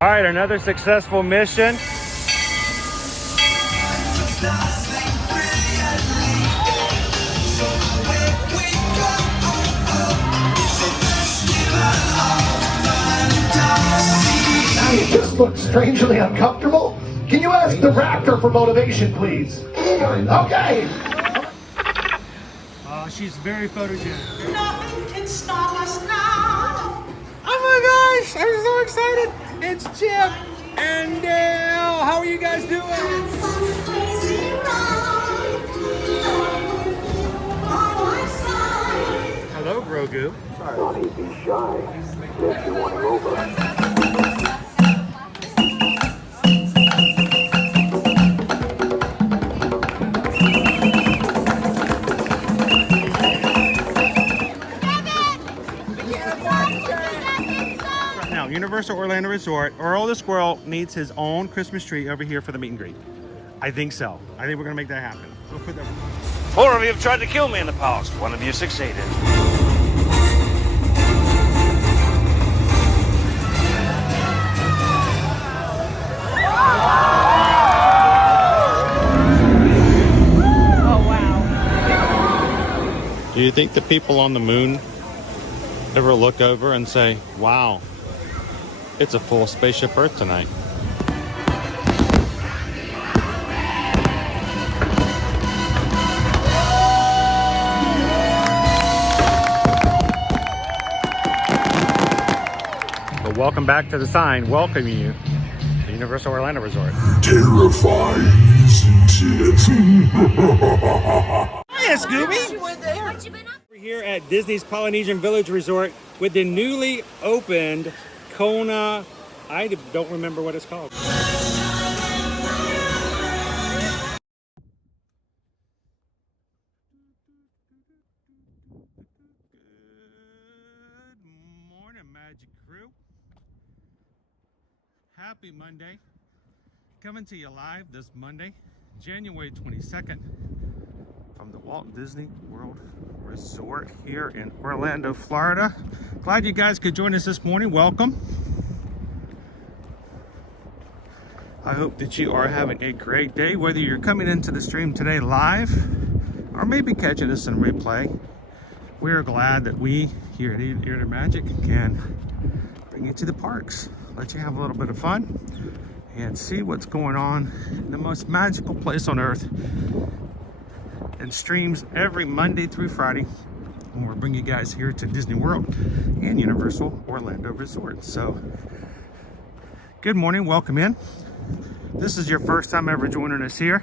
All right, another successful mission. Now you just look strangely uncomfortable. Can you ask the raptor for motivation, please? Okay. She's very photogenic. Nothing can stop us now. Oh my gosh, I'm so excited. It's Chip and Dale. How are you guys doing? Hello, Grogu. Sorry. Don't be shy. If you want to over. Universal Orlando Resort, Earl the Squirrel needs his own Christmas tree over here for the meet and greet. I think so. I think we're gonna make that happen. We'll put that. 4 of you have tried to kill me in the past. 1 of you succeeded. Oh, wow. Do you think the people on the moon ever look over and say, wow, it's a full spaceship Earth tonight? But welcome back to the sign welcoming you to Universal Orlando Resort. Terrifying, isn't it? Hiya, Scooby! We're here at Disney's Polynesian Village Resort with the newly opened Kona, I don't remember what it's called. Good morning, Magic Crew. Happy Monday. Coming to you live this Monday, January 22nd, from the Walt Disney World Resort here in Orlando, Florida. Glad you guys could join us this morning. Welcome. I hope that you are having a great day, whether you're coming into the stream today live or maybe catching us in replay. We're glad that we here at Ear to Magic can bring you to the parks, let you have a little bit of fun and see what's going on in the most magical place on earth, and streams every Monday through Friday when we're bringing you guys here to Disney World and Universal Orlando Resort. So good morning, welcome in. This is your first time ever joining us here.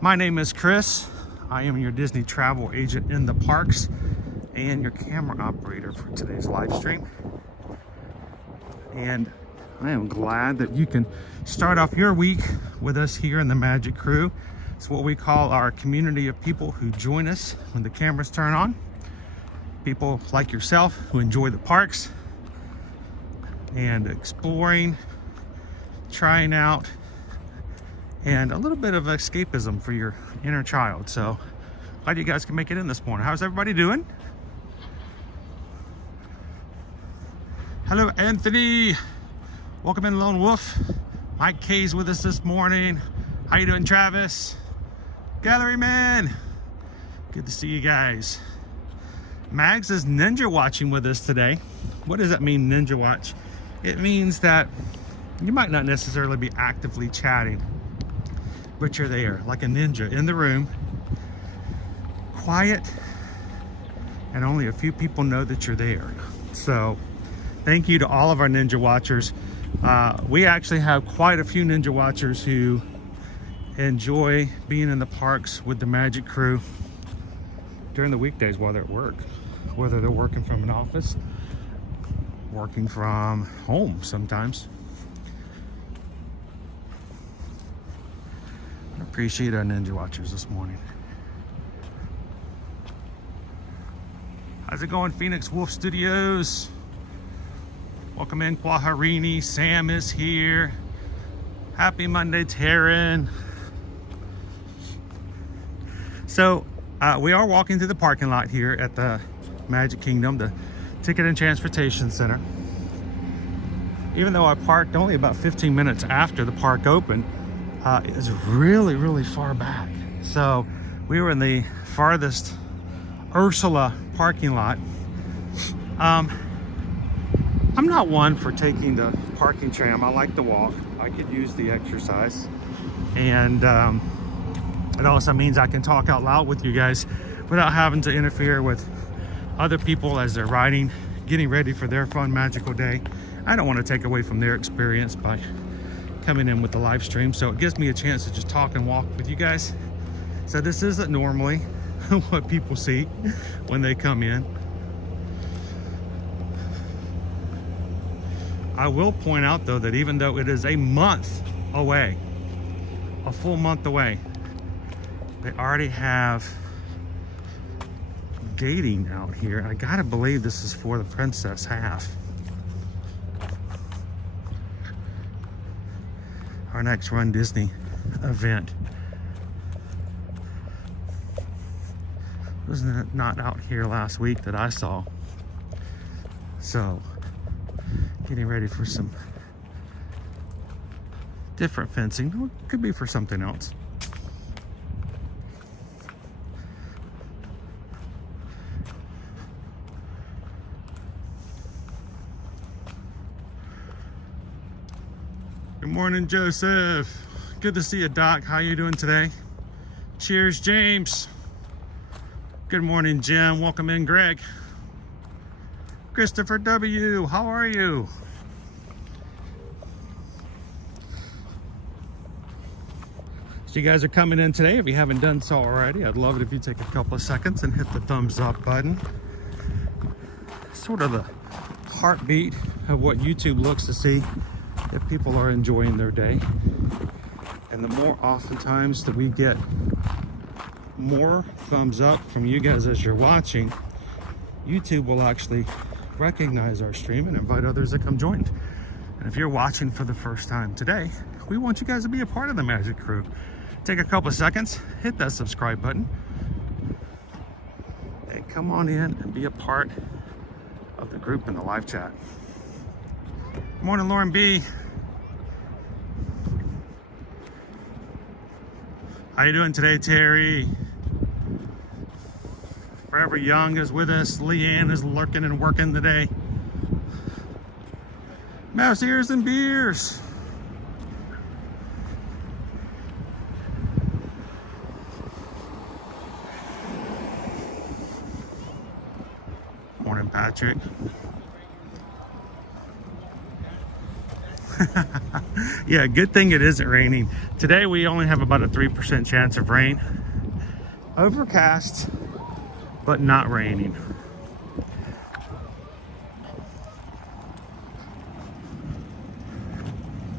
My name is Chris. I am your Disney travel agent in the parks and your camera operator for today's live stream. And I am glad that you can start off your week with us here in the Magic Crew. It's what we call our community of people who join us when the cameras turn on. People like yourself who enjoy the parks and exploring, trying out, and a little bit of escapism for your inner child. So glad you guys can make it in this morning. How's everybody doing? Hello, Anthony. Welcome in, Lone Wolf. Mike K's with us this morning. How you doing, Travis? Gallery Man. Good to see you guys. Mags is ninja watching with us today. What does that mean, ninja watch? It means that you might not necessarily be actively chatting, but you're there like a ninja in the room, quiet, and only a few people know that you're there. So thank you to all of our ninja watchers. We actually have quite a few ninja watchers who enjoy being in the parks with the Magic Crew during the weekdays while they're at work, whether they're working from an office, working from home sometimes. I appreciate our ninja watchers this morning. How's it going, Phoenix Wolf Studios? Welcome in, Kwaharini. Sam is here. Happy Monday, Taryn. So we are walking through the parking lot here at the Magic Kingdom, the Ticket and Transportation Center. even though I parked only about 15 minutes after the park opened, is really, really far back. So we were in the farthest Ursula parking lot. I'm not one for taking the parking tram. I like to walk. I could use the exercise. And it also means I can talk out loud with you guys without having to interfere with other people as they're riding, getting ready for their fun, magical day. I don't want to take away from their experience by coming in with the live stream. So it gives me a chance to just talk and walk with you guys. So this isn't normally what people see when they come in. I will point out though that even though it is a month away, a full month away, they already have gating out here. I gotta believe this is for the Princess Half. Our next Run Disney event. Wasn't it not out here last week that I saw? So, getting ready for some different fencing. Could be for something else. Good morning, Joseph. Good to see you, Doc. How you doing today? Cheers, James. Good morning, Jim. Welcome in, Greg. Christopher W., how are you? So you guys are coming in today. If you haven't done so already, I'd love it if you take a couple of seconds and hit the thumbs up button. Sort of the heartbeat of what YouTube looks to see if people are enjoying their day. And the more oftentimes that we get more thumbs up from you guys as you're watching, YouTube will actually recognize our stream and invite others to come join. And if you're watching for the first time today, we want you guys to be a part of the Magic Crew. Take a couple of seconds, hit that subscribe button, and come on in and be a part of the group in the live chat. Good morning, Lauren B. How you doing today, Terry? Forever Young is with us. Leanne is lurking and working today. Mouse ears and beers. Morning, Patrick. Yeah, good thing it isn't raining. Today we only have about a 3% chance of rain. Overcast, but not raining.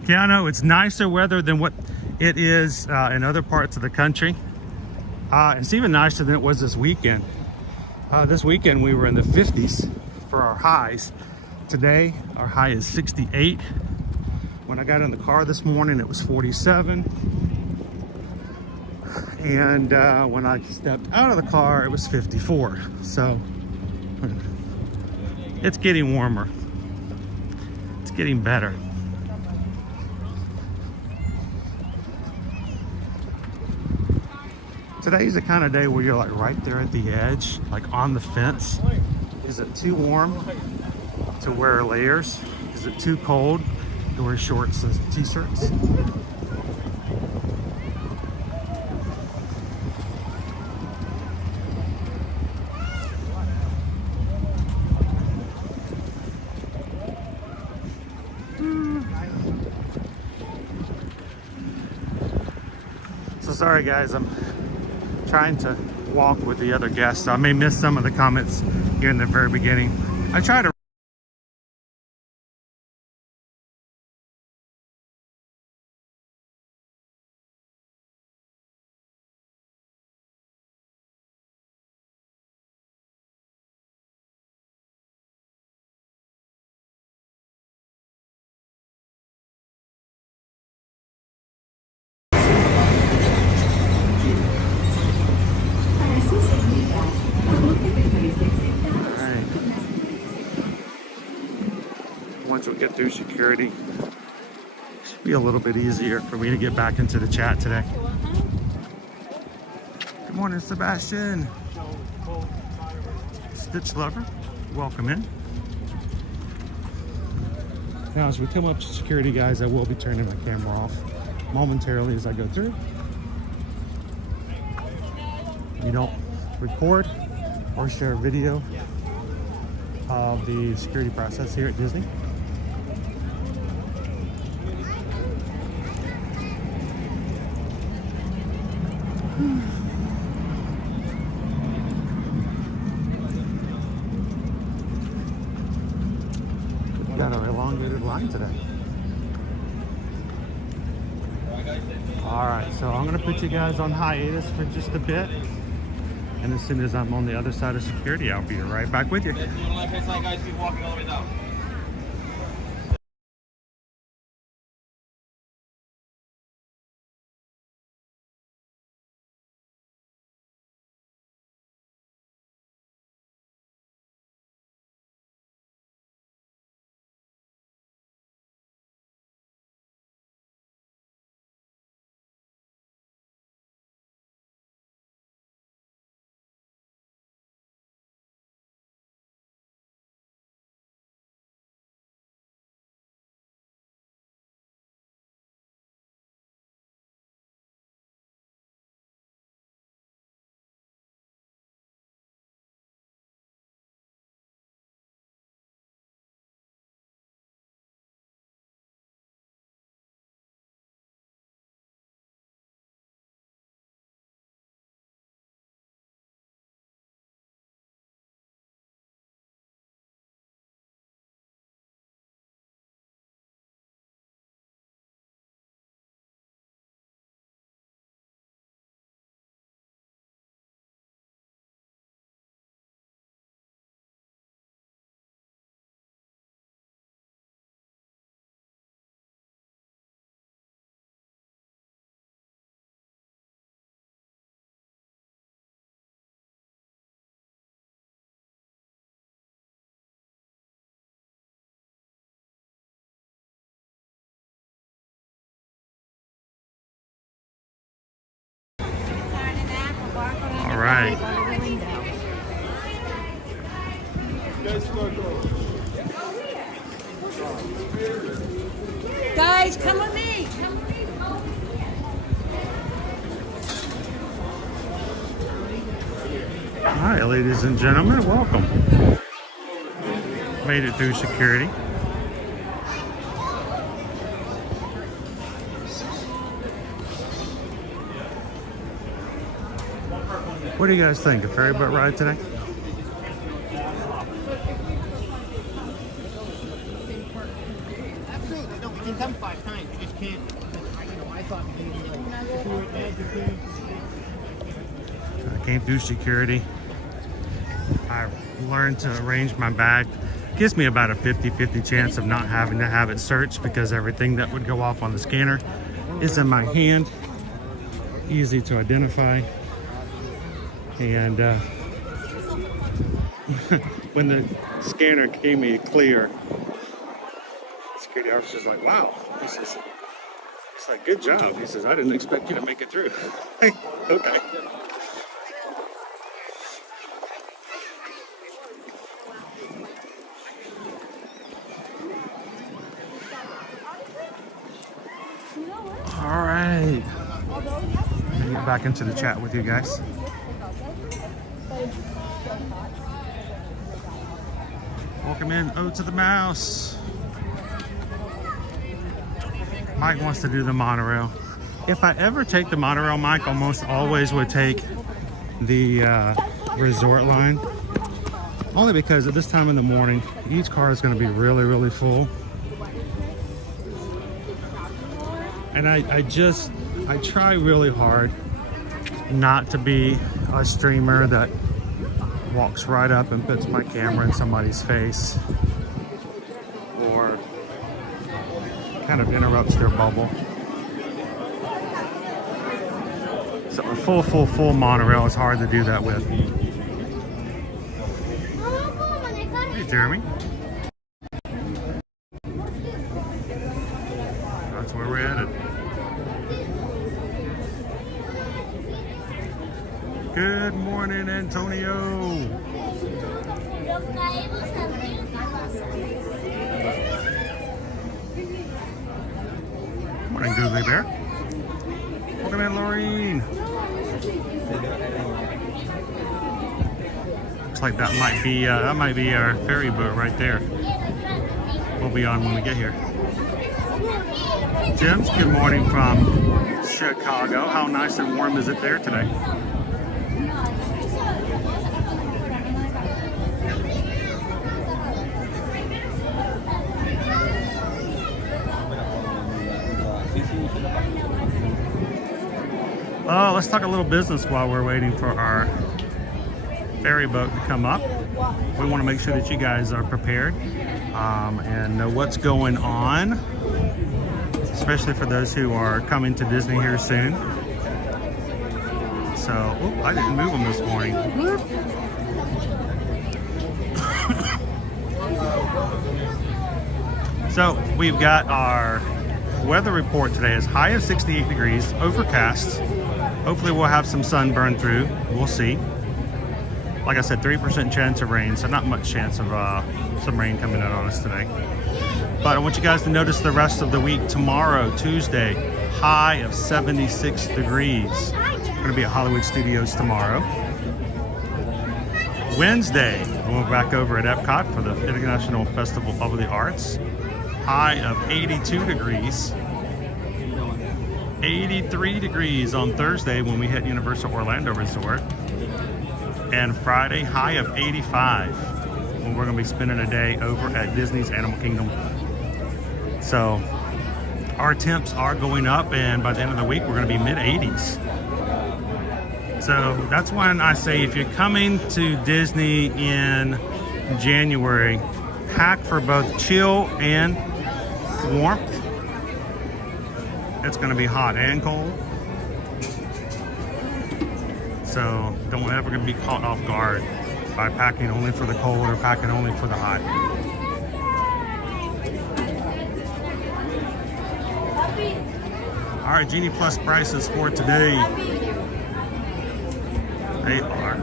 Keanu, it's nicer weather than what it is in other parts of the country. It's even nicer than it was this weekend. This weekend we were in the 50s for our highs. Today our high is 68. When I got in the car this morning, it was 47. And when I stepped out of the car, it was 54. So it's getting warmer. It's getting better. Today's the kind of day where you're like right there at the edge, like on the fence. Is it too warm to wear layers? Is it too cold to wear shorts and t-shirts? So sorry guys, I'm trying to walk with the other guests. So I may miss some of the comments here in the very beginning. I try to get through security. Should be a little bit easier for me to get back into the chat today. Good morning, Sebastian. Stitch Lover, welcome in. Now, as we come up to security, guys, I will be turning my camera off momentarily as I go through. You don't record or share video of the security process here at Disney. Got an elongated line today. All right, so I'm gonna put you guys on hiatus for just a bit. And as soon as I'm on the other side of security, I'll be right back with you. All right. Guys, come with me. Come with me. All right, ladies and gentlemen, welcome. Made it through security. What do you guys think? A ferry boat ride today? Absolutely. No, we can come 5 times. You just can't. You know, I thought maybe I came through security. I learned to arrange my bag. Gives me about a 50-50 chance of not having to have it searched because everything that would go off on the scanner is in my hand. Easy to identify. And when the scanner gave me a clear, security officer was like, wow. He says, it's like, good job. He says, I didn't expect you to make it through. Okay. All right. I'm gonna get back into the chat with you guys. Welcome in, to the Mouse. Mike wants to do the monorail. If I ever take the monorail, Mike almost always would take the resort line. Only because at this time in the morning, each car is going to be really, really full. And I try really hard not to be a streamer that walks right up and puts my camera in somebody's face or kind of interrupts their bubble. So a full monorail is hard to do that with. Hey, Jeremy. where we're headed. Good morning, Antonio. Morning, Googly Bear. Welcome in, Laureen. Looks like that might be our ferry boat right there. We'll be on when we get here. James, good morning from Chicago. How nice and warm is it there today? Oh, let's talk a little business while we're waiting for our ferry boat to come up. We want to make sure that you guys are prepared and know what's going on, especially for those who are coming to Disney here soon. So, I didn't move them this morning. So, we've got our weather report today is high of 68 degrees, overcast. Hopefully we'll have some sun burn through. We'll see. Like I said, 3% chance of rain, so not much chance of some rain coming in on us today. But I want you guys to notice the rest of the week. Tomorrow, Tuesday, high of 76 degrees. We're going to be at Hollywood Studios tomorrow. Wednesday, we'll be back over at Epcot for the International Festival of the Arts. High of 82 degrees. 83 degrees on Thursday when we hit Universal Orlando Resort. And Friday, high of 85 when we're going to be spending a day over at Disney's Animal Kingdom. So our temps are going up, and by the end of the week, we're going to be mid-80s. So that's when I say if you're coming to Disney in January, pack for both chill and warmth. It's going to be hot and cold. So don't ever be caught off guard by packing only for the cold or packing only for the hot. All right, Genie Plus prices for today. They are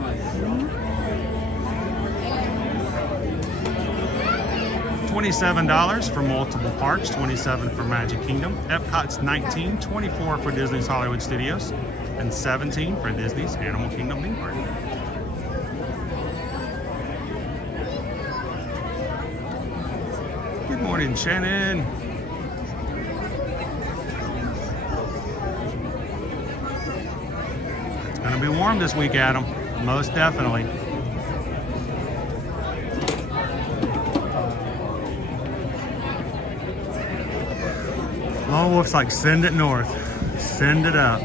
$27 for multiple parks, $27 for Magic Kingdom. Epcot's $19, $24 for Disney's Hollywood Studios, and $17 for Disney's Animal Kingdom theme park. Good morning, Shannon. It's gonna be warm this week, Adam. Most definitely. Lone Wolf's like, send it north. Send it up.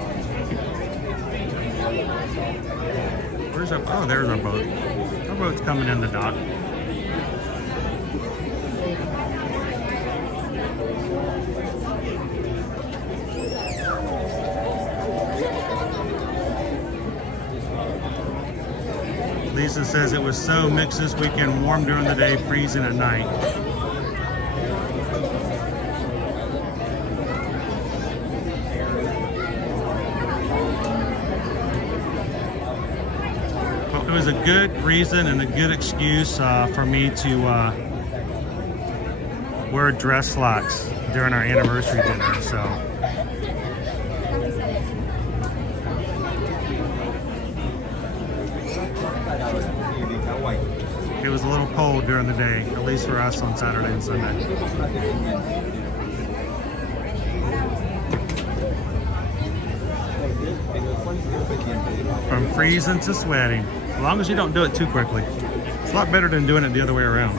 Where's our, oh, there's our boat. Our boat's coming in the dock. Lisa says it was so mixed this weekend, warm during the day, freezing at night. It was a good reason and a good excuse for me to wear dress slacks during our anniversary dinner. So it was a little cold during the day, at least for us on Saturday and Sunday. From freezing to sweating. As long as you don't do it too quickly. It's a lot better than doing it the other way around.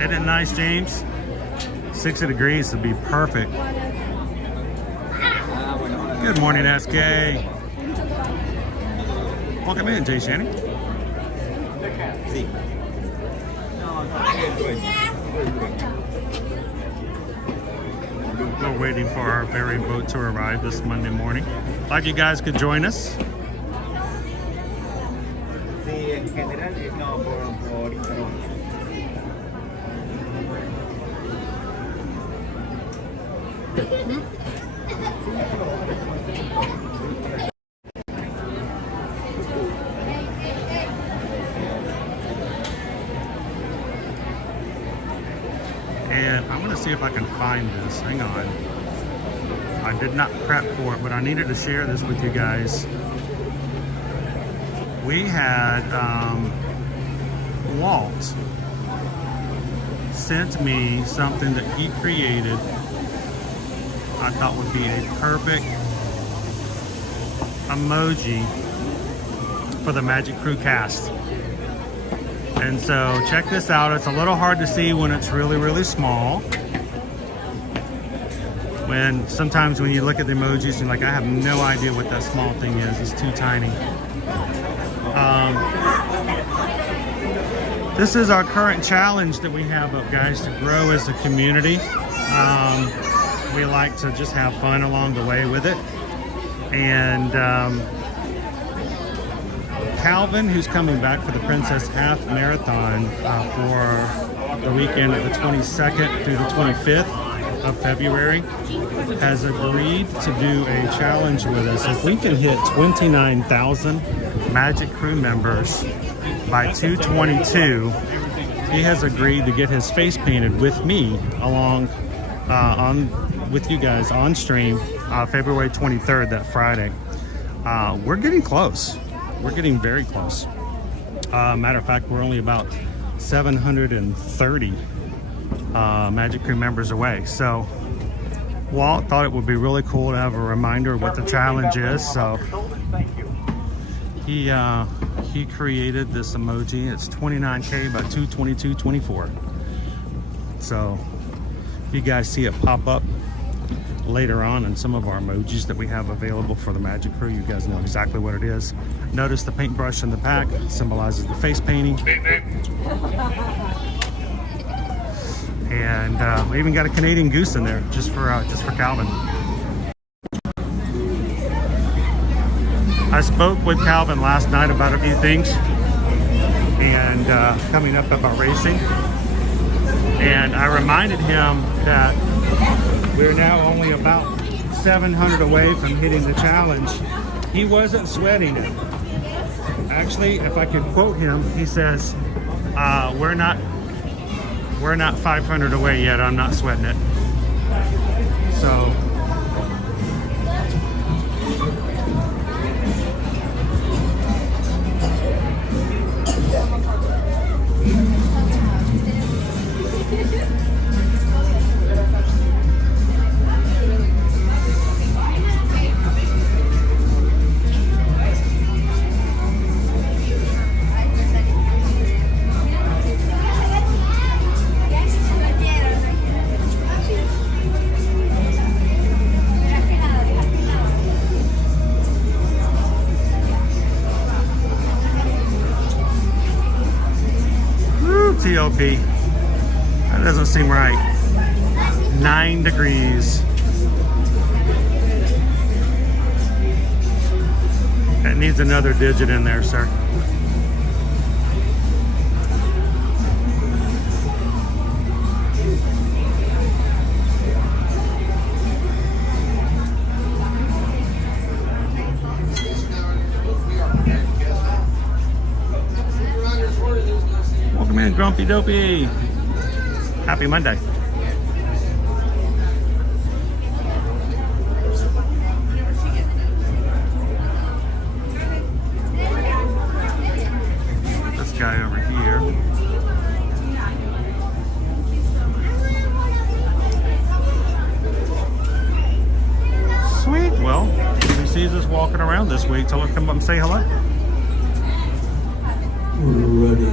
Isn't it nice, James? 60 degrees would be perfect. Good morning, SK. Welcome in, Jay Shannon. We're waiting for our ferry boat to arrive this Monday morning. Glad you guys could join us. en general no, por internet. And I'm gonna see if I can find this. Hang on. I did not prep for it, but I needed to share this with you guys. We had Walt sent me something that he created I thought would be a perfect emoji for the Magic Crew cast. And so check this out. It's a little hard to see when it's really, really small. Sometimes when you look at the emojis, you're like, I have no idea what that small thing is. It's too tiny. This is our current challenge that we have up, guys, to grow as a community. We like to just have fun along the way with it. And Calvin, who's coming back for the Princess Half Marathon for the weekend of the 22nd through the 25th of February, has agreed to do a challenge with us. If we can hit 29,000 Magic Crew members by 2/22, he has agreed to get his face painted with me along with you guys on stream February 23rd, that Friday. We're getting close. We're getting very close. Matter of fact, we're only about 730 Magic Crew members away. So Walt thought it would be really cool to have a reminder of what the challenge is. So he created this emoji. It's 29K by 2/22/24. So you guys see it pop up later on in some of our emojis that we have available for the Magic Crew. You guys know exactly what it is. Notice the paintbrush in the back symbolizes the face painting. And we even got a Canadian goose in there just for Calvin. I spoke with Calvin last night about a few things and coming up about racing. And I reminded him that we're now only about 700 away from hitting the challenge. He wasn't sweating it. Actually, if I could quote him, he says, we're not 500 away yet. I'm not sweating it. So TOP. That doesn't seem right. 9 degrees. That needs another digit in there, sir. Welcome in, Grumpy Dopey. Happy Monday. This guy over here. Sweet. Well, if he sees us walking around this week, tell him to come up and say hello. We're ready.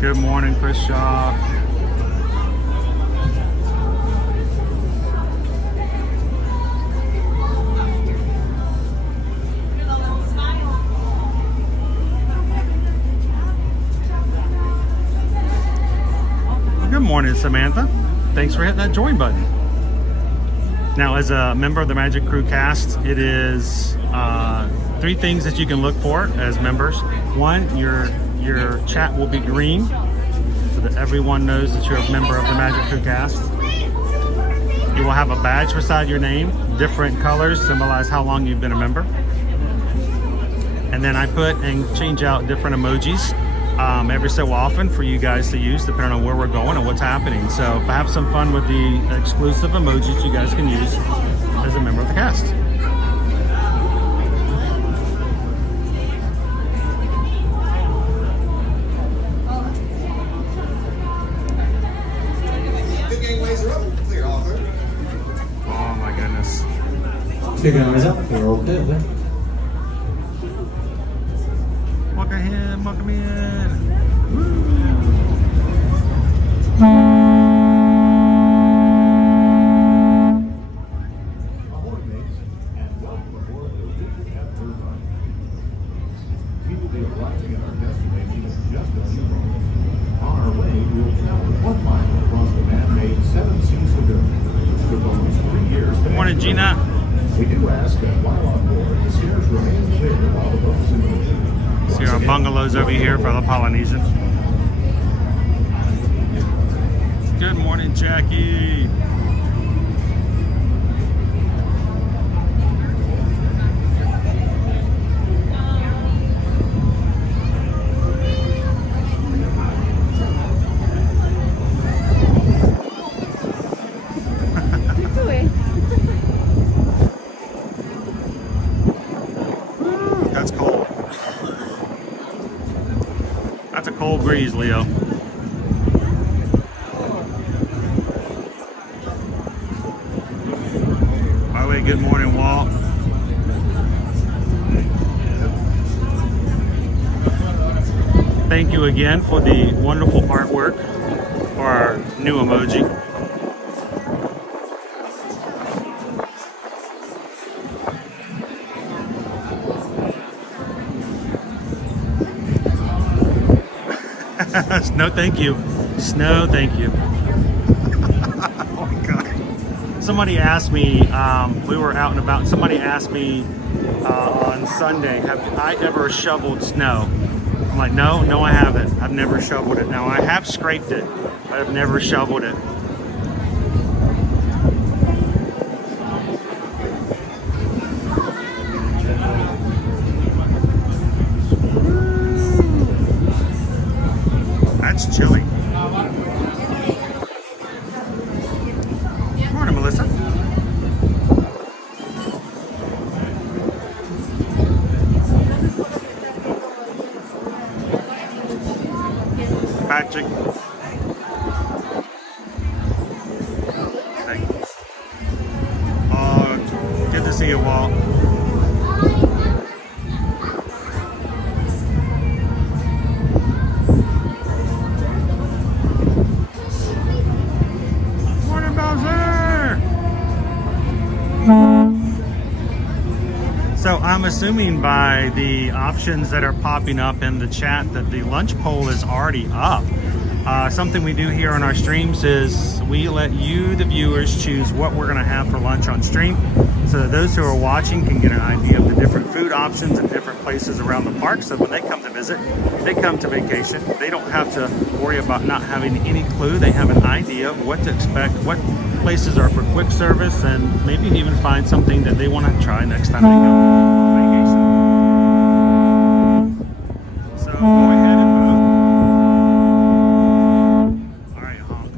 Good morning, Chris Shaw. Good morning, Samantha. Thanks for hitting that join button. Now, as a member of the Magic Crew cast, it is Three things that you can look for as members. One, your chat will be green, so that everyone knows that you're a member of the Magic Crew cast. You will have a badge beside your name. Different colors symbolize how long you've been a member. And then I put and change out different emojis every so often for you guys to use, depending on where we're going and what's happening. So have some fun with the exclusive emojis you guys can use as a member of the cast. Oh my goodness. Two guys up, they're all good there. Welcome in, welcome in. Good morning, Gina. We do ask that while on board, the stairs remain clear while the boat's in motion. See our bungalows over here for the Polynesian. Good morning, Jackie. That's cold. That's a cold breeze, Leo. By the way, good morning, Walt. Thank you again for the wonderful artwork for our new emoji. Snow, thank you. Snow, thank you. Oh my God. Somebody asked me, we were out and about, somebody asked me on Sunday, have I ever shoveled snow? I'm like, no, I haven't. I've never shoveled it. Now, I have scraped it, but I've never shoveled it. That's chilly. Morning, Melissa. Patrick. Thanks. Oh, good to see you, Walt. So I'm assuming by the options that are popping up in the chat that the lunch poll is already up. Something we do here on our streams is we let you, the viewers, choose what we're going to have for lunch on stream, so that those who are watching can get an idea of the different food options in different places around the park. So when they come to visit, they come to vacation, they don't have to worry about not having any clue. They have an idea of what to expect, what places are for quick service, and maybe even find something that they want to try next time they go on vacation. So go ahead and vote. All right, honk.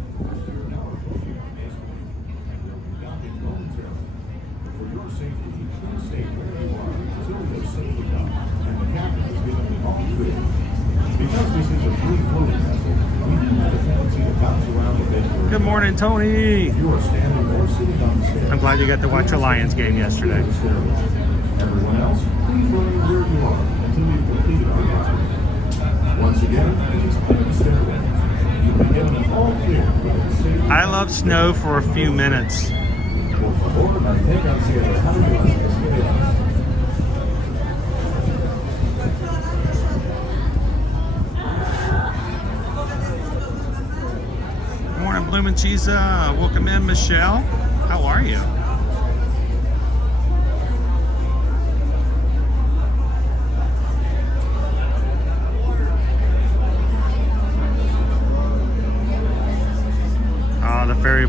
For your safety, please stay where you are until you're safely done and the captain has given the all clear. Because this is a free-floating vessel, we do have a tendency to bounce around a bit. Good morning, Tony. If you are standing or sitting on the stairs, I'm glad you got to watch a Lions game yesterday. everyone else, please remain where you are until we've completed our gathering. Once again, please clear the stairway. You'll be given an all clear for the safety. I love snow for a few minutes. Por favor, manténganse alejando las escaleras. Morning, Bloomin' Cheese. Welcome in, Michelle. How are you?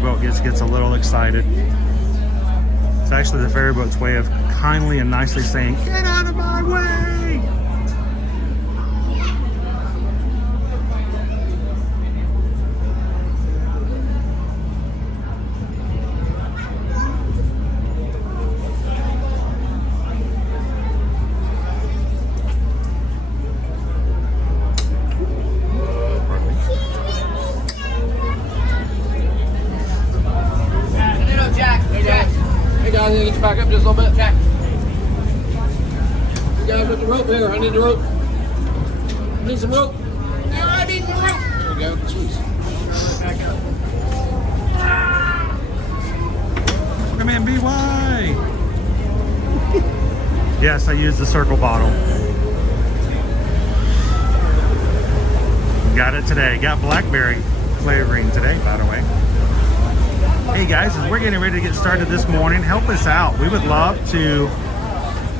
boat gets a little excited. It's actually the ferry boat's way of kindly and nicely saying, "Get out of my way!" I need to get you back up just a little bit, Jack. You guys with the rope here. I need the rope. I need some rope. There, I need the rope. There we go. Jeez. Back up. Come in, BY. Yes, I used the circle bottle. Got it today. Got blackberry flavoring today, by the way. Hey guys, as we're getting ready to get started this morning, help us out. We would love to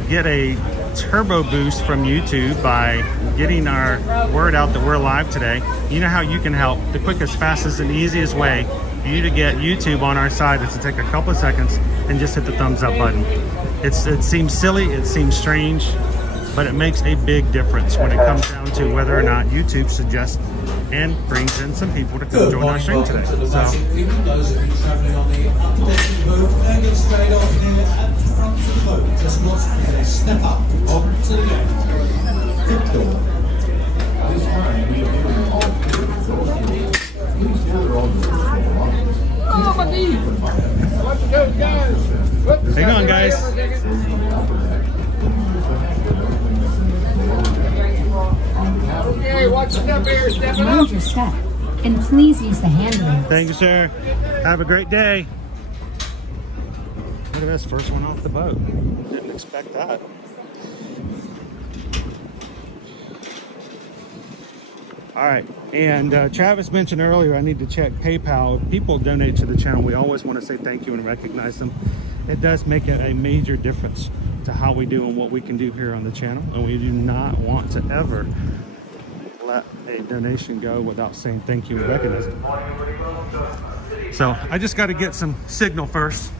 get a turbo boost from YouTube by getting our word out that we're live today. You know how you can help. The quickest, fastest, and easiest way for you to get YouTube on our side is to take a couple of seconds and just hit the thumbs up button. It seems silly, it seems strange, but it makes a big difference when it comes down to whether or not YouTube suggests and brings in some people to come join our stream today. To the Magic Kingdom. Those of you travelling on the up-to-date boat, now get straight on here at the front of the boat. Just watch and step up onto the deck. Tiptoe. This time, we are giving all please gather all your belongings. Oh, my knee. Watch it go, guys. Hang on, guys. Okay, watch the step here. Step it up. Mind your step, and please use the handrails. Thank you, sir. Have a great day. Look at this, first one off the boat. Didn't expect that. All right, and Travis mentioned earlier I need to check PayPal. If people donate to the channel, we always want to say thank you and recognize them. It does make a major difference to how we do and what we can do here on the channel, and we do not want to ever let a donation go without saying thank you and recognize it. So I just got to get some signal first.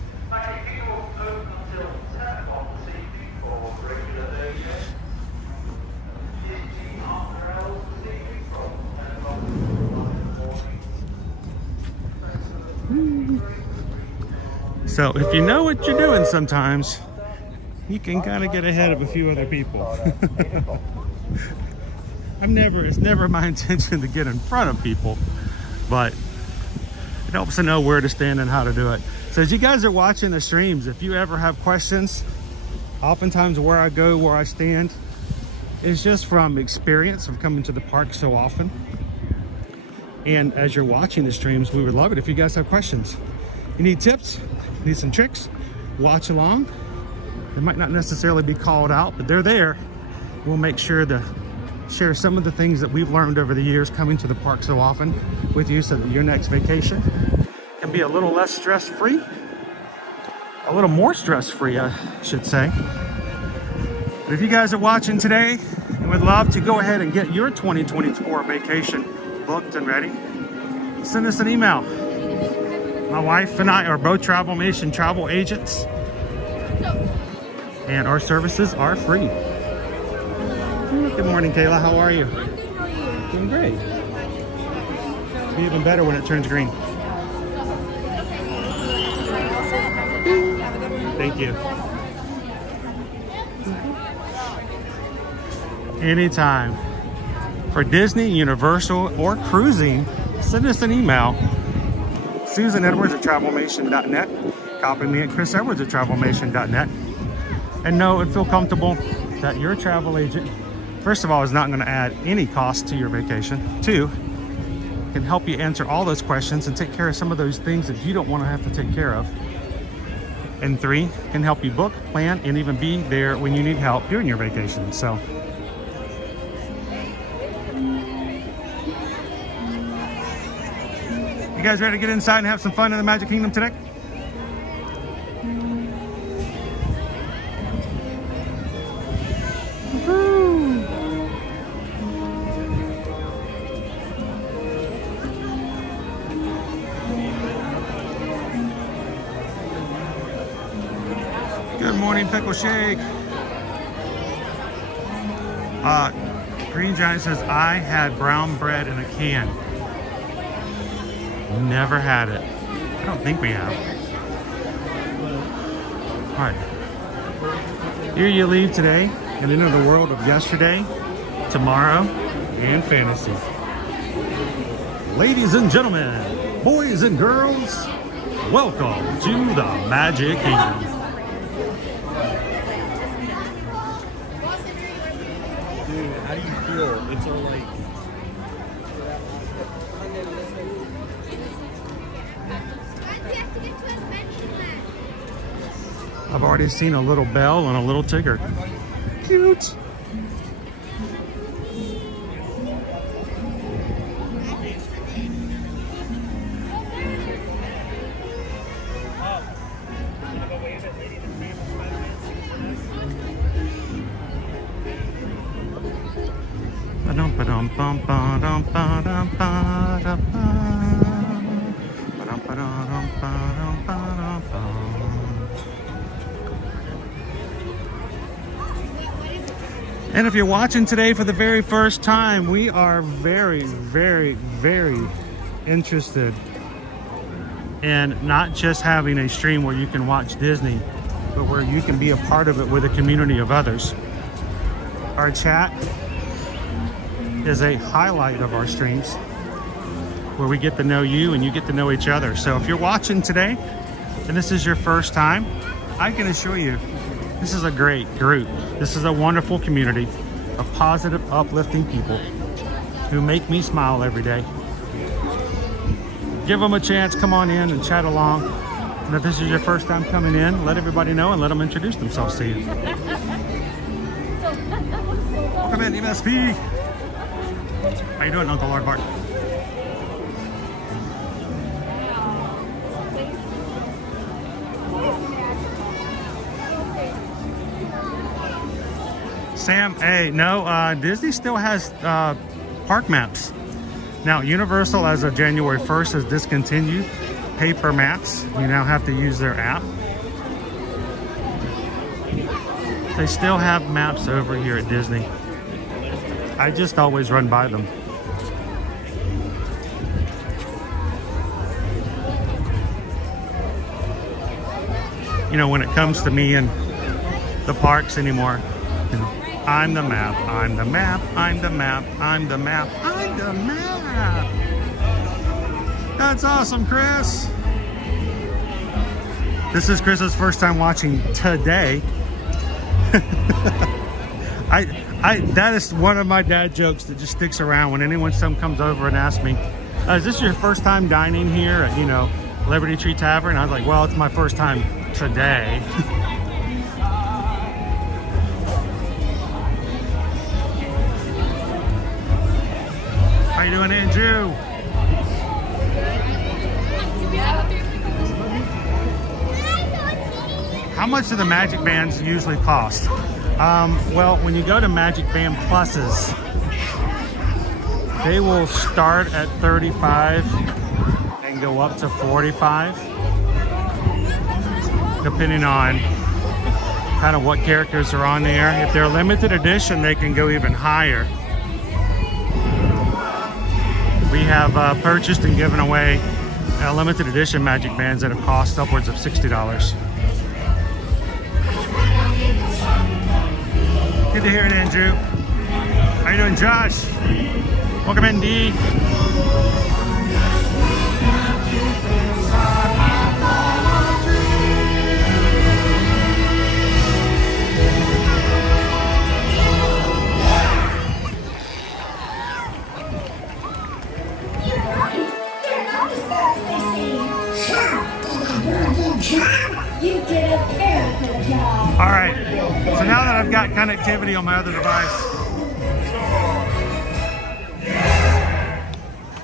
So if you know what you're doing sometimes, you can kind of get ahead of a few other people. It's never my intention to get in front of people, but it helps to know where to stand and how to do it. So as you guys are watching the streams, if you ever have questions, oftentimes where I go, where I stand, is just from experience of coming to the park so often. And as you're watching the streams, we would love it if you guys have questions. You need tips, need some tricks, watch along. They might not necessarily be called out, but they're there. We'll make sure to share some of the things that we've learned over the years coming to the park so often with you, so that your next vacation can be a little less stress-free, a little more stress-free, I should say. But if you guys are watching today and would love to go ahead and get your 2024 vacation booked and ready, send us an email. My wife and I are both Travelmation travel agents, and our services are free. Good morning, Kayla. How are you? Doing great. It'll be even better when it turns green. Thank you. Anytime. For Disney, Universal, or cruising, send us an email. susanedwards@travelmation.net. Copy me at chrisedwards@travelmation.net. And know and feel comfortable that your travel agent, first of all, is not going to add any cost to your vacation. 2, can help you answer all those questions and take care of some of those things that you don't want to have to take care of. And 3, can help you book, plan, and even be there when you need help during your vacation. So you guys ready to get inside and have some fun in the Magic Kingdom today? morning, Pickle Shake. Green Giant says, I had brown bread in a can. Never had it. I don't think we have. All right. Here you leave today and into the world of yesterday, tomorrow, and fantasy. Ladies and gentlemen, boys and girls, welcome to the Magic Kingdom. Dude, how do you feel? It's all like... I've already seen a little Belle and a little Tigger. Cute. And if you're watching today for the very first time, we are very, very, very interested in not just having a stream where you can watch Disney, but where you can be a part of it with a community of others. Our chat is a highlight of our streams where we get to know you and you get to know each other. So if you're watching today and this is your first time, I can assure you this is a great group. This is a wonderful community of positive, uplifting people who make me smile every day. Give them a chance, come on in and chat along. And if this is your first time coming in, let everybody know and let them introduce themselves to you. Welcome in, MSP. How you doing, Uncle Lord Bart? Sam, hey, no, Disney still has park maps. Now, Universal, as of January 1st, has discontinued paper maps. You now have to use their app. They still have maps over here at Disney. I just always run by them. You know, when it comes to me and the parks anymore, you know, I'm the map, I'm the map, I'm the map, I'm the map, I'm the map. That's awesome, Chris. This is Chris's first time watching today. That is one of my dad jokes that just sticks around when anyone comes over and asks me, is this your first time dining here at, you know, Liberty Tree Tavern? I was like, well, it's my first time today. How you doing, Andrew? How much do the Magic Bands usually cost? Well, when you go to Magic Band Pluses, they will start at $35 and go up to $45, depending on kind of what characters are on there. If they're limited edition, they can go even higher. We have purchased and given away limited edition Magic Bands that have cost upwards of $60. Good to hear it, Andrew. How you doing, Josh? Welcome in, D. You did a very good job. All right, so now that I've got connectivity on my other device.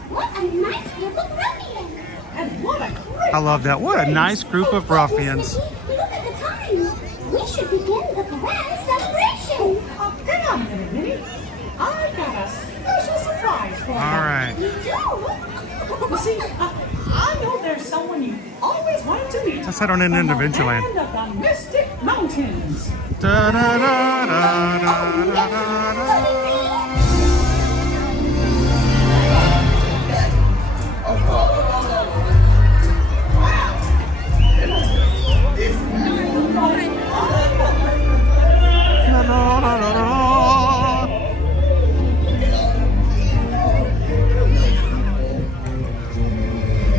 What a nice group of ruffians. And what a great... I love that. What a nice group of ruffians. Look at the time. We should begin the grand celebration. Oh, hang on a minute, Minnie. I got a special surprise surprise for you. All right. You do? You see, I know there's someone you always wanted to meet. Let's head on into Adventureland. From the land of the Mystic Mountains. Da, da, da, da, da, da, da, da.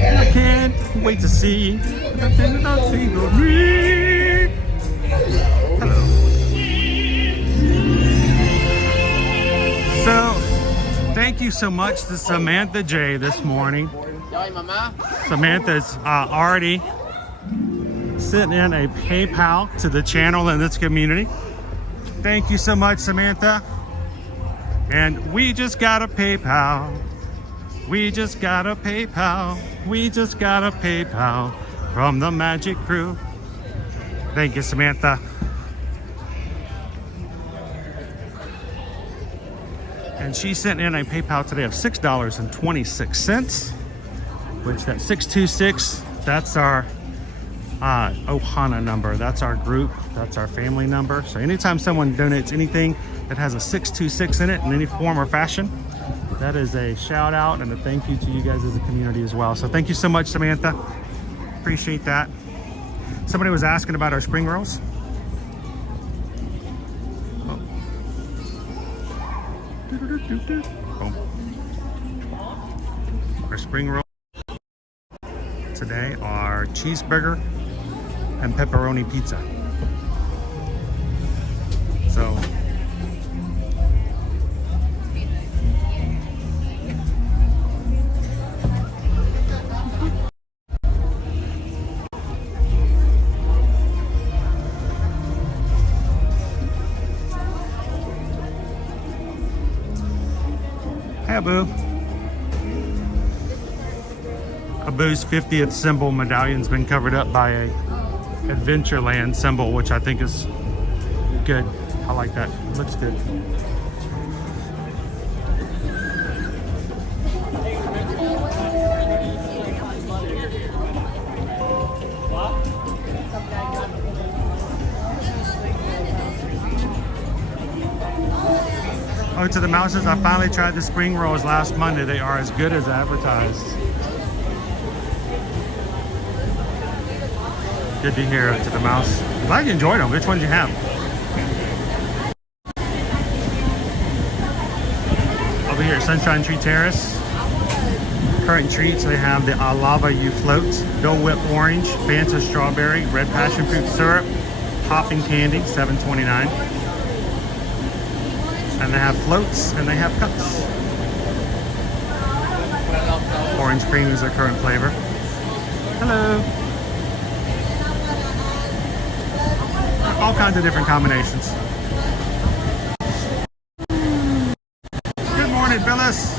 I can't wait to see the thing that tingle me. Hello. So, thank you so much to Samantha J this morning. Samantha's already sent in a PayPal to the channel and this community. Thank you so much, Samantha. And we just got a PayPal. We just got a PayPal. We just got a PayPal from the Magic Crew. Thank you, Samantha. And she sent in a PayPal today of $6.26, which that 626, that's our Ohana number. That's our group. That's our family number. So anytime someone donates anything that has a 626 in it in any form or fashion, that is a shout out and a thank you to you guys as a community as well. So thank you so much, Samantha. Appreciate that. Somebody was asking about our spring rolls. Our spring rolls today are cheeseburger and pepperoni pizza. So hey, Abu. Abu's 50th symbol medallion's been covered up by a Adventureland symbol, which I think is good. I like that. It looks good. Oh, to the mouses, I finally tried the spring rolls last Monday. They are as good as advertised. Good to hear, to the mouse. Glad you enjoyed them. Which ones you have? Over here, Sunshine Tree Terrace. Current treats, they have the Lava You Float, Dole Whip Orange, Fanta Strawberry, Red Passion Fruit Syrup, Popping Candy, $7.29. And they have floats and they have cups. Orange cream is their current flavor. Hello. All kinds of different combinations. Good morning, Phyllis.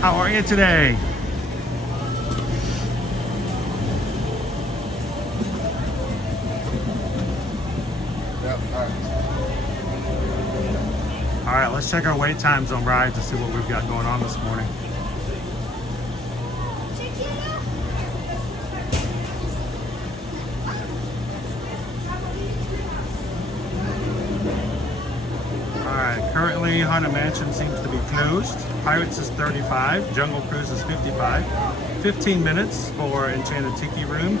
How are you today? All right, let's check our wait times on rides to see what we've got going on this morning. Currently, Haunted Mansion seems to be closed. Pirates is 35, Jungle Cruise is 55. 15 minutes for Enchanted Tiki Room.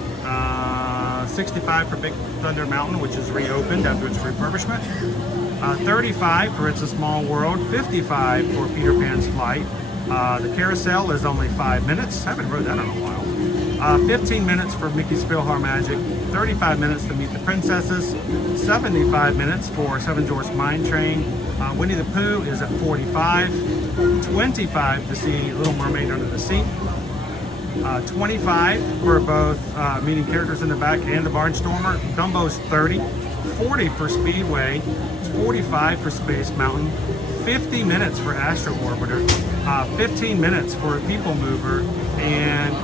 65 for Big Thunder Mountain, which is reopened after its refurbishment. 35 for It's a Small World. 55 for Peter Pan's Flight. The Carousel is only 5 minutes. I haven't rode that in a while. 15 minutes for Mickey's PhilharMagic. 35 minutes to Meet the Princesses. 75 minutes for Seven Dwarfs Mine Train. Winnie the Pooh is at 45. 25 to see Little Mermaid Under the Sea. 25 for both meeting characters in the back and the Barnstormer. Dumbo's 30. 40 for Speedway. 45 for Space Mountain. 50 minutes for Astro Orbiter. 15 minutes for People Mover. And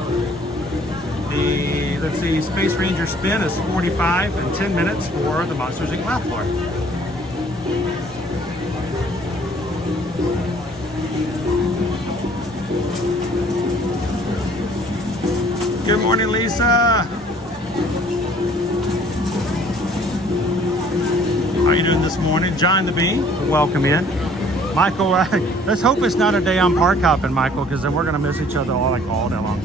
the, let's see, Space Ranger Spin is 45 and 10 minutes for the Monsters Inc. Laugh Floor. morning, Lisa. How you doing this morning? John the Bee, welcome in. Michael, let's hope it's not a day I'm park hopping, Michael, because then we're going to miss each other all day long.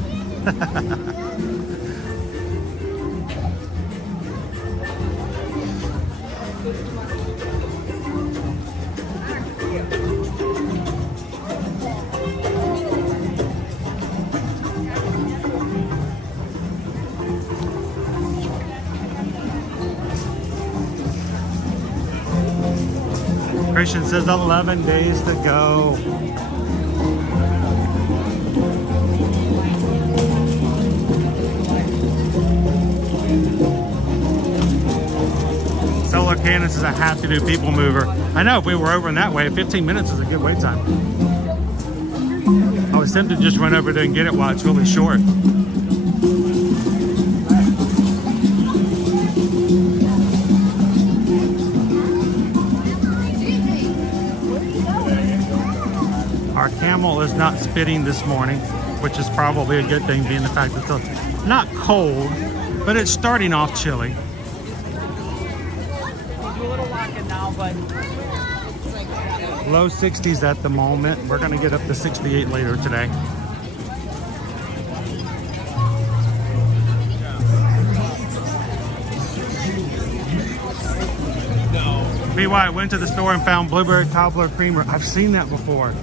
Christian says 11 days to go. Solar Cannon says I have to do People Mover. I know if we were over in that way, 15 minutes is a good wait time. I was tempted to just run over there and get it while it's really short. Our camel is not spitting this morning, which is probably a good thing, being the fact that it's not cold, but it's starting off chilly. Low 60s at the moment. We're going to get up to 68 later today. BY went to the store and found blueberry cobbler creamer. I've seen that before.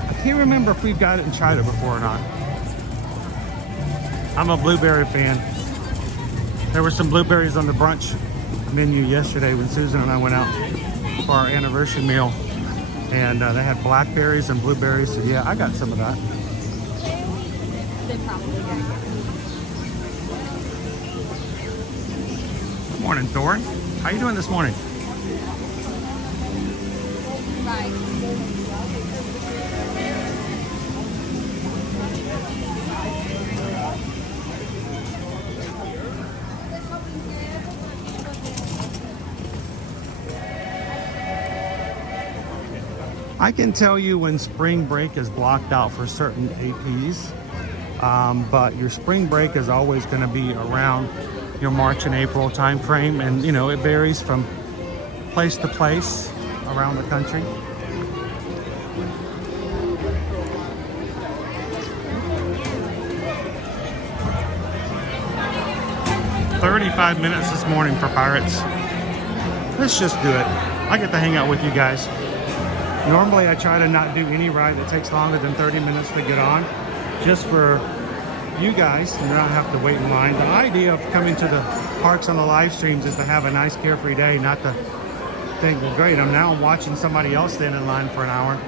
I can't remember if we've got it and tried it before or not. I'm a blueberry fan. There were some blueberries on the brunch menu yesterday when Susan and I went out for our anniversary meal. And they had blackberries and blueberries. So yeah, I got some of that. Good morning, Thor. How you doing this morning? I can tell you when spring break is blocked out for certain APs, but your spring break is always going to be around your March and April time frame, and you know it varies from place to place around the country. $35 minutes this morning for Pirates. Let's just do it. I get to hang out with you guys. Normally I try to not do any ride that takes longer than 30 minutes to get on, just for you guys and not have to wait in line. The idea of coming to the parks on the live streams is to have a nice carefree day, not to think, well great, I'm now watching somebody else stand in line for an hour.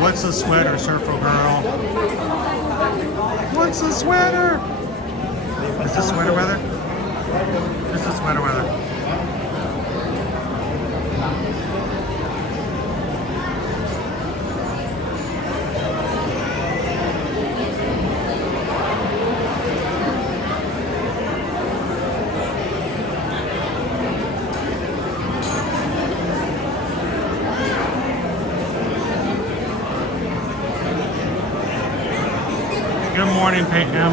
What's a sweater, Surfer Girl? What's a sweater? Is this sweater weather? This is sweater weather. Good morning, Pam.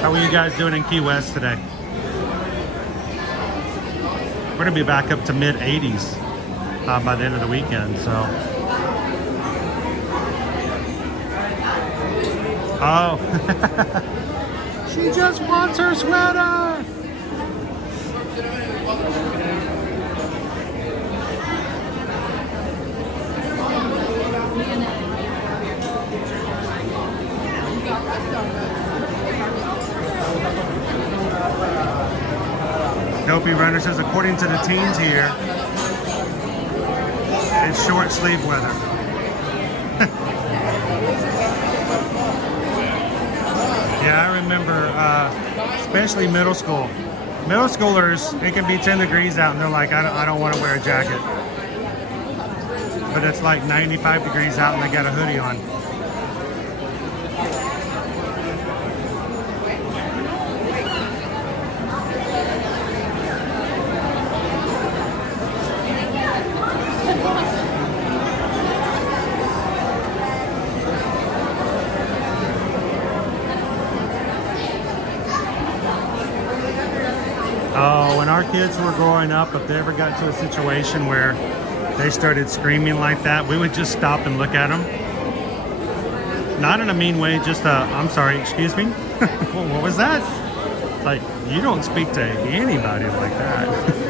How are you guys doing in Key West today? We're gonna be back up to mid 80s by the end of the weekend, so. Oh, she just wants her sweater. Dopey Runner says, according to the teens here, it's short sleeve weather. Yeah, I remember, especially middle school. Middle schoolers, it can be 10 degrees out and they're like, I don't want to wear a jacket. But it's like 95 degrees out and they got a hoodie on. Oh, when our kids were growing up, if they ever got to a situation where they started screaming like that, we would just stop and look at them. Not in a mean way, just I'm sorry, excuse me? What was that? Like, you don't speak to anybody like that.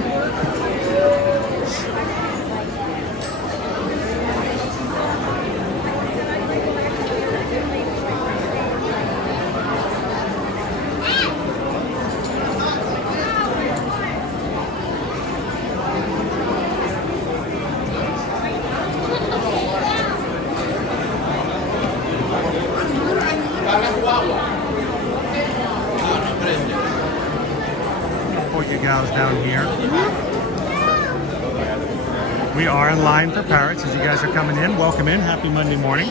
Down here. We are in line for parrots as you guys are coming in. Welcome in. Happy Monday morning.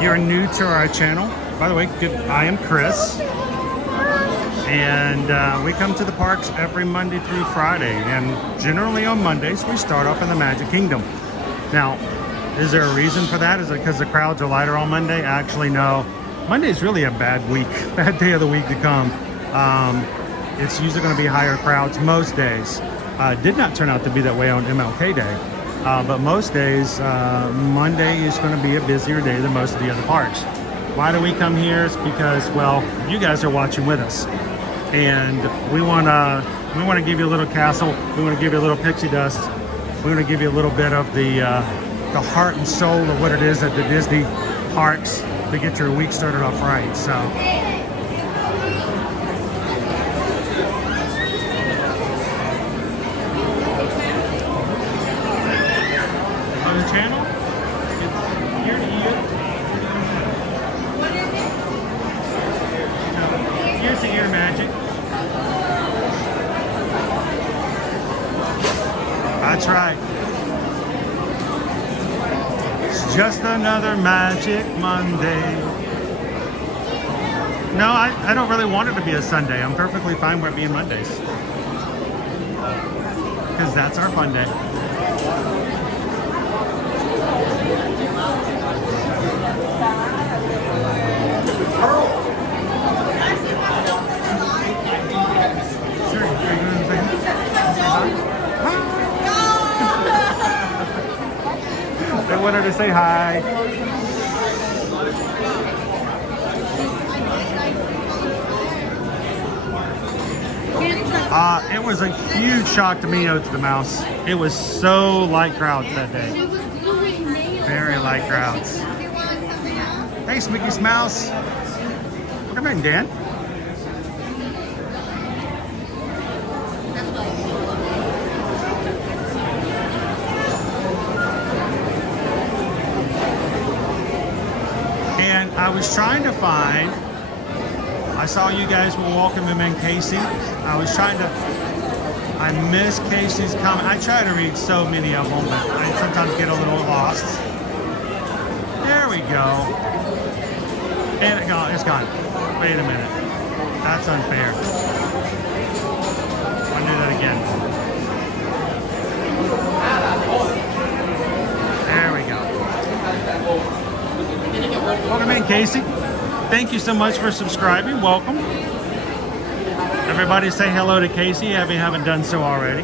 You're new to our channel. By the way, I am Chris. And we come to the parks every Monday through Friday. And generally on Mondays, we start off in the Magic Kingdom. Now, is there a reason for that? Is it because the crowds are lighter on Monday? Actually, no. Monday is really a bad day of the week to come. It's usually going to be higher crowds most days. Did not turn out to be that way on MLK Day, but most days, Monday is going to be a busier day than most of the other parks. Why do we come here? It's because, well, you guys are watching with us, and we want to give you a little castle. We want to give you a little pixie dust. We want to give you a little bit of the heart and soul of what it is at the Disney parks to get your week started off right. So. On the channel, it's ear to ear. Ear to ear magic. That's right. Just another Magic Monday. No, I don't really want it to be a Sunday. I'm perfectly fine with it being Mondays. Because that's our fun day. Sure, are you going to say hi? I wanted to say hi. It was a huge shock to me, to the Mouse. It was so light crowds that day. Very light crowds. Hey, Smicky Mouse. Come in, Dan. I was trying to find, I saw you guys were welcoming in Casey. I miss Casey's comment. I try to read so many of them, but I sometimes get a little lost. There we go. And it's gone. Wait a minute. That's unfair. When Casey, thank you so much for subscribing. Welcome. Everybody say hello to Casey if you haven't done so already.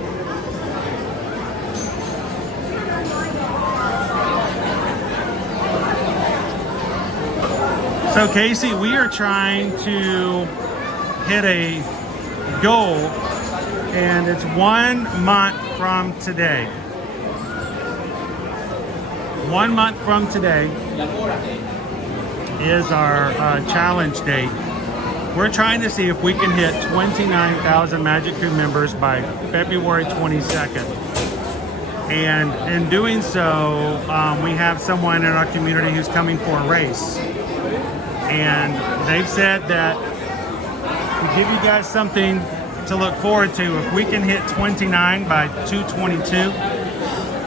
So Casey, we are trying to hit a goal, and it's 1 month from today. 1 month from today is our challenge date. We're trying to see if we can hit 29,000 Magic Crew members by February 22nd. And in doing so, we have someone in our community who's coming for a race. And they've said that to give you guys something to look forward to, if we can hit 29 by 2/22,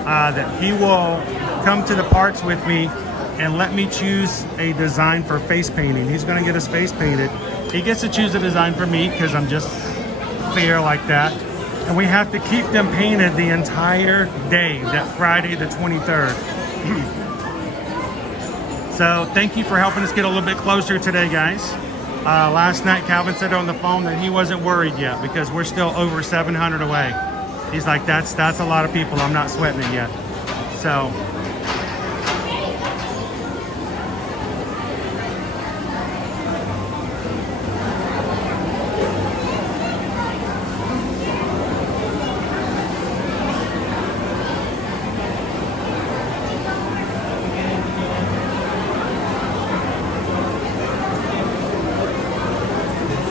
that he will come to the parks with me and let me choose a design for face painting. He's gonna get his face painted. He gets to choose a design for me because I'm just fair like that. And we have to keep them painted the entire day, that Friday the 23rd. So thank you for helping us get a little bit closer today, guys. Last night, Calvin said on the phone that he wasn't worried yet because we're still over 700 away. He's like, that's a lot of people. I'm not sweating it yet. So.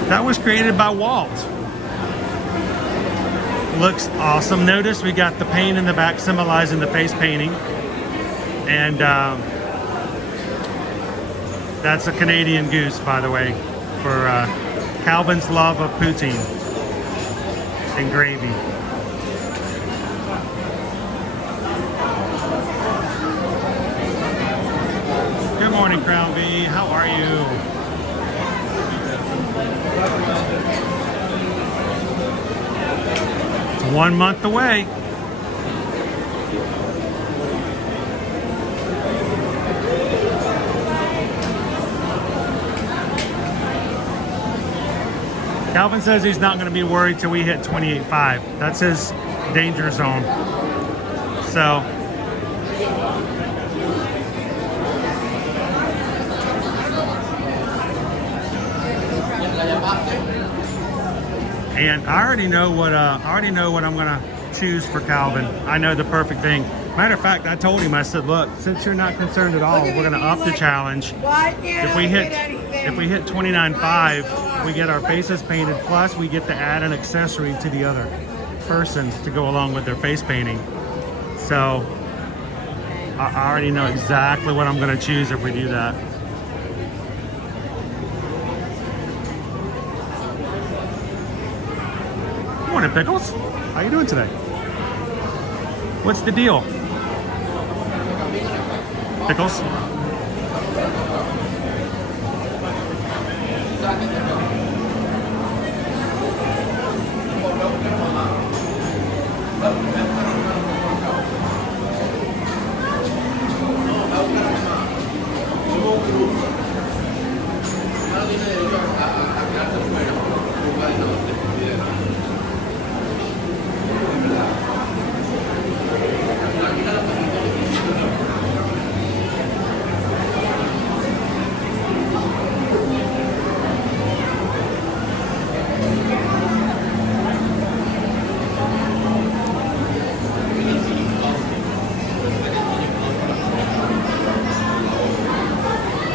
That was created by Walt. Looks awesome. Notice we got the paint in the back symbolizing the face painting. And that's a Canadian goose, by the way, for Calvin's love of poutine and gravy. Good morning, Crown V. How are you? It's 1 month away. Calvin says he's not going to be worried till we hit 28.5. That's his danger zone. So. And I already know what I'm gonna choose for Calvin. I know the perfect thing. Matter of fact, I told him, I said, look, since you're not concerned at all, we're gonna up the challenge. If we hit 29.5, we get our faces painted, plus we get to add an accessory to the other person to go along with their face painting. So I already know exactly what I'm gonna choose if we do that. Morning, Pickles. How you doing today? What's the deal? Pickles?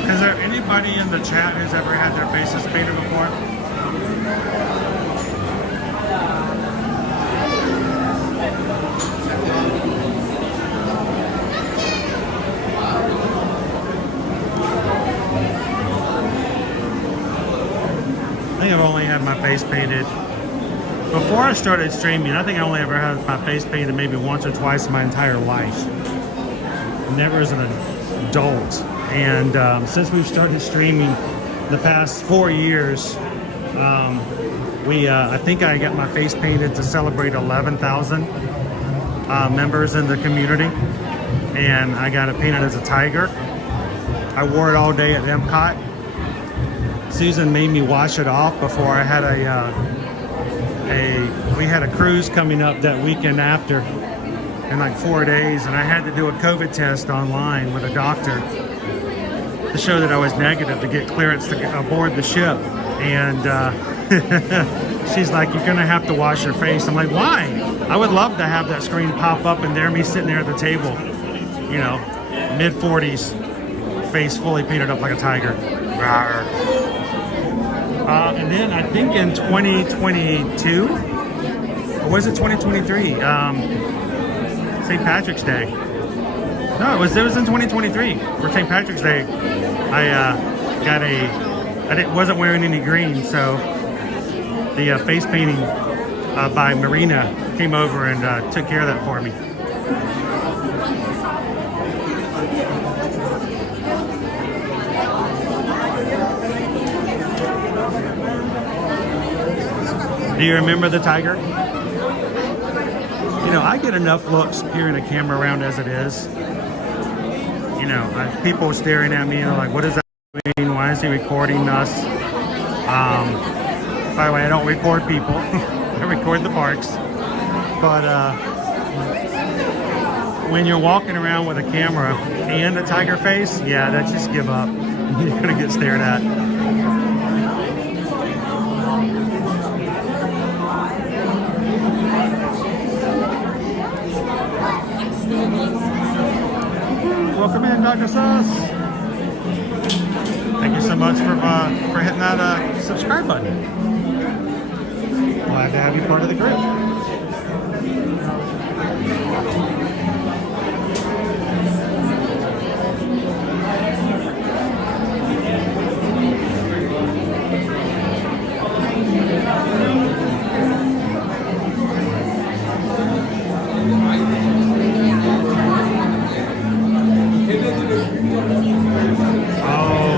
Is there anybody in the chat who's ever had their faces painted before? I think I've only had my face painted. Before I started streaming, I think I only ever had my face painted maybe once or twice in my entire life. Never as an adult. And since we've started streaming the past 4 years, I think I got my face painted to celebrate 11,000 members in the community. And I got it painted as a tiger. I wore it all day at Epcot. Susan made me wash it off before I had we had a cruise coming up that weekend after in like 4 days, and I had to do a COVID test online with a doctor to show that I was negative to get clearance to aboard the ship. And she's like, you're gonna have to wash your face. I'm like, why? I would love to have that screen pop up and there me sitting there at the table, you know, mid-40s, face fully painted up like a tiger. Rawr. And then I think in 2022, or was it 2023? St. Patrick's Day. No, it was in 2023 for St. Patrick's Day. I wasn't wearing any green, so the face painting by Marina came over and took care of that for me. Do you remember the tiger? You know, I get enough looks carrying a camera around as it is. You know, people staring at me, like, what is that doing? Why is he recording us? By the way, I don't record people. I record the parks. But when you're walking around with a camera and a tiger face, yeah, that's just give up. You're gonna get stared at. Welcome in, Dr. Sus. Thank you so much for hitting that subscribe button. Glad to have you part of the group.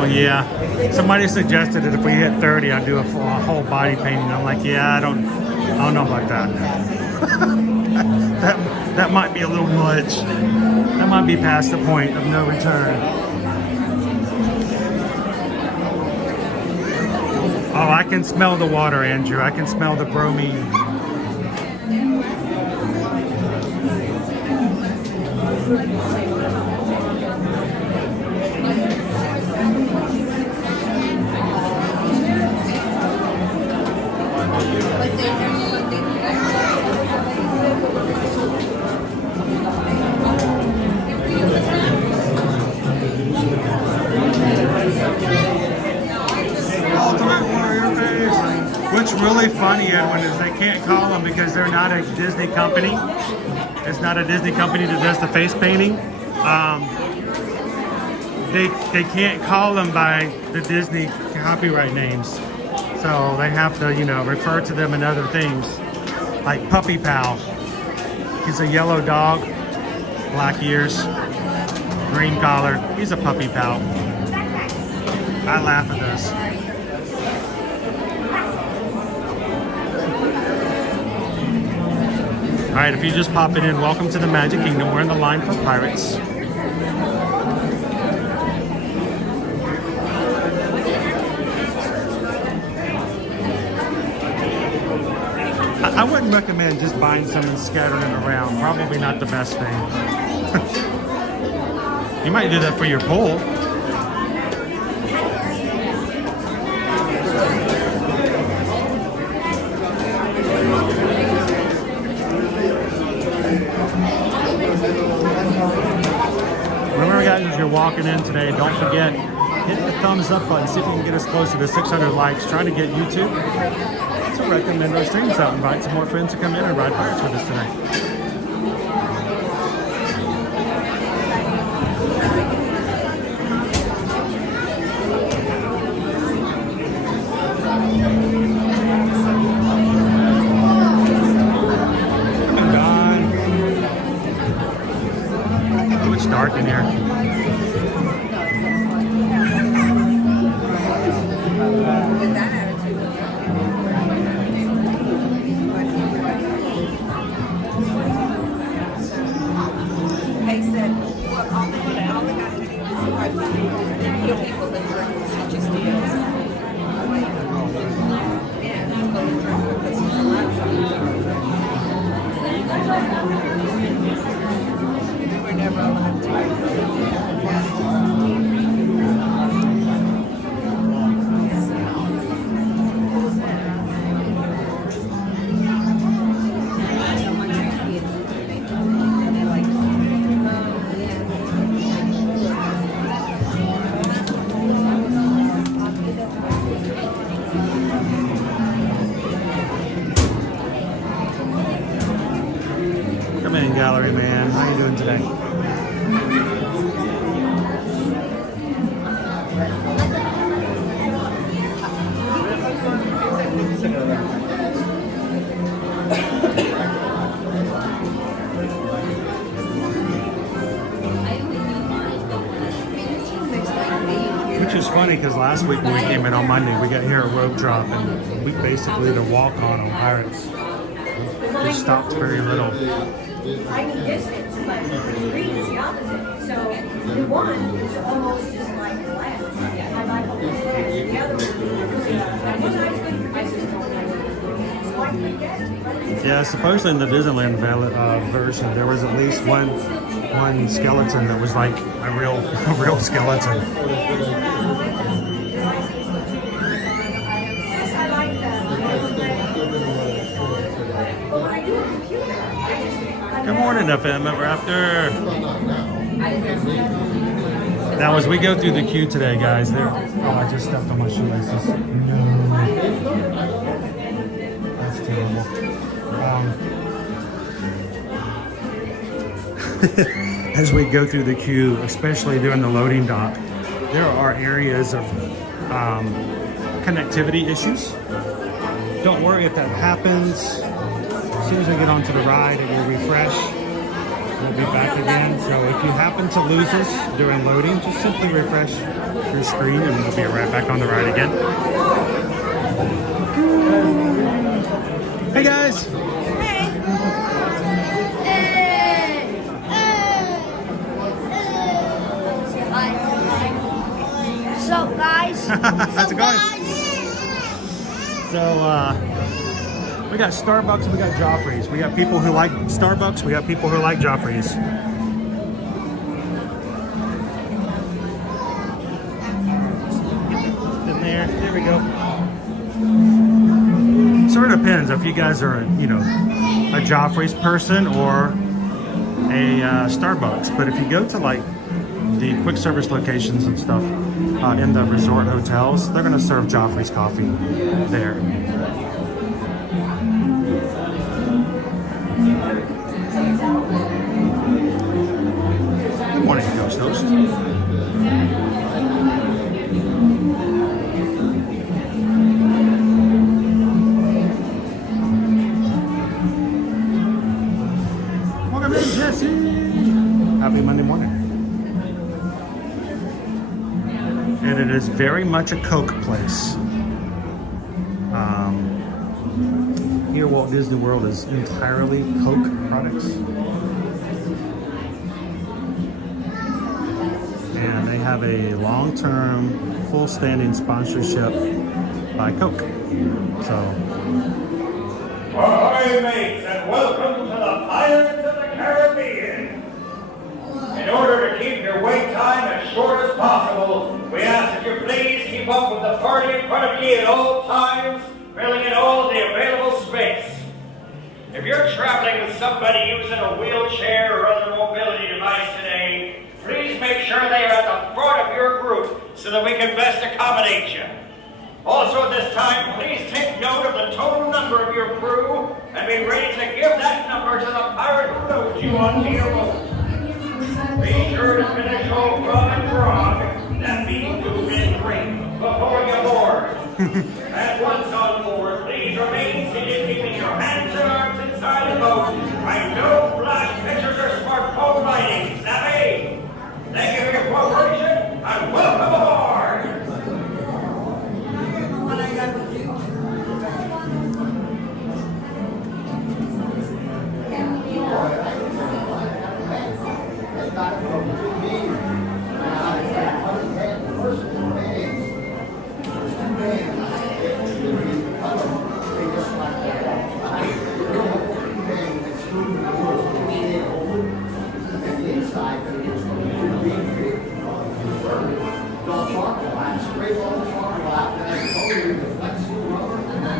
Yeah, somebody suggested that if we hit 30, I'd do a whole body painting. I'm like, yeah, I don't know about that. that might be a little much. That might be past the point of no return. Oh, I can smell the water, Andrew. I can smell the bromine. What's really funny, Edwin, is they can't call them because they're not a Disney company. It's not a Disney company that does the face painting. They can't call them by the Disney copyright names. So they have to, you know, refer to them in other things. Like Puppy Pal. He's a yellow dog, black ears, green collar. He's a Puppy Pal. I laugh at this. All right, if you're just popping in, welcome to the Magic Kingdom. We're in the line for Pirates. I wouldn't recommend just buying some and scattering them around. Probably not the best thing. You might do that for your pool. Remember, guys, as you're walking in today, don't forget, hit the thumbs up button. See if you can get us close to the 600 likes. Trying to get YouTube to recommend our streams out. Invite some more friends to come in and ride Pirates with us tonight. It's dark in here. They said, well, all they got to do is Come in, gallery man. How you doing today? Which is funny because last week when we came in on Monday, we got here at Rope Drop and we basically had to walk on Pirates. We stopped very little. I can distance, but green is the opposite. So the one is almost just like the last. I like almost fast. The other one, I just don't like it. Yeah, supposedly in the Disneyland version, there was at least one skeleton that was like a real skeleton. Good morning, FM Raptor. Now, as we go through the queue today, guys, oh, I just stepped on my shoelaces. No. That's terrible. As we go through the queue, especially during the loading dock, there are areas of connectivity issues. Don't worry if that happens. As soon as we get onto the ride, it will refresh. We'll be back again. So if you happen to lose us during loading, just simply refresh your screen and we'll be right back on the ride again. Hey guys! What's up, guys? How's it going? So, we got Starbucks, we got Joffrey's. We got people who like Starbucks, we got people who like Joffrey's. In there we go. Sort of depends if you guys are, you know, a Joffrey's person or a Starbucks. But if you go to like the quick service locations and stuff in the resort hotels, they're gonna serve Joffrey's coffee there. Good morning, Ghost Host. Welcome in, Jesse. Happy Monday morning. And it is very much a Coke place. Here, Walt Disney World is entirely Coke products. And they have a long-term, full-standing sponsorship by Coke. So. Ahoy, mates, and welcome to the Pirates of the Caribbean. In order to keep your wait time as short as possible, we ask that you please keep up with the party in front of you at all times, filling in all of the available space. If you're traveling with somebody using a wheelchair or other mobility device today, please make sure they are at the front of your group so that we can best accommodate you. Also at this time, please take note of the total number of your crew and be ready to give that number to the pirate who knows you on your boat. Be sure to finish home rum and grog, that being 2 and 3, before you board. And once on board, please remain seated, keeping your hands and arms inside the boat. And no flash pictures or smartphone lighting. Savvy? Thank you for your cooperation, and welcome aboard!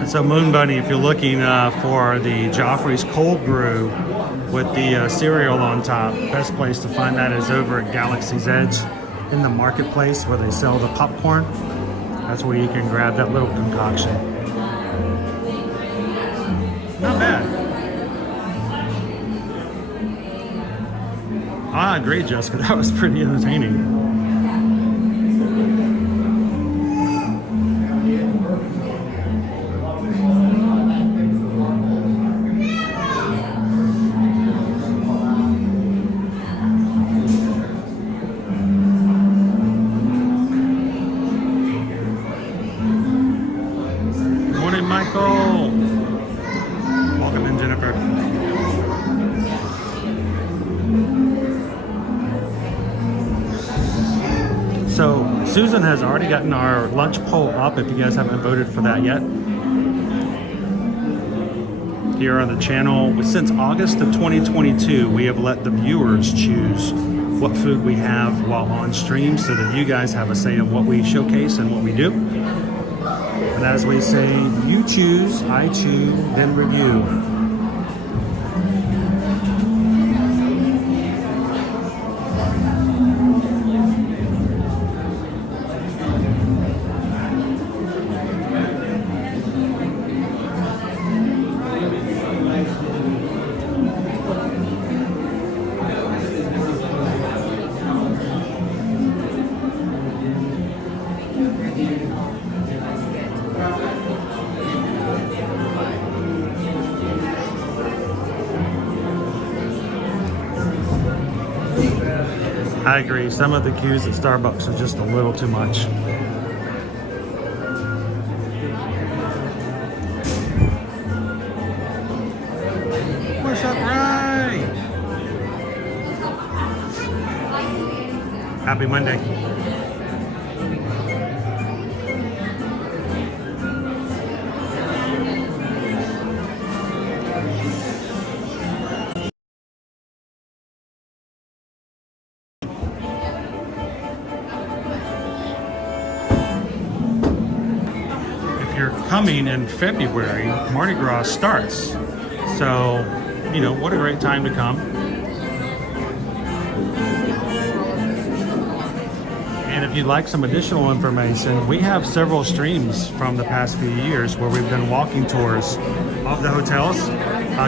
So Moon Bunny, if you're looking for the Joffrey's Cold Brew with the cereal on top, best place to find that is over at Galaxy's Edge in the marketplace where they sell the popcorn. That's where you can grab that little concoction. Not bad. I agree, Jessica. That was pretty entertaining. Morning, Michael. Welcome in, Jennifer. So Susan has already gotten our lunch poll up if you guys haven't voted for that yet. Here on the channel, since August of 2022, we have let the viewers choose what food we have while on stream so that you guys have a say in what we showcase and what we do. And as we say, you choose, I choose, then review. I agree. Some of the queues at Starbucks are just a little too much. What's up, Ray? Happy Monday. Coming in February, Mardi Gras starts. So, you know, what a great time to come. And if you'd like some additional information, we have several streams from the past few years where we've done walking tours of the hotels.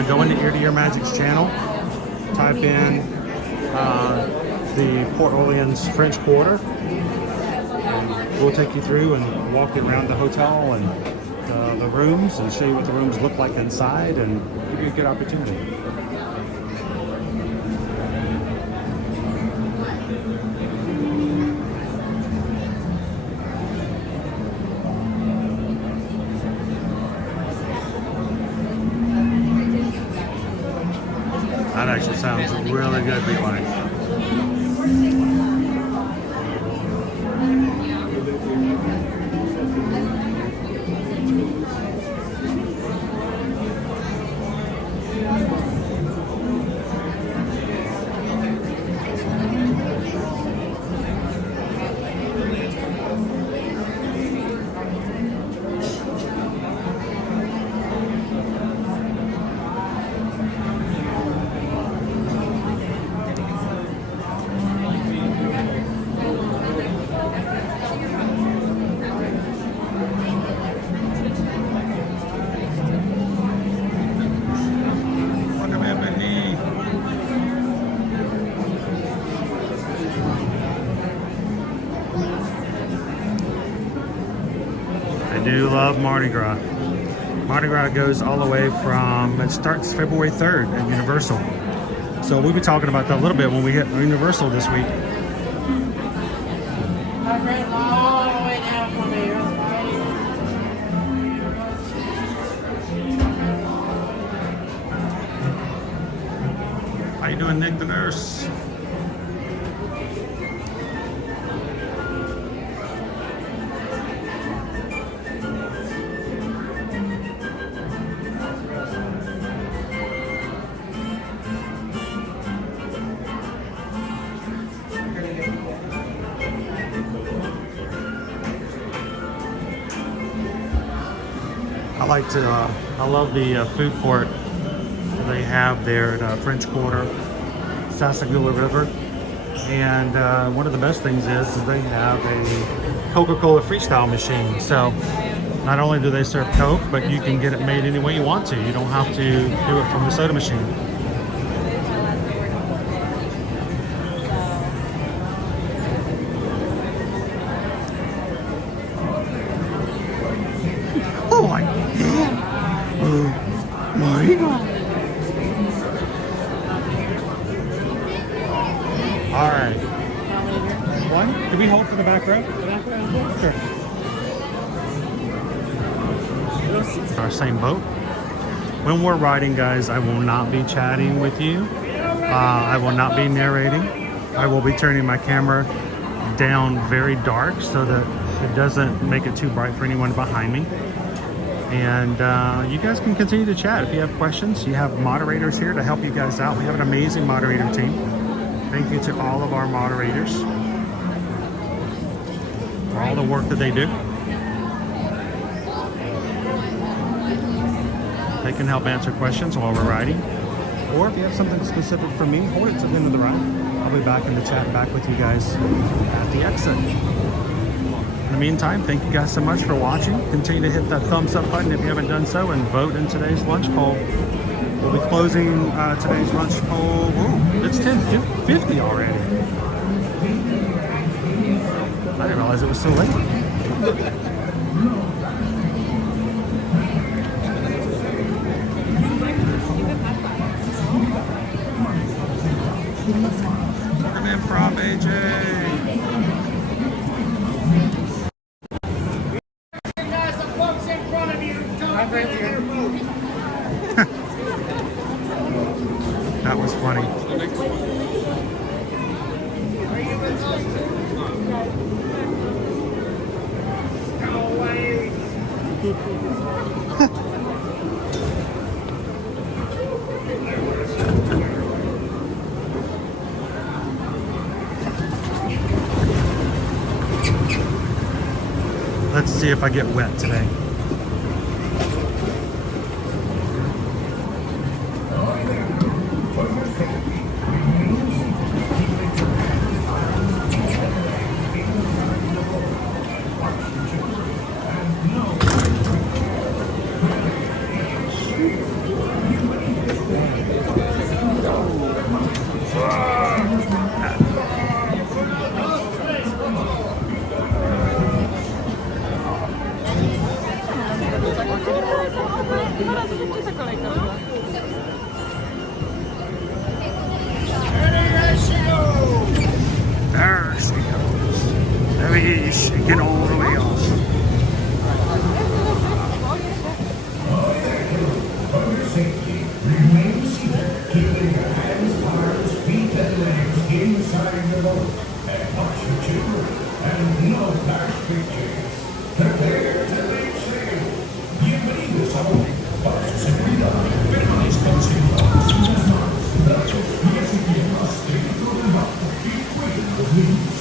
Go into Ear to Ear Magic's channel, type in the Port Orleans French Quarter, and we'll take you through and walk you around the hotel and the rooms and show you what the rooms look like inside and give you a good opportunity. That actually sounds really good, Big One. I do love Mardi Gras. Mardi Gras goes all the way from, it starts February 3rd at Universal. So we'll be talking about that a little bit when we hit Universal this week. All the way down from here. How you doing, Nick the nurse? I love the food court they have there at French Quarter, Sassagoula River. And one of the best things is they have a Coca-Cola freestyle machine. So not only do they serve Coke, but you can get it made any way you want to. You don't have to do it from the soda machine. Can we hold for the back row? The back row? Sure. Our same boat. When we're riding, guys, I will not be chatting with you. I will not be narrating. I will be turning my camera down very dark so that it doesn't make it too bright for anyone behind me. And you guys can continue to chat if you have questions. You have moderators here to help you guys out. We have an amazing moderator team. Thank you to all of our moderators for all the work that they do. They can help answer questions while we're riding. Or if you have something specific for me, hold it to the end of the ride. I'll be back in the chat back with you guys at the exit. In the meantime, thank you guys so much for watching. Continue to hit that thumbs up button if you haven't done so, and vote in today's lunch poll. We'll be closing today's lunch poll. Ooh, it's 10:50 already. I didn't realize it was so late. Come in, Prop AJ. That was funny. Let's see if I get wet today. There she goes. There he is, shaking all the way off. For your safety, remain seated, keeping your hands, arms, feet, and legs inside the boat. And watch your children, and no back pictures. Prepare to make sail. Bienvenidos a bordo. Para su seguridad, permanezcan sentados en las manos, brazos, pies y piernas dentro del barco y cuiden los niños.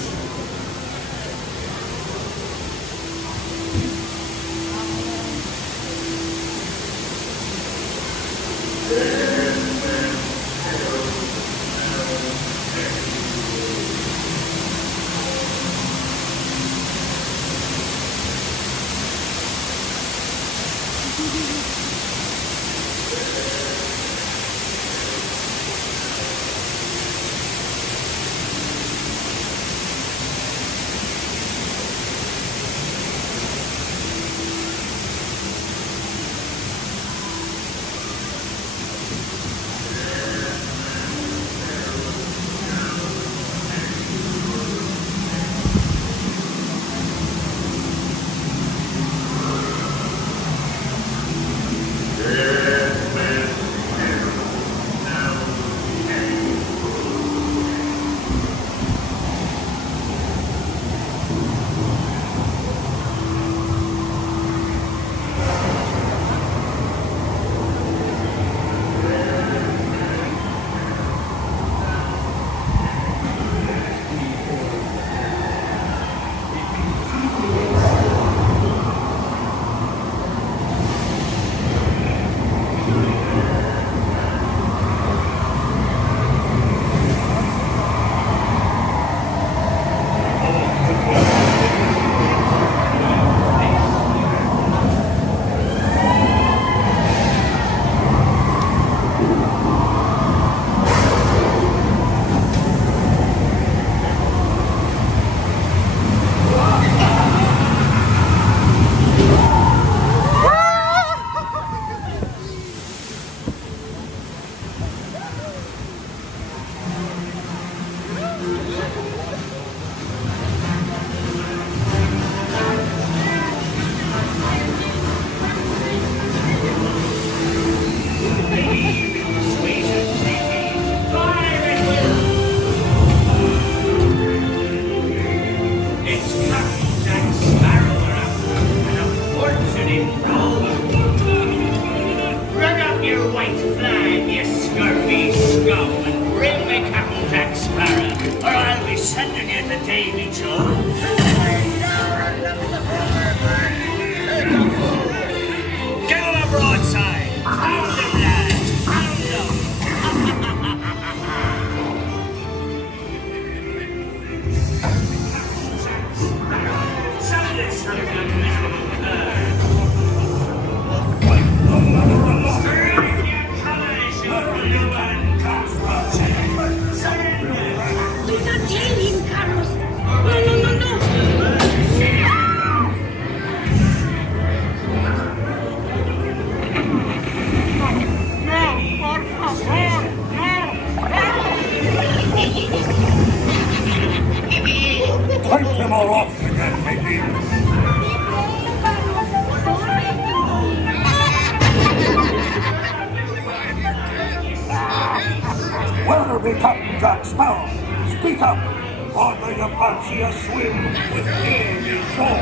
the Davy Joe. Get on the broadside. Pound them, lads. Pound them. Some of this We're not alien, Carlos. No, no, no, no. Wipe them all off again, maybe. Where be Captain Jack Sparrow? Speak up! Or do you fancy a swim with Davy Joe?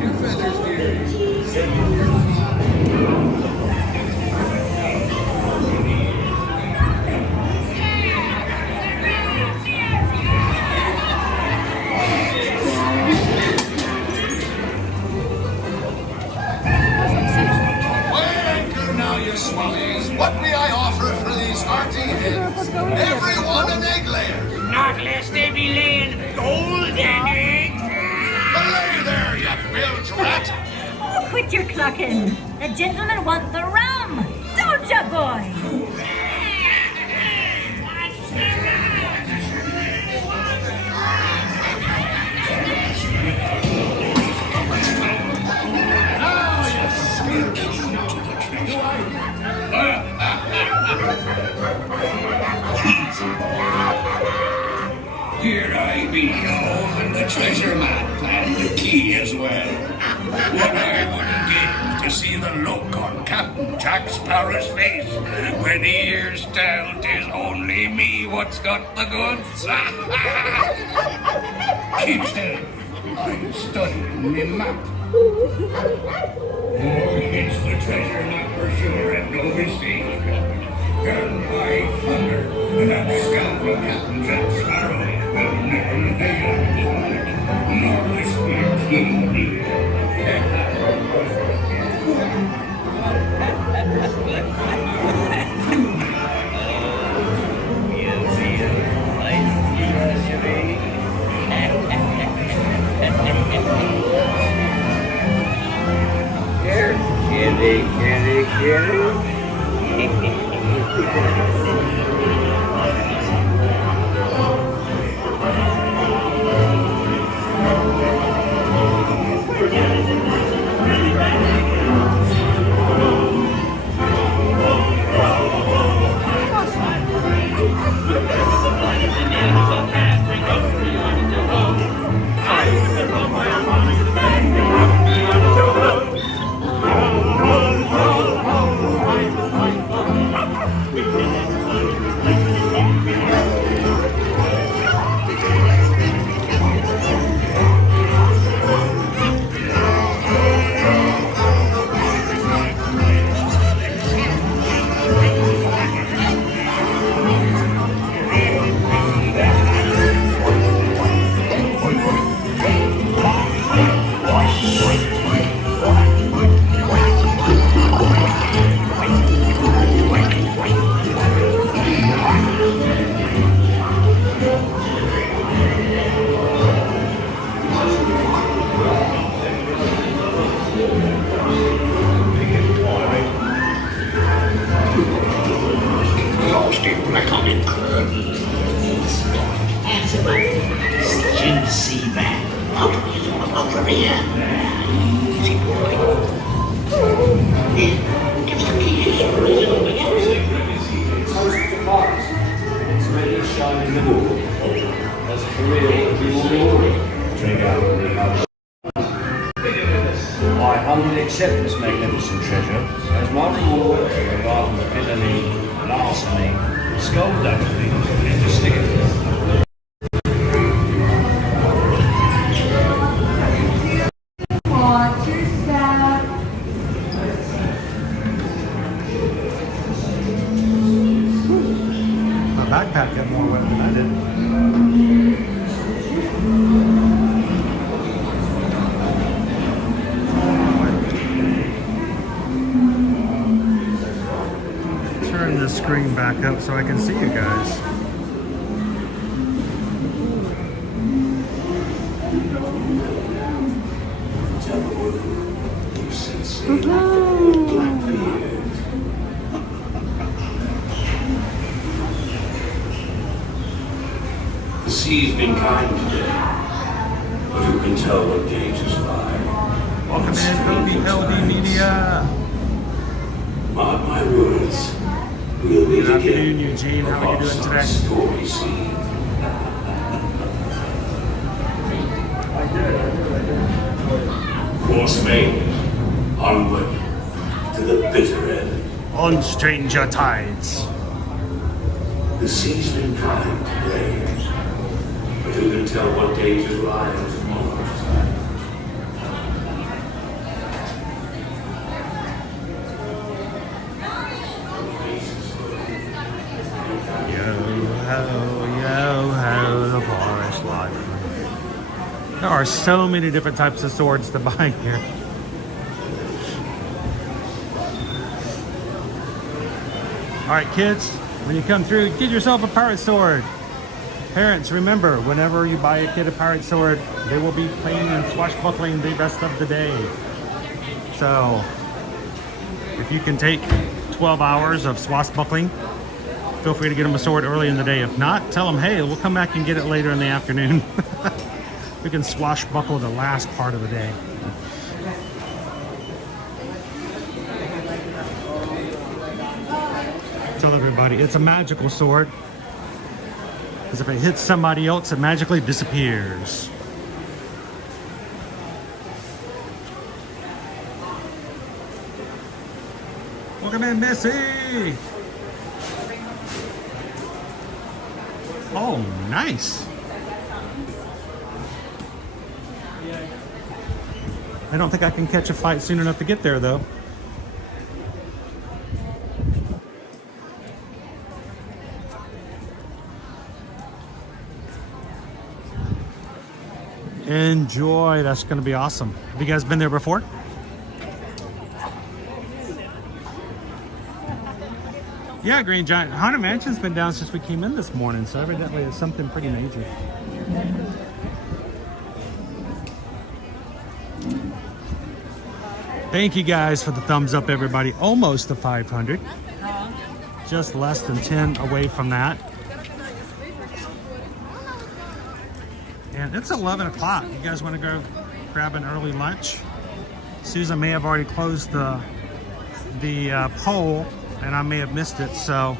Your feathers, dear. What may I offer for these hearty hens? Everyone an egg layer. not lest they be laying golden eggs. Belay there, you bilge rat. Oh, quit your clucking. The gentlemen want the rum. Don't ya, boy? Here I be, holding the treasure map and the key as well. What I wouldn't give to see the look on Captain Jack Sparrow's face when he hears tell 'tis only me what's got the goods. Keep still, I'm studying me map. Oh, it's the treasure map for sure and no mistake. And by thunder, that scoundrel Captain Jack Sparrow will never lay eyes on it, nor this here key neither. Kitty. I humbly accept this magnificent treasure as my reward rather than villainy, larceny, skullduggery, and disdain. Watch your step. My backpack got more wet than I did. the screen back up so I can see you guys. The sea's been kind today, but who can tell what dangers lie? Welcome in, LD Media. Mark my words, we'll meet Good again. afternoon, Eugene. How are you doing today? Stormy sea. Course made, onward to the bitter end. On stranger tides. The sea's been kind today, but who can tell what dangers lie tomorrow? Yo-ho, the forest life. There are so many different types of swords to buy here. Alright kids, when you come through, get yourself a pirate sword. Parents, remember, whenever you buy a kid a pirate sword, they will be playing and swashbuckling the rest of the day. So, if you can take 12 hours of swashbuckling, feel free to get them a sword early in the day. If not, tell them, hey, we'll come back and get it later in the afternoon. We can swashbuckle the last part of the day. Tell everybody, it's a magical sword. Because if it hits somebody else, it magically disappears. Welcome in, Missy! Oh, nice! I don't think I can catch a fight soon enough to get there, though. Enjoy. That's going to be awesome. Have you guys been there before? Yeah, Green Giant. Haunted Mansion's been down since we came in this morning, so evidently it's something pretty major. Thank you guys for the thumbs up, everybody. Almost to 500. Just less than 10 away from that. And it's 11 o'clock. You guys want to go grab an early lunch? Susan may have already closed the poll, and I may have missed it, so.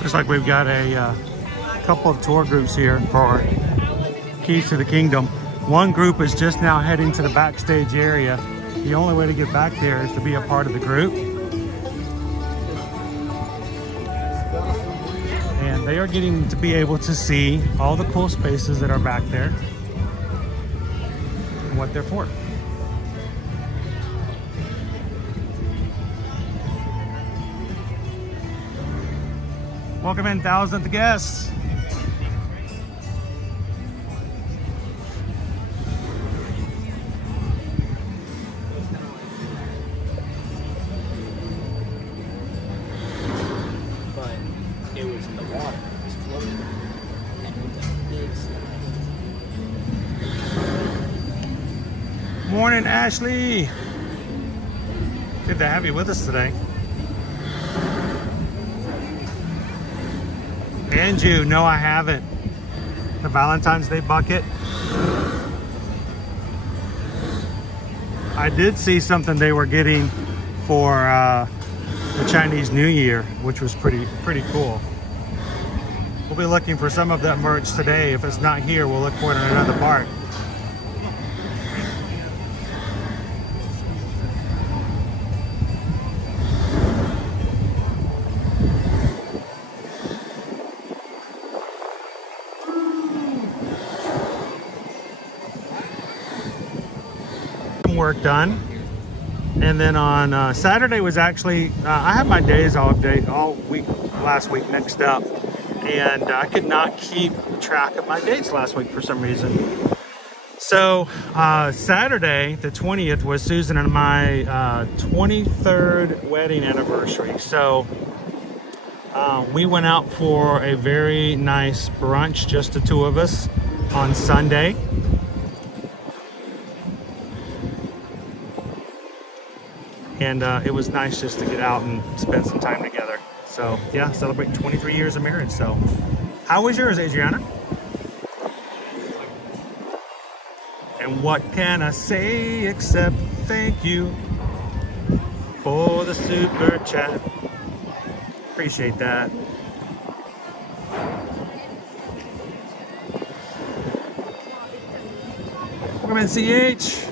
Looks like we've got a couple of tour groups here for Keys to the Kingdom. One group is just now heading to the backstage area. The only way to get back there is to be a part of the group. And they are getting to be able to see all the cool spaces that are back there and what they're for. Welcome in, 1,000th guests. But it was in the water. It was floating. And it was a big slide. Morning, Ashley. Good to have you with us today. And you? No, I haven't. The Valentine's Day bucket. I did see something they were getting for the Chinese New Year, which was pretty cool. We'll be looking for some of that merch today. If it's not here, we'll look for it in another part. work done. And then on Saturday was actually, I had my days all week, last week mixed up. And I could not keep track of my dates last week for some reason. So Saturday, the 20th, was Susan and my 23rd wedding anniversary. So we went out for a very nice brunch, just the two of us, on Sunday. And it was nice just to get out and spend some time together. So yeah, celebrating 23 years of marriage. So how was yours, Adriana? And what can I say except thank you for the super chat. Appreciate that. Women CH.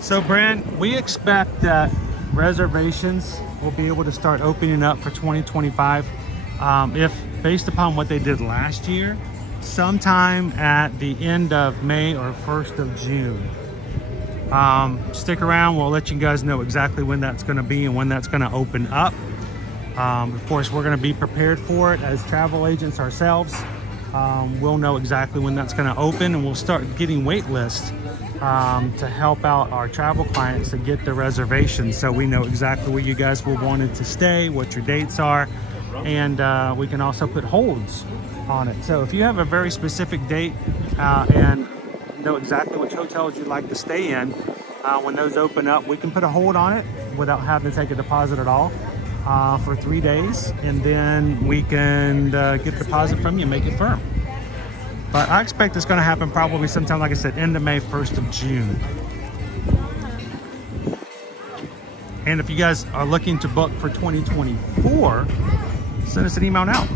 So Brand, we expect that reservations will be able to start opening up for 2025 if based upon what they did last year, sometime at the end of May or 1st of June. Stick around, we'll let you guys know exactly when that's going to be and when that's going to open up. Of course, we're going to be prepared for it as travel agents ourselves. We'll know exactly when that's going to open, and we'll start getting wait lists to help out our travel clients to get the reservations, so we know exactly where you guys will want it to stay, what your dates are, and we can also put holds on it. So if you have a very specific date and know exactly which hotels you'd like to stay in, when those open up, we can put a hold on it without having to take a deposit at all for 3 days, and then we can get the deposit from you and make it firm. But I expect it's going to happen probably sometime, like I said, end of May, 1st of June. And if you guys are looking to book for 2024, send us an email now.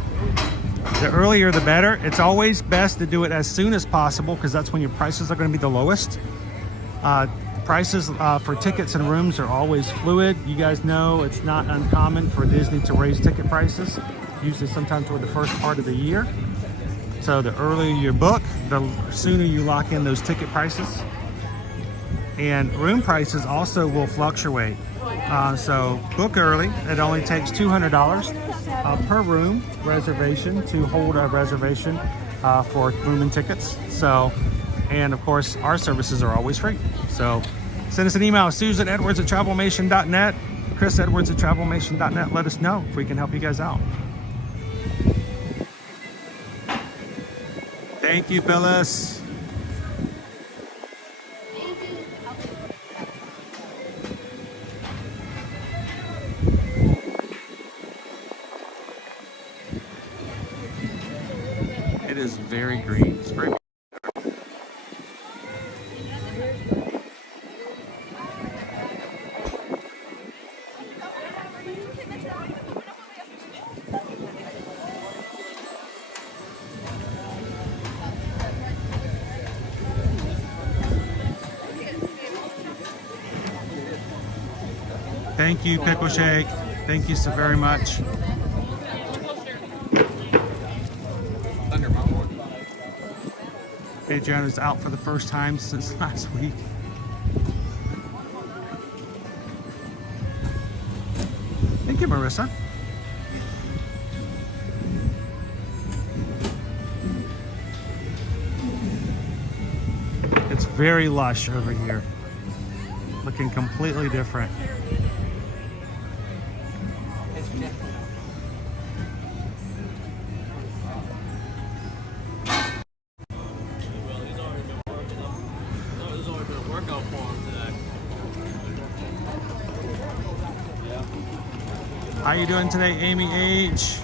The earlier the better. It's always best to do it as soon as possible because that's when your prices are going to be the lowest. Prices for tickets and rooms are always fluid. You guys know it's not uncommon for Disney to raise ticket prices, usually sometime toward the first part of the year. So the earlier you book, the sooner you lock in those ticket prices. And room prices also will fluctuate. So book early. It only takes $200 per room reservation to hold a reservation for room and tickets. So, and of course, our services are always free. So send us an email, susanedwards@travelmation.net, chrisedwards@travelmation.net. Let us know if we can help you guys out. Thank you, Phyllis. It is very green. It's very Thank you, Pickle Shake. Thank you so very much. Adriana's out for the first time since last week. Thank you, Marissa. It's very lush over here. Looking completely different. How you doing today, Amy H?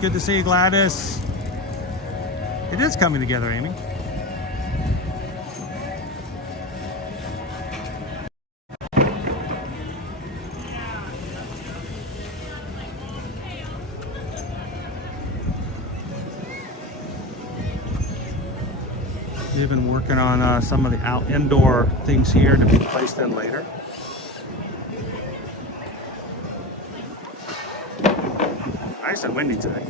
Good to see you, Gladys. It is coming together, Amy. They've been working on some of the indoor things here to be placed in later. Nice and windy today.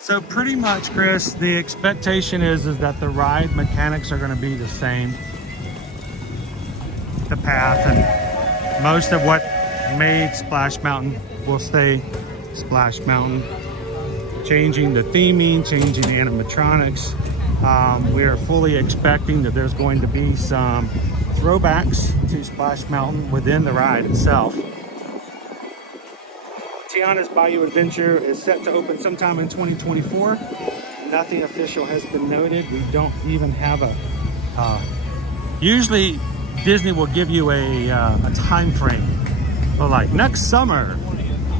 So pretty much, Chris, the expectation is that the ride mechanics are going to be the same. The path and most of what made Splash Mountain will stay Splash Mountain. Changing the theming, changing the animatronics. We are fully expecting that there's going to be some throwbacks to Splash Mountain within the ride itself. Tiana's Bayou Adventure is set to open sometime in 2024. Nothing official has been noted. We don't even have a... usually Disney will give you a time frame. So like next summer,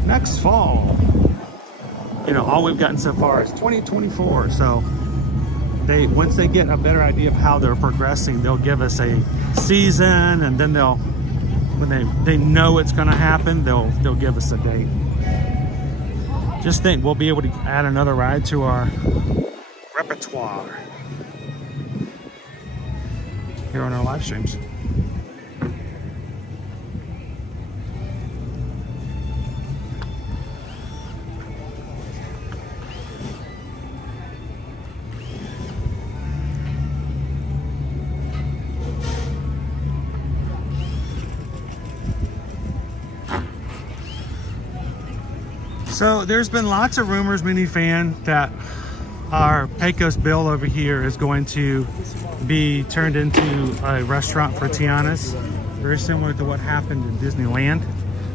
next fall. You know, all we've gotten so far is 2024. So once they get a better idea of how they're progressing, they'll give us a season, and then when they know it's going to happen, they'll give us a date. Just think we'll be able to add another ride to our repertoire here on our live streams. So there's been lots of rumors, mini fan, that our Pecos Bill over here is going to be turned into a restaurant for Tiana's, very similar to what happened in Disneyland,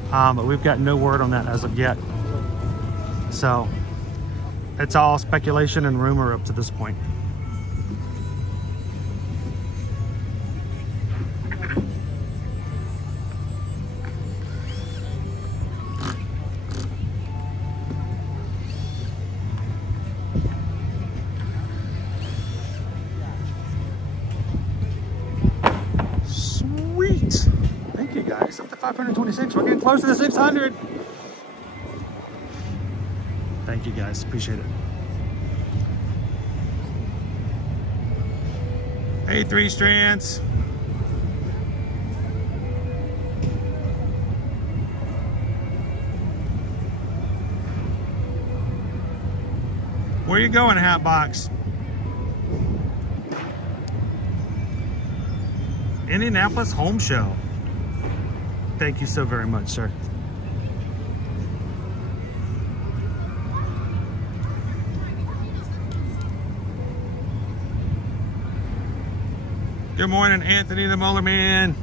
but we've got no word on that as of yet. So it's all speculation and rumor up to this point. Thank you guys. Up to 526. We're getting close to the 600. Thank you guys. Appreciate it. Hey, 3 Strands. Where you going, Hatbox? Indianapolis Home Show. Thank you so very much, sir. Good morning, Anthony the Molar Man.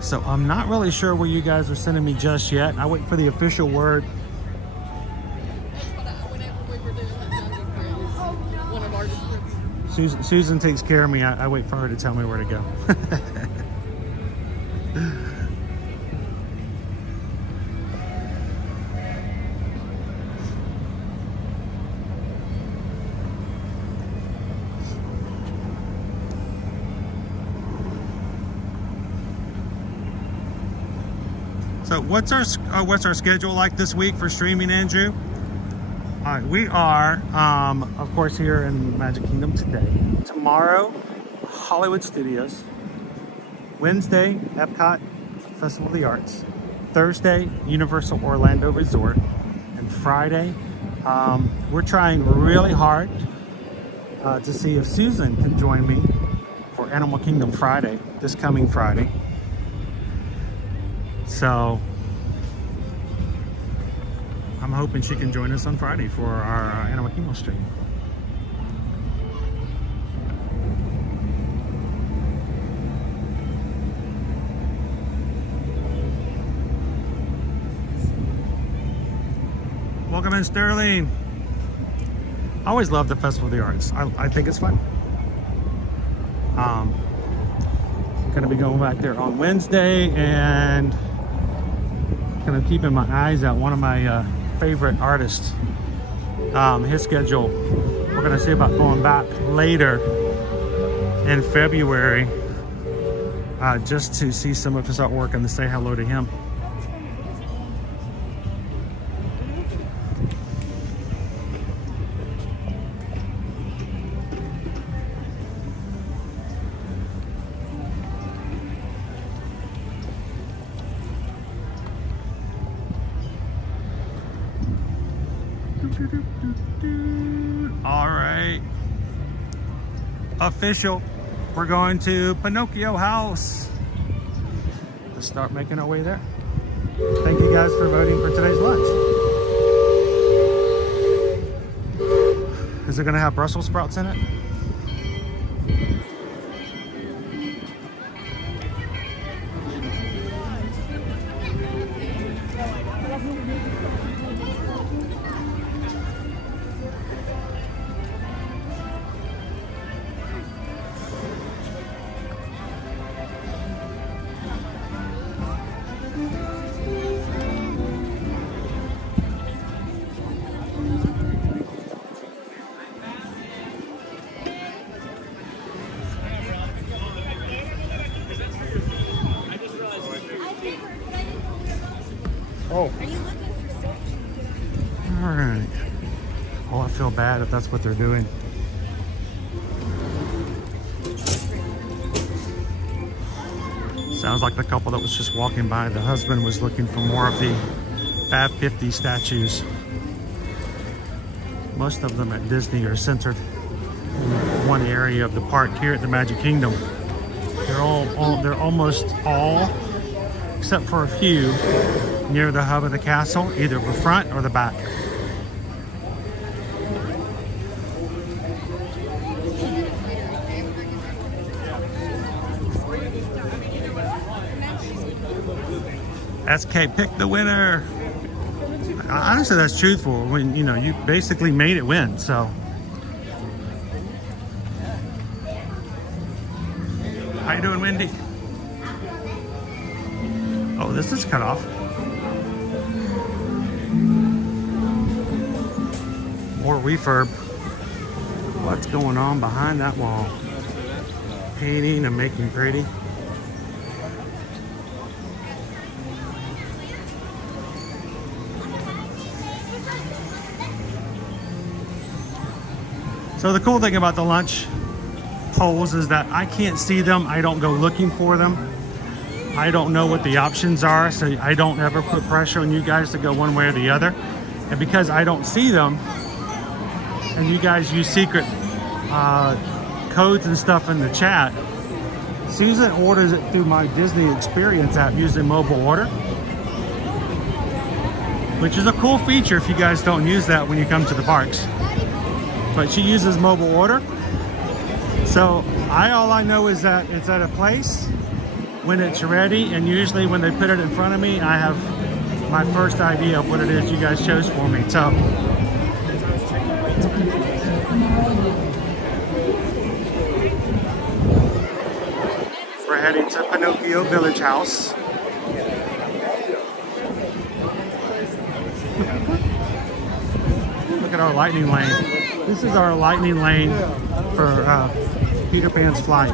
So I'm not really sure where you guys are sending me just yet. I wait for the official word. Susan takes care of me. I wait for her to tell me where to go. So what's our schedule like this week for streaming, Andrew? We are, of course, here in Magic Kingdom today. Tomorrow, Hollywood Studios. Wednesday, Epcot Festival of the Arts. Thursday, Universal Orlando Resort. And Friday, we're trying really hard to see if Susan can join me for Animal Kingdom Friday, this coming Friday. So I'm hoping she can join us on Friday for our Animal Kingdom stream. Welcome in, Sterling. I always love the Festival of the Arts. I think it's fun. Gonna be going back there on Wednesday, and kind of keeping my eyes out. One of my favorite artists, his schedule, we're gonna see about going back later in February, just to see some of his artwork and to say hello to him. All right, official. We're going to Pinocchio House. Let's start making our way there. Thank you guys for voting for today's lunch. Is it gonna have Brussels sprouts in it? Oh. All right. Oh, I feel bad if that's what they're doing. Sounds like the couple that was just walking by, the husband was looking for more of the Fab 50 statues. Most of them at Disney are centered in one area of the park. Here at the Magic Kingdom, they're almost all, except for a few, near the hub of the castle, either the front or the back. SK picked the winner. Honestly, that's truthful. When you know, you basically made it win. So, how you doing, Wendy? Oh, this is cut off. More refurb. What's going on behind that wall? Painting and making pretty. So the cool thing about the lunch polls is that I can't see them. I don't go looking for them. I don't know what the options are, so I don't ever put pressure on you guys to go one way or the other. And because I don't see them, and you guys use secret codes and stuff in the chat, Susan orders it through my Disney Experience app using mobile order, which is a cool feature if you guys don't use that when you come to the parks. But she uses mobile order. So all I know is that it's at a place when it's ready, and usually when they put it in front of me, I have my first idea of what it is you guys chose for me. So we're heading to Pinocchio Village House. Look at our lightning lane. This is our lightning lane for Peter Pan's flight.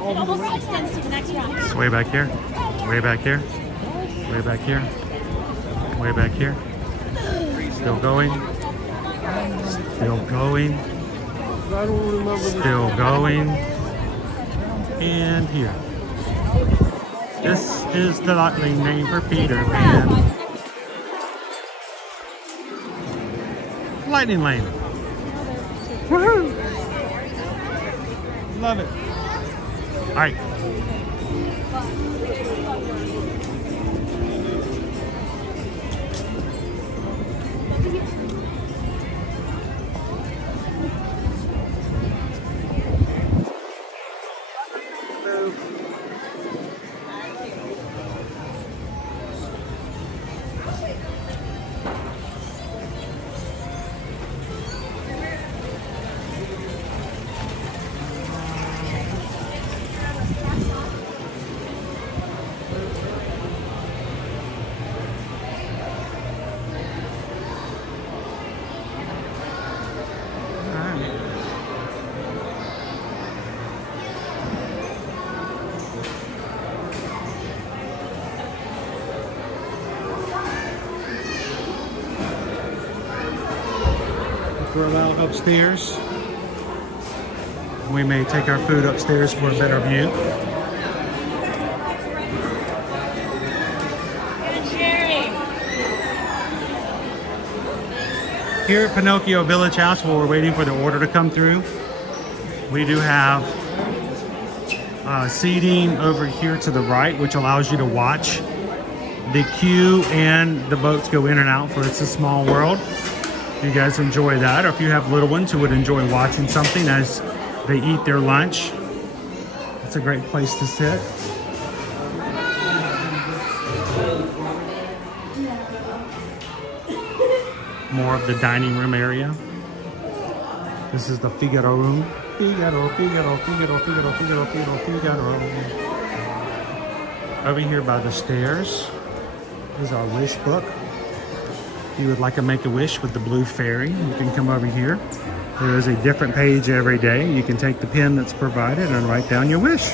Almost extends to the next round. It's way back here, way back here, way back here, way back here. Still going, still going, still going, and here. This is the lightning lane for Peter Pan. Lightning lane. Woohoo! Love it. All right. grill out upstairs. We may take our food upstairs for a better view. Here at Pinocchio Village House, while we're waiting for the order to come through, we do have seating over here to the right, which allows you to watch the queue and the boats go in and out for It's a Small World. If you guys enjoy that, or if you have little ones who would enjoy watching something as they eat their lunch, it's a great place to sit. More of the dining room area. This is the Figaro room. Figaro, Figaro, Figaro, Figaro, Figaro, Figaro, Figaro. Over here by the stairs is our wish book. If you would like to make a wish with the blue fairy, you can come over here. There is a different page every day. You can take the pen that's provided and write down your wish.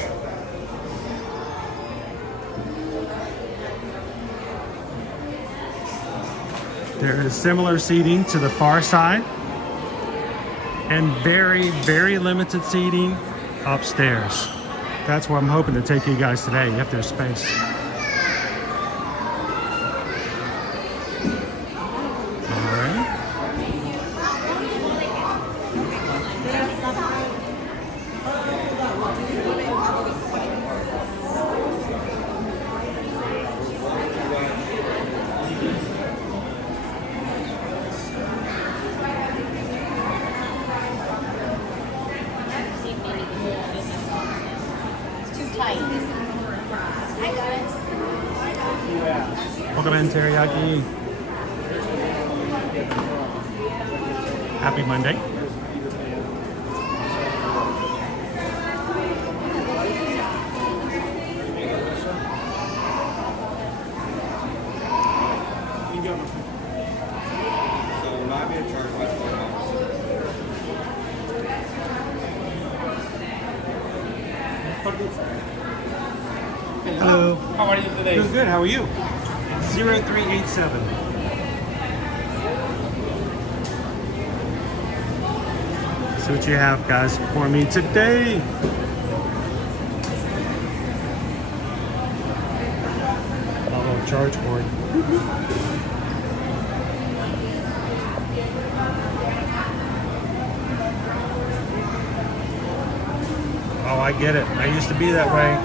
There is similar seating to the far side and very, very limited seating upstairs. That's where I'm hoping to take you guys today, if there's space. Welcome in, teriyaki. Happy Monday. Hello. How are you today? Doing good. How are you? 0387. See what you have, guys, for me today. A little charge cord. Oh, I get it. I used to be that way.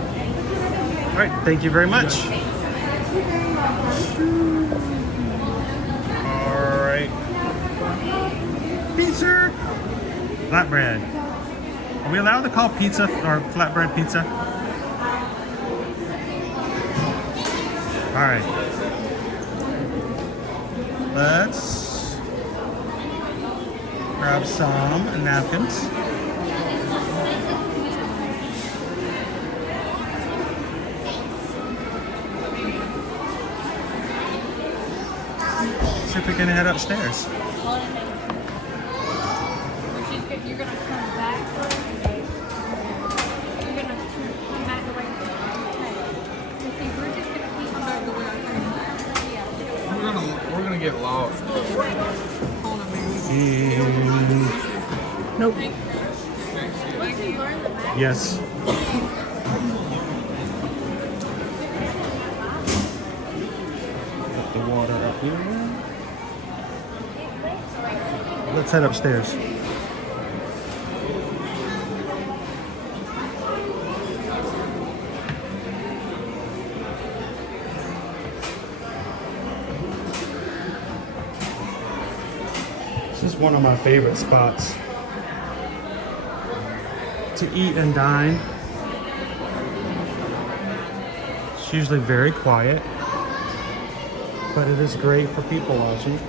All right, thank you very much. All right. Pizza. Flatbread. Are we allowed to call pizza or flatbread pizza? All right. Let's grab some napkins. See if we can head upstairs. You're gonna come back. You're gonna come back right there. See, we're just gonna keep on the way I came. We're gonna get lost. Nope. Yes. Put the water up here. Let's head upstairs. This is one of my favorite spots to eat and dine. It's usually very quiet, but it is great for people watching.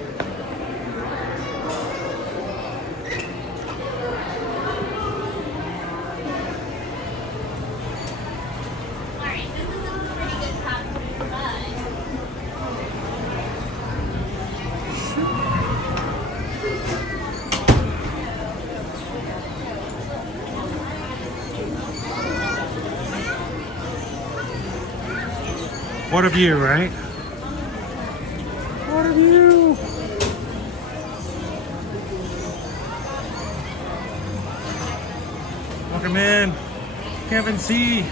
What a view, right? What a view! Kevin C.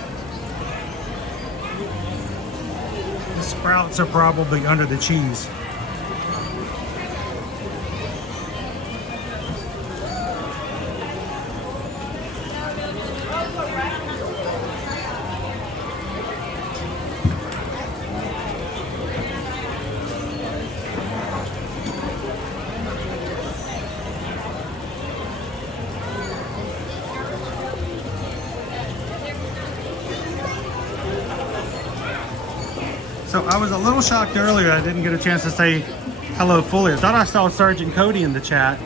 The sprouts are probably under the cheese. So I was a little shocked earlier I didn't get a chance to say hello fully. I thought I saw Sergeant Cody in the chat.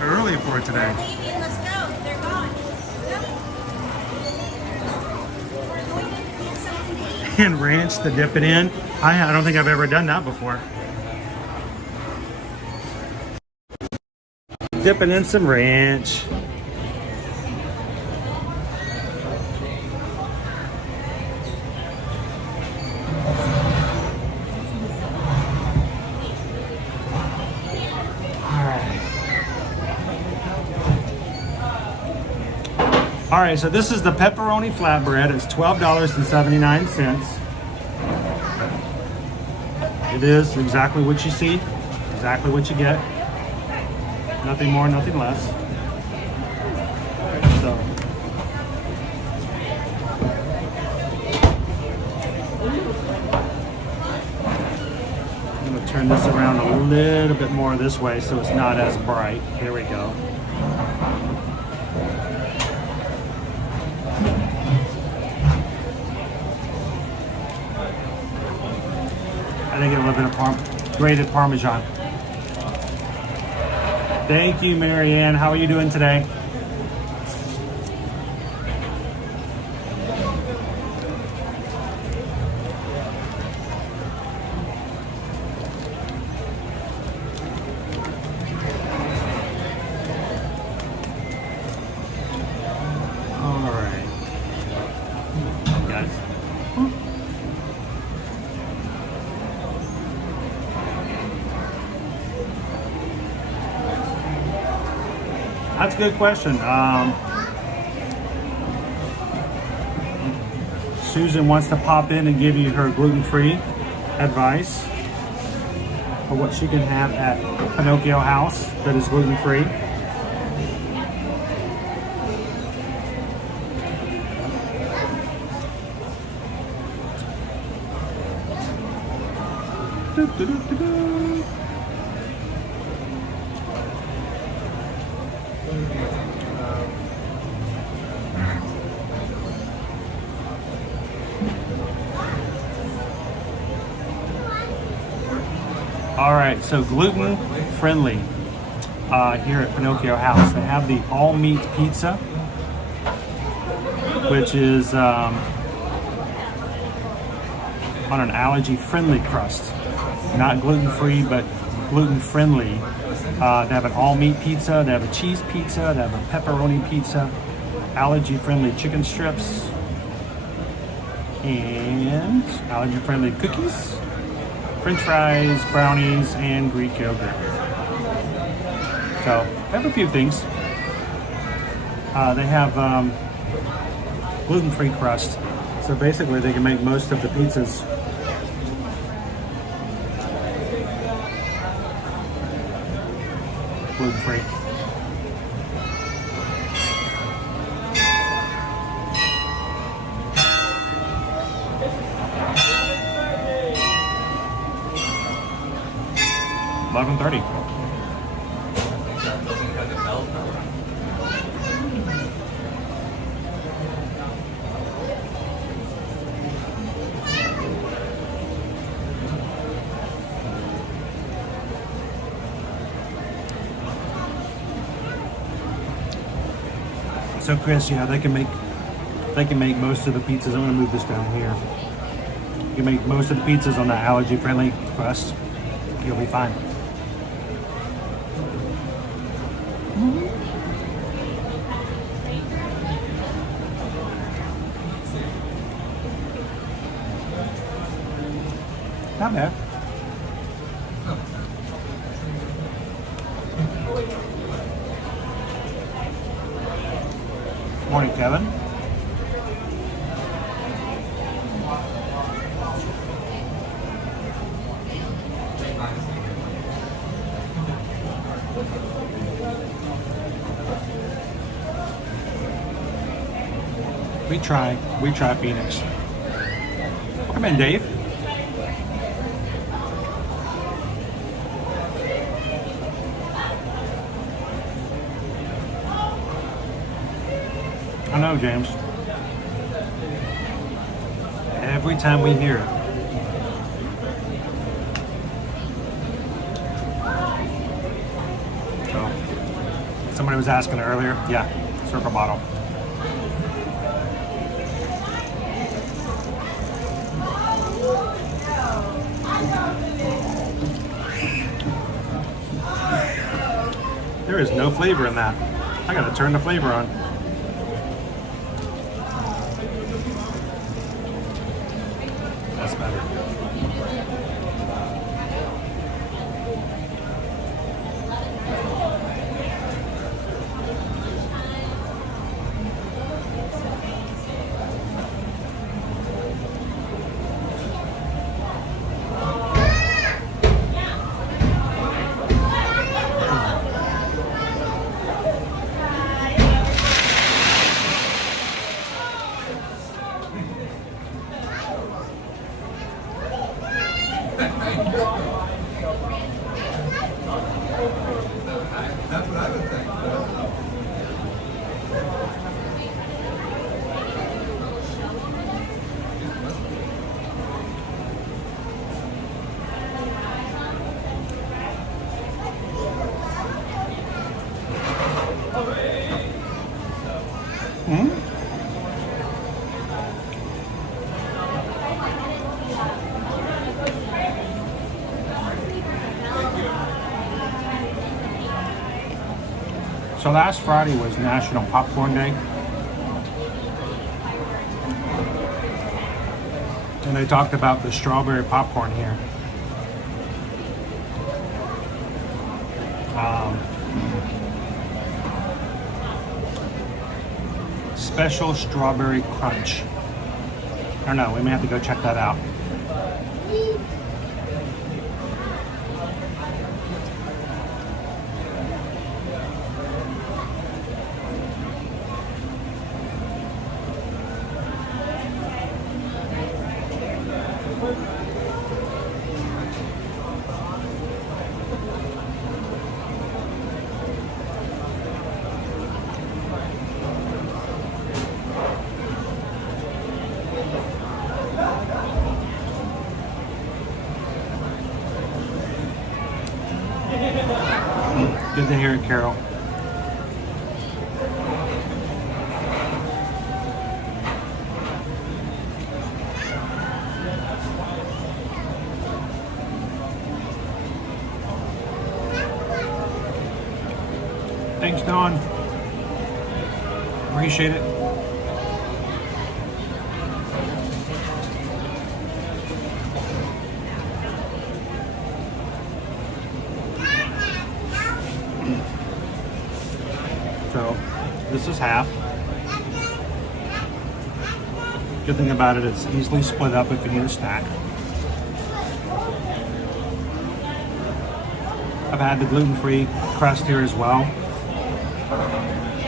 Early for today. And ranch to dip it in. I don't think I've ever done that before. Dipping in some ranch. All right, so this is the pepperoni flatbread. It's $12.79. It is exactly what you see, exactly what you get. Nothing more, nothing less. So, I'm going to turn this around a little bit more this way so it's not as bright. Here we go. I think a little bit of grated Parmesan. Thank you, Marianne. How are you doing today? All right. Got it. That's a good question. Susan wants to pop in and give you her gluten-free advice for what she can have at Pinocchio House that is gluten-free. All right, so gluten friendly here at Pinocchio House. They have the all meat pizza, which is on an allergy friendly crust. Not gluten free, but gluten friendly. They have an all meat pizza, they have a cheese pizza, they have a pepperoni pizza, allergy friendly chicken strips, and allergy friendly cookies, French fries, brownies, and Greek yogurt. So they have a few things. They have gluten-free crust. So basically they can make most of the pizzas gluten-free. $11.30. So Chris, yeah, they can make most of the pizzas. I'm gonna move this down here. You can make most of the pizzas on the allergy-friendly crust. You'll be fine. Not bad. Morning, Kevin. We try Phoenix. Come in, Dave. I know, James. Every time we hear it. So, somebody was asking earlier. Yeah, circle bottle. There is no flavor in that. I gotta turn the flavor on. That's better. That's what I would think. So last Friday was National Popcorn Day. And they talked about the strawberry popcorn here. Special strawberry crunch. I don't know, we may have to go check that out. Good to hear it, Carol. Thanks, Dawn. Appreciate it. So this is half. Good thing about it, it's easily split up if you need a snack. I've had the gluten-free crust here as well.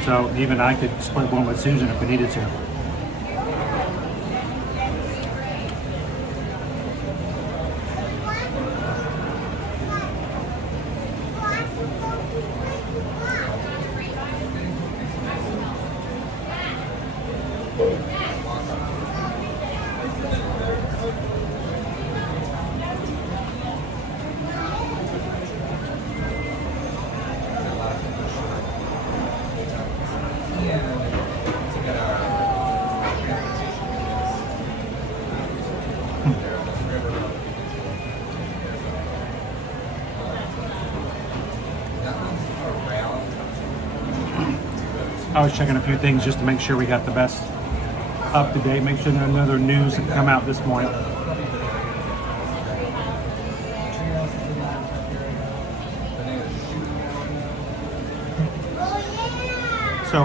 So even I could split one with Susan if we needed to. I was checking a few things just to make sure we got the best up to date, make sure no other news had come out this morning. So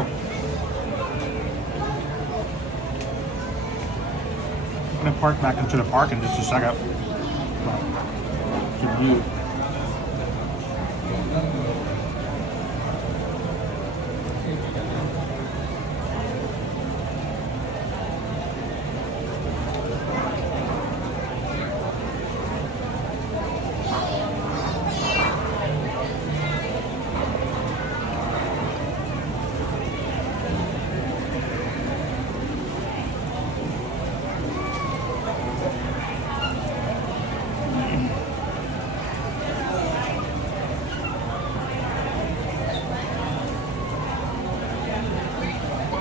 I'm gonna park back into the park in just a second. Give you.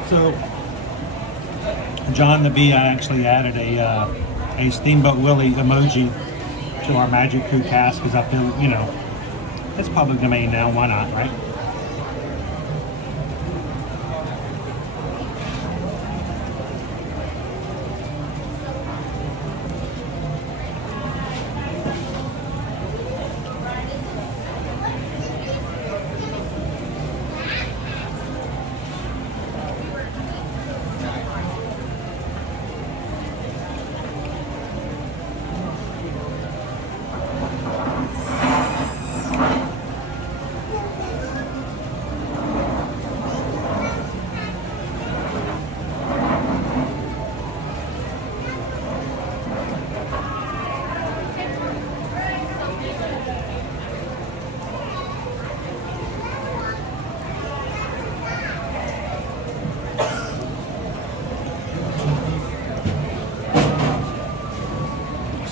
So, John the Bee, I actually added a Steamboat Willie emoji to our Magic Crew cast because I feel, you know, it's public domain now. Why not, right?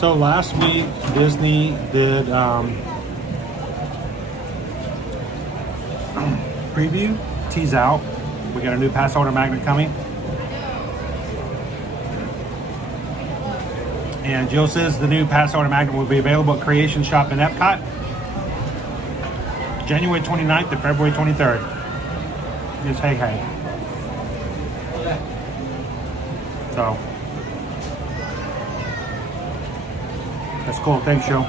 So last week Disney did preview, tease out. We got a new pass holder magnet coming. And Jill says the new pass holder magnet will be available at Creation Shop in Epcot January 29th to February 23rd. Just hey hey. So that's cool. Thanks, Joe.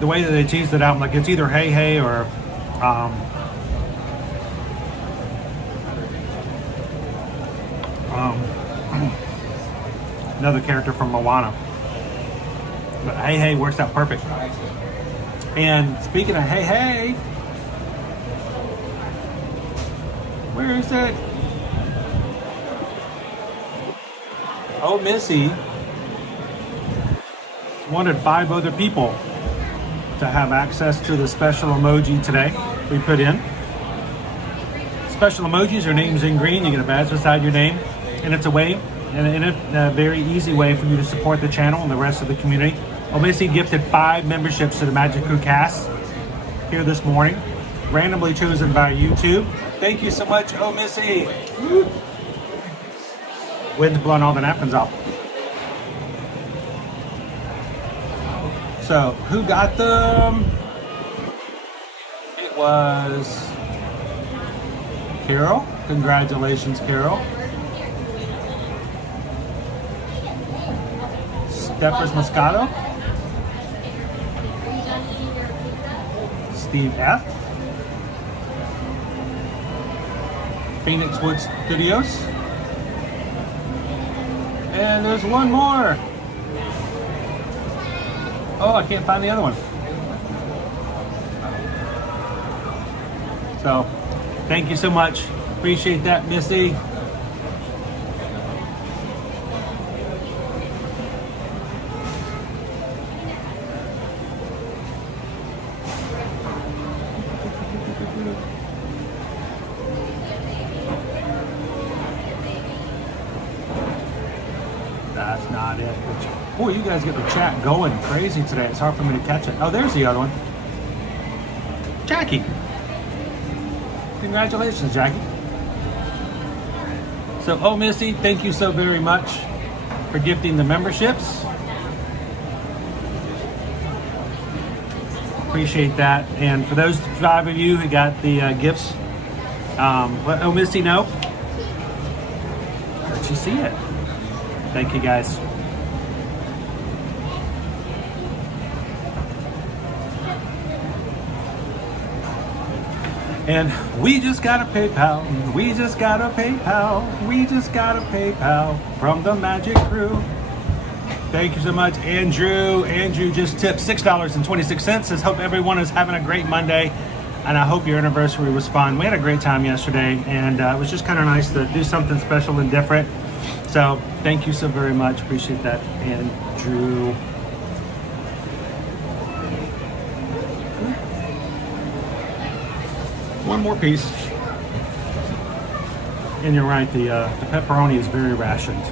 The way that they teased it out, like it's either hey hey or another character from Moana. But hey hey works out perfect. And speaking of hey hey, where is it? Oh, Missy wanted 5 other people to have access to the special emoji today we put in. Special emojis are names in green. You get a badge beside your name, and it's a way, and a very easy way for you to support the channel and the rest of the community. Missy gifted 5 memberships to the Magic Crew cast here this morning, randomly chosen by YouTube. Thank you so much, Missy. Wind's blowing all the napkins off. So, who got them? It was Carol. Congratulations, Carol. Steppers Moscato. Steve F. Phoenix Wood Studios. And there's one more. Oh, I can't find the other one. So, thank you so much. Appreciate that, Missy. That's not it. Boy, you guys get the chat going crazy today. It's hard for me to catch it. Oh, there's the other one. Jackie. Congratulations, Jackie. So, Missy, thank you so very much for gifting the memberships. Appreciate that. And for those 5 of you who got the gifts, let Missy know. Let you see it. Thank you, guys. And we just got a PayPal, we just got a PayPal, we just got a PayPal from the Magic Crew. Thank you so much, Andrew. Andrew just tipped $6.26. Says, hope everyone is having a great Monday, and I hope your anniversary was fun. We had a great time yesterday, and it was just kind of nice to do something special and different. So thank you so very much. Appreciate that, Andrew. One more piece. And you're right, the pepperoni is very rationed.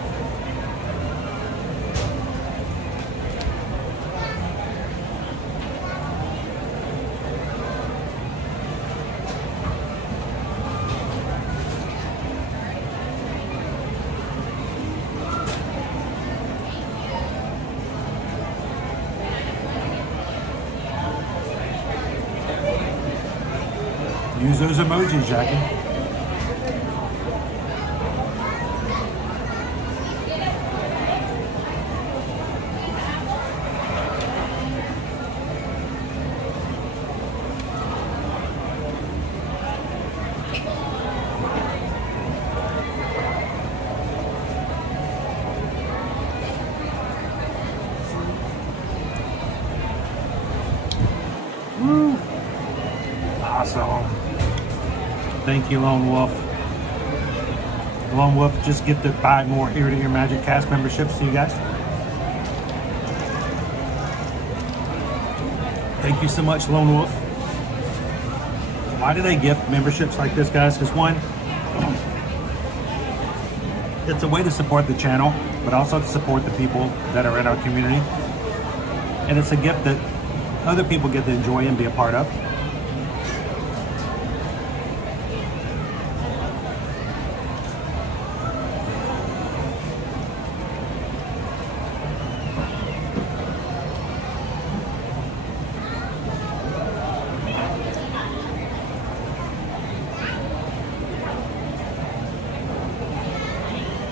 Use those emojis, Jackie. Woo. Awesome. Thank you, Lone Wolf. Lone Wolf just get to buy more Ear to Ear Magic Cast memberships to you guys. Thank you so much, Lone Wolf. Why do they give memberships like this, guys? Because one, it's a way to support the channel, but also to support the people that are in our community. And it's a gift that other people get to enjoy and be a part of.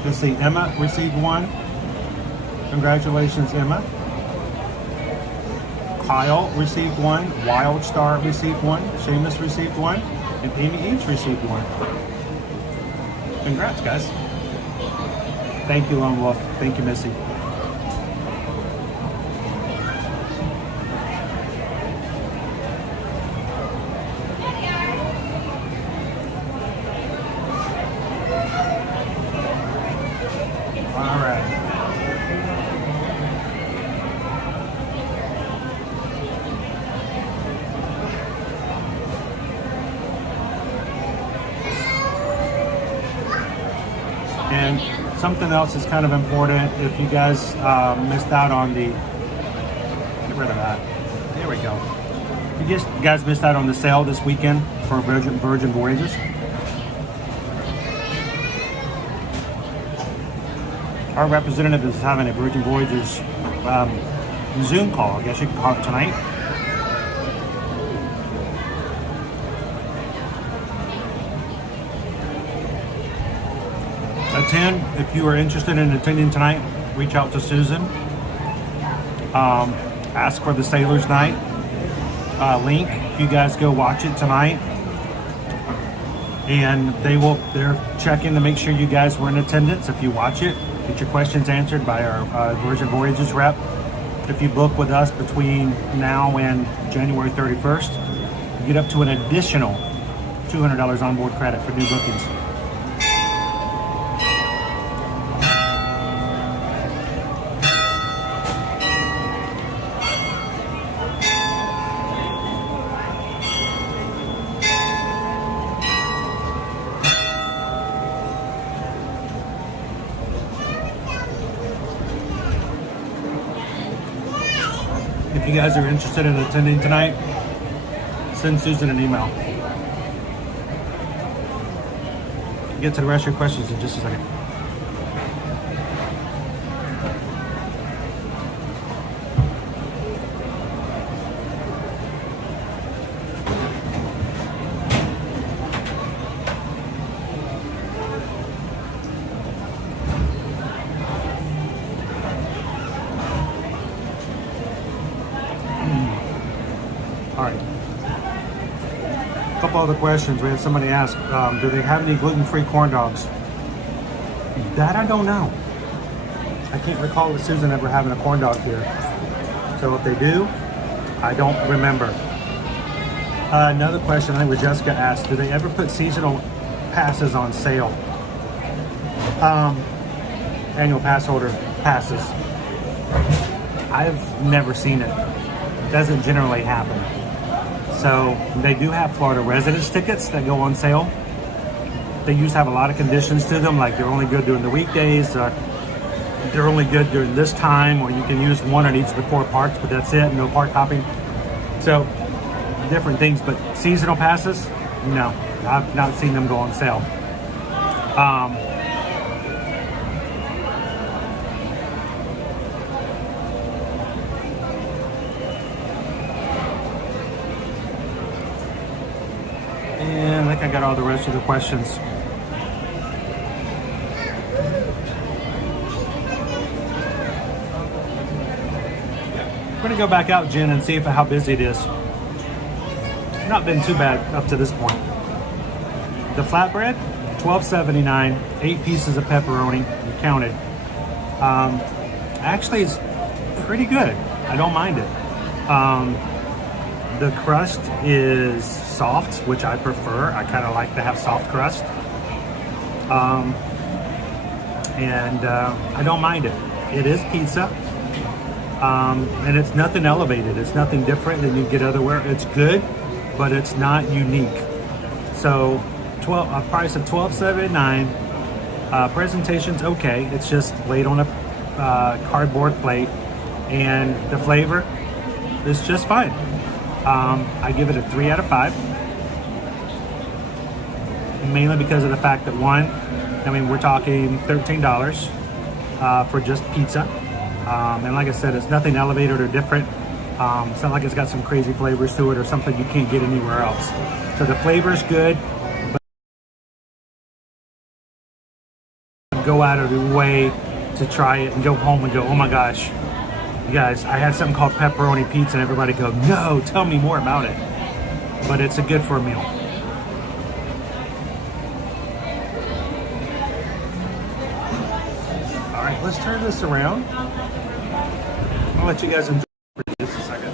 Let's see, Emma received one. Congratulations, Emma. Kyle received one. Wildstar received one. Seamus received one. And Amy each received one. Congrats, guys. Thank you, Lone Wolf. Thank you, Missy. And something else is kind of important. If you guys missed out on the, get rid of that. There we go. If you guys missed out on the sale this weekend for Virgin Voyages, our representative is having a Virgin Voyages Zoom call. I guess you can call it tonight. Attend. If you are interested in attending tonight, reach out to Susan. Ask for the Sailor's Night link. You guys go watch it tonight, and they're checking to make sure you guys were in attendance. If you watch it, get your questions answered by our Virgin Voyages rep. If you book with us between now and January 31st, you get up to an additional $200 onboard credit for new bookings. If you guys are interested in attending tonight, send Susan an email. Get to the rest of your questions in just a second. All right. A couple other questions. We had somebody ask, do they have any gluten-free corn dogs? That I don't know. I can't recall with Susan ever having a corn dog here. So if they do, I don't remember. Another question I think Jessica asked, do they ever put seasonal passes on sale? Annual pass holder passes. I've never seen it. It doesn't generally happen. So they do have Florida residence tickets that go on sale. They used to have a lot of conditions to them, like they're only good during the weekdays, they're only good during this time, or you can use one at each of the 4 parks, but that's it, no park hopping. So different things, but seasonal passes, no, I've not seen them go on sale. And I think I got all the rest of the questions. We're gonna go back out, Jen, and see how busy it is. Not been too bad up to this point. The flatbread, $12.79, 8 pieces of pepperoni, you counted. Actually, it's pretty good. I don't mind it. The crust is soft, which I prefer. I kind of like to have soft crust. I don't mind it. It is pizza. And it's nothing elevated. It's nothing different than you get otherwhere. It's good, but it's not unique. So a price of $12.79. Presentation's okay. It's just laid on a cardboard plate, and the flavor is just fine. I give it a 3 out of 5. Mainly because of the fact that we're talking $13 for just pizza. And like I said, it's nothing elevated or different. It's not like it's got some crazy flavors to it or something you can't get anywhere else. So the flavor's good, but go out of the way to try it and go home and go, oh my gosh, you guys, I had something called pepperoni pizza, and everybody go, no, tell me more about it. But it's a good for a meal. All right, let's turn this around. I'll let you guys enjoy for just a second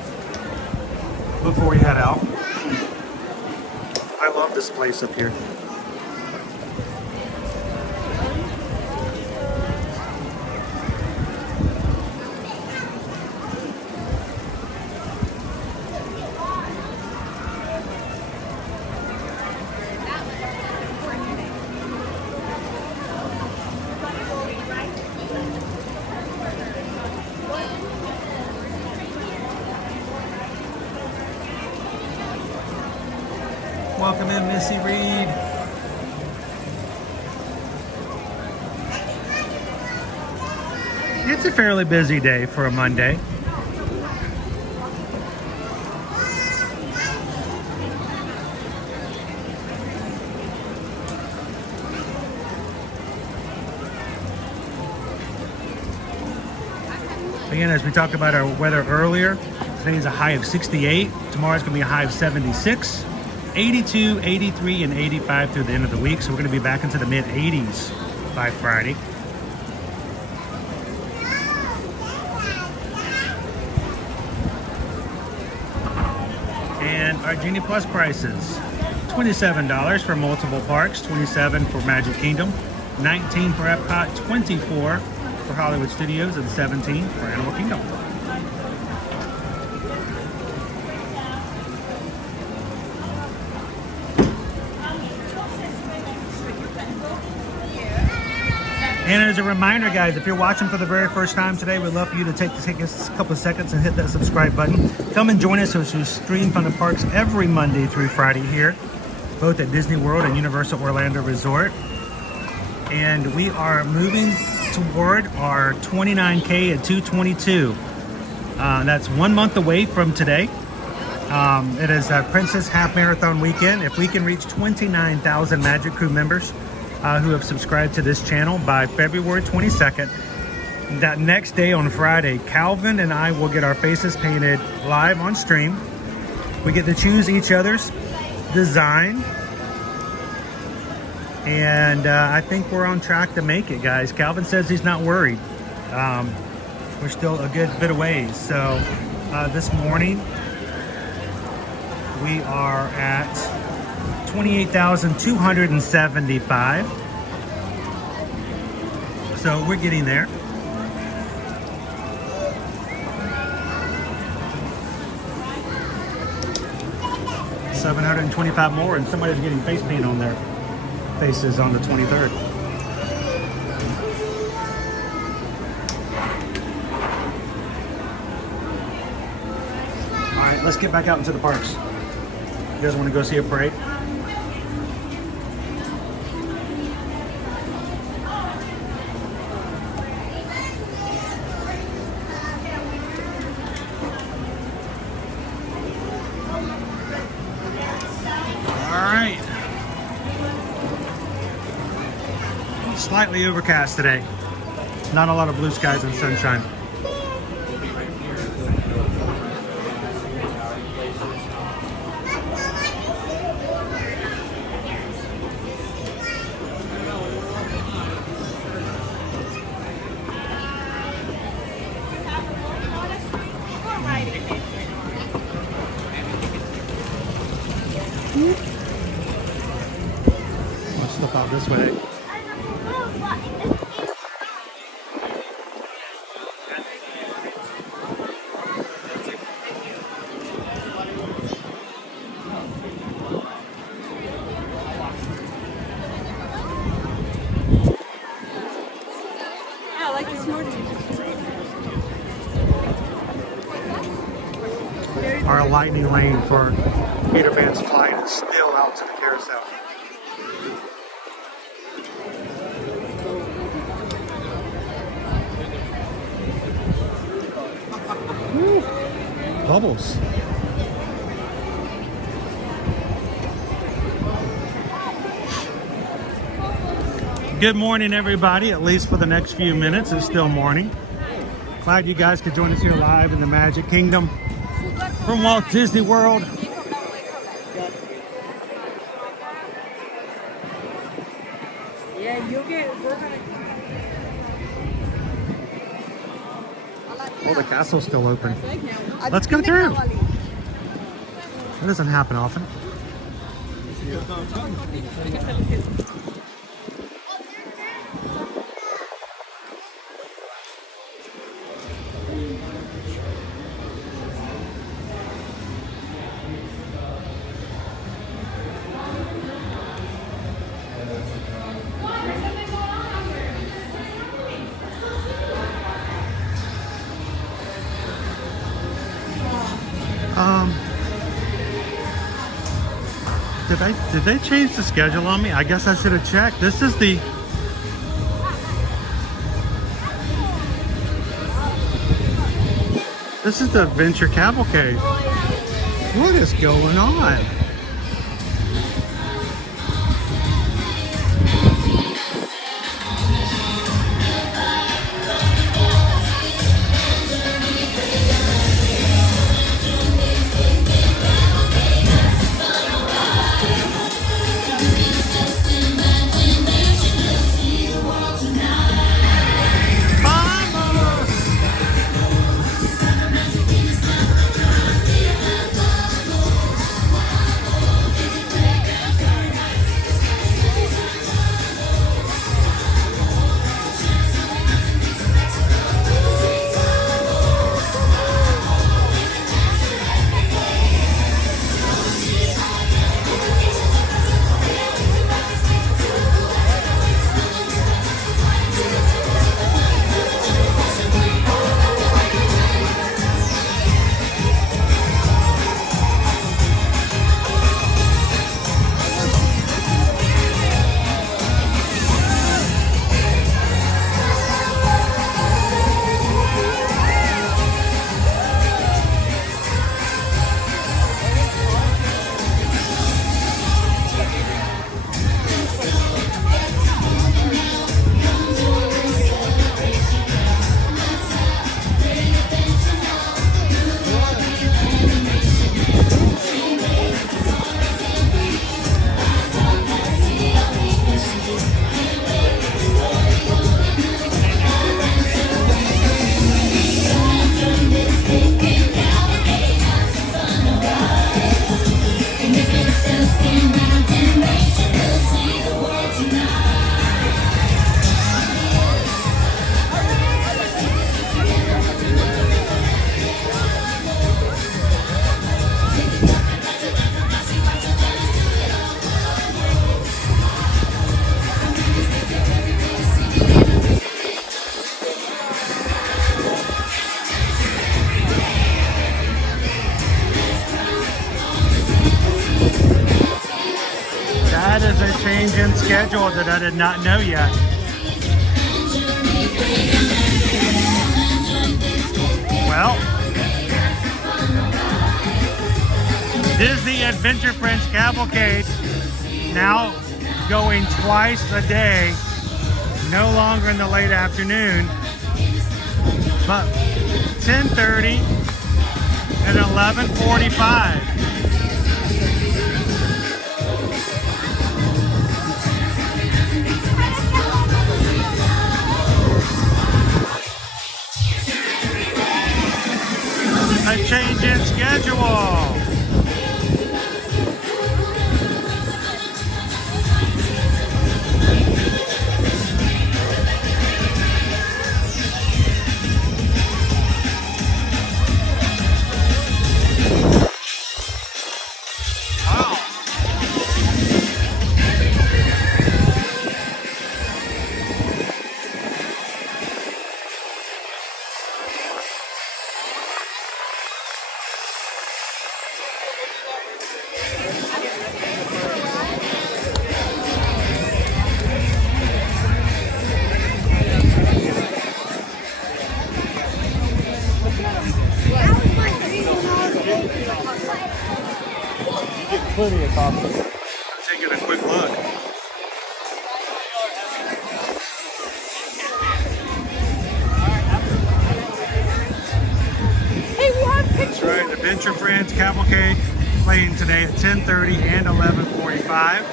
before we head out. I love this place up here. Welcome in, Missy Reed. It's a fairly busy day for a Monday. Again, as we talked about our weather earlier, today's a high of 68. Tomorrow's going to be a high of 76. 82, 83, and 85 through the end of the week. So we're going to be back into the mid 80s by Friday. And our Genie Plus prices, $27 for multiple parks, $27 for Magic Kingdom, $19 for Epcot, $24 for Hollywood Studios, and $17 for Animal Kingdom. And as a reminder, guys, if you're watching for the very first time today, we'd love for you to take a couple of seconds and hit that subscribe button. Come and join us as we stream from the parks every Monday through Friday here, both at Disney World and Universal Orlando Resort. And we are moving toward our 29K at 222. That's 1 month away from today. It is a Princess Half Marathon weekend. If we can reach 29,000 Magic Crew members who have subscribed to this channel by February 22nd, that next day on Friday, Calvin and I will get our faces painted live on stream. We get to choose each other's design. And I think we're on track to make it, guys. Calvin says he's not worried. We're still a good bit of ways. So this morning we are at 28,275. So we're getting there. $725 more, and somebody's getting face paint on their faces on the 23rd. All right, let's get back out into the parks. You guys want to go see a parade? Slightly overcast today. Not a lot of blue skies and sunshine. Let's slip out this way. Our lightning lane for Peter Pan's flight is still out to the carousel. Woo. Bubbles. Good morning, everybody. At least for the next few minutes, it's still morning. Glad you guys could join us here live in the Magic Kingdom from Walt Disney World. Yeah, you'll get. Oh, the castle's still open. Let's go through. That doesn't happen often. Did they change the schedule on me? I guess I should have checked. This is the Adventure Cavalcade. What is going on? is a change in schedule that I did not know yet. Well, Disney Adventure Friends Cavalcade now going twice a day, no longer in the late afternoon, but 10:30 and 11:45. A change in schedule. Plenty of coffee. Taking a quick look. Hey, we have pictures. That's right, Adventure Friends Cavalcade playing today at 10:30 and 11:45.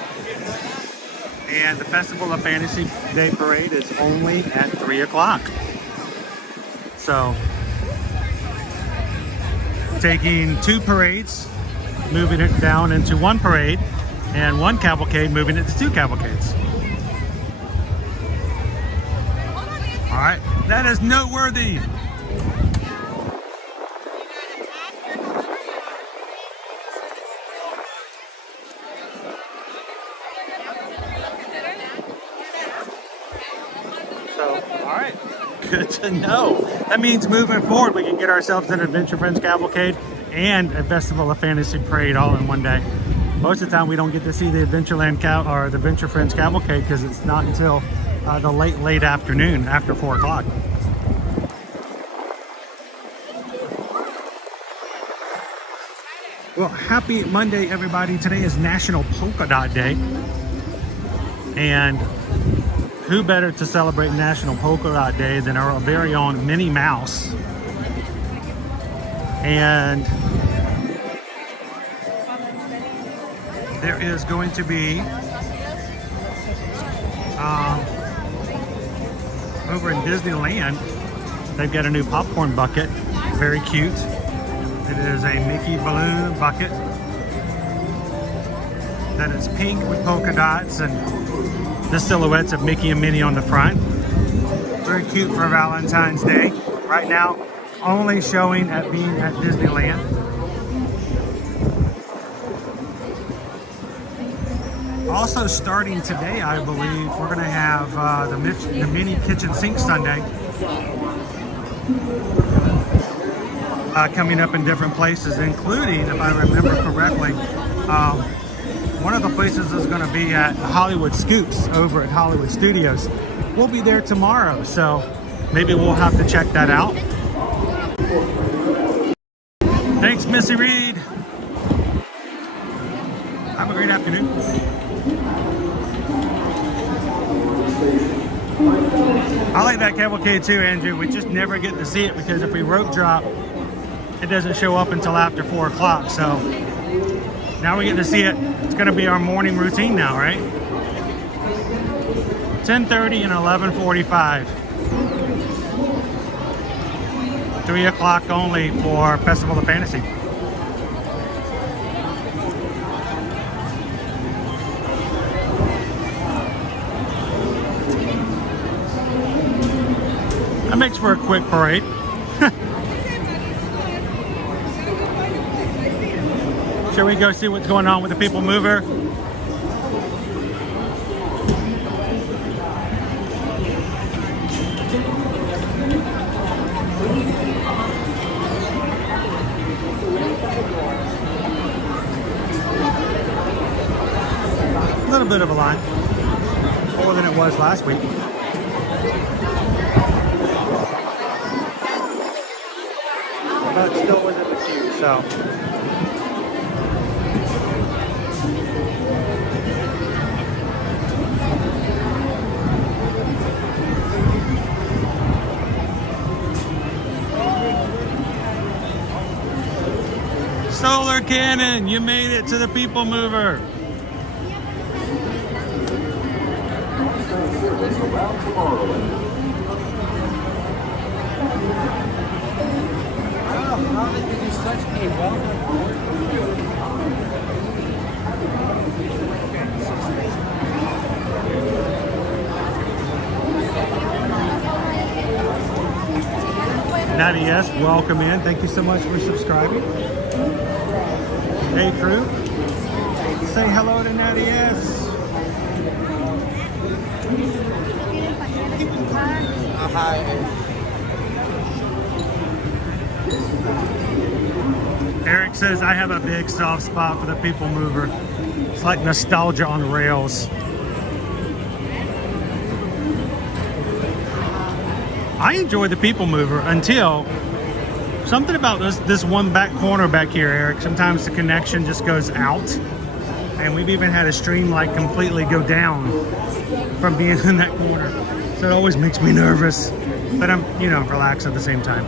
And the Festival of Fantasy Day Parade is only at 3 o'clock. So, taking two parades, moving it down into one parade, and one cavalcade moving it to two cavalcades. All right, that is noteworthy. So, all right, good to know. That means moving forward, we can get ourselves an Adventure Friends Cavalcade and a Festival of Fantasy Parade all in one day. Most of the time we don't get to see the Adventureland or the Adventure Friends Cavalcade because it's not until the late afternoon after 4 o'clock. Well, happy Monday, everybody. Today is National Polka Dot Day. And who better to celebrate National Polka Dot Day than our very own Minnie Mouse? And there is going to be over in Disneyland, they've got a new popcorn bucket, very cute. It is a Mickey balloon bucket that is pink with polka dots and the silhouettes of Mickey and Minnie on the front. Very cute for Valentine's Day. Right now, only showing at being at Disneyland. Also starting today, I believe, we're going to have the mini kitchen sink Sunday coming up in different places, including, if I remember correctly, one of the places is going to be at Hollywood Scoops over at Hollywood Studios. We'll be there tomorrow, so maybe we'll have to check that out. Thanks, Missy Reed. Have a great afternoon. I like that cavalcade too, Andrew. We just never get to see it because if we rope drop, it doesn't show up until after 4 o'clock. So now we get to see it. It's going to be our morning routine now, right? 10:30 and 11:45. 3 o'clock only for Festival of Fantasy. That makes for a quick parade. Shall we go see what's going on with the People Mover? little bit of a line, more than it was last week. But still within the queue, so. Solar cannon, you made it to the People Mover. How did you do such a Natty S, welcome in. Thank you so much for subscribing. Hey crew, say hello to Natty S. Eric says, I have a big soft spot for the People Mover. It's like nostalgia on rails. I enjoy the People Mover until something about this one back corner back here, Eric. Sometimes the connection just goes out. And we've even had a stream like completely go down from being in that corner. So it always makes me nervous. But I'm, you know, relaxed at the same time.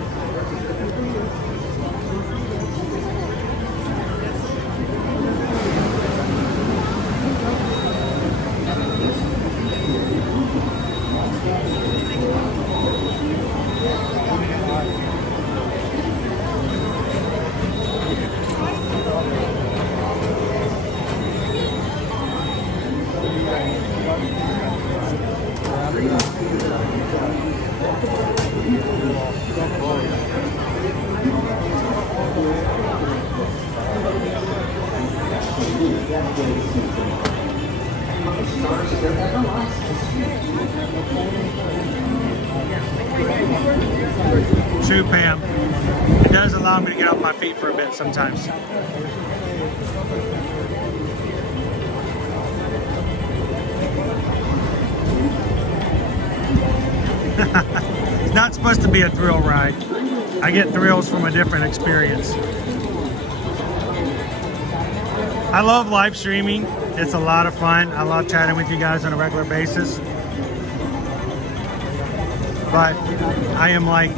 True, Pam. It does allow me to get off my feet for a bit sometimes. It's not supposed to be a thrill ride. I get thrills from a different experience. I love live streaming. It's a lot of fun. I love chatting with you guys on a regular basis. But I am like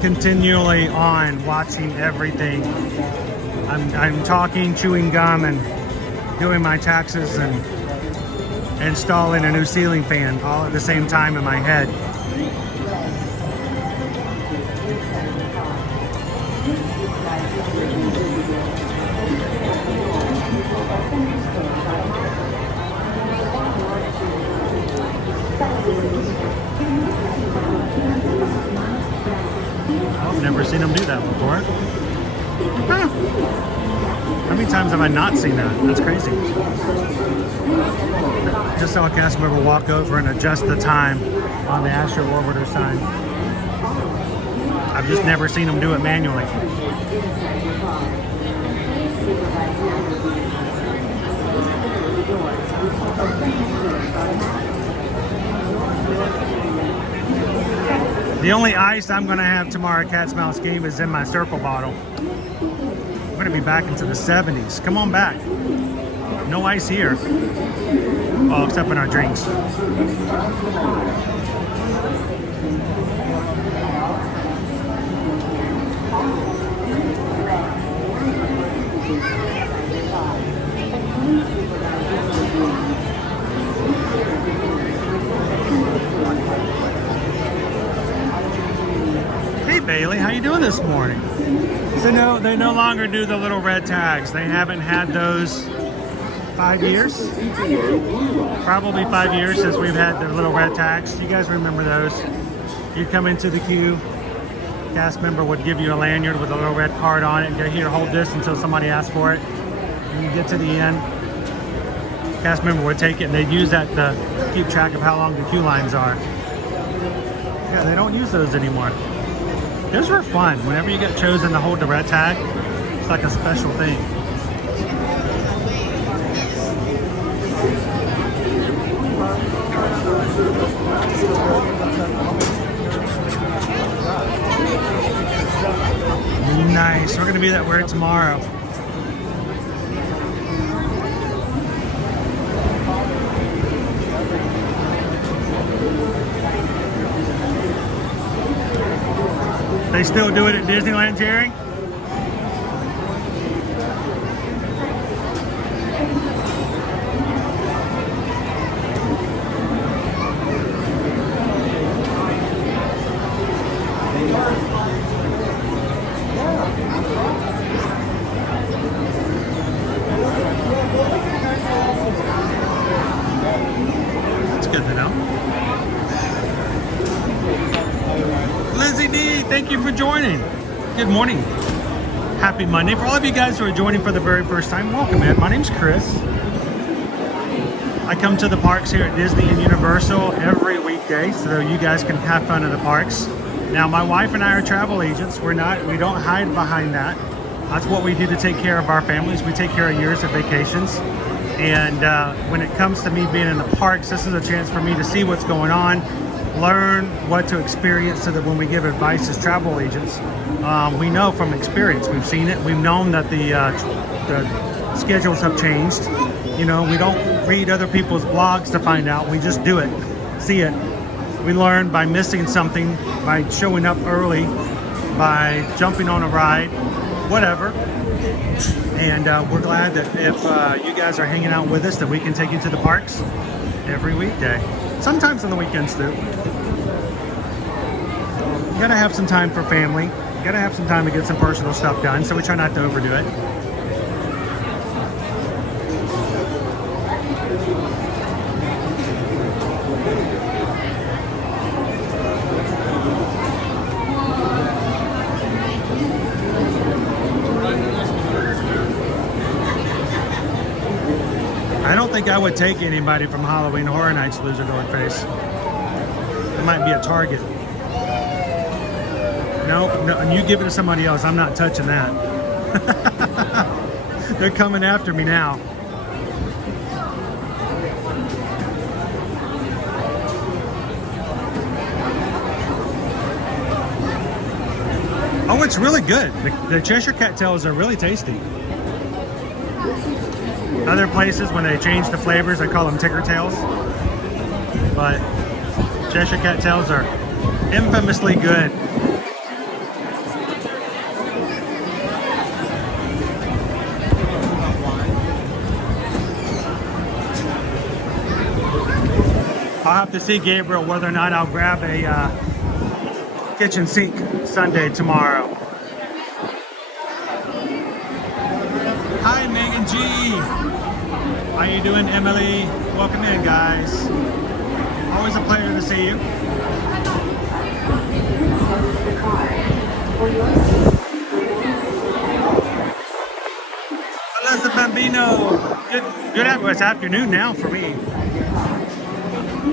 continually on watching everything. I'm talking, chewing gum, and doing my taxes and installing a new ceiling fan all at the same time in my head. I've never seen them do that before. Huh. How many times have I not seen that? That's crazy. Just saw a cast member walk over and adjust the time on the Astro Orbiter sign. I've just never seen them do it manually. The only ice I'm going to have tomorrow at Cat's Mouse game is in my circle bottle. I'm going to be back into the 70s. Come on back. No ice here. Well, except in our drinks. Hey Bailey, how you doing this morning? So no, they no longer do the little red tags. They haven't had those 5 years? Probably 5 years since we've had the little red tags. You guys remember those? You'd come into the queue, cast member would give you a lanyard with a little red card on it and go, here, hold this until somebody asks for it. And you get to the end, cast member would take it and they'd use that to keep track of how long the queue lines are. Yeah, they don't use those anymore. Those were fun. Whenever you get chosen to hold the red tag, it's like a special thing. me that word tomorrow. They still do it at Disneyland, Jerry? That's good to know. Lizzie D, thank you for joining. Good morning. Happy Monday. For all of you guys who are joining for the very first time, welcome in. My name's Chris. I come to the parks here at Disney and Universal every weekday so you guys can have fun in the parks. Now, my wife and I are travel agents. We don't hide behind that. That's what we do to take care of our families. We take care of yours at vacations. And when it comes to me being in the parks, this is a chance for me to see what's going on, learn what to experience so that when we give advice as travel agents, we know from experience. We've seen it. We've known that the schedules have changed. You know, we don't read other people's blogs to find out. We just do it, see it. We learn by missing something, by showing up early, by jumping on a ride, whatever. And we're glad that if you guys are hanging out with us, that we can take you to the parks every weekday. Sometimes on the weekends too. You gotta have some time for family. You gotta have some time to get some personal stuff done, so we try not to overdo it. I don't think I would take anybody from Halloween Horror Nights to lose their dog face. It might be a target. No, and you give it to somebody else. I'm not touching that. They're coming after me now. Oh, it's really good. The Cheshire Cat tails are really tasty. Other places, when they change the flavors, they call them ticker tails. But Cheshire Cat tails are infamously good. I'll have to see, Gabriel, whether or not I'll grab a kitchen sink sundae tomorrow. Hi, Megan G. How you doing, Emily? Welcome in, guys. Always a pleasure to see you. Alessa Bambino. Good it's afternoon now for me.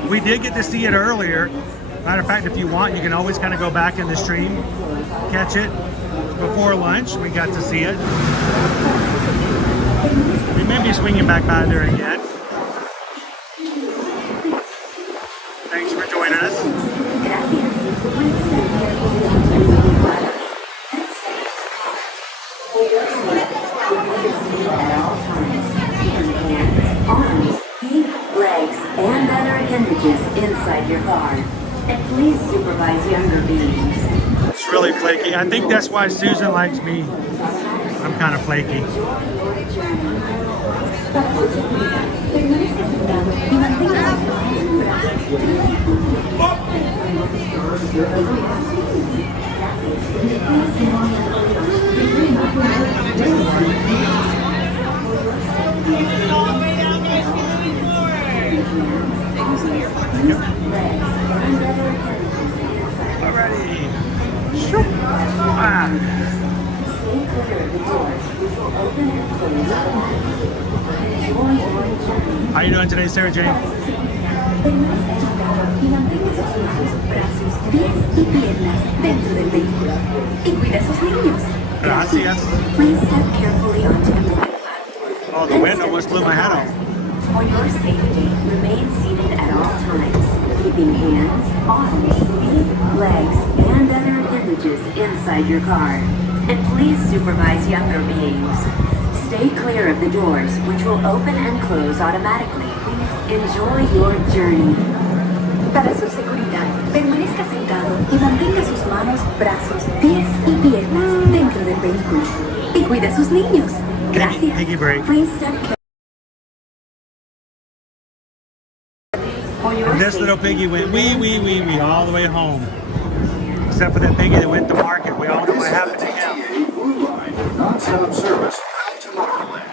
We did get to see it earlier. Matter of fact, if you want, you can always kind of go back in the stream, catch it before lunch. We got to see it. We may be swinging back by there again. Thanks for joining us. Arms, feet, legs, and other appendages inside your car. And please supervise younger beings. It's really flaky. I think that's why Susan likes me. I'm kind of flaky. Alrighty. How you doing today, Sarah Jane? Gracias. Please step carefully onto the platform. Oh, the wind almost blew my hat off. For your safety, remain seated at all times, keeping hands, arms, feet, legs, and other appendages inside your car. and please supervise younger beings. Stay clear of the doors, which will open and close automatically. Please enjoy your journey. Para su seguridad, permanezca sentado y mantenga sus manos, brazos, pies y piernas dentro del vehículo. Y cuide a sus niños. Gracias. Piggy break. Please step And this little piggy went wee all the way home. Except for that piggy that went to market. We all know what happened to him. Blue Line, non-stop service out to Tomorrowland.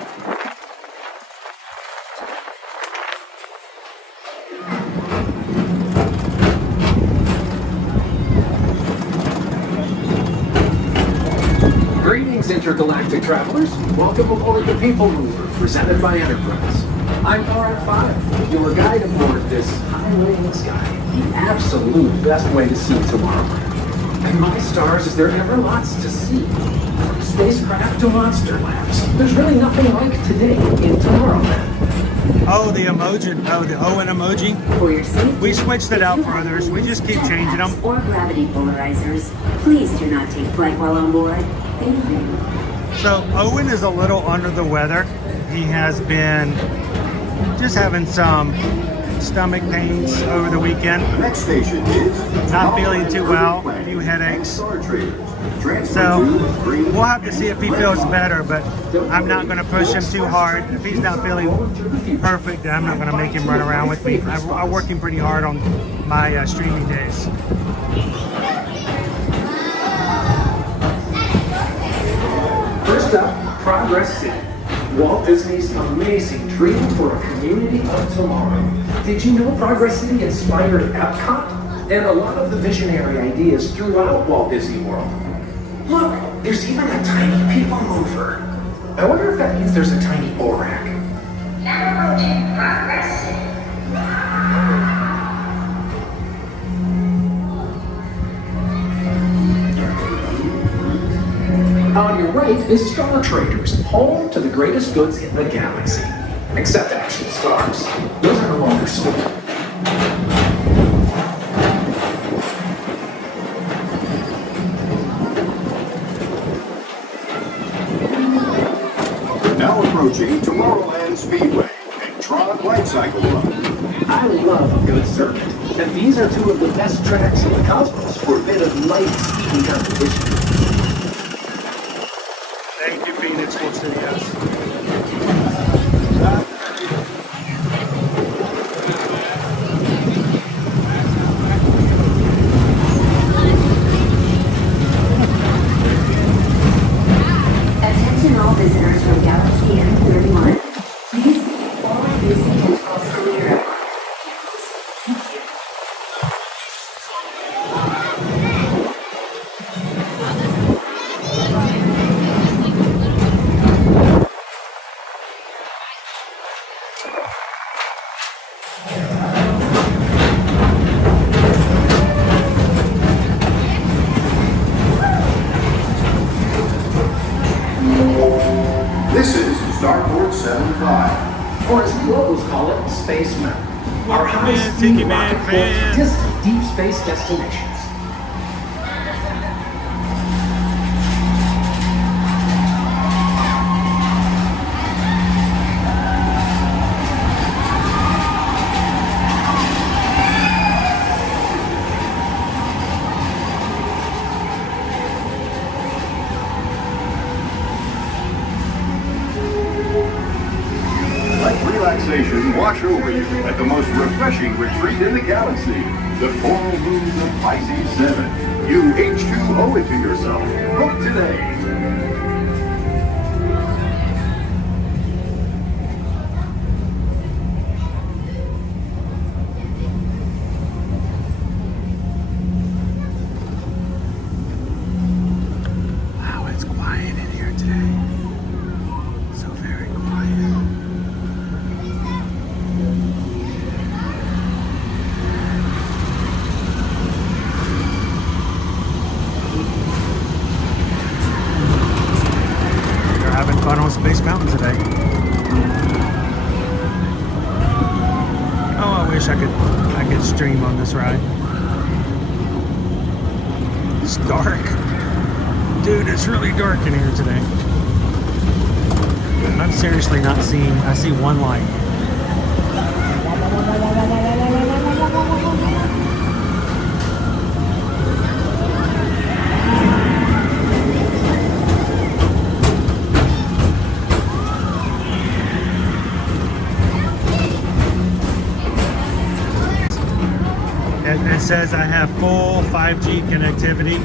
Greetings, intergalactic travelers. Welcome aboard the People Mover, presented by Enterprise. I'm R5, your guide aboard this highway in the sky, the absolute best way to see Tomorrowland. And my stars, is there ever lots to see? From spacecraft to monster labs, there's really nothing like today in Tomorrowland. Oh, the emoji, the Owen emoji. For your safety, we switched it out for others. We just keep changing them. or gravity polarizers. Please do not take flight while on board. Thank you. So Owen is a little under the weather. He has been just having some stomach pains over the weekend. The next station is not feeling too well, a few headaches. So we'll have to see if he feels better, but I'm not going to push him too hard. If he's not feeling perfect, then I'm not going to make him run around with me. I'm working pretty hard on my streaming days. First up, Progress City. Walt Disney's amazing dream for a community of tomorrow. Did you know Progress City inspired Epcot and a lot of the visionary ideas throughout Walt Disney World? Look, there's even a tiny people mover. I wonder if that means there's a tiny ORAC. Now approaching Progress City. On your right is Star Traders, home to the greatest goods in the galaxy. Except action stars. Those are no longer sold. Now approaching Tomorrowland Speedway and Tron Light Cycle Club. I love a good circuit, and these are two of the best tracks in the cosmos for a bit of light speeding competition. Thank you, Phoenix Full Studios. Attention all visitors from Galaxy M31. Please keep forward facing controls clear. Thank you. This is Starport 75. Or as the locals call it, Space Mountain. Our highest Tiki rocket Man to fan. distant deep space destinations. Let relaxation wash over you at the most refreshing retreat in the galaxy, the Coral Moons of Pisces 7. You H2 owe it to yourself. Book today. Wow, it's quiet in here today. So very quiet. They're having fun on Space Mountain today. Oh, I wish I could stream on this ride. It's dark. Dude, it's really dark in here today. I'm seriously not seeing, I see one light. It says I have full 5G connectivity,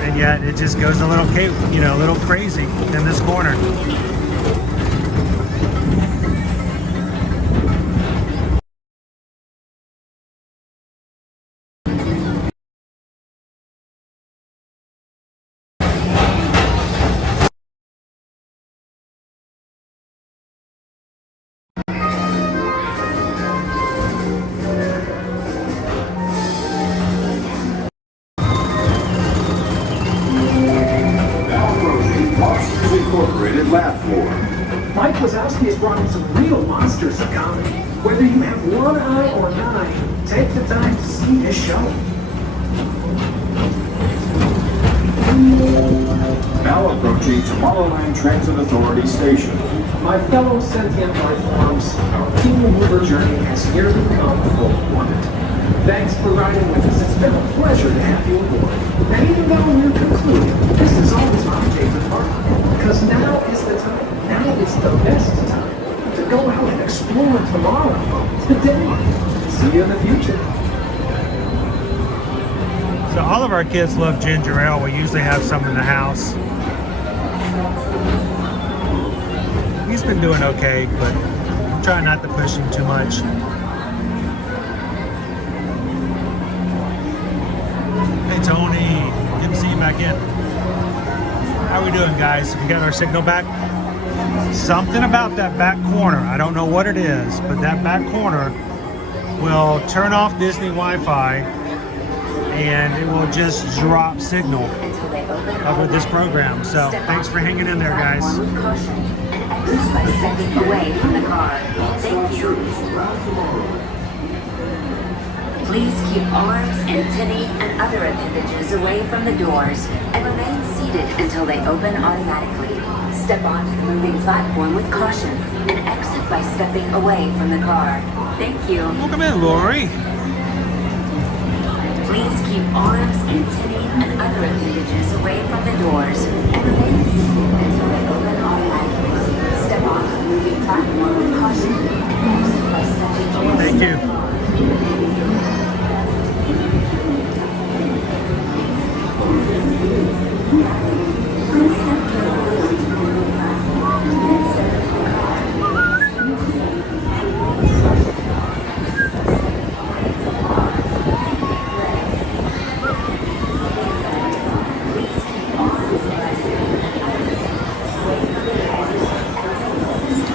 and yet it just goes a little, a little crazy in this corner. Incorporated laugh floor. Mike Wazowski has brought in some real monsters of comedy. Whether you have one eye or 9, take the time to see his show. Now approaching Tomorrowland Transit Authority Station. My fellow sentient life forms, our people mover journey has nearly come full wonder. Thanks for riding with us. It's been a pleasure to have you aboard. And even though we're concluding, this is always my favorite part. Because now is the time, now is the best time to go out and explore tomorrow, today. See you in the future. So all of our kids love ginger ale. We usually have some in the house. He's been doing okay, but I'm trying not to push him too much. Hey Tony, good to see you back in. How are we doing, guys? We got our signal back? Something about that back corner, I don't know what it is, but that back corner will turn off Disney Wi-Fi and it will just drop signal over this program. So thanks for hanging in there, guys. By stepping away from the car. Thank you. Please keep arms, antennae, and other appendages away from the doors and remain seated until they open automatically. Step onto the moving platform with caution and exit by stepping away from the car. Thank you. Welcome in, Lori. Please keep arms, antennae, and other appendages away from the doors and remain seated until they open automatically. Step onto the moving platform with caution and exit by stepping away. Thank you.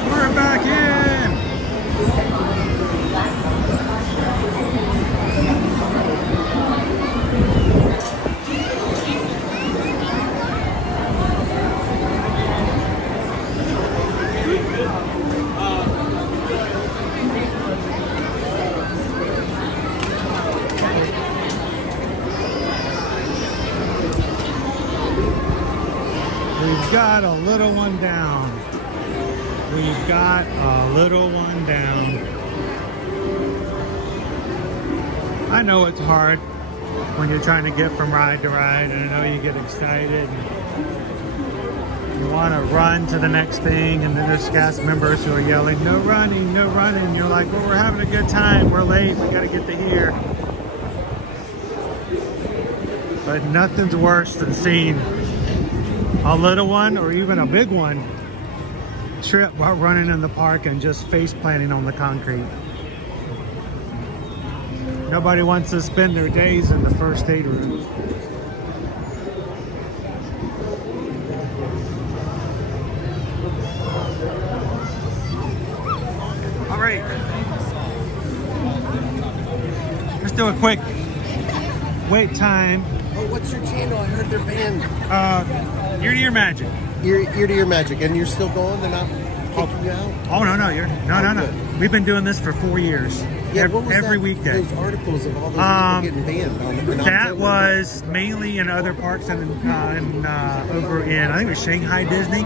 We're back in. We've got a little one down. We've got a little one down. I know it's hard when you're trying to get from ride to ride, and I know you get excited. You want to run to the next thing, and then there's cast members who are yelling, "No running, no running." You're like, "Well, we're having a good time. We're late. We got to get to here." But nothing's worse than seeing a little one or even a big one trip while running in the park and just face planting on the concrete. Nobody wants to spend their days in the first aid room. All right, let's do a quick wait time. Oh, what's your channel? I heard their band. Ear to Ear Magic. Ear to Ear Magic, and you're still going? They're not kicking you out? Oh no, no, no. We've been doing this for 4 years. Yeah, what was every that, weekday. those articles of all those people getting banned on in That October? was mainly in other parks and over in, I think it was Shanghai Disney.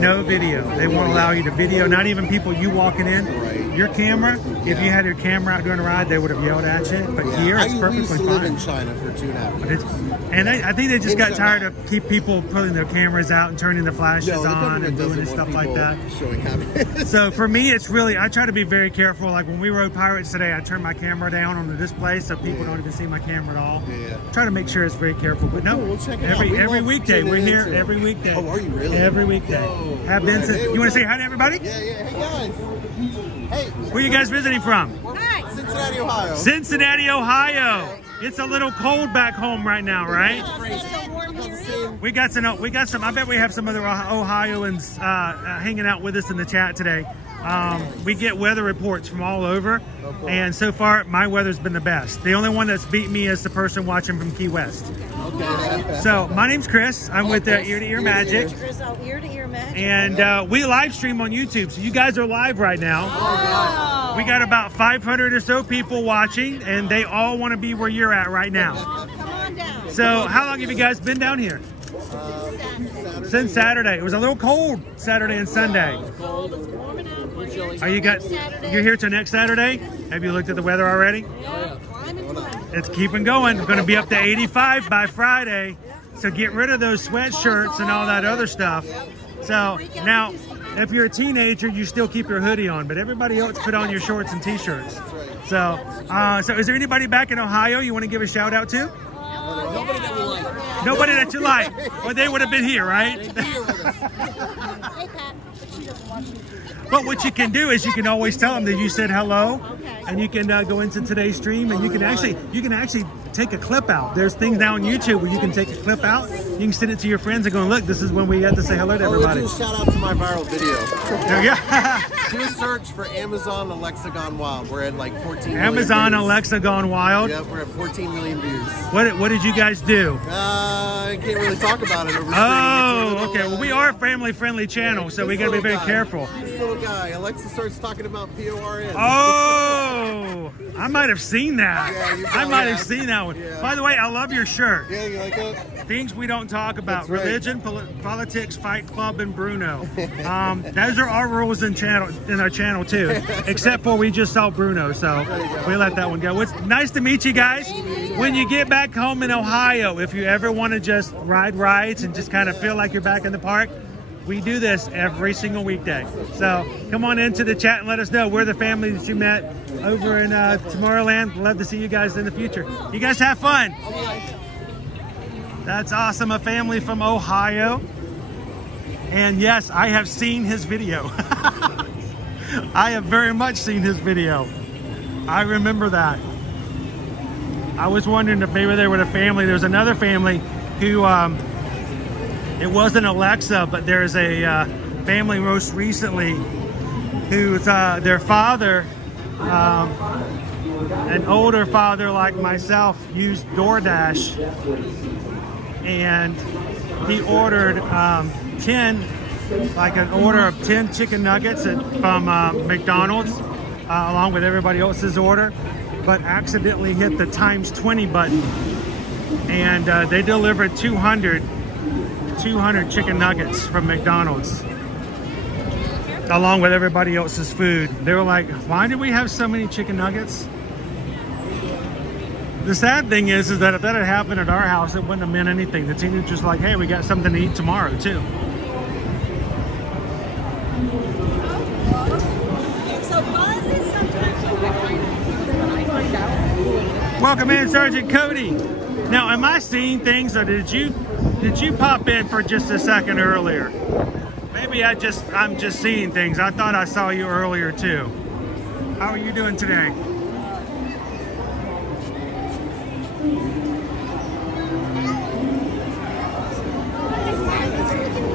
No video. They won't allow you to video, not even people you walking in. Right. Your camera, if you had your camera out during a ride, they would have yelled at you. But here, it's we perfectly used to fine. live in China for 2.5 years. And I think they just got tired of keep people putting their cameras out and turning the flashes No, the on government and doing doesn't stuff want like people that. showing happiness. So for me, it's really, I try to be very careful. Like when we rode Pirates today, I turned my camera down on the display so people don't even see my camera at all. Yeah. Try to make sure it's very careful. But no, Cool, we'll check it out. We every love weekday, tuning we're in here too. every weekday. Oh, are you really? Every weekday. Yo. Have been since, Hey, you want to what's say up? hi to everybody? Yeah. Hey, guys. Hey. Where are you guys visiting from? Hi. Cincinnati, Ohio. Cincinnati, Ohio. It's a little cold back home right now, right? We got some. I bet we have some other Ohioans hanging out with us in the chat today. We get weather reports from all over, and so far my weather's been the best. The only one that's beat me is the person watching from Key West. Okay. So my name's Chris. I'm with Ear to Ear Magic, Ear to Ear Magic. and we live stream on YouTube. So you guys are live right now. We got about 500 or so people watching, and they all want to be where you're at right now. Come on down. So how long have you guys been down here? Since Saturday. It was a little cold Saturday and Sunday. Are you you're here till next Saturday? Have you looked at the weather already? It's keeping going. It's going to be up to 85 by Friday. So get rid of those sweatshirts and all that other stuff. So now, if you're a teenager, you still keep your hoodie on, but everybody else put on your shorts and t-shirts. So, so is there anybody back in Ohio you want to give a shout out to? Nobody that we like. Nobody that you like. Well, they would have been here, right? But what you can do is you can always tell them that you said hello, and you can go into today's stream, and you can actually take a clip out. There's things now on YouTube where you can take a clip out. You can send it to your friends and go, look, this is when we had to say hello to everybody. We'll do a shout out to my viral video. Yeah. Do a search for Amazon Alexa Gone Wild. We're at like 14 million Amazon views. Alexa Gone Wild. Yep, we're at 14 million views. What did you guys do? I can't really talk about it over stream. Oh, okay. Well, we are a family-friendly channel, so we got to be very careful. This little guy, Alexa starts talking about PORN. Oh, I might have seen that. Yeah, you I probably might have have. seen that one. Yeah. By the way, I love your shirt. Yeah, you like that? Things we don't talk about: That's right. religion, politics, Fight Club, and Bruno. Those are our rules in our channel too. Except for we just saw Bruno, so we let that one go. It's nice to meet you guys. When you get back home in Ohio, if you ever want to just ride rides and just kind of feel like you're back in the park, we do this every single weekday. So come on into the chat and let us know. We're the family that you met over in Tomorrowland. Love to see you guys in the future. You guys have fun. That's awesome. A family from Ohio. And yes, I have seen his video. I have very much seen his video. I remember that. I was wondering if maybe they were the family. There was another family who, it wasn't Alexa, but there's a family most recently who's their father, an older father like myself, used DoorDash, and he ordered 10, like an order of 10 chicken nuggets from McDonald's, along with everybody else's order, but accidentally hit the times 20 button, and they delivered 200 chicken nuggets from McDonald's along with everybody else's food. They were like, why do we have so many chicken nuggets? The sad thing is that if that had happened at our house, it wouldn't have meant anything. The teenager's like, hey, we got something to eat tomorrow too. Welcome in, Sergeant Cody. Now, am I seeing things, or did you pop in for just a second earlier? Maybe I'm just seeing things. I thought I saw you earlier too. How are you doing today?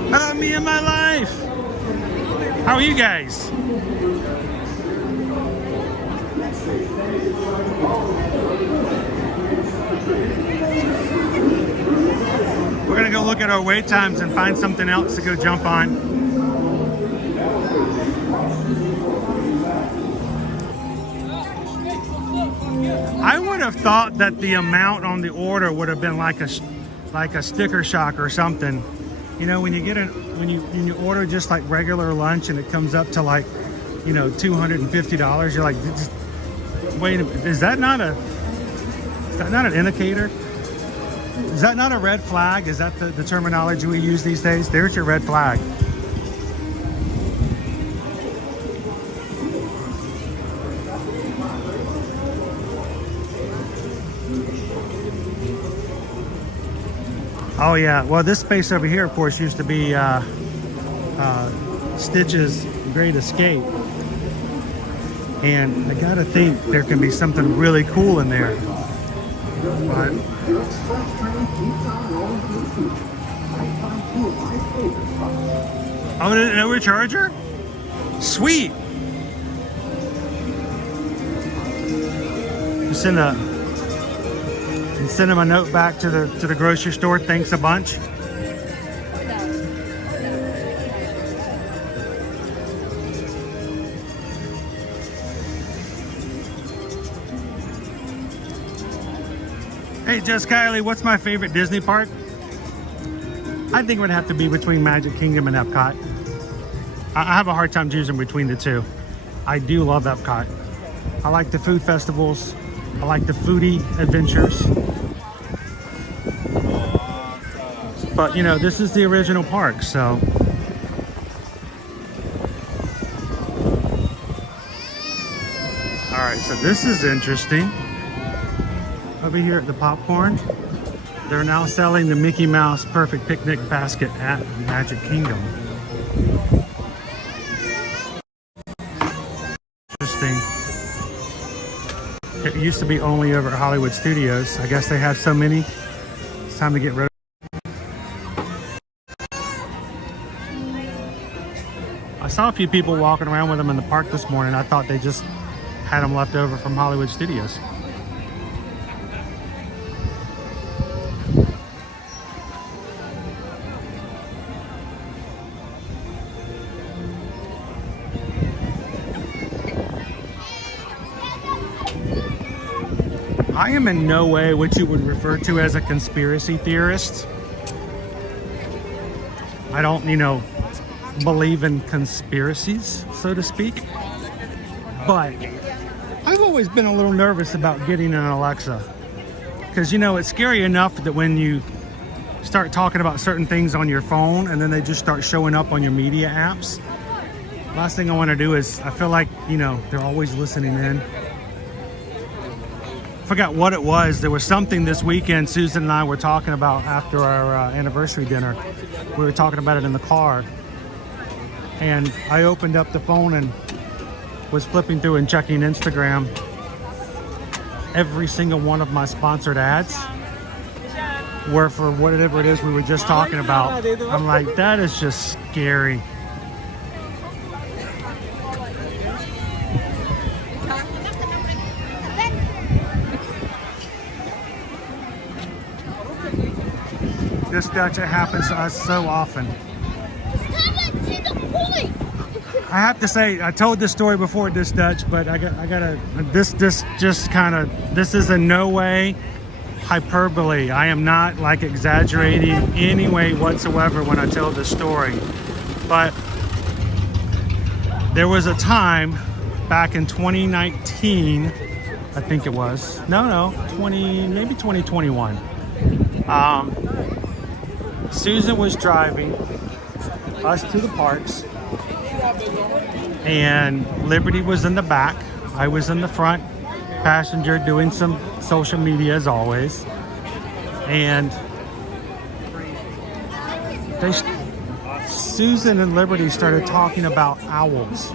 Hello, me and my life. How are you guys? We're gonna go look at our wait times and find something else to go jump on. have thought that the amount on the order would have been like a sticker shock or something. You know, when you get when you order just like regular lunch and it comes up to like, you know, $250, you're like, wait a minute, is that not an indicator? Is that not a red flag? Is that the terminology we use these days? There's your red flag. Oh yeah, well this space over here of course used to be Stitch's Great Escape. And I gotta think there can be something really cool in there. But oh, an overcharger? Sweet! Send him a note back to the grocery store. Thanks a bunch. Hey, Just Kylie, what's my favorite Disney park? I think it would have to be between Magic Kingdom and Epcot. I have a hard time choosing between the two. I do love Epcot. I like the food festivals. I like the foodie adventures. But, you know, this is the original park, so. All right, so this is interesting. Over here at the popcorn, they're now selling the Mickey Mouse Perfect Picnic Basket at Magic Kingdom. Interesting. It used to be only over at Hollywood Studios. I guess they have so many. It's time to get rid of. I saw a few people walking around with them in the park this morning. I thought they just had them left over from Hollywood Studios. I am in no way what you would refer to as a conspiracy theorist. I don't, you know, believe in conspiracies, so to speak. But I've always been a little nervous about getting an Alexa. Because, you know, it's scary enough that when you start talking about certain things on your phone and then they just start showing up on your media apps. Last thing I want to do is, I feel like, you know, they're always listening in. Forgot what it was. There was something this weekend Susan and I were talking about after our anniversary dinner. We were talking about it in the car. And I opened up the phone and was flipping through and checking Instagram. Every single one of my sponsored ads were for whatever it is we were just talking about. I'm like, that is just scary. This Dutch, it happens to us so often. I have to say, I told this story before this Dutch, but I gotta, this just kind of, this is in no way hyperbole. I am not like exaggerating any way whatsoever when I tell this story. But there was a time back in 2019, I think it was, maybe 2021. Susan was driving us to the parks and Liberty was in the back. I was in the front passenger doing some social media as always. And Susan and Liberty started talking about owls.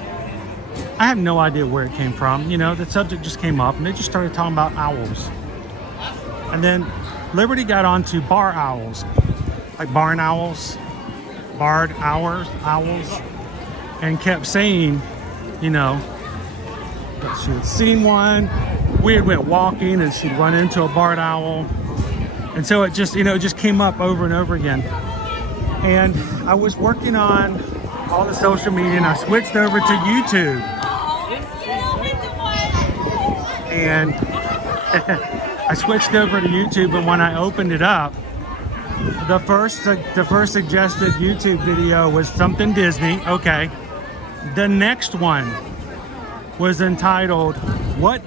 I have no idea where it came from. You know, the subject just came up and they just started talking about owls. And then Liberty got onto bar owls. Like barn owls, barred owls, and kept saying, you know, that she had seen one. We had went walking and she'd run into a barred owl. And so it just, you know, it just came up over and over again. And I was working on all the social media and I switched over to YouTube. And I switched over to YouTube, and when I opened it up, the first suggested YouTube video was something Disney. Okay. The next one was entitled, "What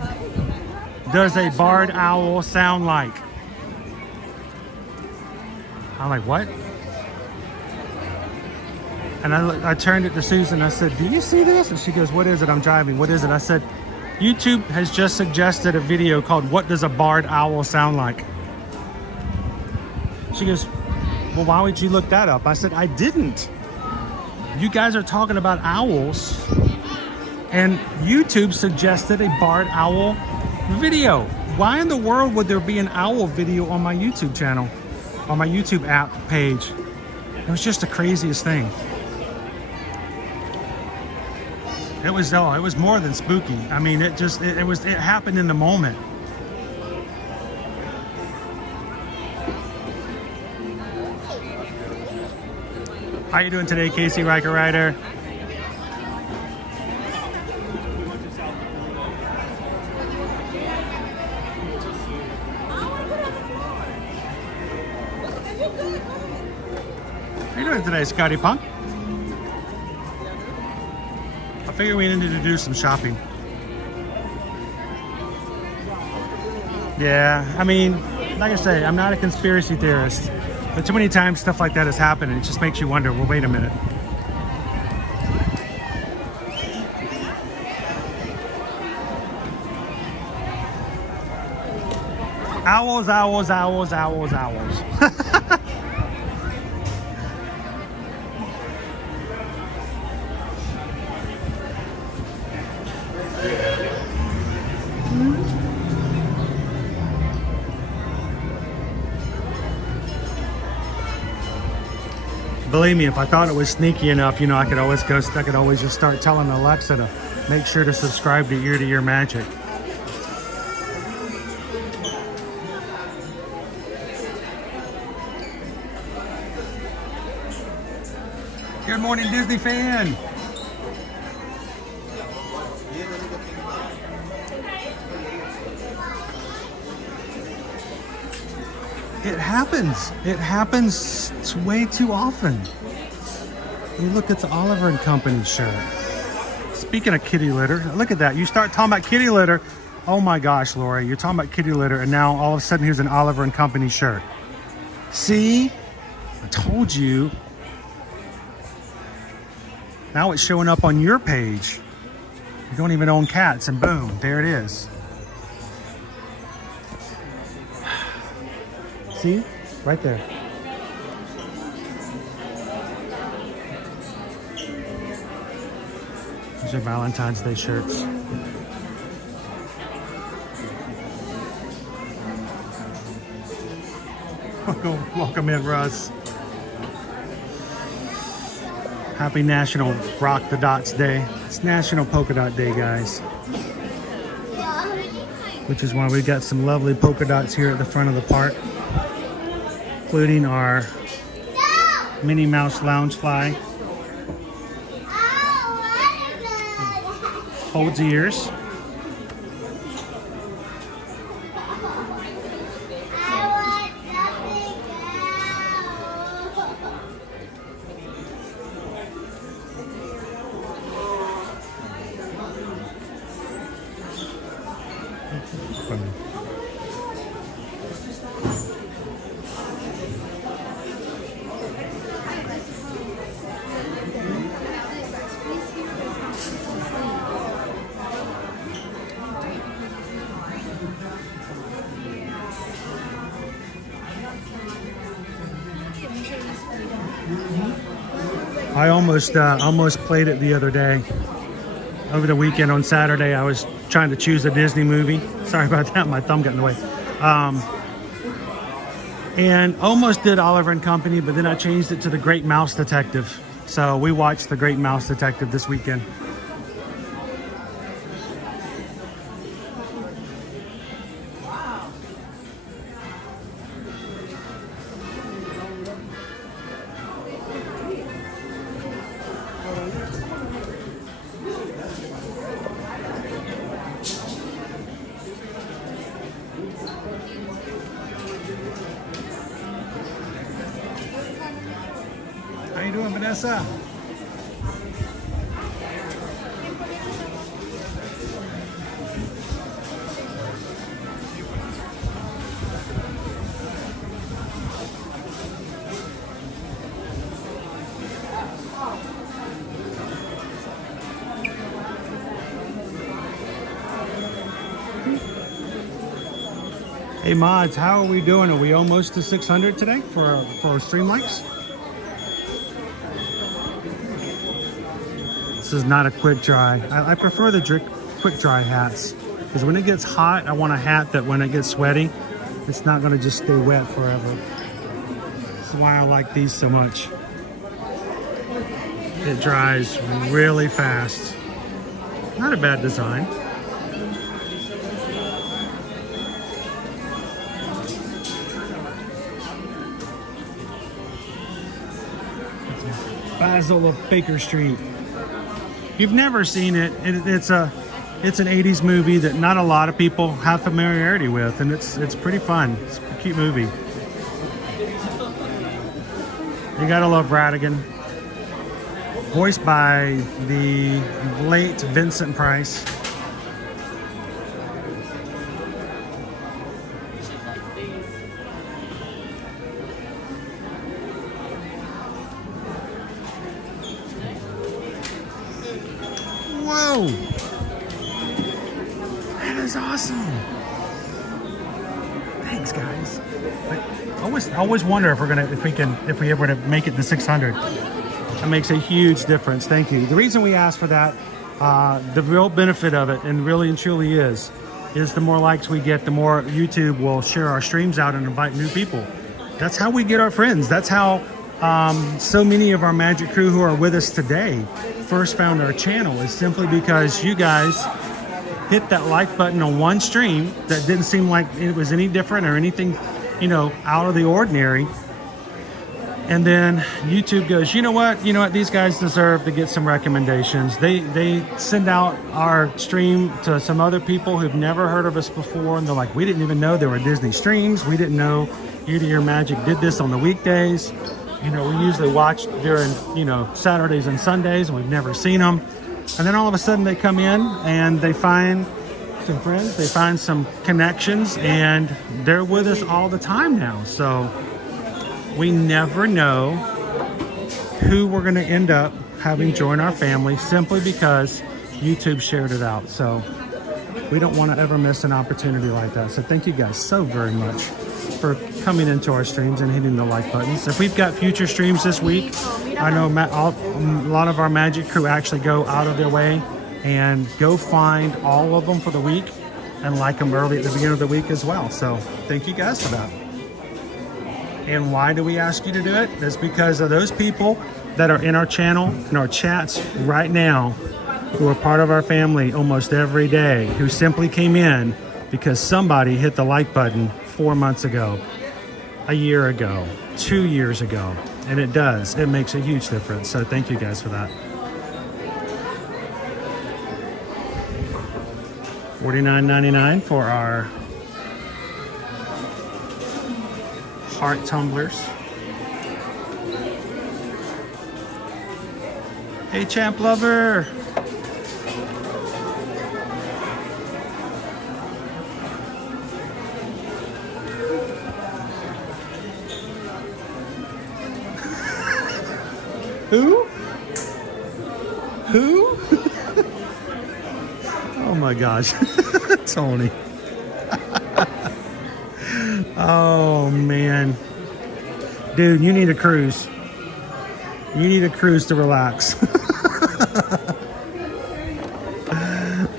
does a barred owl sound like?" I'm like, what? And I turned it to Susan. I said, "Do you see this?" And she goes, "What is it? I'm driving. What is it?" I said, "YouTube has just suggested a video called 'What does a barred owl sound like?'" She goes, "Well, why would you look that up?" I said, "I didn't. You guys are talking about owls, and YouTube suggested a barred owl video. Why in the world would there be an owl video on my YouTube channel, on my YouTube app page?" It was just the craziest thing. It was more than spooky. I mean, it happened in the moment. How you doing today, Casey Riker Rider? How you doing today, Scotty Punk? I figured we needed to do some shopping. Yeah, I mean, like I say, I'm not a conspiracy theorist, but too many times stuff like that has happened, and it just makes you wonder, well, wait a minute. Owls, owls, owls, owls, owls. Believe me, if I thought it was sneaky enough, you know, I could always just start telling Alexa to make sure to subscribe to Ear to Ear Magic. Good morning, Disney fan. It happens. It happens way too often. You look at the Oliver and Company shirt. Speaking of kitty litter, look at that. You start talking about kitty litter. Oh my gosh, Lori, you're talking about kitty litter, and now all of a sudden here's an Oliver and Company shirt. See? I told you. Now it's showing up on your page. You don't even own cats, and boom, there it is. See? Right there. These are Valentine's Day shirts. Welcome in, Russ. Happy National Rock the Dots Day. It's National Polka Dot Day, guys. Which is why we got some lovely polka dots here at the front of the park, including our Minnie Mouse Loungefly. Holds ears. I almost played it the other day. Over the weekend on Saturday, I was trying to choose a Disney movie. Sorry about that, my thumb got in the way. And almost did Oliver and Company, but then I changed it to The Great Mouse Detective. So we watched The Great Mouse Detective this weekend. doing, Vanessa? Hey mods, how are we doing? Are we almost to 600 today for our stream likes? This is not a quick dry. I prefer the quick dry hats because when it gets hot, I want a hat that when it gets sweaty, it's not going to just stay wet forever. That's why I like these so much. It dries really fast. Not a bad design. Basil of Baker Street. If you've never seen it, it's an 80s movie that not a lot of people have familiarity with, and it's pretty fun. It's a cute movie. You gotta love Radigan. Voiced by the late Vincent Price. Whoa! That is awesome. Thanks, guys. I always wonder if we ever to make it to 600. That makes a huge difference. Thank you. The reason we asked for that, the real benefit of it, and really and truly is the more likes we get, the more YouTube will share our streams out and invite new people. That's how we get our friends. That's how so many of our Magic crew who are with us today first found our channel, is simply because you guys hit that like button on one stream that didn't seem like it was any different or anything, you know, out of the ordinary. And then YouTube goes, you know what, these guys deserve to get some recommendations. They send out our stream to some other people who've never heard of us before, and they're like, we didn't even know there were Disney streams. We didn't know Year to Year Magic did this on the weekdays. You know, we usually watch during, Saturdays and Sundays, and we've never seen them. And then all of a sudden they come in and they find some friends, they find some connections, and they're with us all the time now. So we never know who we're going to end up having join our family simply because YouTube shared it out. So we don't want to ever miss an opportunity like that. So thank you guys so very much for coming into our streams and hitting the like buttons. If we've got future streams this week, I know a lot of our Magic crew actually go out of their way and go find all of them for the week and like them early at the beginning of the week as well. So thank you guys for that. And why do we ask you to do it? It's because of those people that are in our channel, in our chats right now, who are part of our family almost every day, who simply came in because somebody hit the like button 4 months ago, a year ago, 2 years ago. And it does. It makes a huge difference. So thank you guys for that. $49.99 for our heart tumblers. Hey, Champ Lover. Who? Oh my gosh. Tony. Oh man. Dude, you need a cruise. You need a cruise to relax.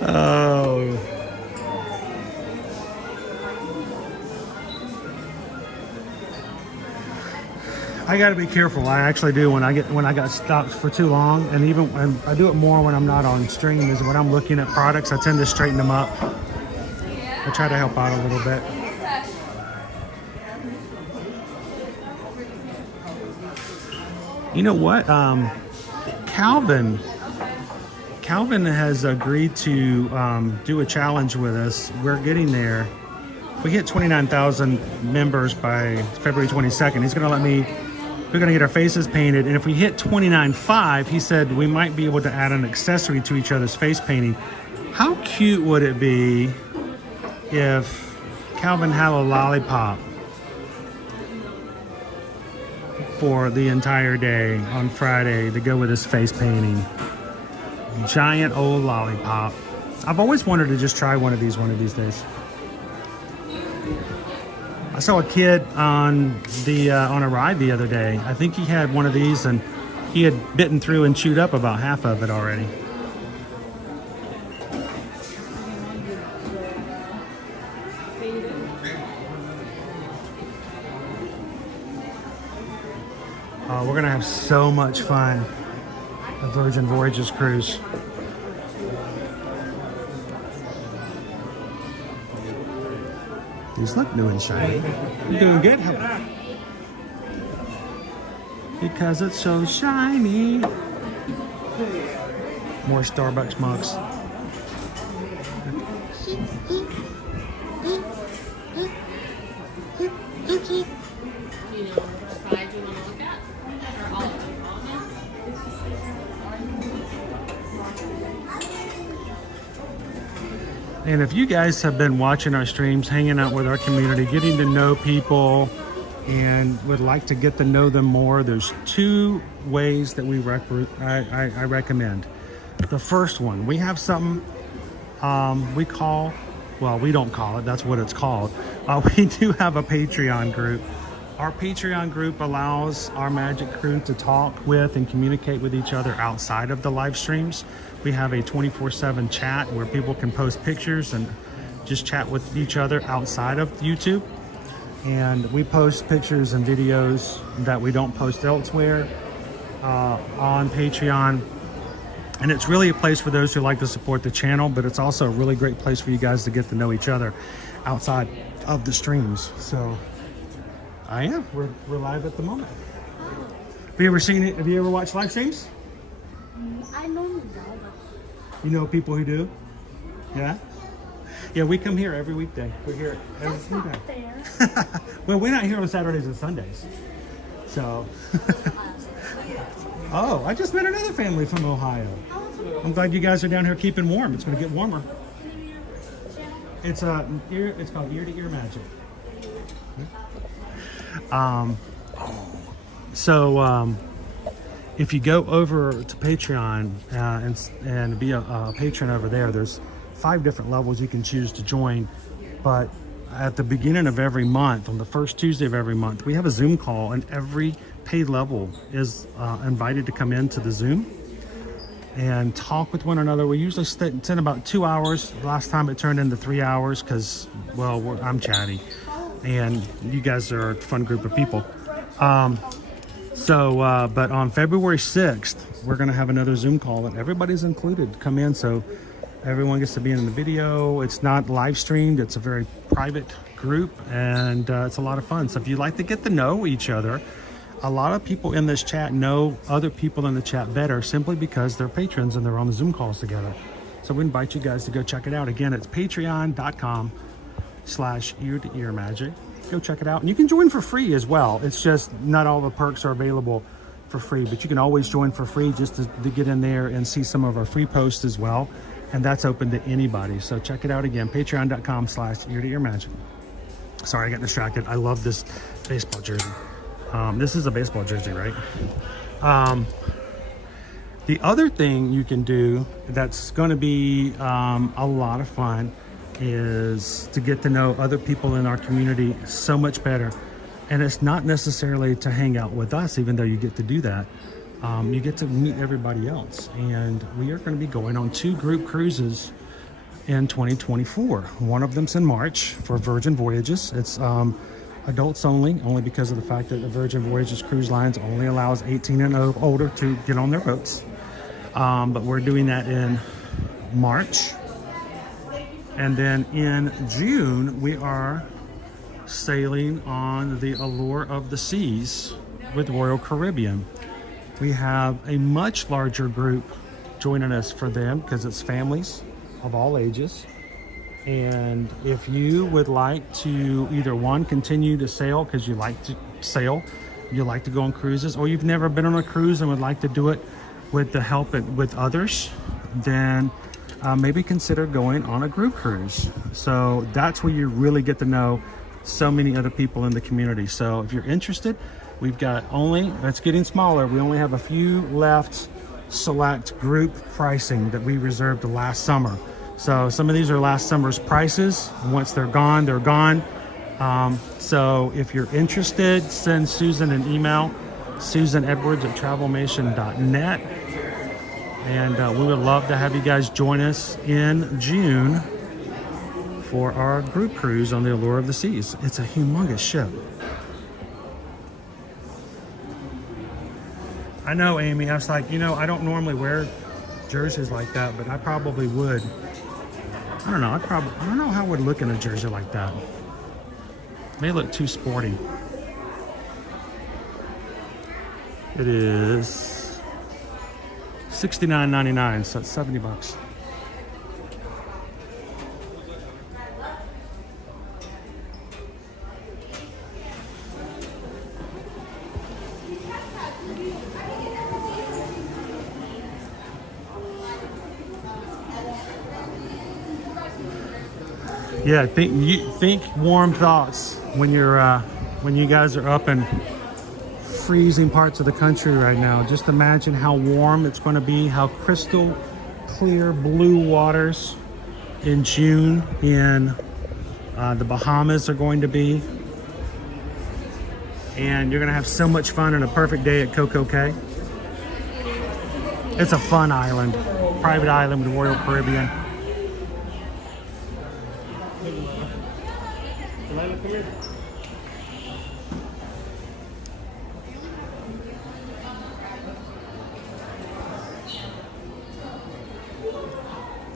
Oh. I got to be careful. I actually do when I got stopped for too long, and even when I do it more when I'm not on stream, is when I'm looking at products, I tend to straighten them up. I try to help out a little bit. You know what? Calvin has agreed to do a challenge with us. We're getting there. If we hit 29,000 members by February 22nd, he's going to let me we're gonna get our faces painted. And if we hit 29.5, he said we might be able to add an accessory to each other's face painting. How cute would it be if Calvin had a lollipop for the entire day on Friday to go with his face painting? Giant old lollipop. I've always wanted to just try one of these days. I saw a kid on a ride the other day. I think he had one of these and he had bitten through and chewed up about half of it already. We're gonna have so much fun at Virgin Voyages cruise. These look new and shiny. You doing good? Because it's so shiny. More Starbucks mugs. And if you guys have been watching our streams, hanging out with our community, getting to know people, and would like to get to know them more, there's two ways that I recommend. The first one, we have something we call, well, we don't call it, that's what it's called. We do have a Patreon group. Our Patreon group allows our Magic crew to talk with and communicate with each other outside of the live streams. We have a 24/7 chat where people can post pictures and just chat with each other outside of YouTube. And we post pictures and videos that we don't post elsewhere on Patreon. And it's really a place for those who like to support the channel, but it's also a really great place for you guys to get to know each other outside of the streams. So we're live at the moment. Have you ever seen it? Have you ever watched live streams? I know. You know people who do? Yeah? Yeah, we come here every weekday. We're here every weekday. Well, we're not here on Saturdays and Sundays. So. Oh, I just met another family from Ohio. I'm glad you guys are down here keeping warm. It's going to get warmer. It's called Ear to Ear Magic. If you go over to Patreon and be a patron over there, there's 5 different levels you can choose to join. But at the beginning of every month, on the first Tuesday of every month, we have a Zoom call, and every paid level is invited to come into the Zoom and talk with one another. We usually spend about 2 hours. Last time it turned into 3 hours because, well, I'm chatty and you guys are a fun group of people. But on February 6th, we're going to have another Zoom call and everybody's included. Come in, so everyone gets to be in the video. It's not live streamed. It's a very private group, and it's a lot of fun. So if you like to get to know each other, a lot of people in this chat know other people in the chat better simply because they're patrons and they're on the Zoom calls together. So we invite you guys to go check it out. Again, it's patreon.com/ear-to-ear-magic. Go check it out. And you can join for free as well. It's just not all the perks are available for free, but you can always join for free just to get in there and see some of our free posts as well. And that's open to anybody. So check it out again, patreon.com/ear-to-ear-magic. Sorry, I got distracted. I love this baseball jersey. This is a baseball jersey, right? The other thing you can do that's going to be a lot of fun is to get to know other people in our community so much better. And it's not necessarily to hang out with us, even though you get to do that. You get to meet everybody else. And we are going to be going on 2 group cruises in 2024. One of them's in March for Virgin Voyages. It's adults only because of the fact that the Virgin Voyages Cruise Lines only allows 18 and older to get on their boats. But we're doing that in March. And then in June, we are sailing on the Allure of the Seas with Royal Caribbean. We have a much larger group joining us for them because it's families of all ages. And if you would like to either one, continue to sail because you like to sail, you like to go on cruises, or you've never been on a cruise and would like to do it with the help with others, then maybe consider going on a group cruise. So that's where you really get to know so many other people in the community. So if you're interested, we've got it's getting smaller. We only have a few left select group pricing that we reserved last summer. So some of these are last summer's prices. Once they're gone, they're gone. So if you're interested, send Susan an email, susanedwards@travelmation.net. And we would love to have you guys join us in June for our group cruise on the Allure of the Seas. It's a humongous ship. I know, Amy, I was like, you know, I don't normally wear jerseys like that, but I probably would. I don't know, I don't know how I would look in a jersey like that. It may look too sporty. It is $69.99, so it's 70 bucks. Yeah, think warm thoughts when you're when you guys are up in freezing parts of the country right now. Just imagine how warm it's going to be, how crystal clear blue waters in June in the Bahamas are going to be. And you're going to have so much fun on a perfect day at Coco Cay. It's a fun island, private island with the Royal Caribbean.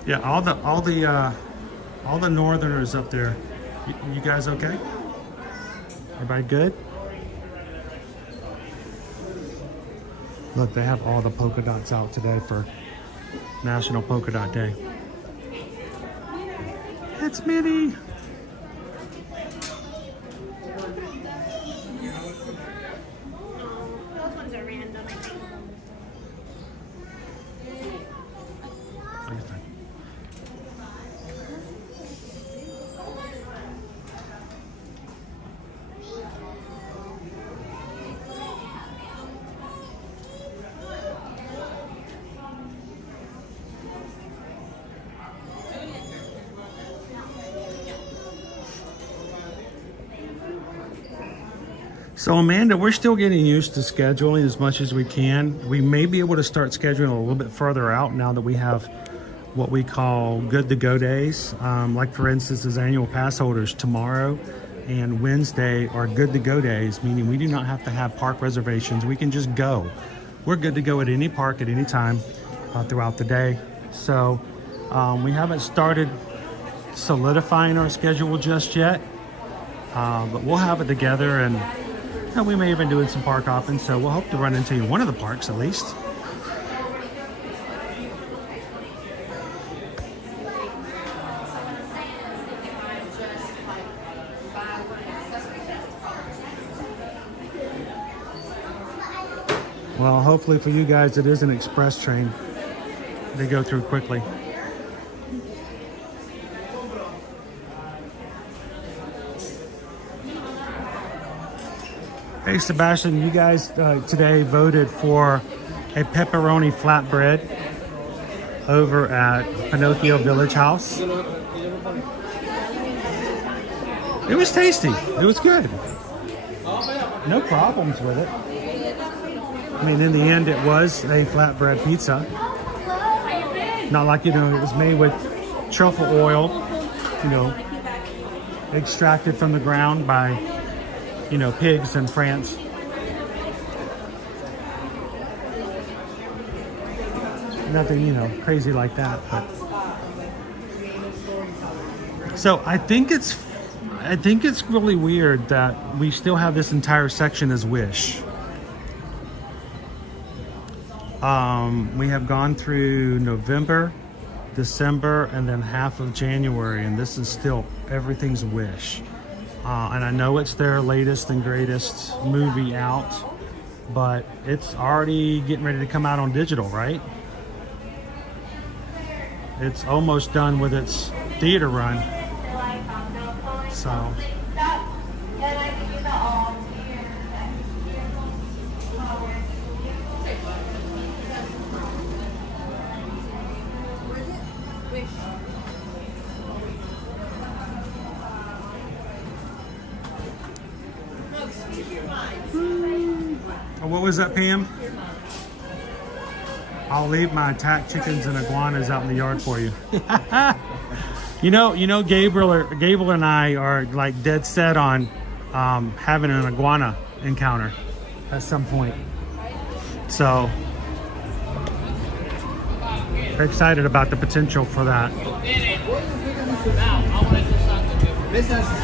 Yeah, all the northerners up there. You guys okay? Everybody good? Look, they have all the polka dots out today for National Polka Dot Day. It's Minnie. Those ones are random, I think. So Amanda, we're still getting used to scheduling as much as we can. We may be able to start scheduling a little bit further out now that we have what we call good to go days. Like for instance, as annual pass holders, tomorrow and Wednesday are good to go days, meaning we do not have to have park reservations. We can just go. We're good to go at any park at any time throughout the day. So we haven't started solidifying our schedule just yet, but we'll have it together, and we may even do some park hopping, so we'll hope to run into you in one of the parks at least. Well, hopefully for you guys it is an express train. They go through quickly. Hey Sebastian, you guys today voted for a pepperoni flatbread over at Pinocchio Village House. It was tasty. It was good. No problems with it. I mean, in the end, it was a flatbread pizza. Not like, it was made with truffle oil, extracted from the ground by pigs in France. Nothing, crazy like that. But so I think it's really weird that we still have this entire section as Wish. We have gone through November, December, and then half of January, and this is still everything's Wish. And I know it's their latest and greatest movie out, but it's already getting ready to come out on digital, right? It's almost done with its theater run. So what was that, Pam? I'll leave my attack chickens and iguanas out in the yard for you. You know, Gabriel and I are like dead set on having an iguana encounter at some point. So excited about the potential for that.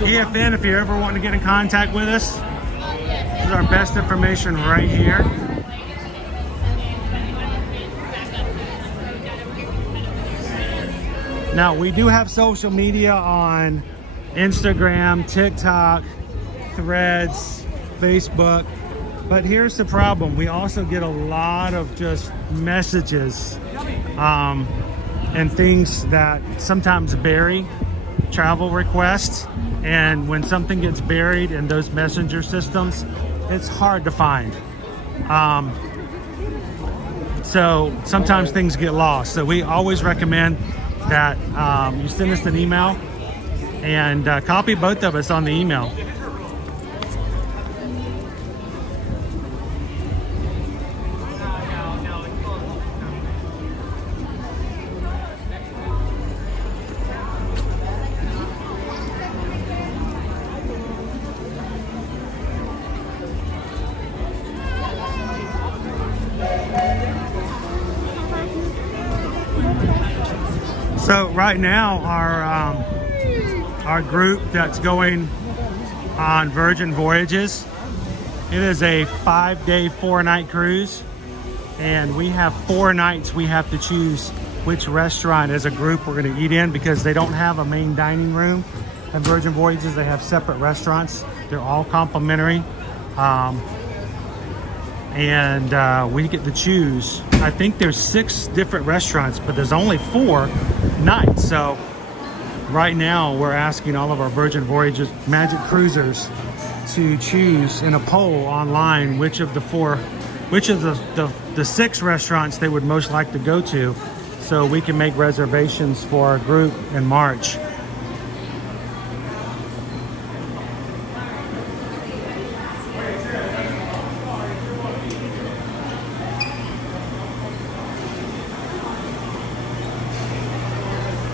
EFN, if you're ever wanting to get in contact with us, this is our best information right here. Now, we do have social media on Instagram, TikTok, Threads, Facebook, but here's the problem. We also get a lot of just messages and things that sometimes bury travel requests, and when something gets buried in those messenger systems, it's hard to find. So sometimes things get lost. So we always recommend that you send us an email and copy both of us on the email. So right now, our group that's going on Virgin Voyages, it is a 5-day, 4-night cruise, and we have 4 nights we have to choose which restaurant as a group we're going to eat in, because they don't have a main dining room at Virgin Voyages. They have separate restaurants. They're all complimentary, and we get to choose. I think there's 6 different restaurants, but there's only 4 nights. So right now we're asking all of our Virgin Voyages Magic Cruisers to choose in a poll online which of the 6 restaurants they would most like to go to, so we can make reservations for our group in March.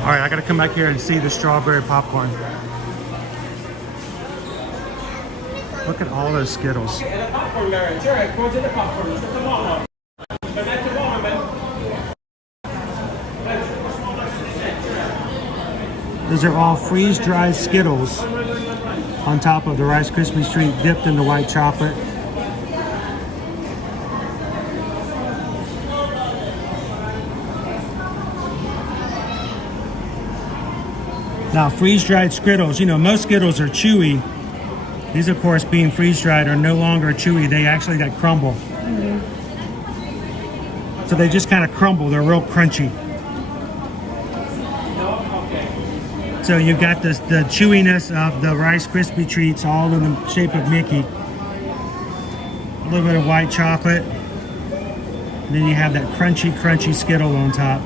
All right, I gotta come back here and see the strawberry popcorn. Look at all those Skittles. These are all freeze-dried Skittles on top of the Rice Krispie treat dipped in the white chocolate. Now, freeze-dried Skittles, you know, most Skittles are chewy. These, of course, being freeze-dried, are no longer chewy. They actually like crumble. So they just kind of crumble. They're real crunchy. So you've got this, the chewiness of the Rice Krispie treats, all in the shape of Mickey. A little bit of white chocolate. And then you have that crunchy Skittle on top.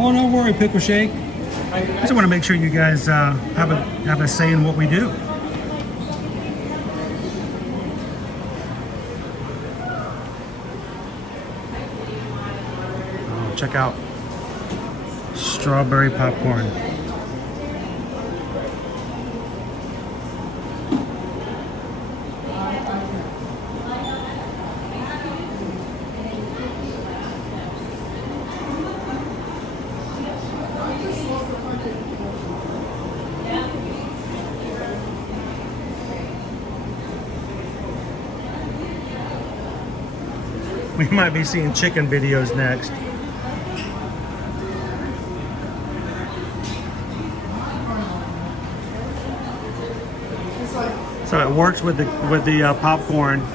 Oh, no worry, Pickle Shake. I just want to make sure you guys have a say in what we do. Oh, check out strawberry popcorn. We might be seeing chicken videos next. So it works with the popcorn.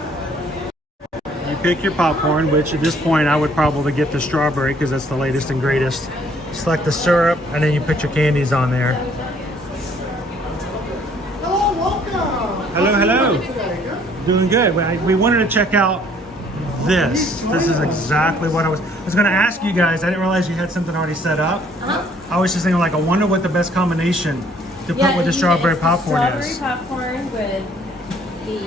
You pick your popcorn, which at this point I would probably get the strawberry because that's the latest and greatest. Select the syrup, and then you put your candies on there. Hello, welcome. Hello, hello. Doing good. We wanted to check out this. This is exactly what I was going to ask you guys. I didn't realize you had something already set up. I was just thinking, like, I wonder what the best combination to put with the strawberry popcorn is. Strawberry popcorn with the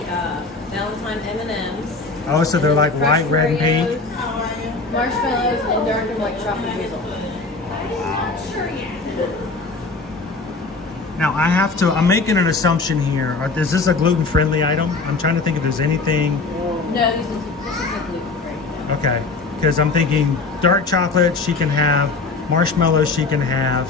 Valentine M&Ms. Oh, so they're like white, red, and pink? Marshmallows and dark and white chocolate drizzle. Now I'm making an assumption here. Is this a gluten-friendly item? I'm trying to think if there's anything. No, this is a gluten-free. Okay, because I'm thinking dark chocolate she can have, marshmallows she can have.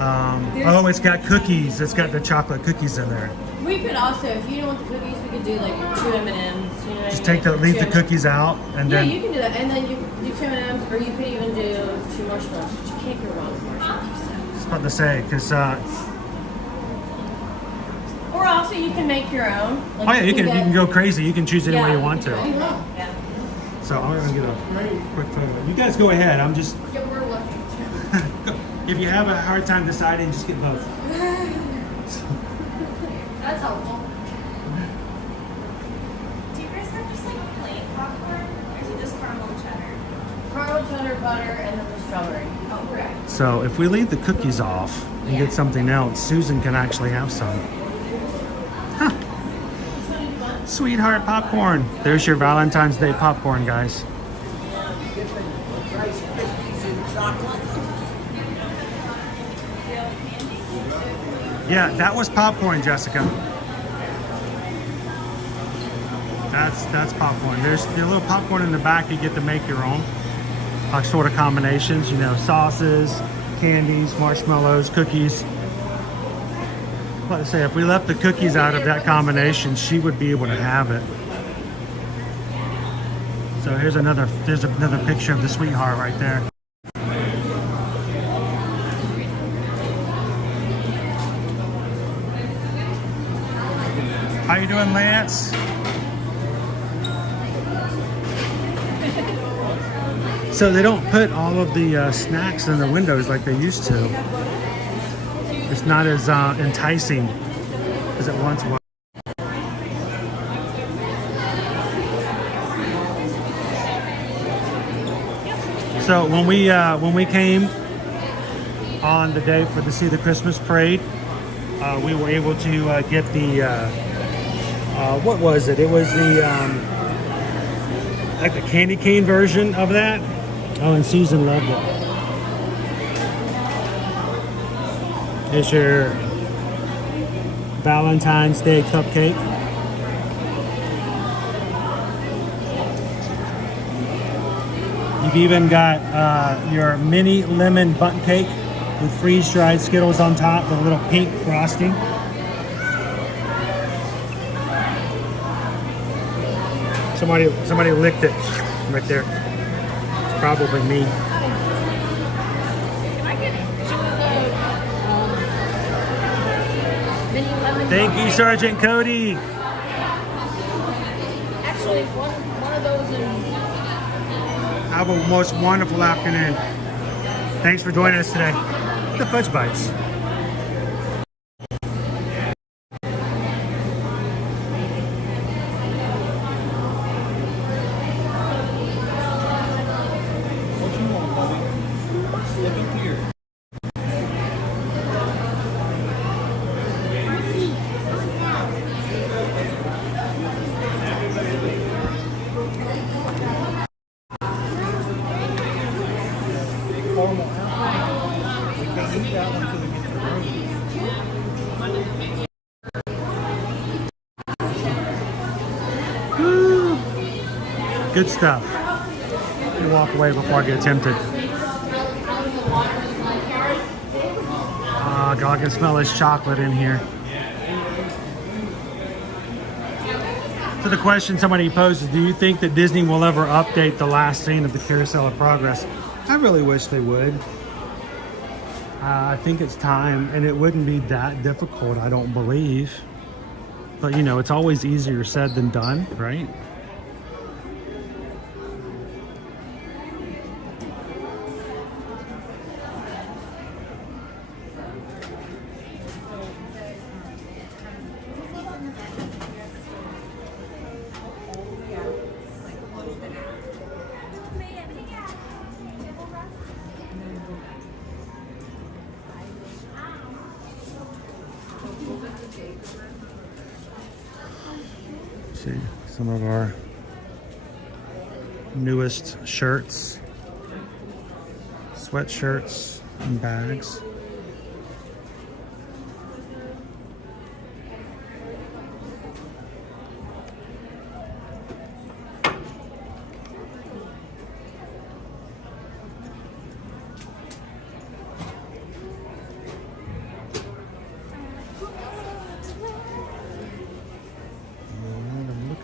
Oh, it's got cookies. It's got the chocolate cookies in there. We could also, if you don't want the cookies, we could do like 2 M&Ms. You know, Just leave the cookies out, and yeah, then you can do that, and then you do 2 M&Ms, or you could even do 2 marshmallows. But you can't go wrong with marshmallows. I was about to say, because Or also you can make your own. Like oh yeah, you can go crazy. You can choose any way you want to. Yeah. So I'm gonna get a quick photo. You guys go ahead. I'm just. Yeah, we're looking. If you have a hard time deciding, just get both. That's helpful. Do you guys have just like plain popcorn, or is it just caramel cheddar? Caramel cheddar, butter, and then the strawberry. Oh, correct. So if we leave the cookies off and get something else, Susan can actually have some. Huh. Sweetheart popcorn. There's your Valentine's Day popcorn, guys. Yeah, that was popcorn, Jessica. That's popcorn. There's a little popcorn in the back. You get to make your own sort of combinations. You know, sauces, candies, marshmallows, cookies. Let's say if we left the cookies out of that combination, she would be able to have it. So there's another picture of the sweetheart right there. How you doing, Lance? So they don't put all of the snacks in the windows like they used to. It's not as enticing as it once was. So when we came on the day to see the Christmas parade, we were able to get the what was it? It was the like the candy cane version of that. Oh, and Susan loved it. Here's your Valentine's Day cupcake. You've even got your mini lemon bundt cake with freeze-dried Skittles on top with a little pink frosting. Somebody licked it right there. It's probably me. Thank you, Sergeant Cody. Actually, one of those in... Have a most wonderful afternoon. Thanks for joining us today. The Fudge Bites. Good stuff. Let me walk away before I get tempted. God, I can smell this chocolate in here. to the question somebody poses, do you think that Disney will ever update the last scene of the Carousel of Progress? I really wish they would. I think it's time, and it wouldn't be that difficult, I don't believe. But you know, it's always easier said than done, right? See some of our newest shirts, sweatshirts, and bags.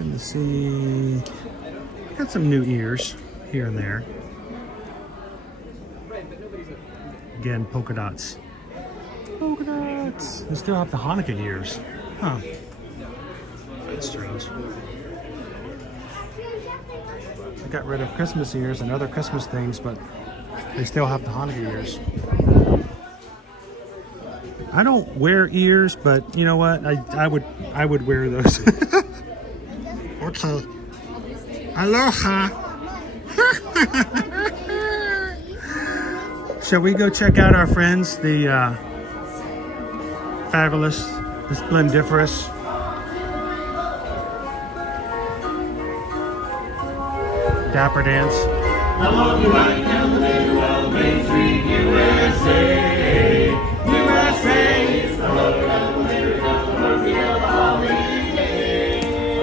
To see, got some new ears here and there. Again, polka dots. Polka dots. They still have the Hanukkah ears. Huh. That's strange. They got rid of Christmas ears and other Christmas things, but they still have the Hanukkah ears. I don't wear ears, but you know what? I would wear those. Okay. Aloha. Shall we go check out our friends, the fabulous, the splendiferous Dapper Dans? I walk you right down the middle of Main Street, USA. USA. I walk you down the middle of the mercy of the holiday.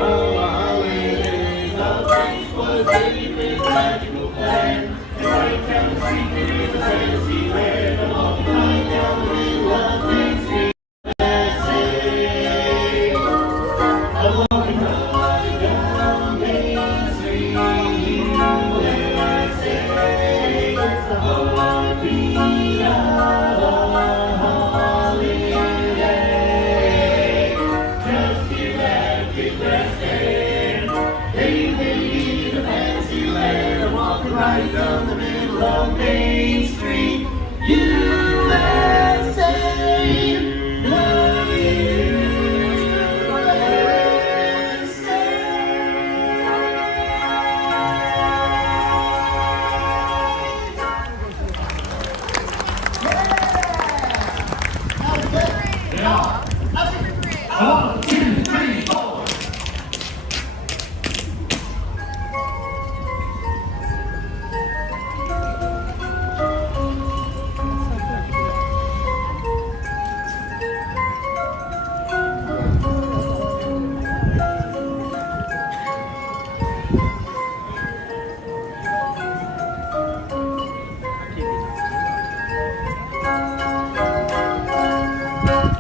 Oh, the holidays of thanks was David's magical plan. And right down the street there is a fantasy land. I walk you right down the middle of Main Street, USA. I walk you right down Main Street, USA. It's the heartbeat of a holiday. Just hear that big brass band. They lead the fantasy land. I'm walking right down the middle of Main Street, USA. Love you, USA. 1, 2, 3, 4.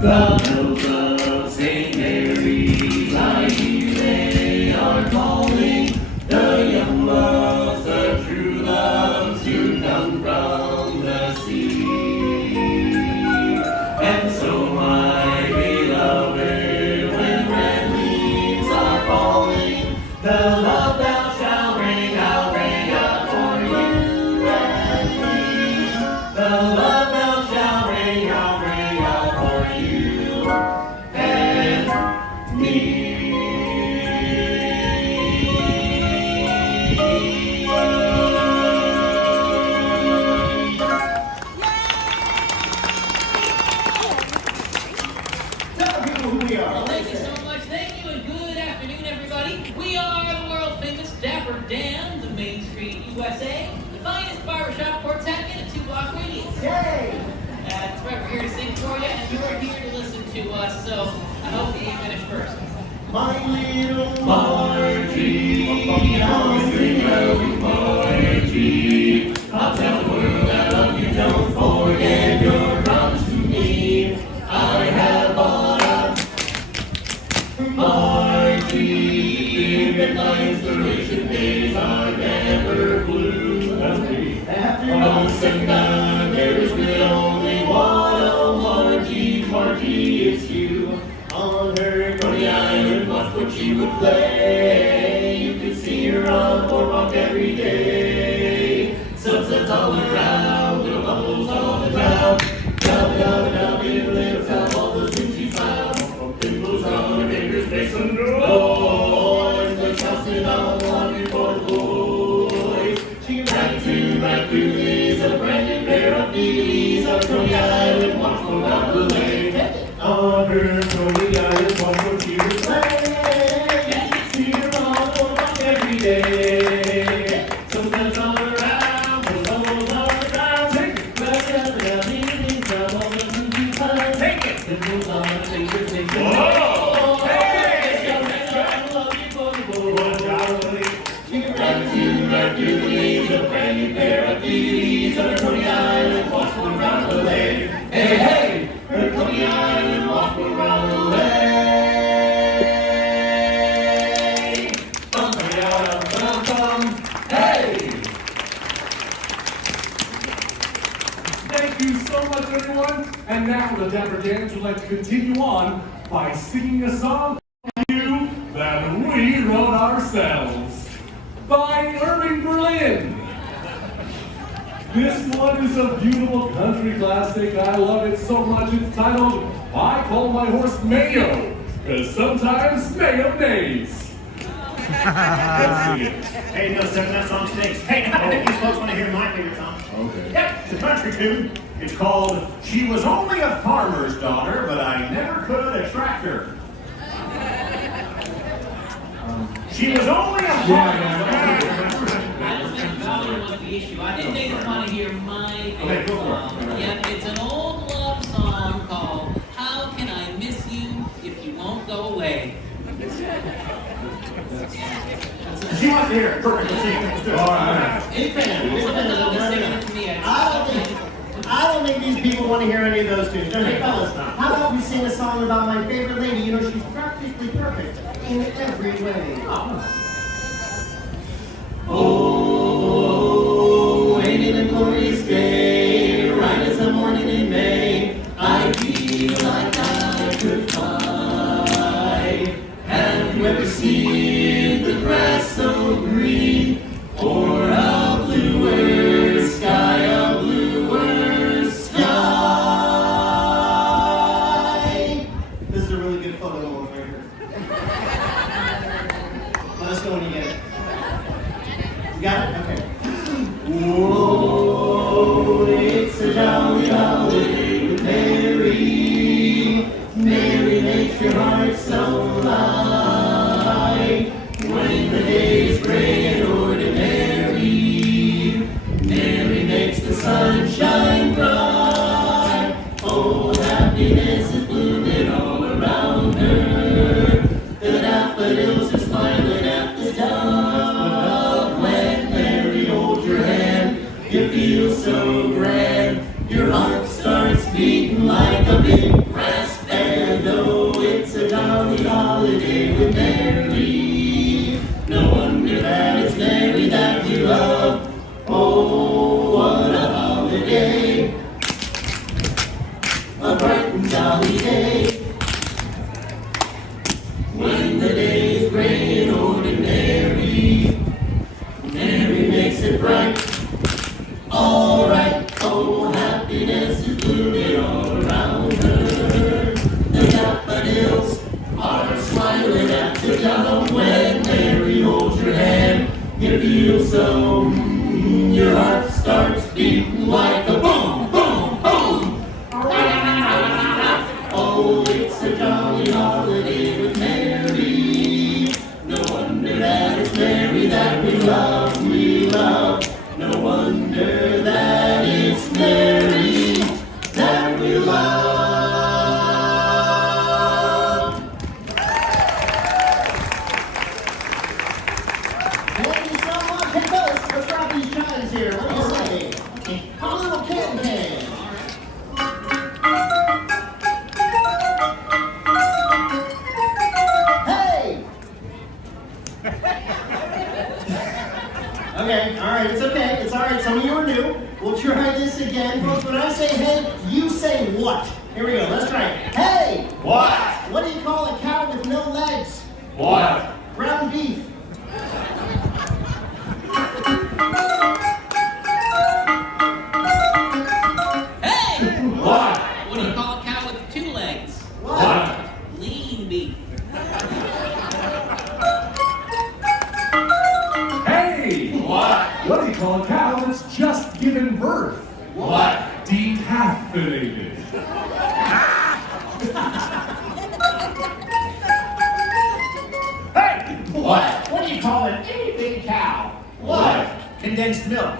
The bells of St. Mary's, I hear they are calling the young loves, the true loves who come from the sea. And so, my beloved, when red leaves are falling, the love bell shall ring out for you and me. The love bell shall ring out for you and me. Tell people who we are. Well, thank you so much. Thank you, and good afternoon, everybody. We are the world famous Dapper Dans of Main Street, USA, the finest barbershop quartet in a 2-block radius. Yay! That's right, we're here to sing for you, and you're here to listen to us, so I hope that you finish first. My little Margie, Margie, I'll tell the world I love you. Don't forget your promise to me. I have bought a Margie inspiration days are never blue. After all said and done, there is really only one. Oh, Margie, Margie, it's you. On her Coney Island, watch what she would play. You could see her on boardwalk every day. Sunsets all around, little bubbles on the ground. Down, down, down, in a little town, all those things she found. Dimples on her fingers, make some noise. Like bouncing on the lawn before the boys. She ran through these, a brand new pair of bees. On Coney Island, watch for down the lane. On her Coney Island, watch what she would play. See her on boardwalk every day. Sometimes all around, those bubbles on the ground. Take it. Take it. Dimples on her fingers, make some noise. She ran through the leaves, a brand new pair of bees. On her Coney Island, watch for around the lane. Hey, hey, her Coney Island, walk around the lane. Bum, bum, bum, bum. Hey! Thank you so much, everyone. And now the Dapper Dans would like to continue on by singing a song for you that we wrote ourselves by Irving Berlin. This one is a beautiful country classic. I love it so much. It's titled, I Call My Horse Mayo, because sometimes Mayo neighs. Let's see it. Hey, no, sir, that song stinks. Hey, you folks want to hear my favorite song? Okay. Yep, it's a country tune. It's called She Was Only a Farmer's Daughter, But I Never Could Attract Her. She was only a farmer's daughter. The issue. I think they just want to hear my favorite Okay, go for it. song. Yeah, it's an old love song called How Can I Miss You If You Won't Go Away? She wants to hear it. Perfect. Let's see it. Let's do it. All right. Hey, fam, I don't think these people want to hear any of those tunes. Hey, fellas, how about we sing a song about my favorite lady? You know, she's practically perfect in every way. Oh, ain't it a glorious day, right as the morning in May, I feel like I could fly. Have you ever seen the grass so green, or a bluer sky, a bluer sky? This is a really good photo moment right here. Let us know when you get it. You got it? Okay. Whoa, it's a jolly holiday with Mary. Mary makes your heart so light. When the day is gray and ordinary, Mary makes the sun shine bright. Oh, happiness is blooming all around her. The daffodils are smiling at the dawn. When Mary holds your hand, you feel so grand. Your heart starts beating like a big brass band. Oh, it's a jolly holiday with Mary. No wonder that it's Mary that you love. Oh, what a holiday. A bright and jolly day. When the day is gray and ordinary, Mary makes it bright. All right, oh, happiness is blooming all around her. The daffodils are smiling at the dawn. When Mary holds your hand, you feel so, your heart starts beating like a boom, boom, boom. Oh, it's a jolly holiday with Mary. No wonder that it's Mary that we love, we love. No wonder that it's Mary that we love. Thank you so much. Hey, fellas, let's drop these chimes here. What do you say? Come on, little can. Hey! Okay, all right, it's okay. It's all right. Some of you are new. We'll try this again. Folks, when I say hey, you say what? Here we go. Let's try it. Hey! What? What do you call a cow with no legs? What? Ground beef. Hey! What? What do you call a cow with 2 legs? What? Lean beef. Hey! What? What do you call a cow that's just given birth? What? Decaffeinated. Hey! What? What do you call an itty bitty cow? What? Condensed milk.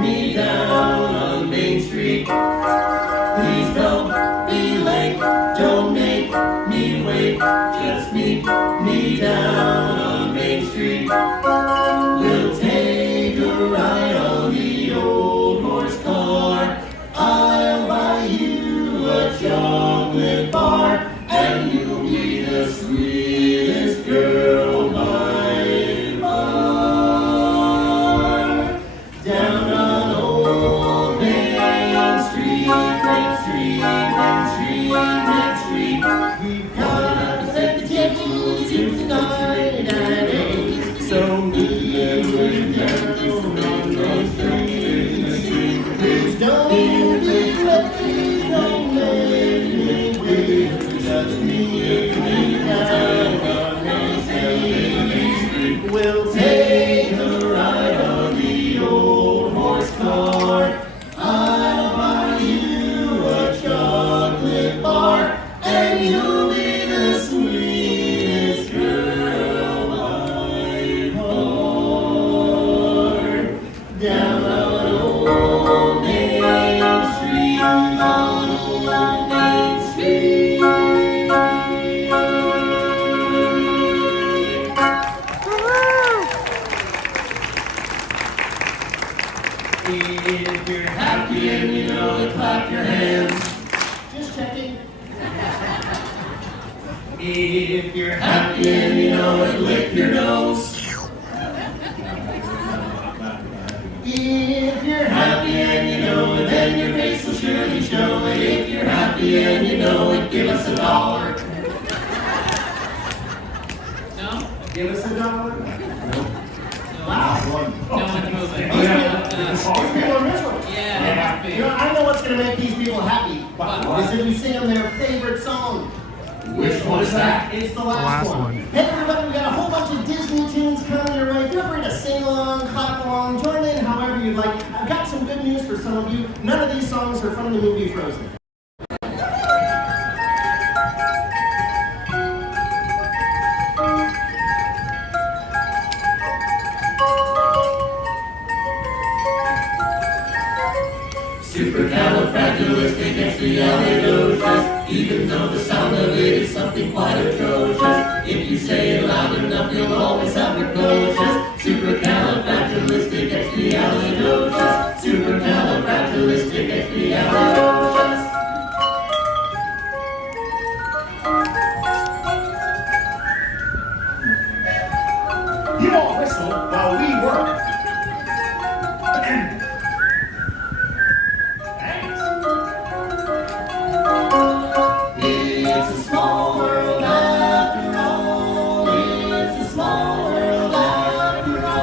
Me down on Main Street. Please don't be late. Don't make me wait. Just meet me down on Main Street. We'll take a ride on the old horse car. I'll buy you a chocolate bar, and you'll be the sweetest girl by far. Down on old Main Street, Main Street, Main Street, Main Street. We've got to set the table to tonight at 8. So meet me down on Main Street. Please don't be late, don't make me wait. Just meet me down on Main Street. We'll take a ride on the old horse car. I'll buy you a chocolate bar, and you'll be the sweetest girl by far. Down on old Main Street, on old Main Street. If you're happy and you know it, clap your hands. Just checking. If you're happy and you know it, lick your nose. If you're happy and you know it, then your face will surely show it. If you're happy and you know it, give us $1. No? Give us $1. Wow. No one's moving. These people are miserable. Yeah. You know, I know what's going to make these people happy. Is if we sing them their favorite song. Which one is that? It's the last one. Hey everybody, we got a whole bunch of Disney tunes coming your way. Feel free to sing along, clap along, join in however you'd like. I've got some good news for some of you. None of these songs are from the movie Frozen. Supercalifragilisticexpialidocious. Even though the sound of it is something quite atrocious, if you say it loud enough, you'll always have precocious. Supercalifragilisticexpialidocious. Supercalifragilisticexpialidocious. You all whistle while we work. It's a small world after all. It's a small world after all.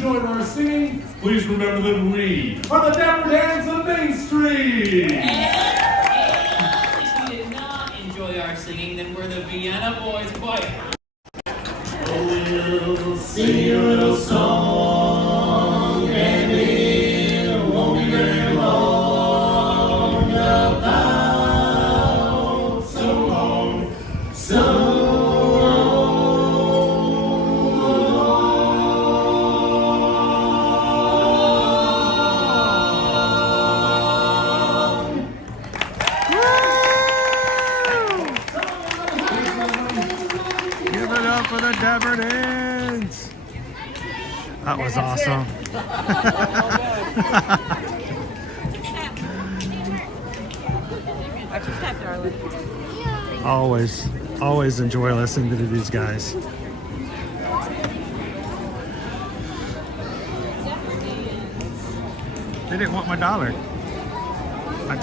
enjoyed our singing, please remember that we are the Dapper Dans of Main Street. And if we did not enjoy our singing, then we're the Vienna Boys Choir. We'll sing a little song, and it won't be very long. About so long, so Give it up for the Dapper Dans. That was awesome. Always enjoy listening to these guys. They didn't want my dollar. I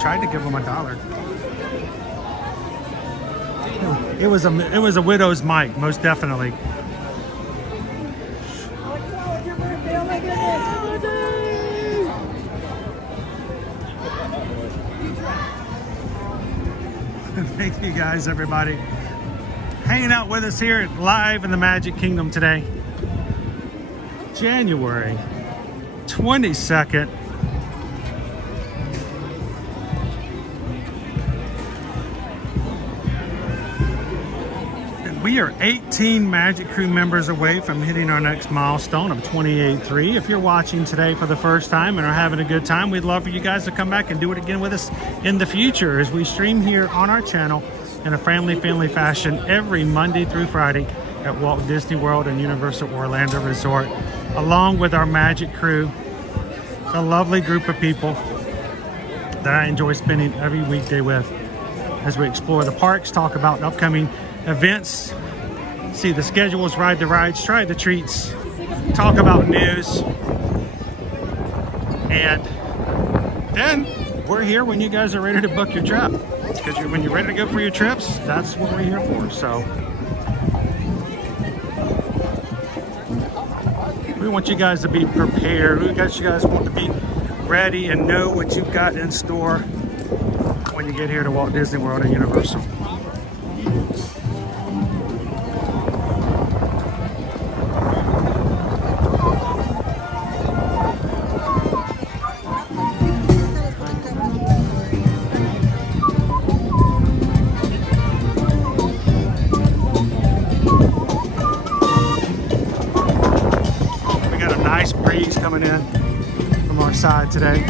tried to give them a dollar. It was a widow's mite, most definitely. Thank you guys, everybody, hanging out with us here live in the Magic Kingdom today. January 22nd. We are 18 Magic Crew members away from hitting our next milestone of 28.3. If you're watching today for the first time and are having a good time, we'd love for you guys to come back and do it again with us in the future as we stream here on our channel in a family fashion every Monday through Friday at Walt Disney World and Universal Orlando Resort, along with our Magic Crew, a lovely group of people that I enjoy spending every weekday with as we explore the parks, talk about upcoming events, see the schedules, ride the rides, try the treats, talk about news, and then we're here when you guys are ready to book your trip. Because when you're ready to go for your trips, that's what we're here for. So we want you guys to be prepared. We got you guys want to be ready and know what you've got in store when you get here to Walt Disney World and Universal. Coming in from our side today.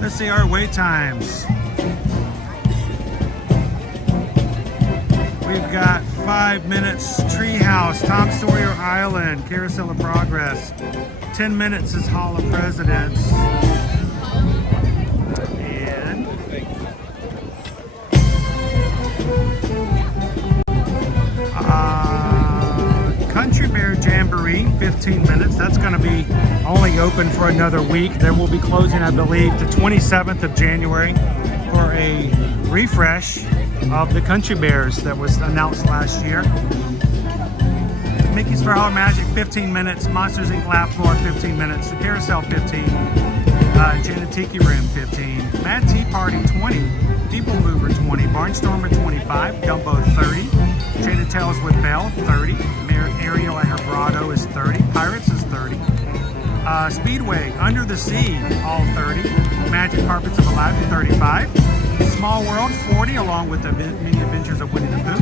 Let's see our wait times. We've got 5 minutes Treehouse, Tom Sawyer Island, Carousel of Progress. 10 minutes is Hall of Presidents. And Country Bear Jamboree, 15 minutes. That's going to be only open for another week. Then we'll be closing, I believe, the 27th of January for a refresh of the Country Bears that was announced last year. Mickey's Fair Hall Magic, 15 minutes. Monsters Inc. Laugh Floor, 15 minutes. The Carousel, 15. Enchanted Tiki Room, 15. Mad Tea Party, 20. People Mover, 20. Barnstormer, 25. Dumbo, 30. Enchanted Tales with Belle, 30. Ariel at her grotto is 30. Pirates is 30. Speedway, Under the Sea, all 30. Magic Carpets of Aladdin, 35. Small World, 40, along with the Mini Adventures of Winnie the Pooh.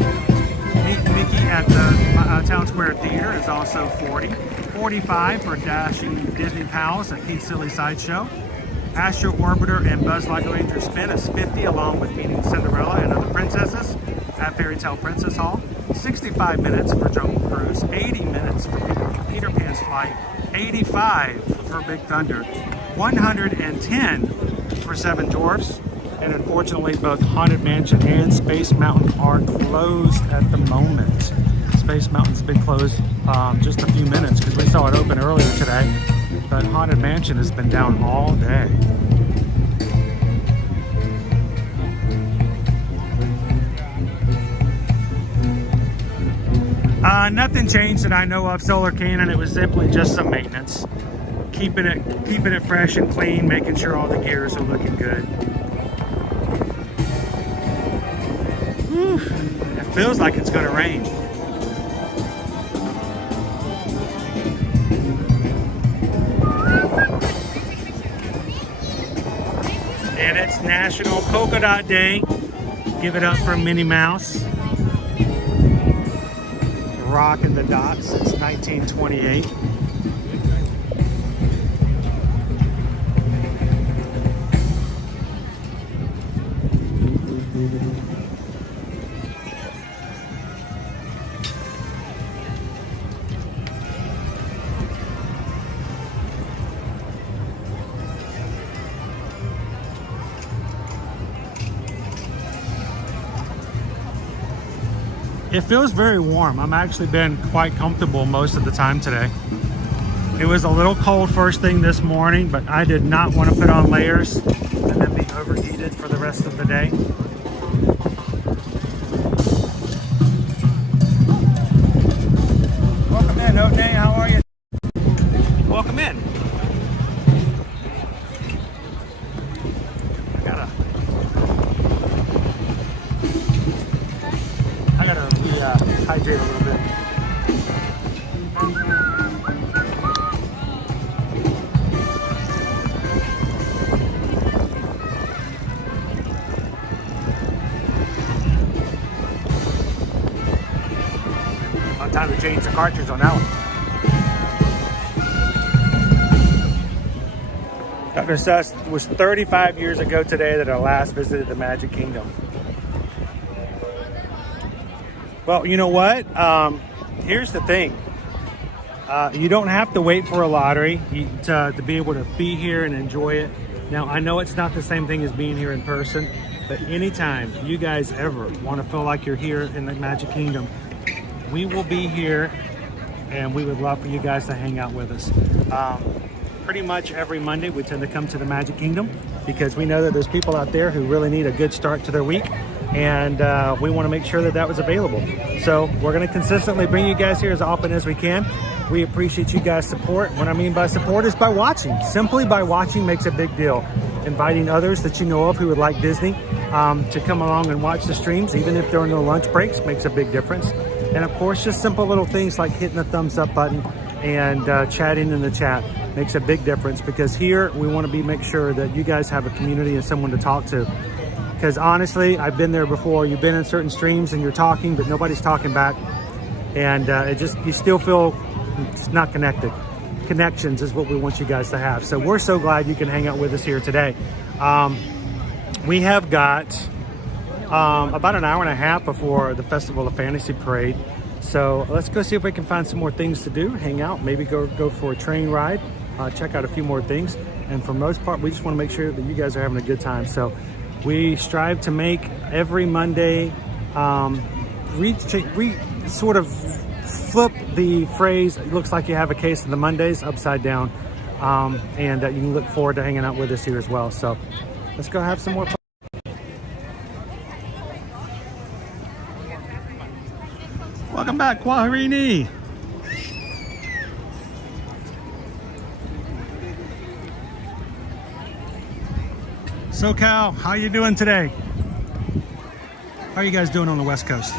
Meet Mickey at the Town Square Theater is also 40. 45 for Dashing Disney Pals at Pete's Silly Sideshow. Astro Orbiter and Buzz Lightyear Ranger Spin is 50, along with Meeting Cinderella and Other Princesses at Fairy Tale Princess Hall. 65 minutes for Jungle Cruise, 80 minutes for Peter Pan's Flight, 85 for Big Thunder, 110 for Seven Dwarfs, and unfortunately both Haunted Mansion and Space Mountain are closed at the moment. Space Mountain's been closed just a few minutes because we saw it open earlier today, but Haunted Mansion has been down all day. Nothing changed that I know of, Solar Cannon. It was simply just some maintenance. Keeping it fresh and clean, making sure all the gears are looking good. Whew. It feels like it's gonna rain. And it's National Polka Dot Day. Give it up for Minnie Mouse. Rocking the dots since 1928. It feels very warm. I'm actually been quite comfortable most of the time today. It was a little cold first thing this morning, but I did not want to put on layers and then be overheated for the rest of the day. Welcome in, Otnay. How are you? Welcome in. I gotta hydrate a little bit. About time to change the cartridge on that one. Dr. Suss, it was 35 years ago today that I last visited the Magic Kingdom. Well, you know what? Here's the thing. You don't have to wait for a lottery to be able to be here and enjoy it. Now, I know it's not the same thing as being here in person, but anytime you guys ever want to feel like you're here in the Magic Kingdom, we will be here, and we would love for you guys to hang out with us. Pretty much every Monday, we tend to come to the Magic Kingdom because we know that there's people out there who really need a good start to their week. And we want to make sure that that was available. So we're going to consistently bring you guys here as often as we can. We appreciate you guys' support. What I mean by support is by watching. Simply by watching makes a big deal. Inviting others that you know of who would like Disney to come along and watch the streams, even if there are no lunch breaks, makes a big difference. And of course, just simple little things like hitting the thumbs up button and chatting in the chat makes a big difference, because here we want to make sure that you guys have a community and someone to talk to. Because honestly, I've been there before. You've been in certain streams and you're talking, but nobody's talking back. And you still feel it's not connected. Connections is what we want you guys to have. So we're so glad you can hang out with us here today. We have got about an hour and a half before the Festival of Fantasy Parade. So let's go see if we can find some more things to do, hang out, maybe go for a train ride, check out a few more things. And for the most part, we just want to make sure that you guys are having a good time. So we strive to make every Monday, sort of flip the phrase, it looks like you have a case of the Mondays, upside down. And you can look forward to hanging out with us here as well. So let's go have some more fun. Welcome back, Quaharini. SoCal, how you doing today? How are you guys doing on the West Coast?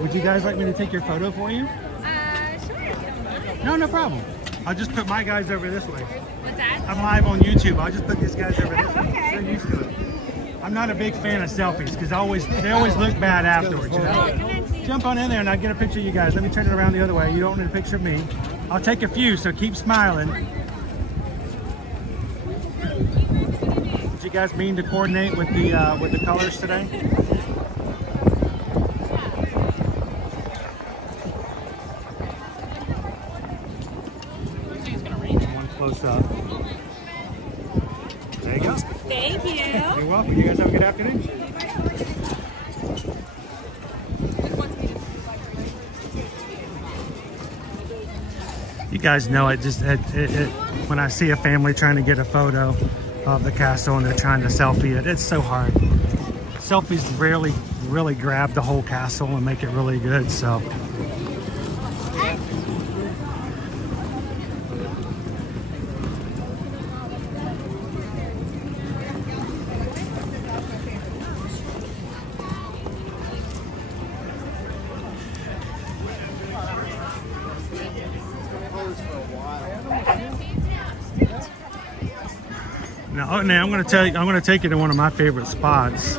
Would you guys like me to take your photo for you? Sure. No problem. I'll just put my guys over this way. What's that? I'm live on YouTube. I'll just put these guys over this way. Okay. They're used to it. I'm not a big fan of selfies because they always look bad afterwards. You know? Jump on in there and I'll get a picture of you guys. Let me turn it around the other way. You don't need a picture of me. I'll take a few, so keep smiling. Did you guys mean to coordinate with the colors today? So there you go. Thank you. You're welcome. You guys have a good afternoon. You guys know it. Just when I see a family trying to get a photo of the castle and they're trying to selfie it, it's so hard. Selfies rarely really grab the whole castle and make it really good. So. Now I'm going to take you to one of my favorite spots,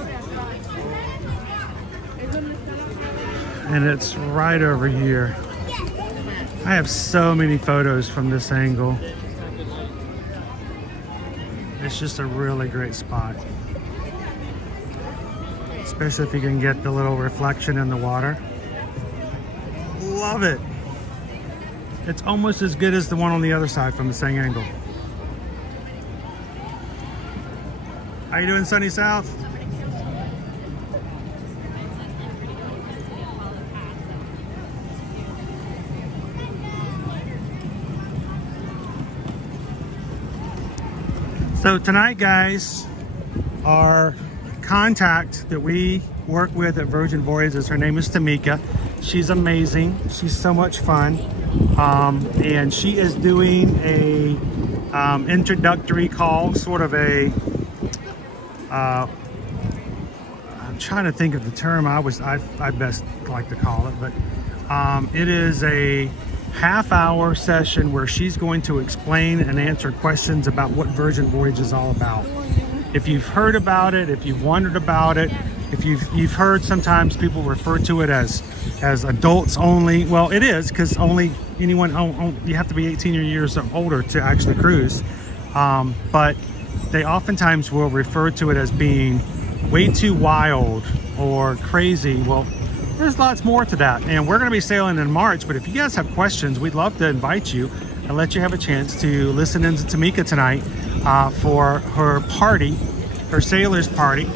and it's right over here. I have so many photos from this angle. It's just a really great spot, especially if you can get the little reflection in the water. Love it. It's almost as good as the one on the other side from the same angle. How you doing, Sunny South? So tonight, guys, our contact that we work with at Virgin Voyages, her name is Tamika. She's amazing. She's so much fun. And she is doing a introductory call, sort of a I'm trying to think of the term I best like to call it, but it is a half-hour session where she's going to explain and answer questions about what Virgin Voyage is all about. If you've heard about it, if you've wondered about it, if you've heard sometimes people refer to it as adults only. Well, it is, because only anyone, you have to be 18 years or older to actually cruise. But they oftentimes will refer to it as being way too wild or crazy. Well, there's lots more to that, and we're going to be sailing in March. But if you guys have questions, we'd love to invite you and let you have a chance to listen in to Tamika tonight for her party, her sailors party.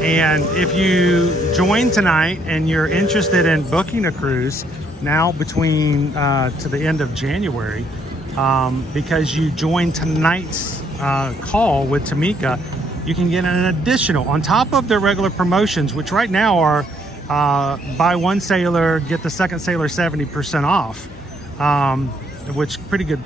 And if you join tonight and you're interested in booking a cruise now between to the end of January, because you join tonight's call with Tamika, you can get an additional, on top of their regular promotions, which right now are buy one sailor, get the second sailor 70% off, which pretty good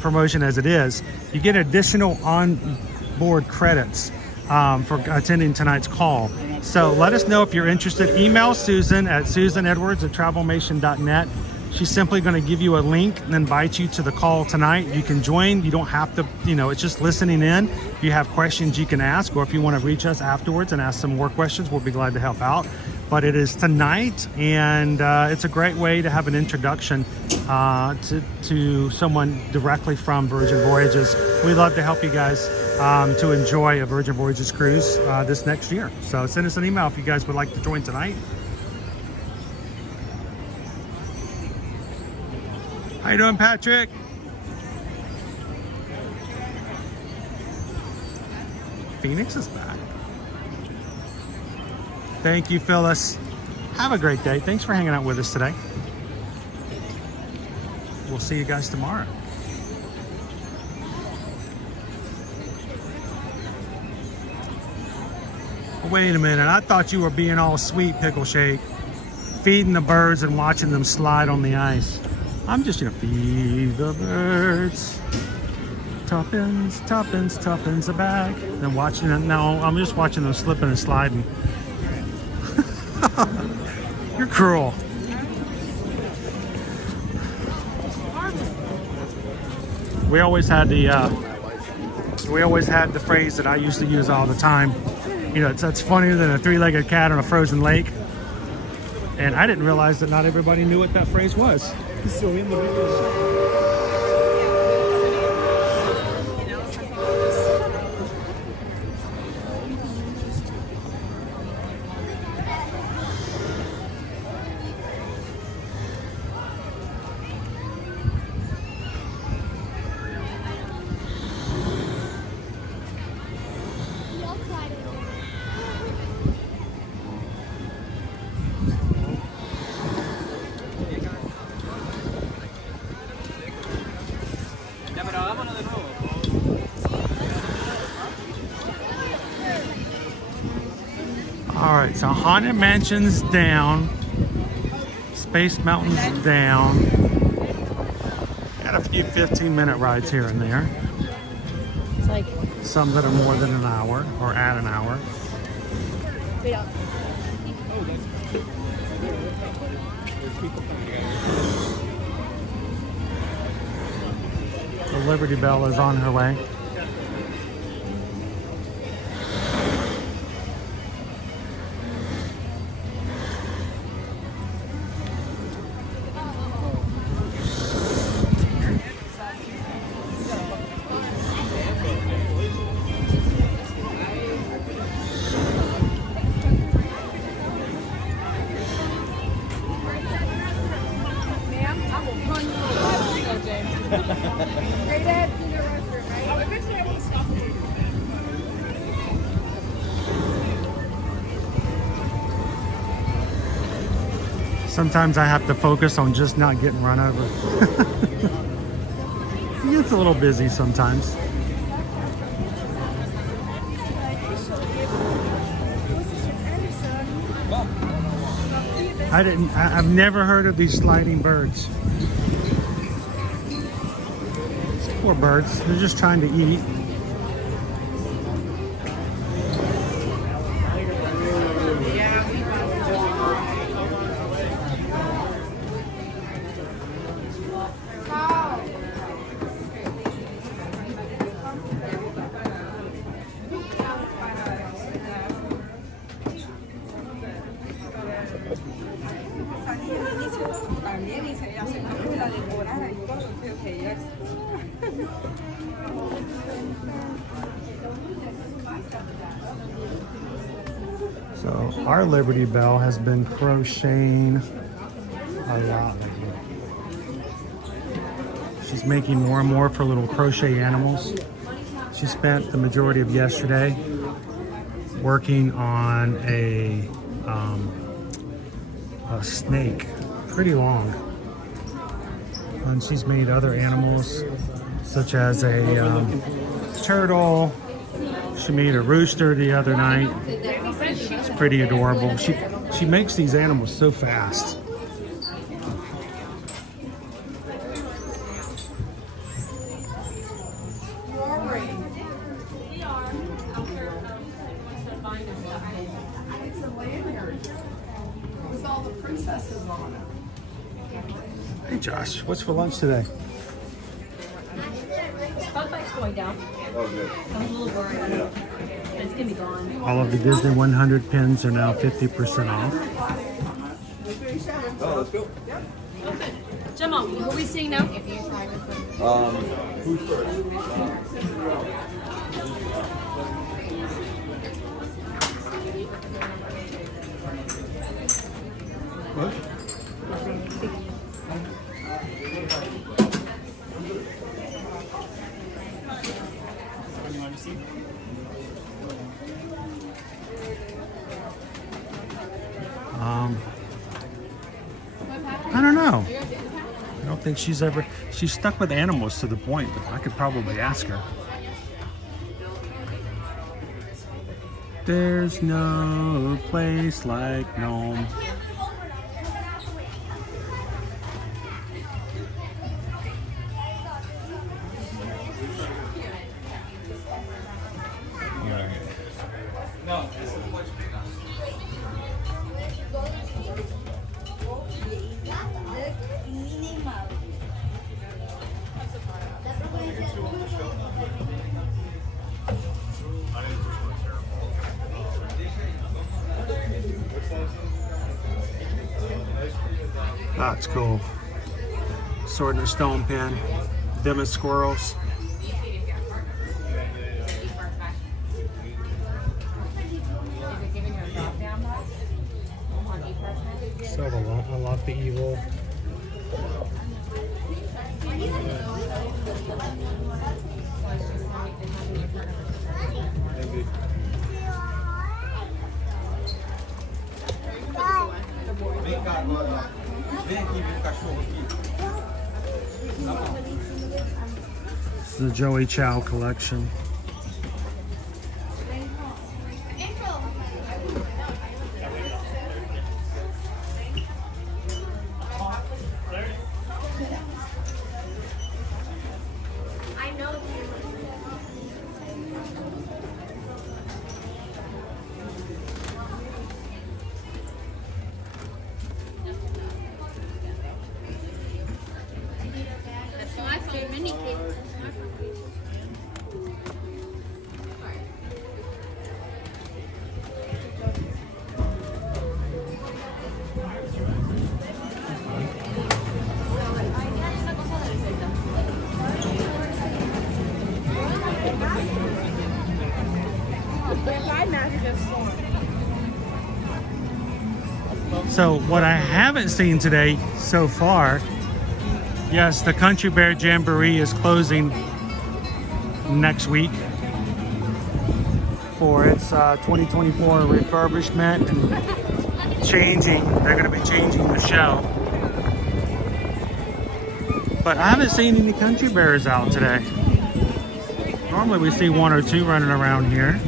promotion as it is. You get additional on-board credits for attending tonight's call. So let us know if you're interested. Email Susan at susanedwards@travelmation.net. She's simply going to give you a link and invite you to the call tonight. You can join. You don't have to, it's just listening in. If you have questions, you can ask, or if you want to reach us afterwards and ask some more questions, we'll be glad to help out. But it is tonight, and it's a great way to have an introduction to someone directly from Virgin Voyages. We'd love to help you guys to enjoy a Virgin Voyages cruise this next year. So send us an email if you guys would like to join tonight. How you doing, Patrick? Phoenix is back. Thank you, Phyllis. Have a great day. Thanks for hanging out with us today. We'll see you guys tomorrow. Wait a minute. I thought you were being all sweet, Pickle Shake, feeding the birds and watching them slide on the ice. I'm just gonna feed the birds. Tuppence, tuppence, tuppence a bag. And watching them. No, I'm just watching them slipping and sliding. You're cruel. We always had the phrase that I used to use all the time. It's funnier than a three-legged cat on a frozen lake. And I didn't realize that not everybody knew what that phrase was. All right, so Haunted Mansion's down. Space Mountain's down. Got a few 15-minute rides here and there. It's like Some that are more than an hour or at an hour. The Liberty Bell is on her way. Sometimes I have to focus on just not getting run over. It gets a little busy sometimes. I've never heard of these sliding birds. These poor birds, they're just trying to eat. So our Liberty Bell has been crocheting a lot lately. She's making more and more for little crochet animals. She spent the majority of yesterday working on a snake, pretty long. And she's made other animals such as a turtle. She made a rooster the other night. It's pretty adorable. She makes these animals so fast. Hey Josh, what's for lunch today? Spotlight's going down. Oh, good. I'm a little worried. It's gonna be gone. All of the Disney 100 pins are now 50% off. Oh, let's go. Gemma, what are we seeing now? Who's first? What? I don't know. I don't think she's stuck with animals to the point, but I could probably ask her. There's no place like Nome. That's cool. Sword and a stone pin. Them as squirrels. So I love the evil. This is the Joey Chow collection. So what I haven't seen today so far, yes, the Country Bear Jamboree is closing next week for its 2024 refurbishment and changing. They're going to be changing the show. But I haven't seen any country bears out today. Normally we see one or two running around here.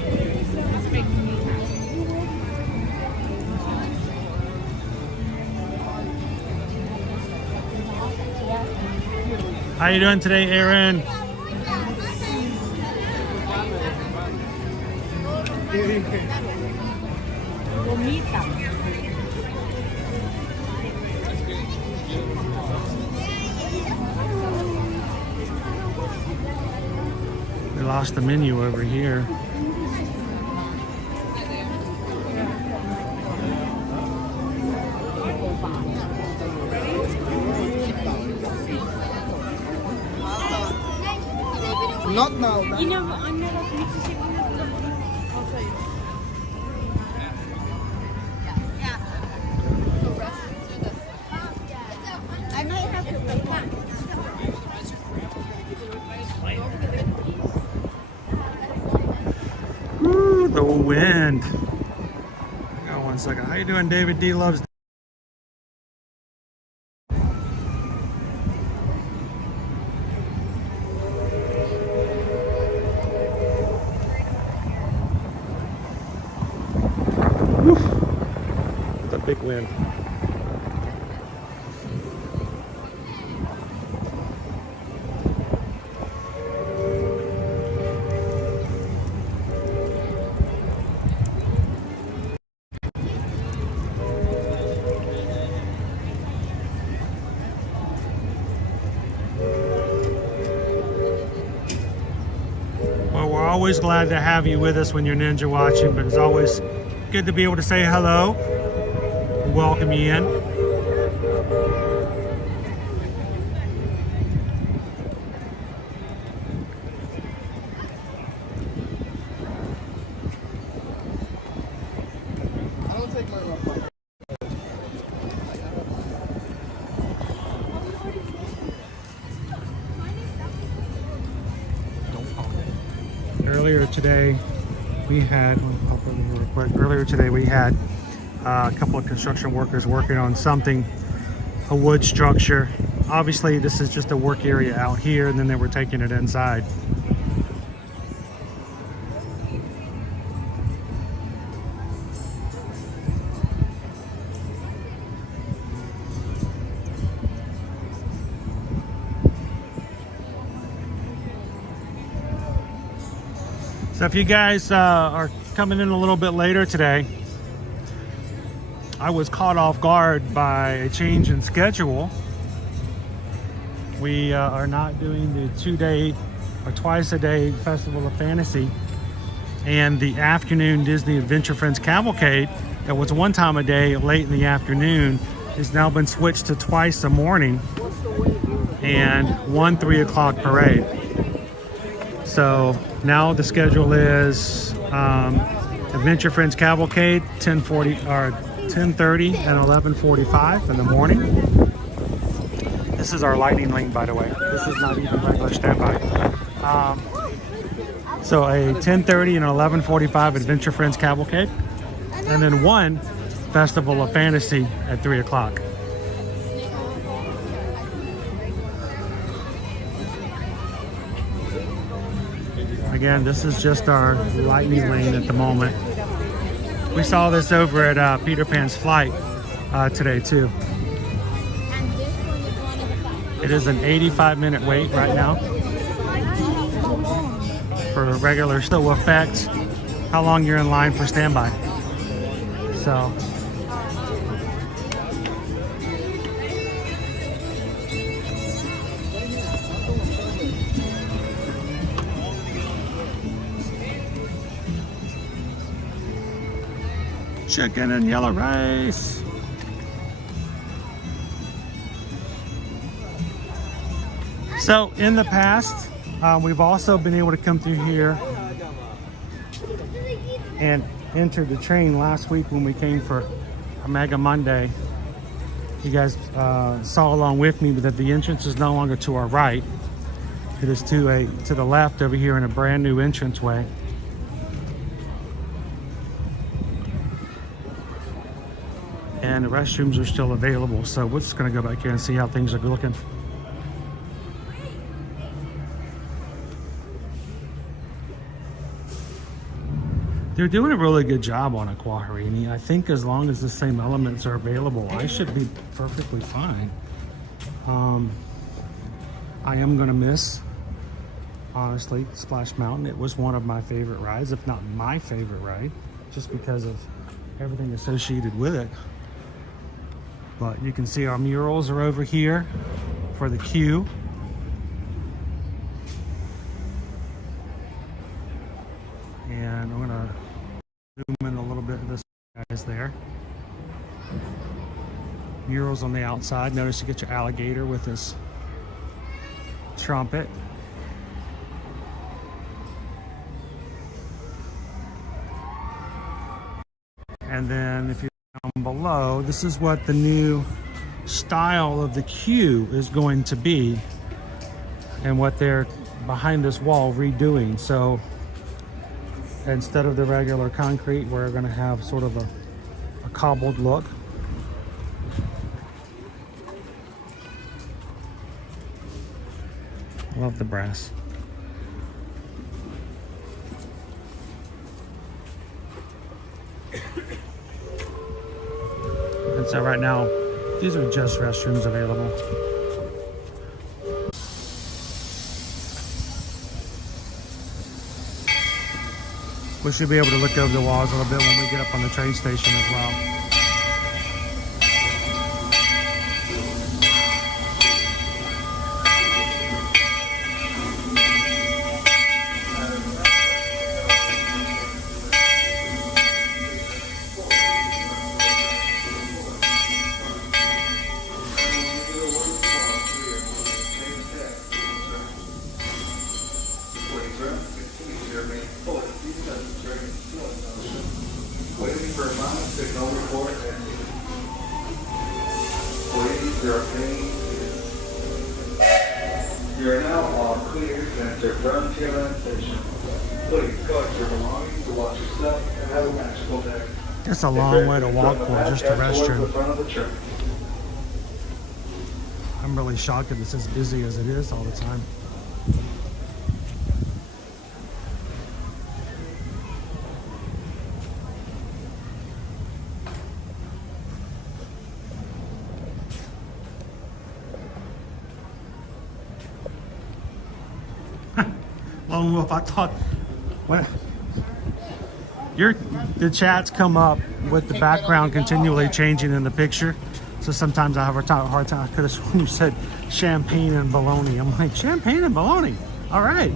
How you doing today, Aaron? We lost the menu over here. Not now. You know, I'm never going to see I'll tell you. I might have to wait. Ooh, the wind. Hang on 1 second. How you doing, David D Loves? Big wind. Well, we're always glad to have you with us when you're ninja watching, but it's always good to be able to say hello. Welcome you in. I don't take my rough off. Earlier today we had, I'll put it real quick. Earlier today we had a couple of construction workers working on something, a wood structure. Obviously this is just a work area out here, and then they were taking it inside. So if you guys are coming in a little bit later today, I was caught off guard by a change in schedule. We are not doing the 2-day or twice-a-day Festival of Fantasy, and the afternoon Disney Adventure Friends Cavalcade that was one time a day late in the afternoon has now been switched to twice a morning and one 3 o'clock parade. So now the schedule is Adventure Friends Cavalcade 10:30 and 11:45 in the morning. This is our lightning lane, by the way. This is not even regular standby. So a 10:30 and 11:45 Adventure Friends Cavalcade, and then one Festival of Fantasy at 3 o'clock. Again, this is just our lightning lane at the moment. We saw this over at Peter Pan's Flight today too. It is an 85-minute wait right now for regular. Still affects how long you're in line for standby. So chicken and yellow rice. So in the past, we've also been able to come through here and enter the train last week when we came for Mega Monday, you guys saw along with me that the entrance is no longer to our right. It is to the left over here in a brand new entranceway. And the restrooms are still available, so we're just gonna go back here and see how things are looking. They're doing a really good job on Aquaharini. I think as long as the same elements are available, I should be perfectly fine. I am gonna miss, honestly, Splash Mountain. It was one of my favorite rides, if not my favorite ride, just because of everything associated with it. But you can see our murals are over here for the queue. And I'm gonna zoom in a little bit of this guys there. Murals on the outside. Notice you get your alligator with his trumpet. And then if you're down below, this is what the new style of the queue is going to be and what they're behind this wall redoing. So instead of the regular concrete, we're going to have sort of a cobbled look. Love the brass. And so right now, these are just restrooms available. We should be able to look over the walls a little bit when we get up on the train station as well. You are now all clear to enter Frontierland Station. Please collect your belongings to watch yourself and have a magical day. It's a long way to walk for just a restroom. I'm really shocked that it's as busy as it is all the time. Lone Wolf, I thought when the chats come up with the background continually changing in the picture, so sometimes I have a hard time. I could have sworn you said champagne and bologna. I'm like, champagne and bologna. All right.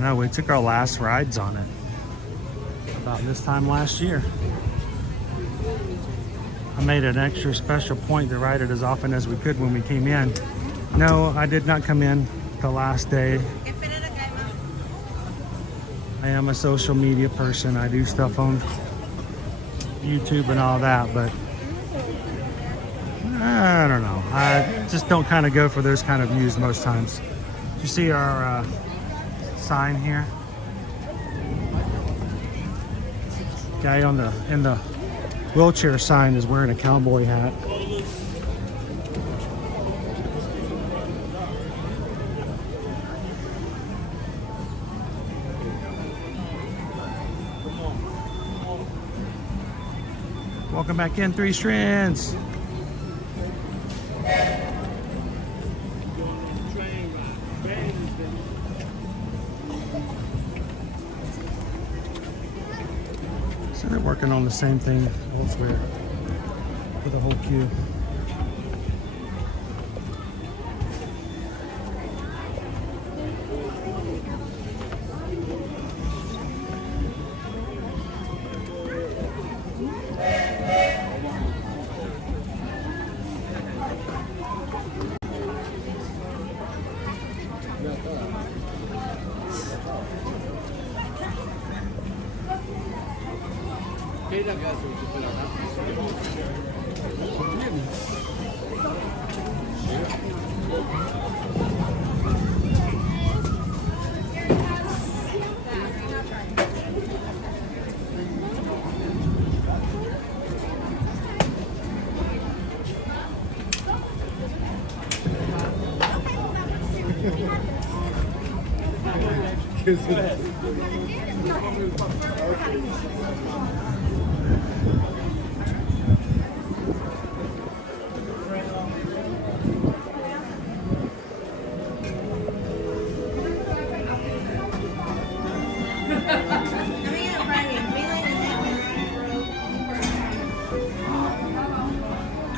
No, we took our last rides on it about this time last year. I made an extra special point to ride it as often as we could when we came in. No, I did not come in the last day. I am a social media person. I do stuff on YouTube and all that, but I don't know. I just don't kind of go for those kind of views most times. You see our sign here. Guy in the wheelchair sign is wearing a cowboy hat. Welcome back in, Three Strands. So they're working on the same thing elsewhere for the whole queue.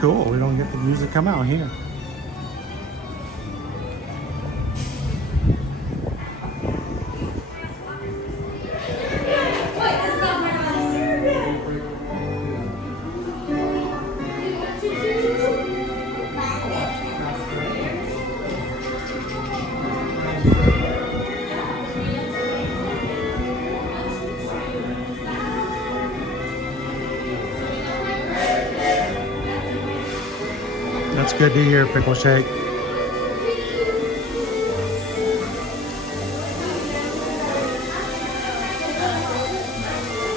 Cool, we don't get the music come out here. That's good to hear, Pickle Shake.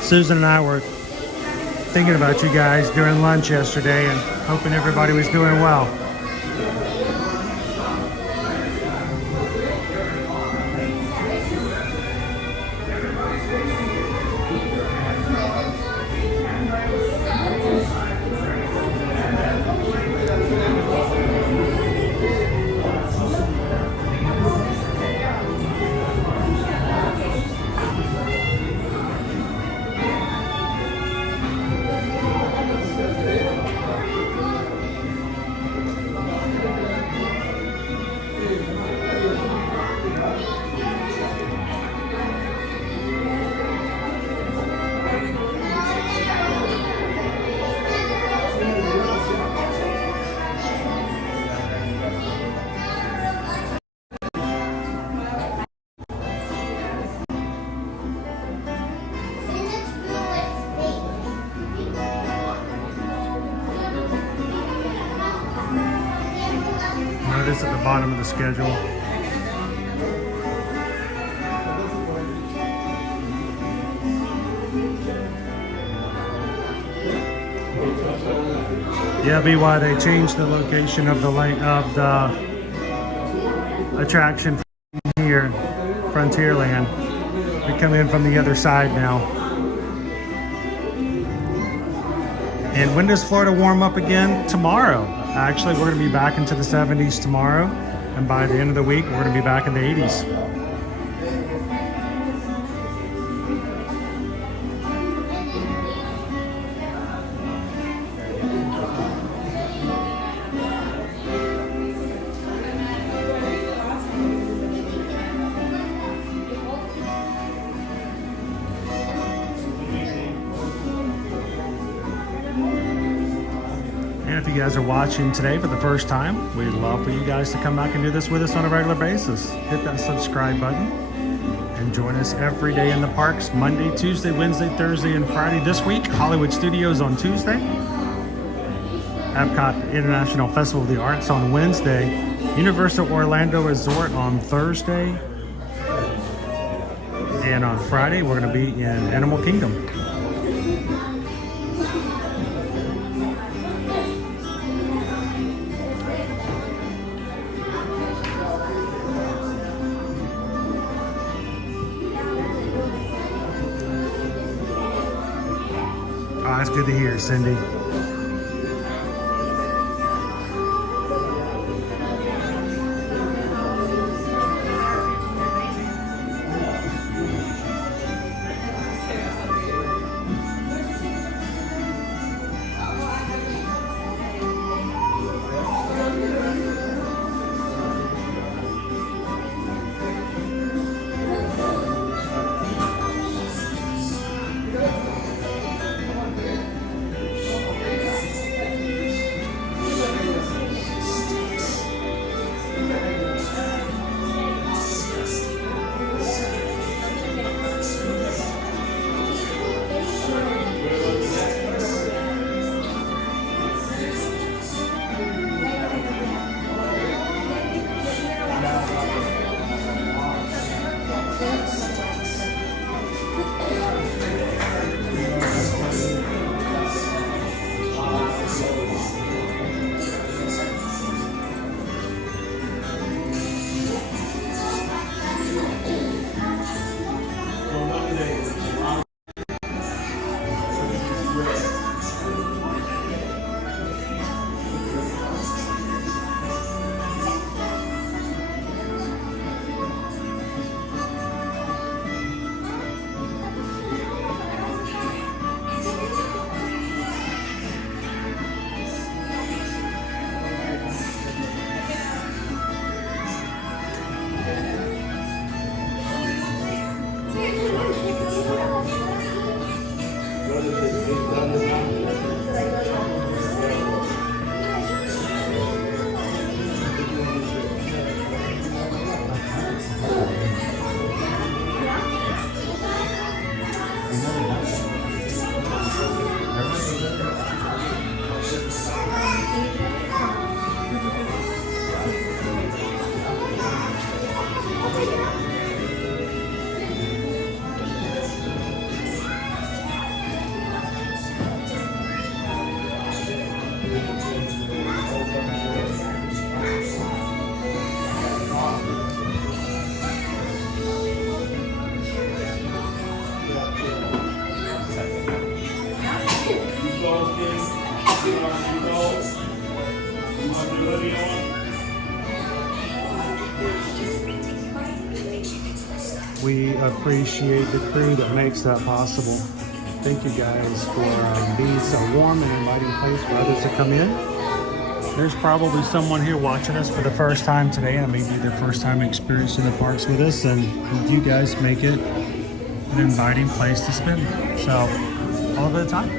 Susan and I were thinking about you guys during lunch yesterday and hoping everybody was doing well. Notice at the bottom of the schedule. Yeah, BY, they changed the location of the attraction from here, Frontierland. We come in from the other side now. And when does Florida warm up again? Tomorrow. Actually, we're going to be back into the 70s tomorrow. And by the end of the week, we're going to be back in the 80s. And if you guys are watching today for the first time, we'd love for you guys to come back and do this with us on a regular basis. Hit that subscribe button and join us every day in the parks, Monday, Tuesday, Wednesday, Thursday, and Friday. This week, Hollywood Studios on Tuesday, Epcot International Festival of the Arts on Wednesday, Universal Orlando Resort on Thursday, and on Friday, we're going to be in Animal Kingdom. Oh, that's good to hear, Cindy. We appreciate the crew that makes that possible. Thank you guys for being so warm and inviting place for others to come in. There's probably someone here watching us for the first time today, and maybe their first time experiencing the parks with us, and you guys make it an inviting place to spend. So, all of the time.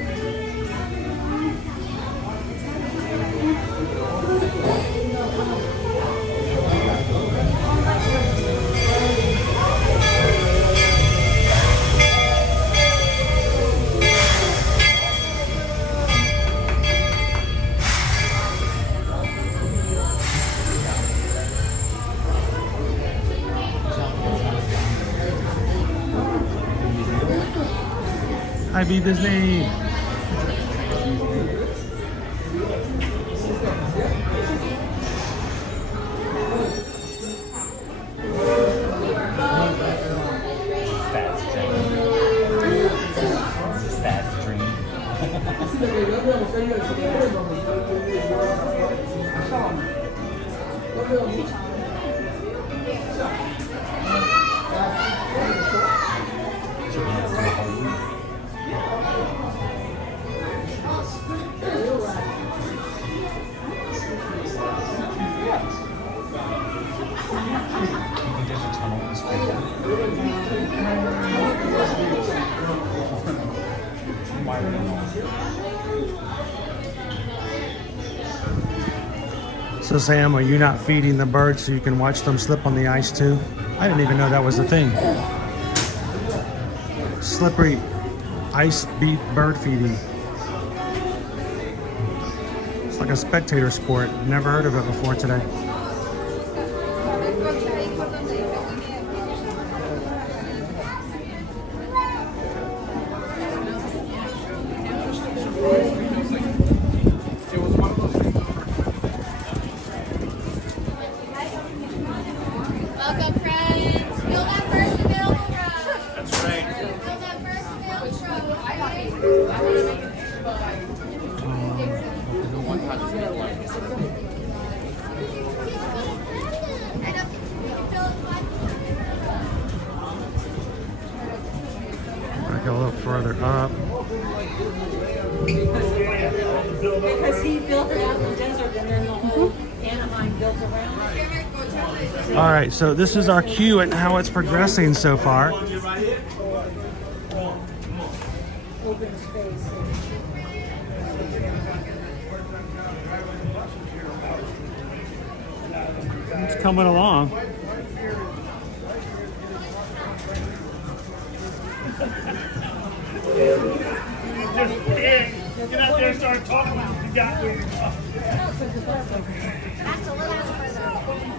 Hi, B Disney. So Sam, are you not feeding the birds so you can watch them slip on the ice too? I didn't even know that was a thing. Slippery ice beat bird feeding. It's like a spectator sport. Never heard of it before today. A little further up. Because he built it out in the desert and then the whole Anaheim built around it. All right, so this is our queue and how it's progressing so far. Open space. It's coming along. Get out there and start talking. You got me.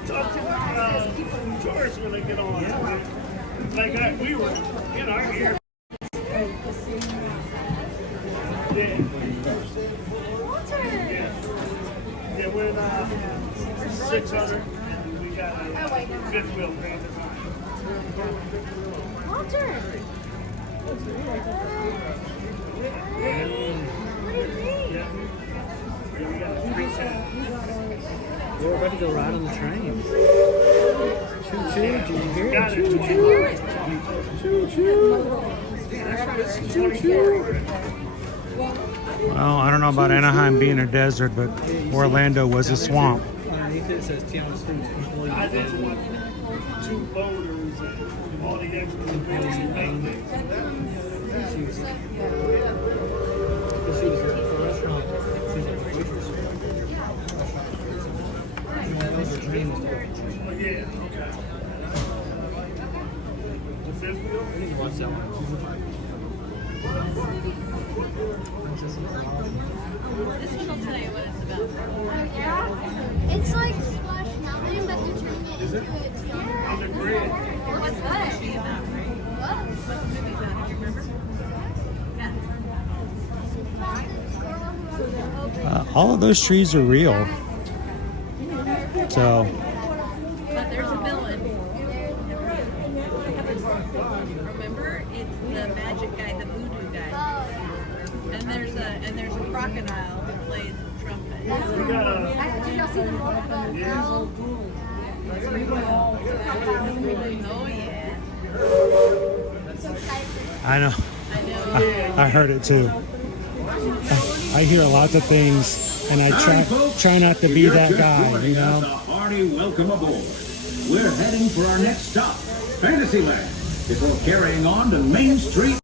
Talk to tourists when they get on. Like we were in our ear. Yeah, we're in 600. And we got a fifth wheel transit. Walter! We're about to go ride on the train. Choo choo, did you hear it? Did you hear it? Choo choo. Choo choo. Well, I don't know about Anaheim being a desert, but Orlando was a swamp. Underneath it says Tiana's Food. I just want 2 boaters and all the extra things you make. This one will tell you what it's about. Yeah? It's like Splash Mountain, but they're turning it into a What's that? What? What's the movie about? Do you remember? Yeah. All of those trees are real. So, But there's a villain. Remember? It's the magic guy, the voodoo guy. And there's a crocodile that plays the trumpet. Did y'all see the movie about Oh yeah. I know. I heard it too. I hear lots of things, and I try not to be that guy, you know? A hearty welcome aboard. We're heading for our next stop, Fantasyland, before carrying on to Main Street.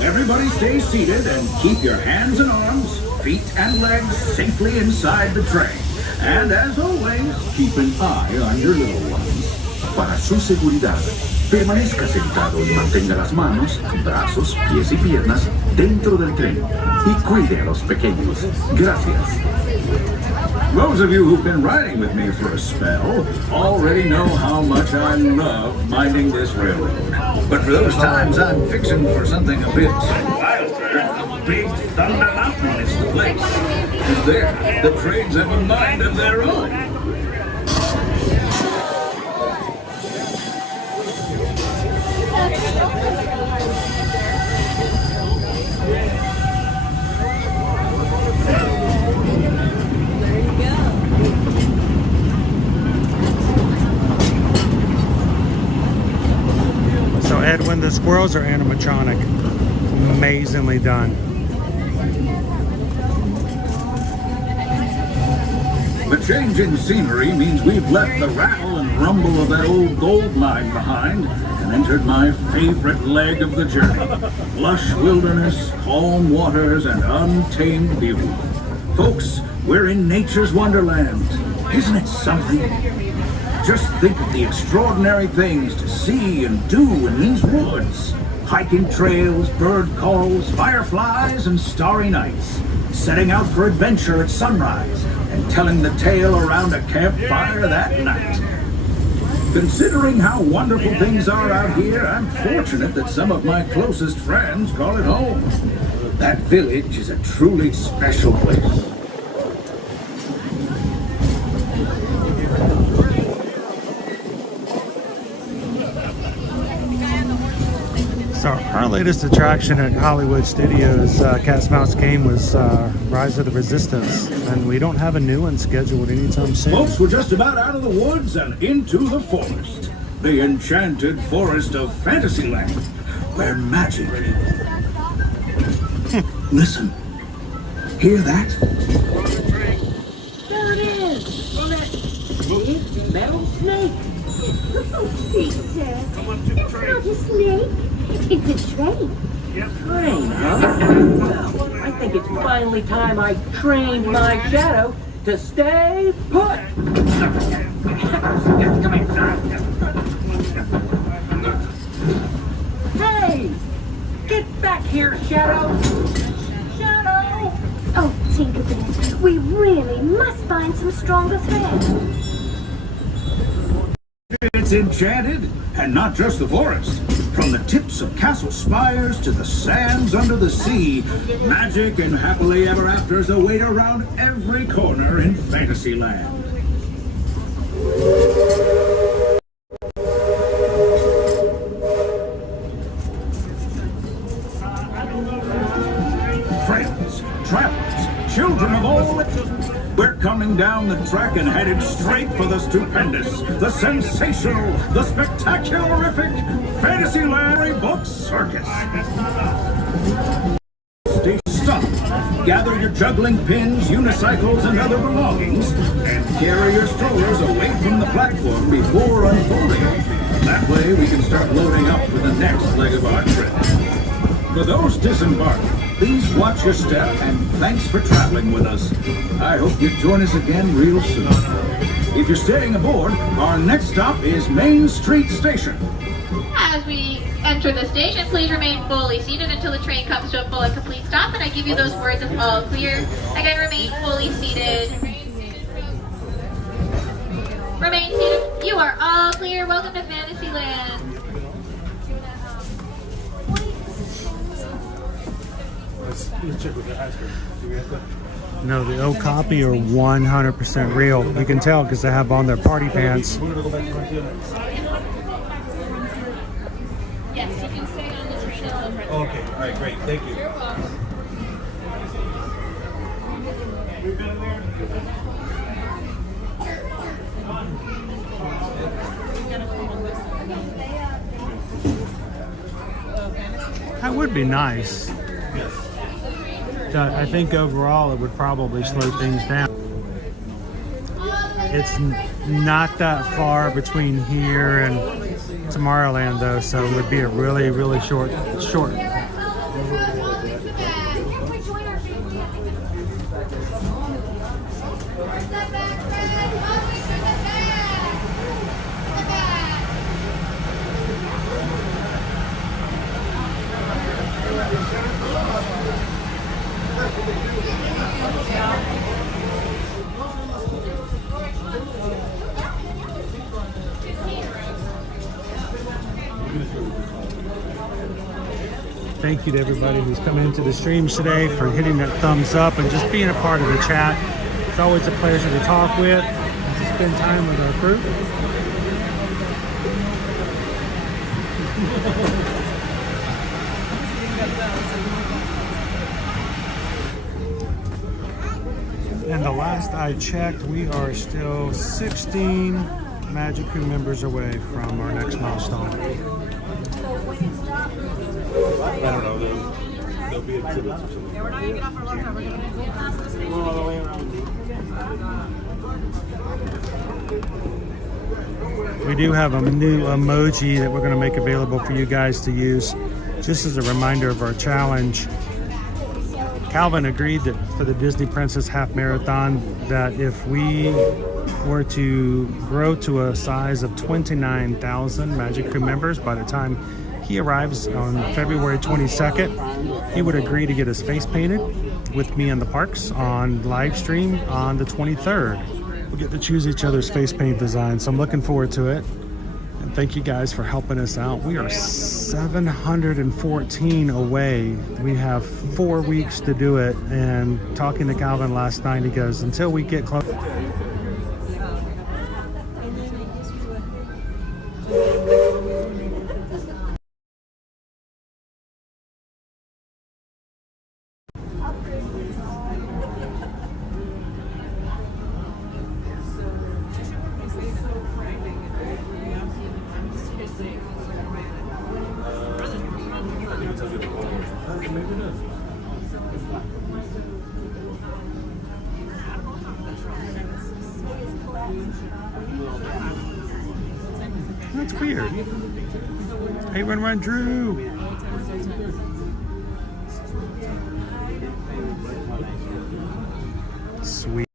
Everybody stay seated and keep your hands and arms, feet and legs safely inside the train. And as always, keep an eye on your little ones. Para su seguridad, permanezca sentado y mantenga las manos, brazos, pies y piernas dentro del tren y cuide a los pequeños. Gracias. Those of you who've been riding with me for a spell already know how much I love minding this railroad. But for those times I'm fixing for something a bit wilder, Big Thunder Mountain is the place. Because there, the trains have a mind of their own. So Edwin, the squirrels are animatronic. Amazingly done. The change in scenery means we've left the rattle and rumble of that old gold mine behind and entered my favorite leg of the journey. Lush wilderness, calm waters, and untamed beauty. Folks, we're in nature's wonderland. Isn't it something? Just think of the extraordinary things to see and do in these woods. Hiking trails, bird calls, fireflies, and starry nights. Setting out for adventure at sunrise and telling the tale around a campfire that night. Considering how wonderful things are out here, I'm fortunate that some of my closest friends call it home. That village is a truly special place. So our latest attraction at Hollywood Studios Cat's Mouse game was Rise of the Resistance, and we don't have a new one scheduled anytime soon. Folks, we're just about out of the woods and into the forest. The enchanted forest of Fantasyland, where magic... Listen. Hear that? There it is! On that big metal snake! Oh, Peter. It's not a snake. It's a train. Train, huh? Well, I think it's finally time I trained my shadow to stay put! Hey! Get back here, Shadow! Shadow! Oh, Tinkerbell, we really must find some stronger thread. It's enchanted, and not just the forest. From the tips of castle spires to the sands under the sea, magic and happily ever afters await around every corner in Fantasyland. Friends, travelers, children of all... We're coming down the track and headed straight for the stupendous, the sensational, the spectacularific Fantasyland Book Circus. Stay stuck. Gather your juggling pins, unicycles, and other belongings, and carry your strollers away from the platform before unfolding. That way we can start loading up for the next leg of our trip. For those disembarking, Please watch your step, and thanks for traveling with us. I hope you join us again real soon. If you're staying aboard, our next stop is Main Street Station. As we enter the station, please remain fully seated until the train comes to a full and complete stop, and I give you those words of all clear. Again, remain fully seated. Remain seated. You are all clear. Welcome to Fantasyland. Let's check with the Astor. Do we have that? No, the old copy are 100% real. You can tell because they have on their party pants. Yes, you can stay on the train. Okay, all right, great. Thank you. You're welcome. That would be nice. I think overall it would probably slow things down. It's not that far between here and Tomorrowland though, so it would be a really, really short. Thank you to everybody who's coming into the streams today for hitting that thumbs up and just being a part of the chat. It's always a pleasure to talk with and to spend time with our crew. And the last I checked, we are still 16 Magic Crew members away from our next milestone. I don't know. There'll be exhibits or something. Yeah, we're not going to get off for a long time. We're going to go past the station. All the way around. We do have a new emoji that we're going to make available for you guys to use. Just as a reminder of our challenge, Calvin agreed that for the Disney Princess Half Marathon, that if we were to grow to a size of 29,000 Magic Crew members by the time he arrives on February 22nd, he would agree to get his face painted with me in the parks on Livestream on the 23rd. We'll get to choose each other's face paint design, so I'm looking forward to it. And thank you guys for helping us out. We are 714 away. We have 4 weeks to do it, and talking to Calvin last night, he goes, until we get close. That's weird. Hey, run, Drew. Sweet.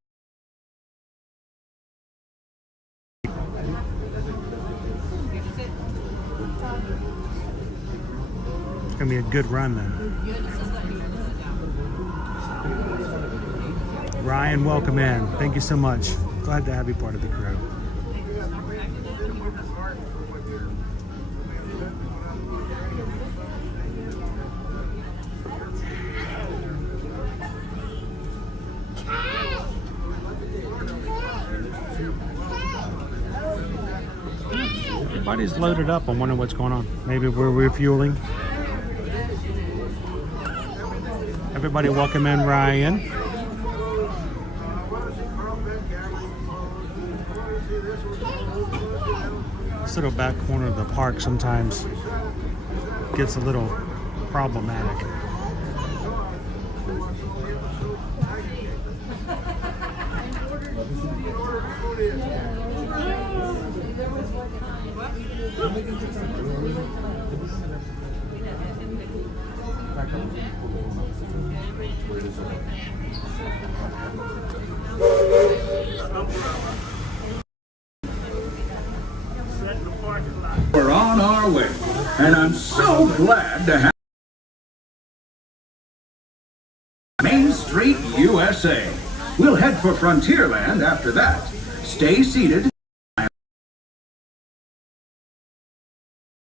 It's gonna be a good run then. Ryan, welcome in. Thank you so much. Glad to have you part of the crew. Everybody's loaded up. I'm wondering what's going on. Maybe we're refueling. Everybody welcome in Ryan. This little back corner of the park sometimes gets a little problematic. We're on our way, and I'm so glad to have Main Street, USA. We'll head for Frontierland after that. Stay seated.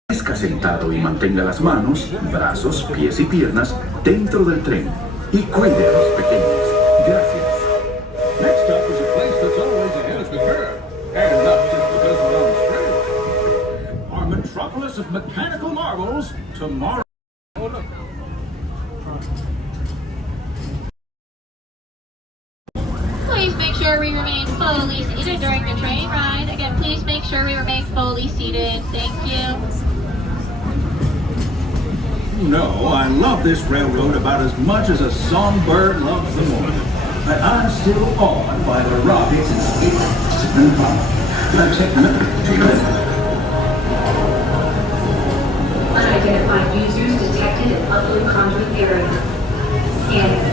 Permanezca sentado y mantenga las manos, brazos, pies y piernas dentro del tren. Y cuide a los pequeños. Gracias. Next up is a place that's always ahead of the curve. And not just because we're on the street. Our metropolis of mechanical marvels tomorrow. Please make sure we remain fully seated during the train ride. Again, please make sure we remain fully seated. Thank you. No, I love this railroad about as much as a songbird loves the morning. But I'm still awed by the rockets and skates and Unidentified users detected in upland conduit area. Scanning.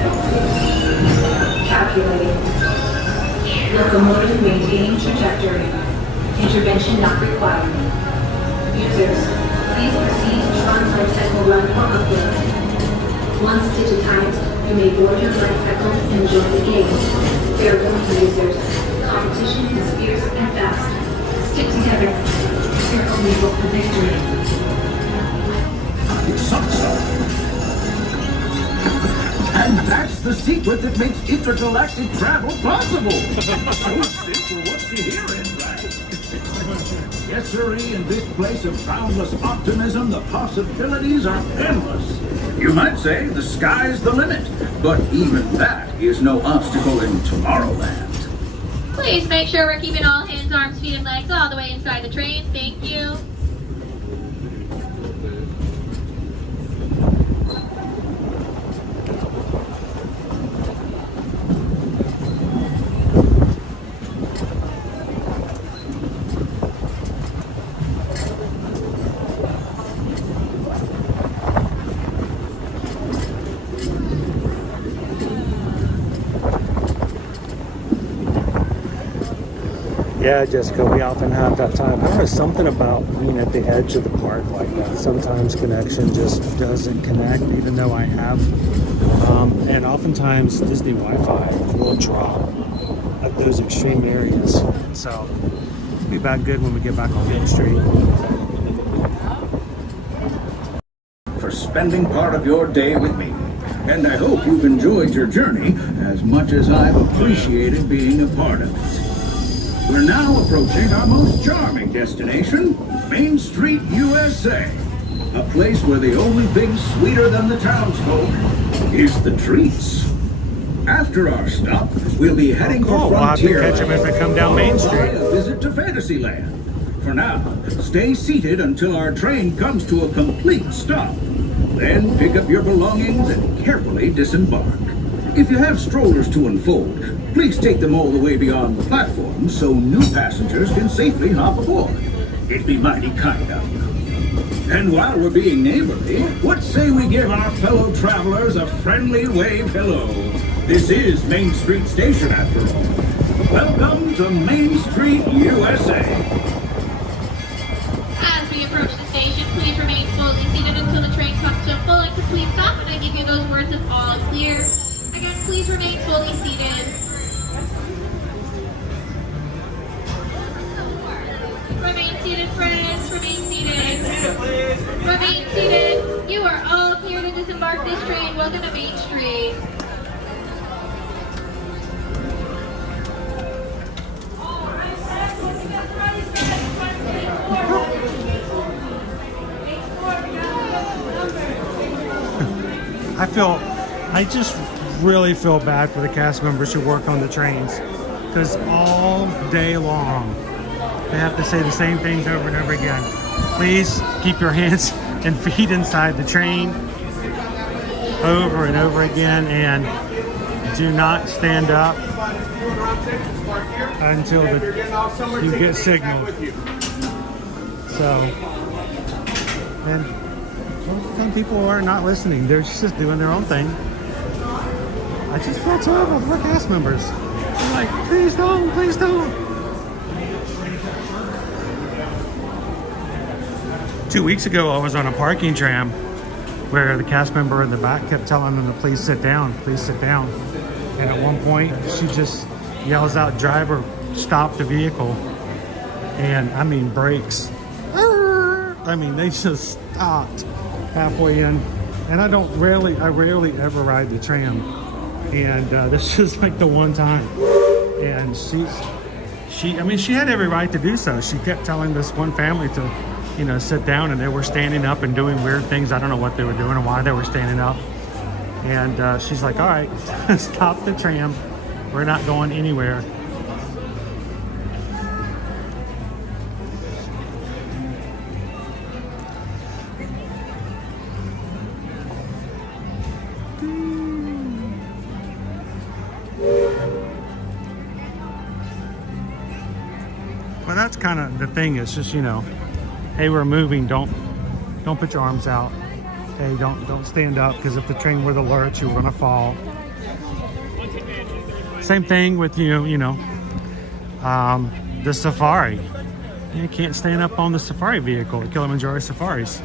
Calculating. Locomotive maintaining trajectory. Intervention not required. Users, please proceed to Trondheim Cycle Run for upload. Once digitized, you may board your bicycle and join the game. Farewell, users. Competition is fierce and fast. Stick together. Your only hope for victory. And that's the secret that makes intergalactic travel possible. So simple once you hear it, right? Yes, sirree, in this place of boundless optimism, the possibilities are endless. You might say the sky's the limit, but even that is no obstacle in Tomorrowland. Please make sure we're keeping all hands, arms, feet, and legs all the way inside the train. Thank you. Yeah, Jessica, we often have that time. There is something about being at the edge of the park like that. Sometimes connection just doesn't connect, even though I have. And oftentimes Disney Wi-Fi will drop at those extreme areas. So it'll be back good when we get back on Main Street. For spending part of your day with me. And I hope you've enjoyed your journey as much as I've appreciated being a part of it. We're now approaching our most charming destination, Main Street, USA. A place where the only thing sweeter than the townsfolk is the treats. After our stop, we'll be heading for We'll have to Frontierland. catch them as they come down Main Street. A visit to Fantasyland. For now, stay seated until our train comes to a complete stop. Then pick up your belongings and carefully disembark. If you have strollers to unfold, please take them all the way beyond the platform so new passengers can safely hop aboard. It'd be mighty kind of you. And while we're being neighborly, what say we give our fellow travelers a friendly wave hello? This is Main Street Station after all. Welcome to Main Street, USA. As we approach the station, please remain fully seated until the train comes to a full and complete stop, and I give you those words of all clear. Again, please remain fully seated. Remain seated, friends. Remain seated. Remain seated. You are all clear to disembark this train. Welcome to Main Street. I just really feel bad for the cast members who work on the trains, because all day long they have to say the same things over and over again. Please keep your hands and feet inside the train over and over again, and do not stand up until you get signaled. So, and Some people are not listening. They're just doing their own thing. I just feel terrible for cast members. They're like, please don't, please don't. 2 weeks ago, I was on a parking tram where the cast member in the back kept telling them to please sit down, please sit down. And at one point, she just yells out, driver, stop the vehicle. And I mean, brakes. I mean, they just stopped halfway in. And I rarely ever ride the tram. And this is like the one time. And she had every right to do so. She kept telling this one family to, you know, sit down, and they were standing up and doing weird things. I don't know what they were doing or why they were standing up. And she's like, all right, stop the tram. We're not going anywhere. Well, that's kind of the thing. It's just, you know, hey, we're moving. Don't put your arms out. Hey, don't stand up, because if the train were to lurch, you were gonna fall. Same thing with the safari. You can't stand up on the safari vehicle at Kilimanjaro Safaris.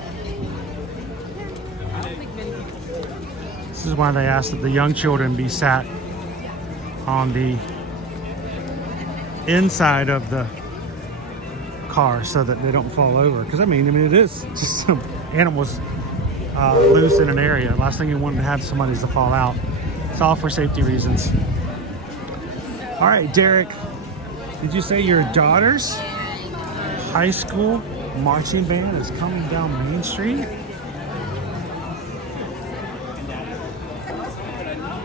This is why they ask that the young children be sat on the inside of the car so that they don't fall over. Because I mean it is just some animals loose in an area. Last thing you want to have somebody is to fall out. It's all for safety reasons. All right, Derek, did you say your daughter's high school marching band is coming down Main Street?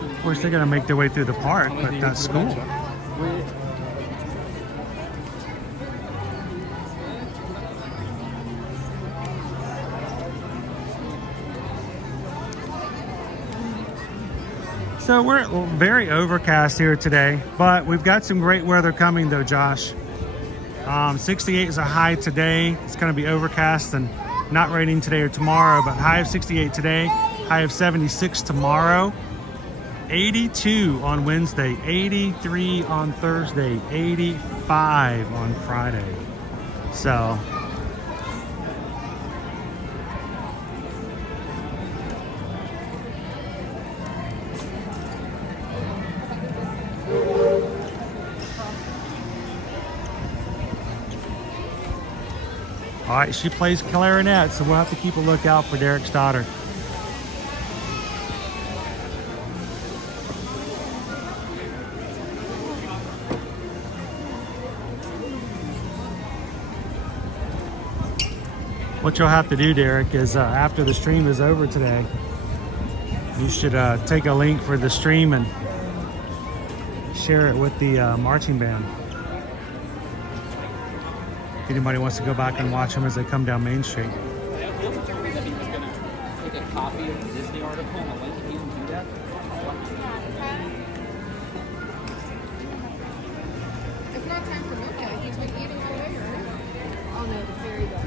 Of course, they're gonna make their way through the park, but that's cool. So we're very overcast here today, but we've got some great weather coming though, Josh. 68 is a high today. It's going to be overcast and not raining today or tomorrow, but high of 68 today, high of 76 tomorrow, 82 on Wednesday, 83 on Thursday, 85 on Friday. So all right, she plays clarinet, so we'll have to keep a lookout for Derek's daughter. What you'll have to do, Derek, is after the stream is over today, you should take a link for the stream and share it with the marching band. If anybody wants to go back and watch them as they come down Main Street. Take a copy of the Disney article and a link, and you can do that. It's not time for Mocha. He's been eating all day, right? Oh no, the fairy dog.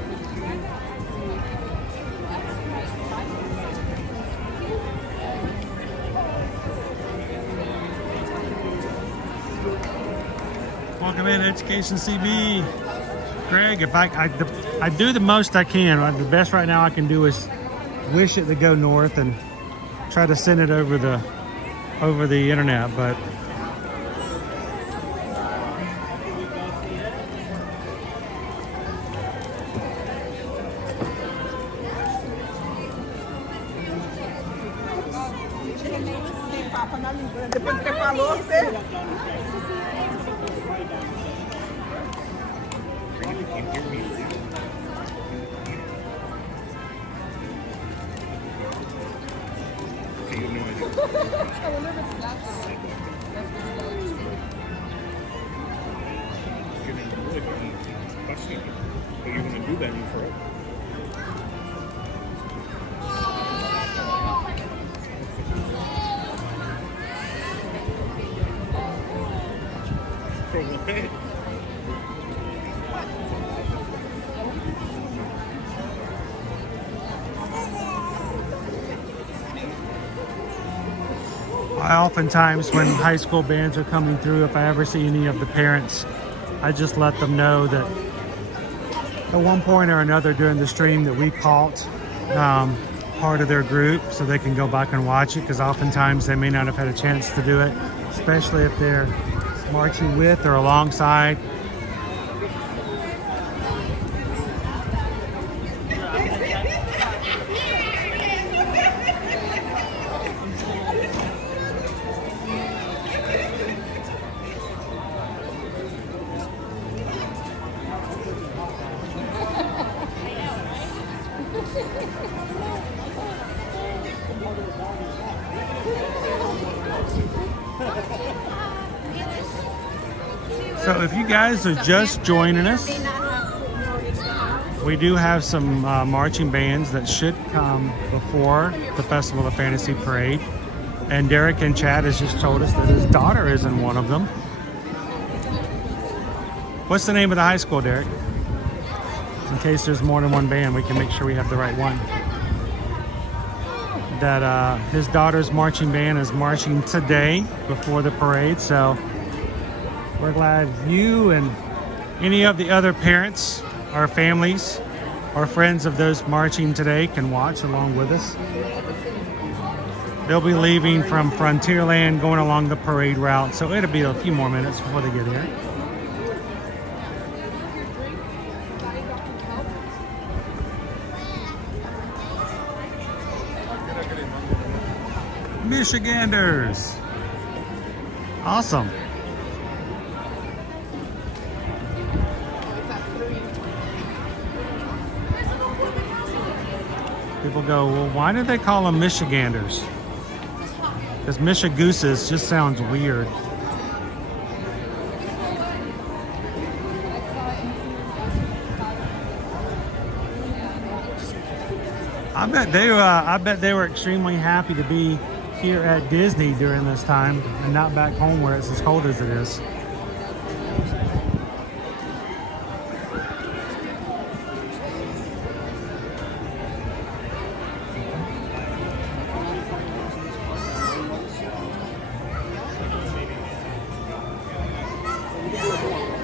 Welcome in, Education CB. Greg, if I do the most I can. The best right now I can do is wish it to go north and try to send it over the internet, but Depois que você falou, você... But you're going to do that in forever. For what? Oftentimes when high school bands are coming through, if I ever see any of the parents, I just let them know that at one point or another during the stream that we caught part of their group, so they can go back and watch it, because oftentimes they may not have had a chance to do it, especially if they're marching with or alongside. So if you guys are just joining us, we do have some marching bands that should come before the Festival of Fantasy Parade. And Derek in chat has just told us that his daughter is in one of them. What's the name of the high school, Derek? In case there's more than one band, we can make sure we have the right one. That his daughter's marching band is marching today before the parade, so we're glad you and any of the other parents or families or friends of those marching today can watch along with us. They'll be leaving from Frontierland going along the parade route, so it'll be a few more minutes before they get here. Michiganders. Awesome. People go, well, why do they call them Michiganders? Because Michigooses just sounds weird. I bet they were extremely happy to be here at Disney during this time and not back home where it's as cold as it is.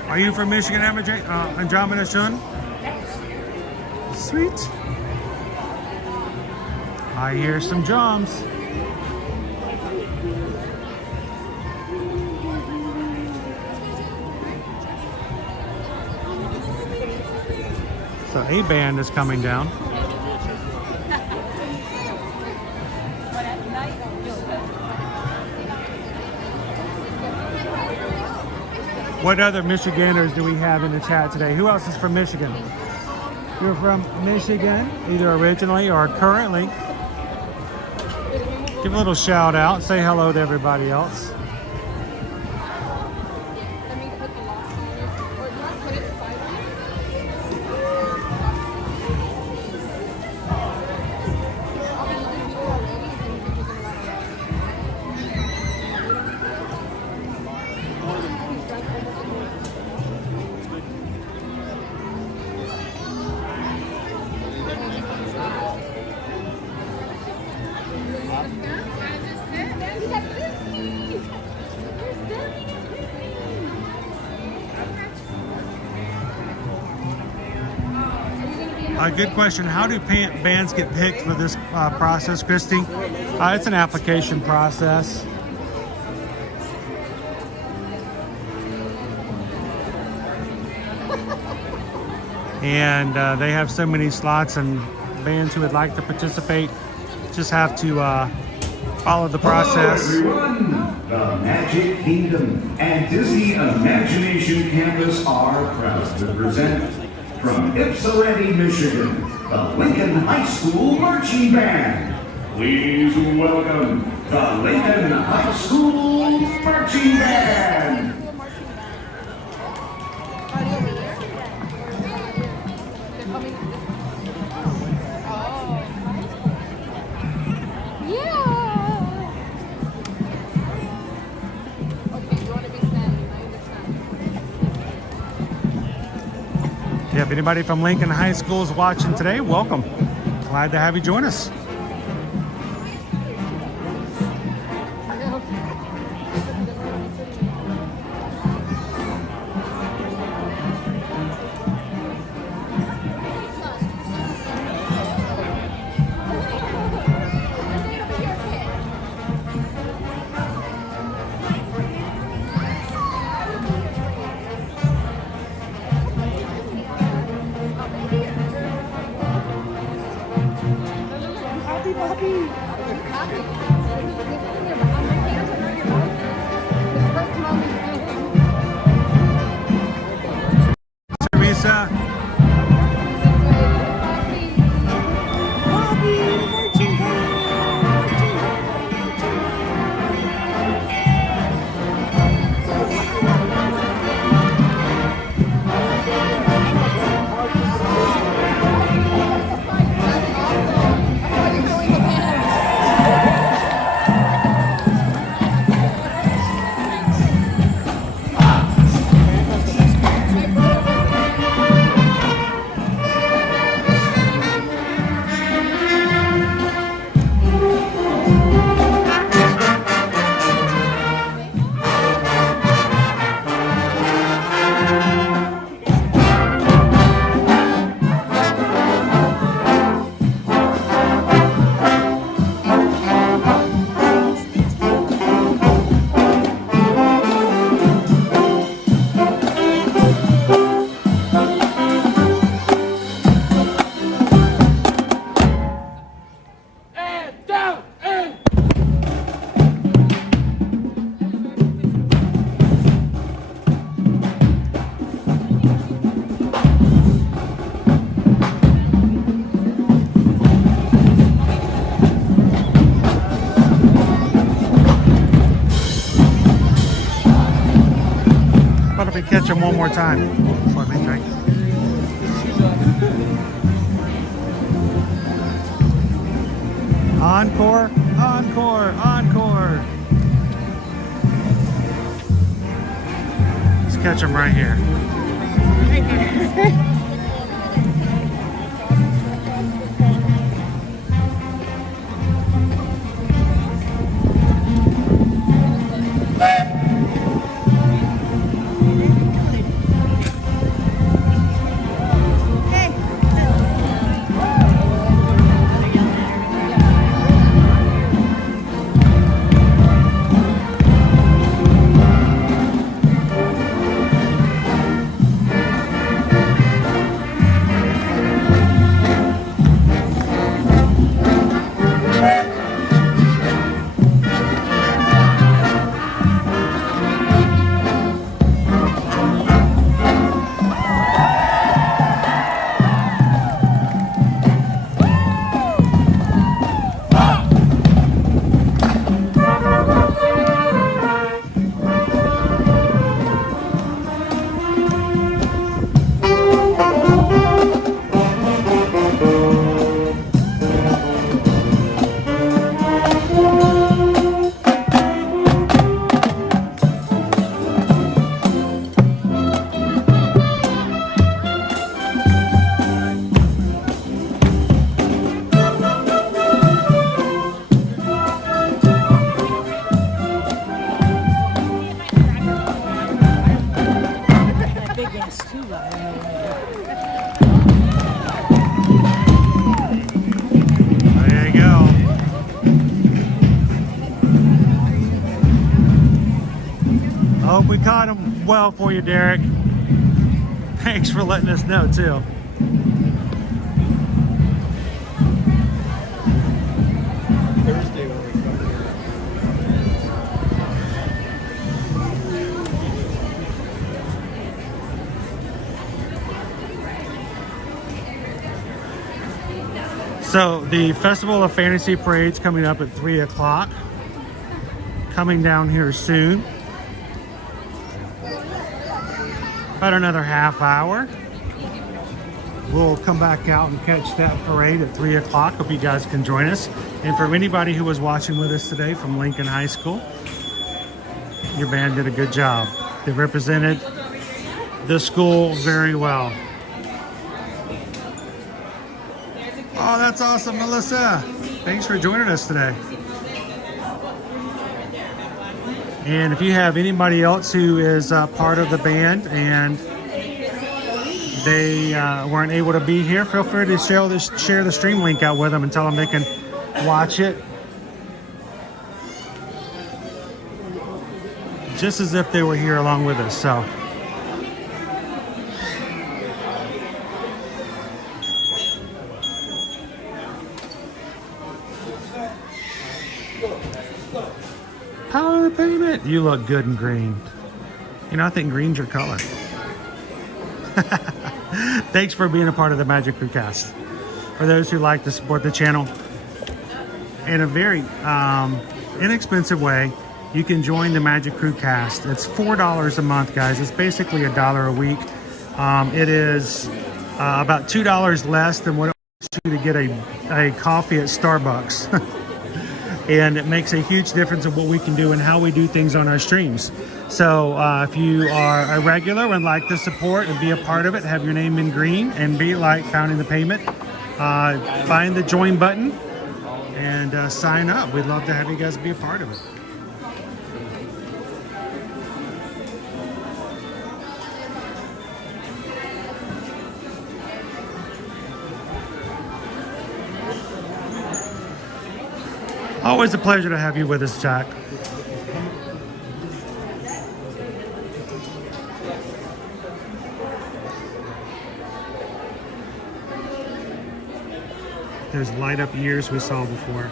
Are you from Michigan, Andromeda Shun? Sweet. I hear some drums. So a band is coming down. What other Michiganders do we have in the chat today? Who else is from Michigan? You're from Michigan, either originally or currently. Give a little shout out. Say hello to everybody else. Good question. How do bands get picked for this process, Christy? It's an application process. And they have so many slots, and bands who would like to participate just have to follow the process. Hello, everyone. The Magic Kingdom and Disney Imagination Campus are proud to present from Ypsilanti, Michigan, the Lincoln High School Marching Band. Please welcome the Lincoln High School Marching Band. Yeah, if anybody from Lincoln High School is watching today, welcome. Glad to have you join us. Teresa. Let me catch him one more time. Let me drink. Encore, encore, encore. Let's catch him right here. There you go. I hope we caught him well for you, Derek. Thanks for letting us know, too. Thursday when we come here. So the Festival of Fantasy Parade's coming up at 3 o'clock. Coming down here soon. About another half hour. We'll come back out and catch that parade at 3 o'clock. Hope you guys can join us. And for anybody who was watching with us today from Lincoln High School, your band did a good job. They represented the school very well. Oh, that's awesome, Melissa. Thanks for joining us today. And if you have anybody else who is part of the band and they weren't able to be here, feel free to share the stream link out with them and tell them they can watch it just as if they were here along with us. So. Power payment. You look good in green. You know, I think green's your color. Thanks for being a part of the Magic Crew cast. For those who like to support the channel in a very inexpensive way, you can join the Magic Crew cast. It's $4 a month, guys. It's basically $1 a week. It is about $2 less than what it costs you to get a coffee at Starbucks. And it makes a huge difference in what we can do and how we do things on our streams. So if you are a regular and like to support and be a part of it, have your name in green and be like pounding the payment, find the join button and sign up. We'd love to have you guys be a part of it. Always a pleasure to have you with us, Jack. There's light up ears we saw before.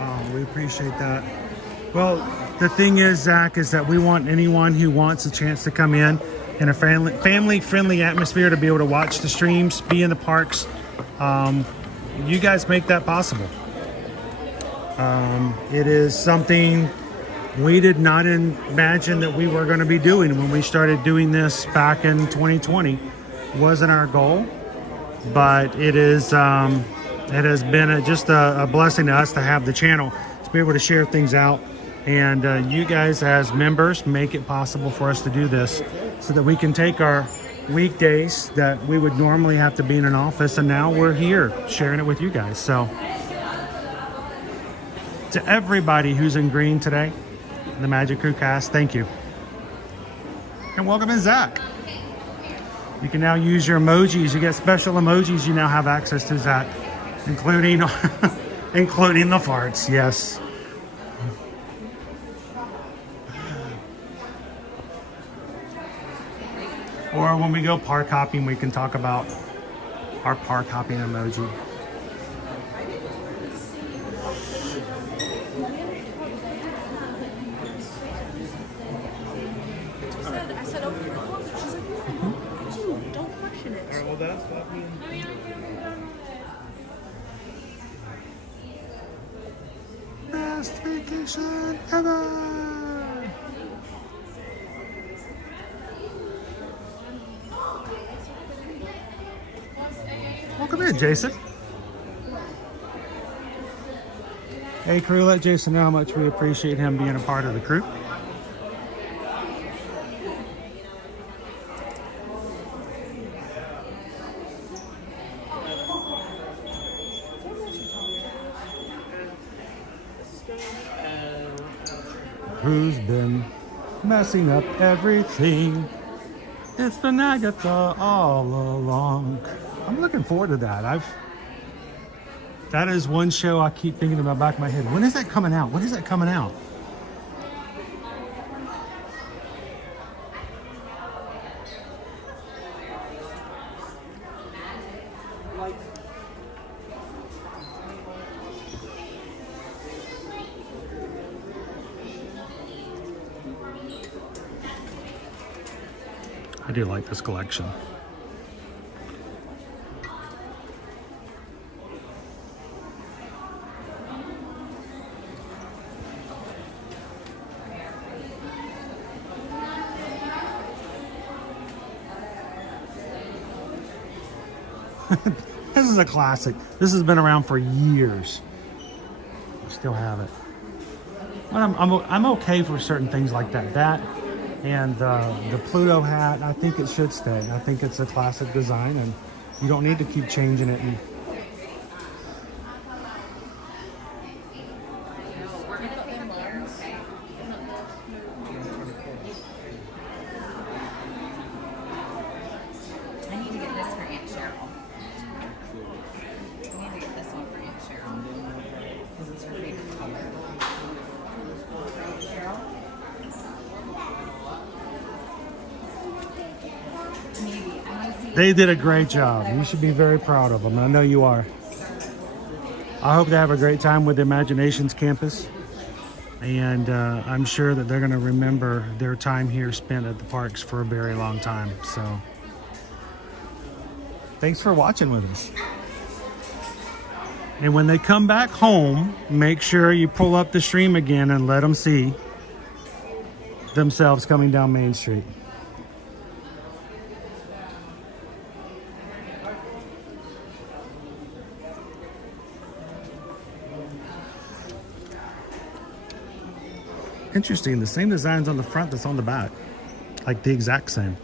Oh, we appreciate that. Well, the thing is, Zach, is that we want anyone who wants a chance to come in a family-friendly atmosphere to be able to watch the streams, be in the parks. You guys make that possible. It is something we did not imagine that we were going to be doing when we started doing this back in 2020. It wasn't our goal, but it is. It has been just a blessing to us to have the channel to be able to share things out. And you guys as members make it possible for us to do this so that we can take our weekdays that we would normally have to be in an office, and now we're here sharing it with you guys. So to everybody who's in green today, the Magic Crew cast, thank you. And welcome in, Zach. You can now use your emojis. You get special emojis you now have access to, Zach, including including the farts, yes. Or when we go park hopping, we can talk about our park hopping emoji. I said, open your closet. She's like, no, don't question it. All right, well, that's what me and... Best vacation ever! Welcome in, Jason. Hey, crew, let Jason know how much we appreciate him being a part of the crew. Who's been messing up everything? It's been Agatha all along. I'm looking forward to that. That is one show I keep thinking about back of my head. When is that coming out? When is that coming out? I do like this collection. This is a classic. This has been around for years. I still have it. But I'm okay for certain things like that. That and the Pluto hat, I think it should stay. I think it's a classic design, and you don't need to keep changing it. And Maybe. I want to see They did a great job. You should be very proud of them. I know you are. I hope they have a great time with the Imaginations campus. And I'm sure that they're going to remember their time here spent at the parks for a very long time. So thanks for watching with us. And when they come back home, make sure you pull up the stream again and let them see themselves coming down Main Street. Interesting, the same designs on the front that's on the back. Like the exact same.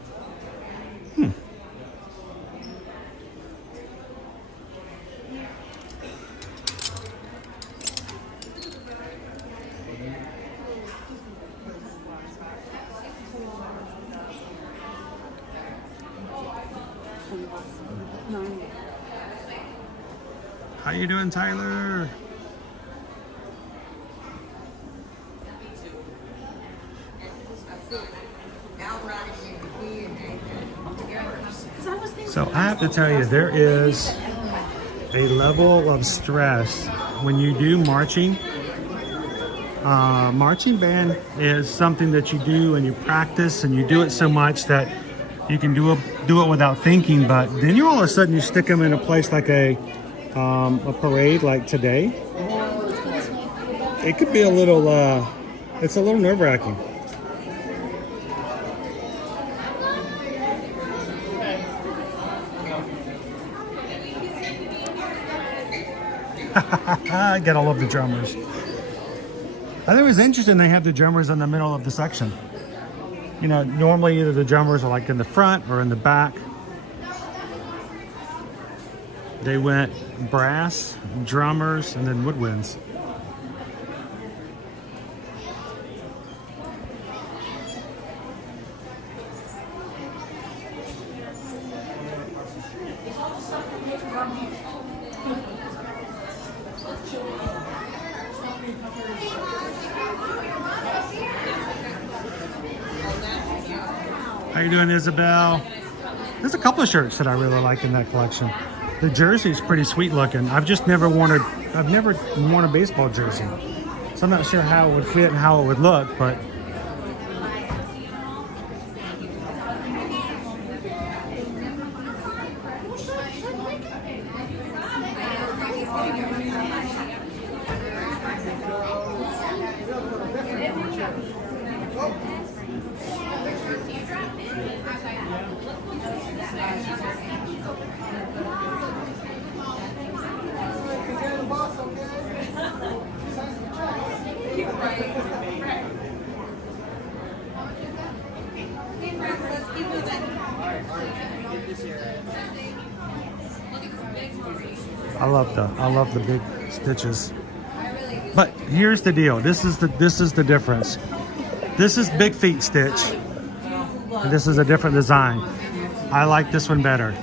How you doing, Tyler? So I have to tell you, there is a level of stress when you do marching. Marching band is something that you do and you practice and you do it so much that you can do it without thinking. But then you all of a sudden you stick them in a place like a parade like today. It could be a little, it's a little nerve-wracking. I gotta love the drummers. I think it was interesting they have the drummers in the middle of the section. You know, normally either the drummers are like in the front or in the back. They went brass, drummers, and then woodwinds. How you doing, Isabel? There's a couple of shirts that I really like in that collection. The jersey's pretty sweet looking. I've never worn a baseball jersey, so I'm not sure how it would fit and how it would look, but I love the big stitches. But here's the deal. This is the difference. This is Big Feet stitch. And this is a different design. I like this one better.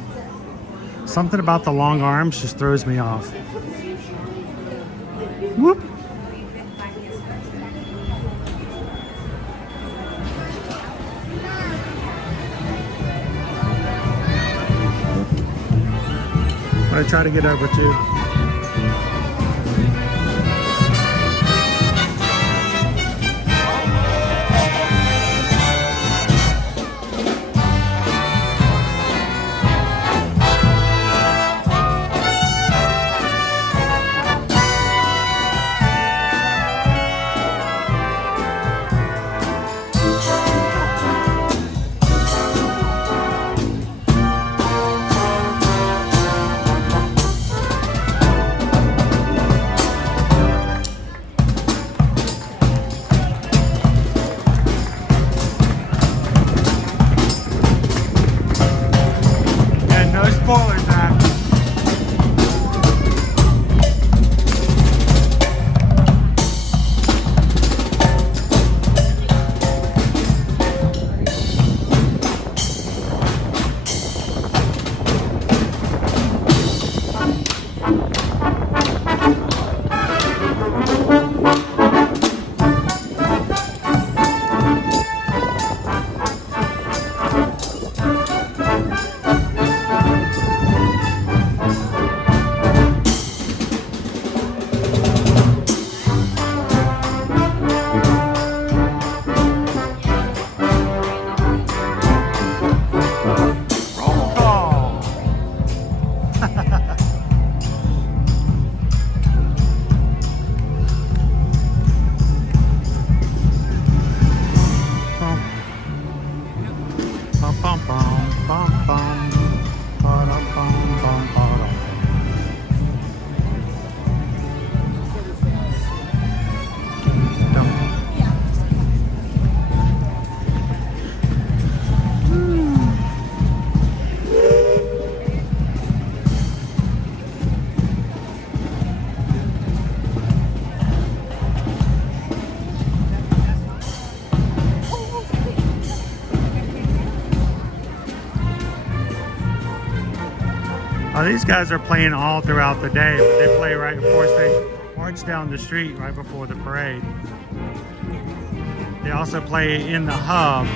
Something about the long arms just throws me off. Whoop. I try to get over too. These guys are playing all throughout the day, but they play right, of course, they march down the street right before the parade. They also play in the hub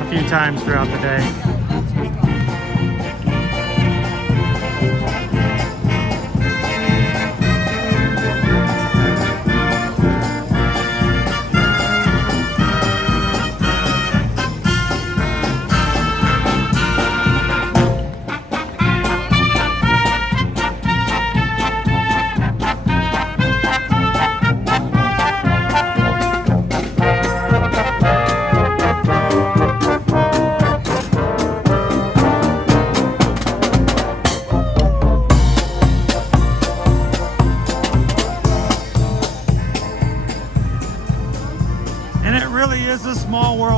a few times throughout the day.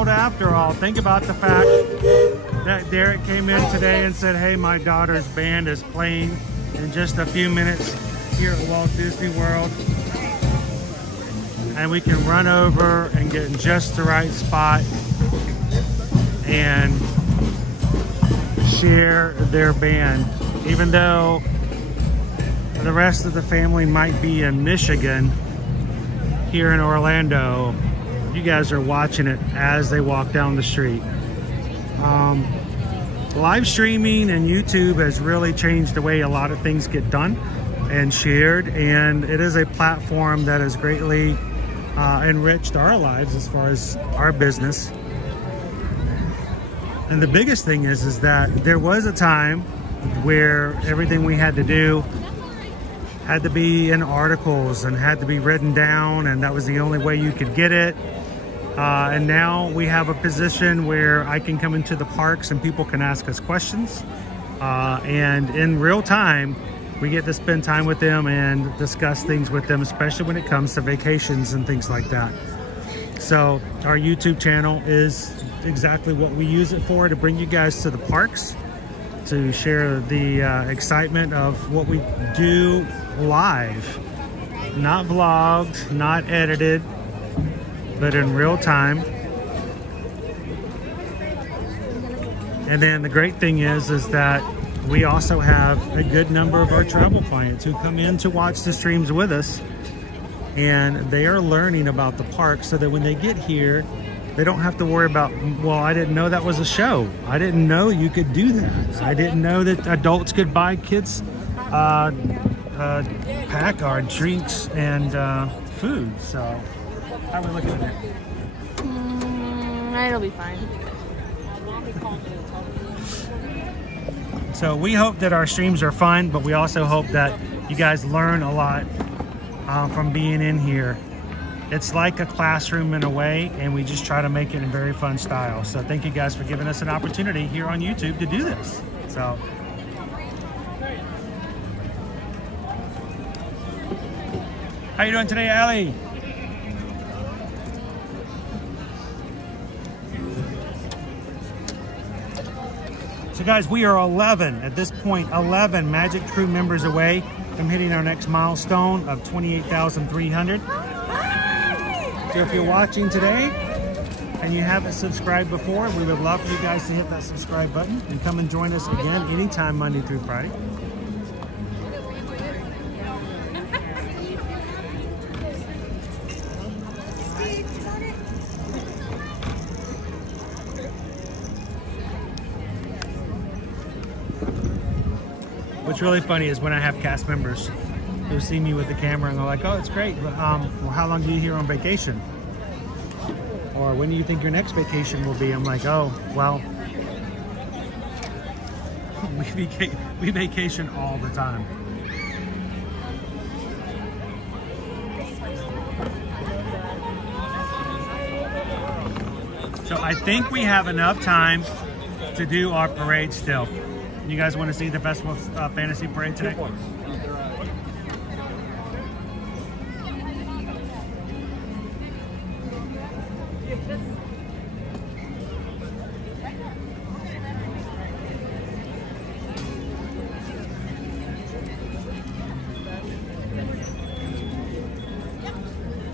After all, think about the fact that Derek came in today and said, hey, my daughter's band is playing in just a few minutes here at Walt Disney World, and we can run over and get in just the right spot and share their band, even though the rest of the family might be in Michigan. Here in Orlando, you guys are watching it as they walk down the street. Live streaming and YouTube has really changed the way a lot of things get done and shared, and it is a platform that has greatly enriched our lives as far as our business. And the biggest thing is that there was a time where everything we had to do had to be in articles and had to be written down, and that was the only way you could get it. And now we have a position where I can come into the parks and people can ask us questions. And in real time, we get to spend time with them and discuss things with them, especially when it comes to vacations and things like that. So our YouTube channel is exactly what we use it for, to bring you guys to the parks, to share the excitement of what we do live. Not vlogged, not edited, but in real time. And then the great thing is that we also have a good number of our travel clients who come in to watch the streams with us, and they are learning about the park so that when they get here, they don't have to worry about, well, I didn't know that was a show. I didn't know you could do that. I didn't know that adults could buy kids pack our drinks and food. So how are we looking at it? It'll be fine. So we hope that our streams are fun, but we also hope that you guys learn a lot from being in here. It's like a classroom in a way, and we just try to make it in very fun style. So thank you guys for giving us an opportunity here on YouTube to do this. So how you doing today, Allie? So guys, we are 11 at this point, 11 Magic Crew members away from hitting our next milestone of 28,300. So if you're watching today and you haven't subscribed before, we would love for you guys to hit that subscribe button and come and join us again anytime Monday through Friday. What's really funny is when I have cast members who see me with the camera and they're like, oh, it's great, but well, how long are you here on vacation? Or when do you think your next vacation will be? I'm like, oh, well, we vacation all the time. So I think we have enough time to do our parade still. You guys want to see the Festival of Fantasy Parade today?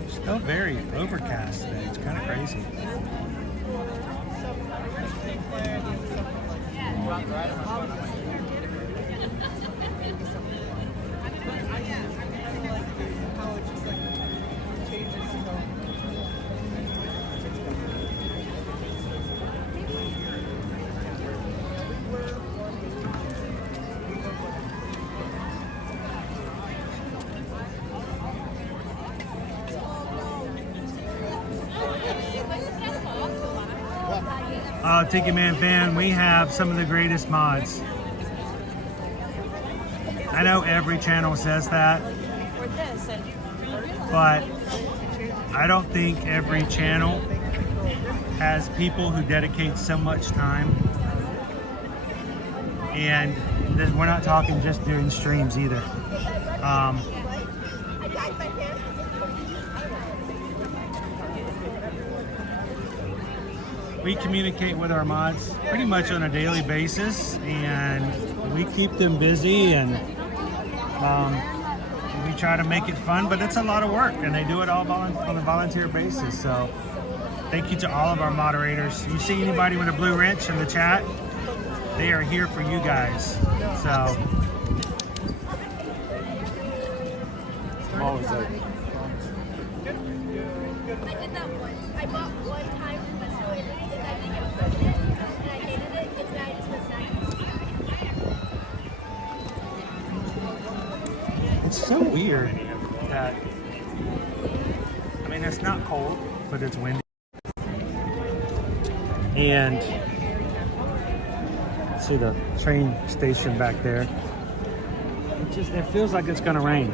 Still very overcast today. It's kind of crazy. Tiki Man fan, we have some of the greatest mods. I know every channel says that, but I don't think every channel has people who dedicate so much time. And we're not talking just doing streams either. We communicate with our mods pretty much on a daily basis, and we keep them busy, and we try to make it fun, but it's a lot of work, and they do it all on a volunteer basis. So thank you to all of our moderators. You see anybody with a blue wrench in the chat, they are here for you guys. So I'm always like, I did that once. I bought one time a soy and I didn't get pregnant and I hated it and then I just was nice. it's so weird that, I mean, it's not cold, but it's windy. And see the train station back there. It feels like it's gonna rain.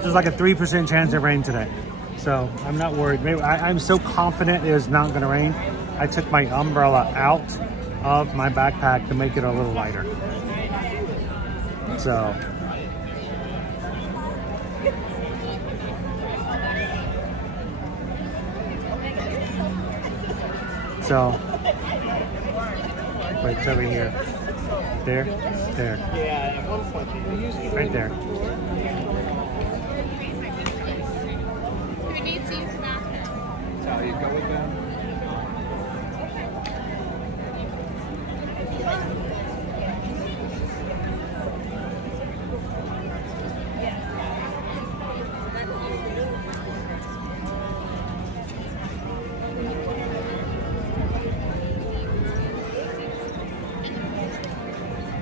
There's like a 3% chance of rain today. So I'm not worried. Maybe I'm so confident it is not going to rain. I took my umbrella out of my backpack to make it a little lighter. So wait, it's over here. There. yeah, at one point you usually Right there. Who needs these now? That's how you go with them.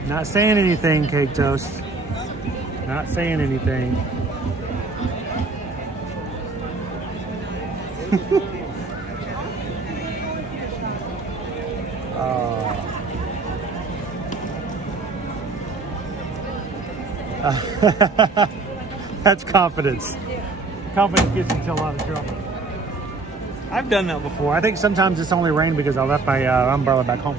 Not saying anything, Cake Toast. Not saying anything. That's confidence. Confidence gets into a lot of trouble. I've done that before. I think sometimes it's only rain because I left my umbrella back home.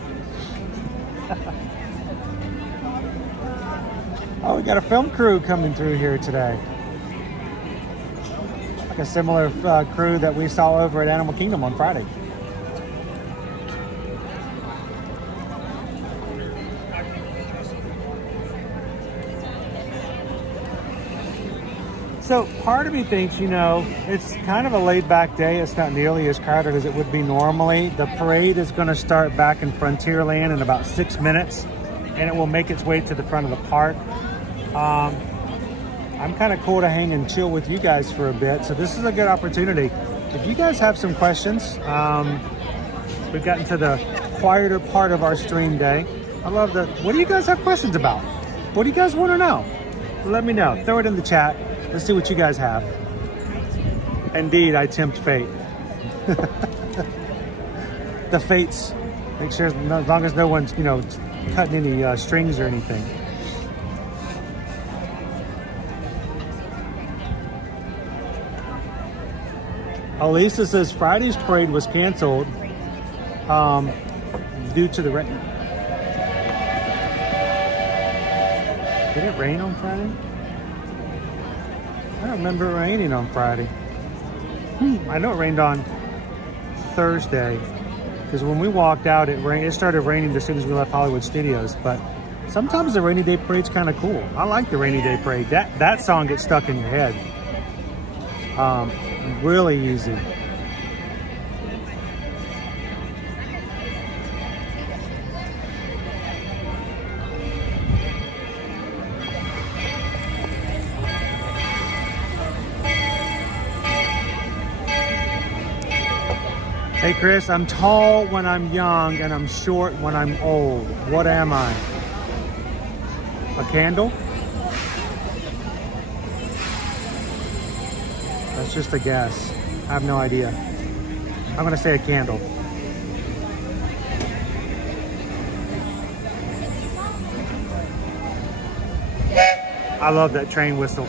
Oh, we got a film crew coming through here today. Like a similar crew that we saw over at Animal Kingdom on Friday. So part of me thinks, you know, it's kind of a laid back day. It's not nearly as crowded as it would be normally. The parade is going to start back in Frontierland in about 6 minutes, and it will make its way to the front of the park. I'm kind of cool to hang and chill with you guys for a bit, so this is a good opportunity. If you guys have some questions, we've gotten to the quieter part of our stream day. I love that. What do you guys have questions about? What do you guys want to know? Let me know. Throw it in the chat. Let's see what you guys have. Indeed, I tempt fate. The fates. Make sure, as long as no one's, you know, cutting any strings or anything. Elisa says Friday's parade was canceled due to the rain. Did it rain on Friday? I don't remember it raining on Friday. I know it rained on Thursday, because when we walked out, it started raining as soon as we left Hollywood Studios. But sometimes the rainy day parade's kind of cool. I like the rainy day parade. That song gets stuck in your head. Really easy. Hey Chris, I'm tall when I'm young and I'm short when I'm old. What am I? A candle? That's just a guess. I have no idea. I'm gonna say a candle. I love that train whistle.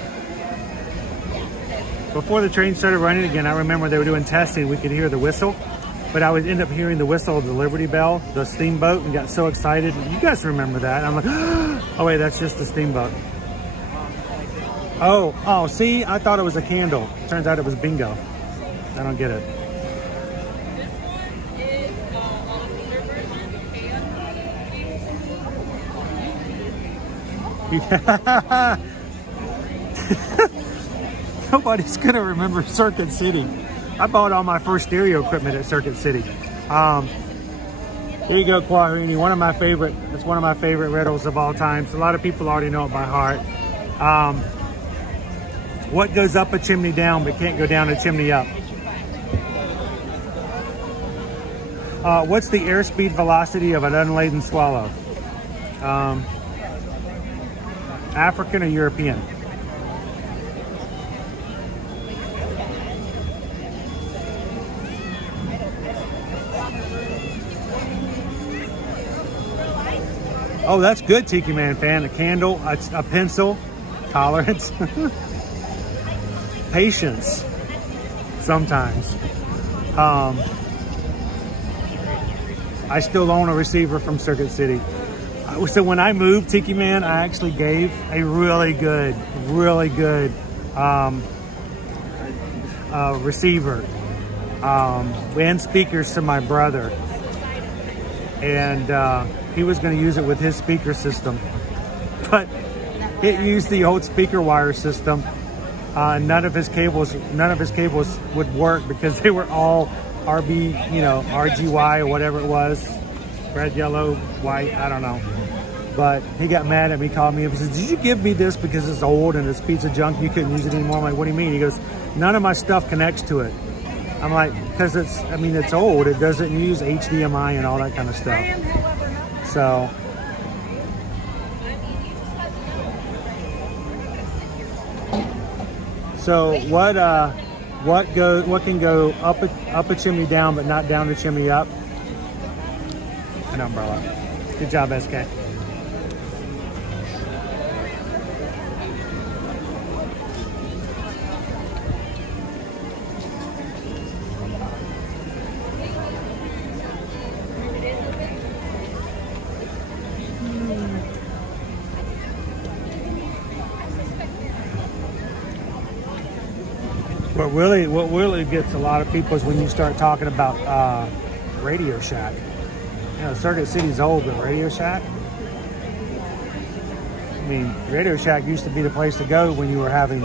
Before the train started running again, I remember they were doing testing, we could hear the whistle. But I would end up hearing the whistle of the Liberty Bell, the steamboat, and got so excited. You guys remember that. I'm like, oh wait, that's just the steamboat. Oh, see, I thought it was a candle. Turns out it was bingo. I don't get it. Yeah. Nobody's gonna remember Circuit City. I bought all my first stereo equipment at Circuit City. Here you go, Quarini. It's one of my favorite riddles of all time. So a lot of people already know it by heart. What goes up a chimney down but can't go down a chimney up? What's the airspeed velocity of an unladen swallow? African or European? Oh, that's good, Tiki Man fan. A candle, a pencil, tolerance, patience, sometimes. I still own a receiver from Circuit City. So when I moved, Tiki Man, I actually gave a really good receiver and speakers to my brother. And he was going to use it with his speaker system, but it used the old speaker wire system. None of his cables would work because they were all RGY or whatever it was, red, yellow, white, I don't know. But he got mad at me, called me up and said, "Did you give me this because it's old and it's a piece of junk, you couldn't use it anymore?" I'm like, "What do you mean?" He goes, "None of my stuff connects to it." I'm like, "Because it's old. It doesn't use HDMI and all that kind of stuff." So what can go up a chimney down but not down the chimney up? An umbrella. Good job, SK. What really gets a lot of people is when you start talking about Radio Shack. You know, Circuit City's old, but Radio Shack? I mean, Radio Shack used to be the place to go when you were having,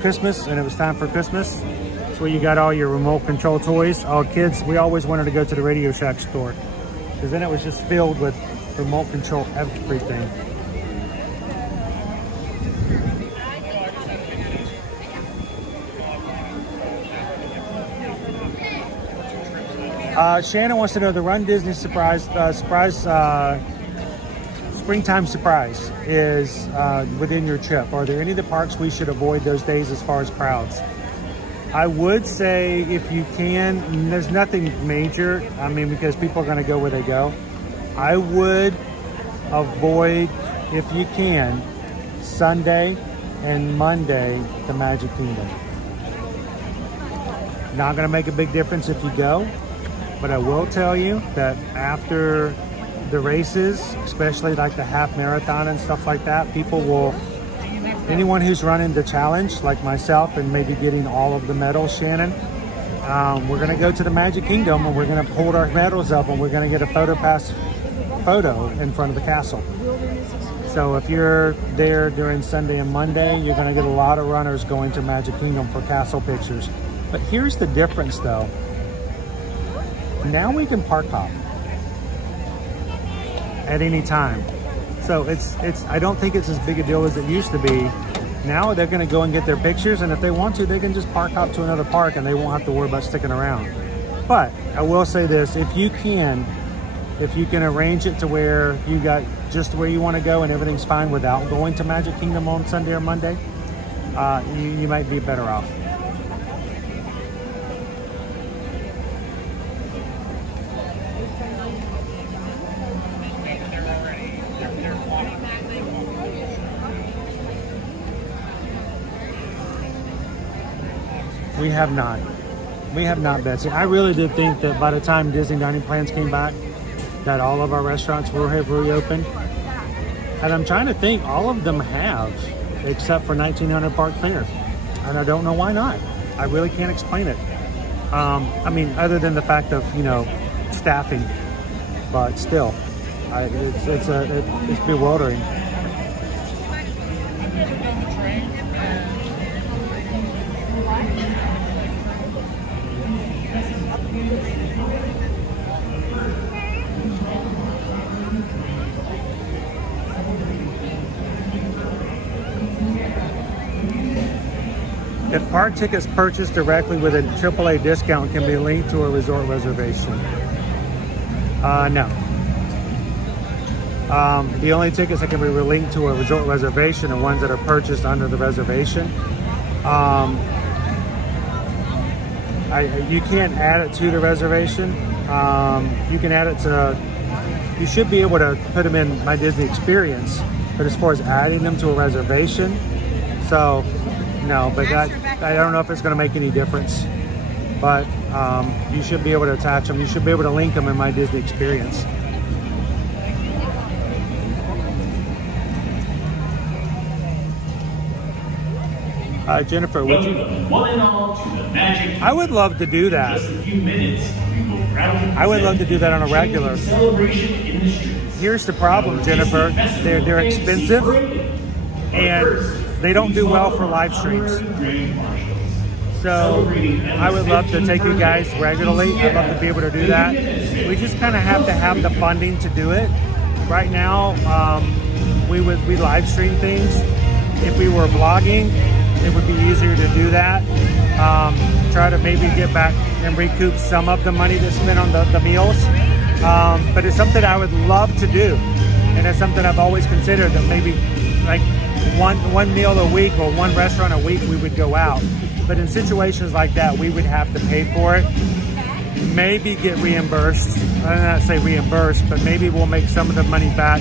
Christmas and it was time for Christmas. That's where you got all your remote control toys. All kids, we always wanted to go to the Radio Shack store because then it was just filled with remote control everything. Shannon wants to know the Run Disney springtime surprise is within your trip. Are there any of the parks we should avoid those days as far as crowds? I would say if you can, there's nothing major. I mean, because people are going to go where they go. I would avoid, if you can, Sunday and Monday, the Magic Kingdom. Not going to make a big difference if you go. But I will tell you that after the races, especially like the half marathon and stuff like that, people will, anyone who's running the challenge, like myself, and maybe getting all of the medals, Shannon, we're gonna go to the Magic Kingdom and we're gonna hold our medals up and we're gonna get a photo in front of the castle. So if you're there during Sunday and Monday, you're gonna get a lot of runners going to Magic Kingdom for castle pictures. But here's the difference though. Now we can park hop at any time. So it's I don't think it's as big a deal as it used to be. Now they're gonna go and get their pictures, and if they want to, they can just park hop to another park and they won't have to worry about sticking around. But I will say this, if you can arrange it to where you got just where you want to go and everything's fine without going to Magic Kingdom on Sunday or Monday, you might be better off. We have not. We have not, Betsy. I really did think that by the time Disney dining plans came back, that all of our restaurants will have reopened. And I'm trying to think, all of them have, except for 1900 Park Fair. And I don't know why not. I really can't explain it. I mean, other than the fact of, you know, staffing, but still, it's bewildering. If park tickets purchased directly with a AAA discount can be linked to a resort reservation. No. The only tickets that can be linked to a resort reservation are ones that are purchased under the reservation. You can't add it to the reservation. You can add it to, you should be able to put them in My Disney Experience, but as far as adding them to a reservation, so no, but I don't know if it's going to make any difference, but you should be able to attach them. You should be able to link them in My Disney Experience. Jennifer, would you? One and all to the Magic. I would love to do that. Just a few minutes, we will proudly I would love to do that on a regular. Celebration in the streets. Here's the problem, Jennifer. They're expensive, and they don't do well for live streams. So I would love to take you guys regularly. I'd love to be able to do that. We just kind of have to have the funding to do it. Right now, we live stream things. If we were vlogging, it would be easier to do that. Try to maybe get back and recoup some of the money that's spent on the meals. But it's something I would love to do. And it's something I've always considered, that maybe like one meal a week or one restaurant a week we would go out. But in situations like that, we would have to pay for it. Maybe get reimbursed. I don't know, say reimbursed, but maybe we'll make some of the money back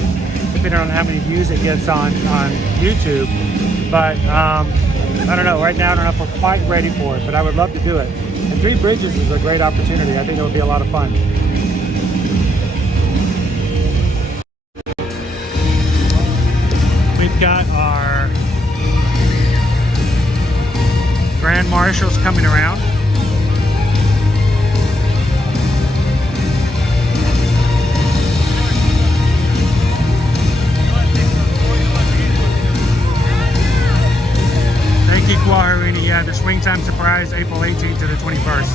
depending on how many views it gets on YouTube. But I don't know, right now I don't know if we're quite ready for it, but I would love to do it. And Three Bridges is a great opportunity. I think it would be a lot of fun. We've got our Grand Marshals coming around. Thank you, Kwaharini. Yeah, the Swing Time Surprise, April 18th to the 21st.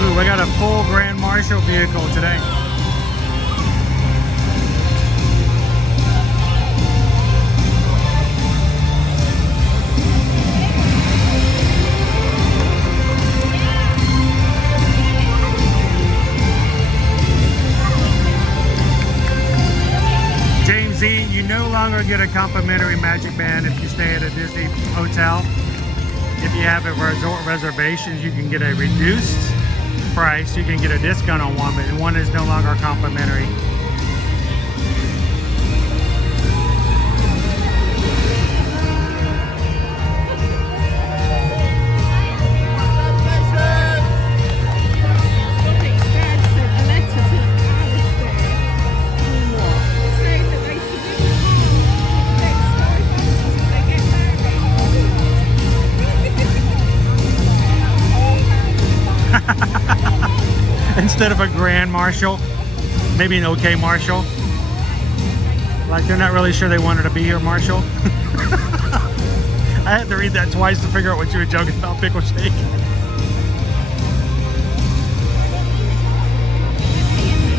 Ooh, we got a full Grand Marshal vehicle today. You no longer get a complimentary Magic Band if you stay at a Disney hotel. If you have a resort reservation, you can get a reduced price. You can get a discount on one, but one is no longer complimentary. Instead of a grand marshal, maybe an okay marshal. Like they're not really sure they wanted to be here, Marshall. I had to read that twice to figure out what you were joking about, pickle shake.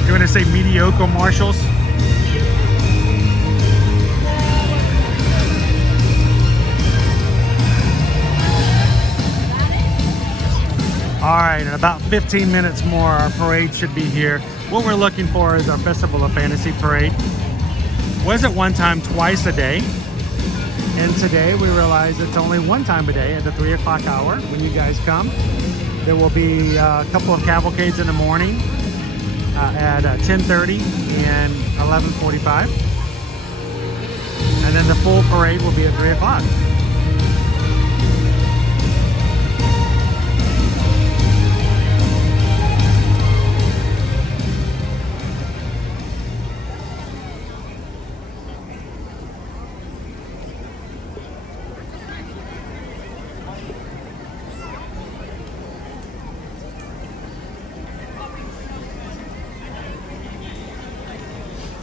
You're gonna say mediocre marshals? All right, in about 15 minutes more, our parade should be here. What we're looking for is our Festival of Fantasy parade. Was at one time twice a day, and today we realize it's only one time a day at the 3 o'clock hour when you guys come. There will be a couple of cavalcades in the morning at 10:30 and 11:45, and then the full parade will be at 3 o'clock.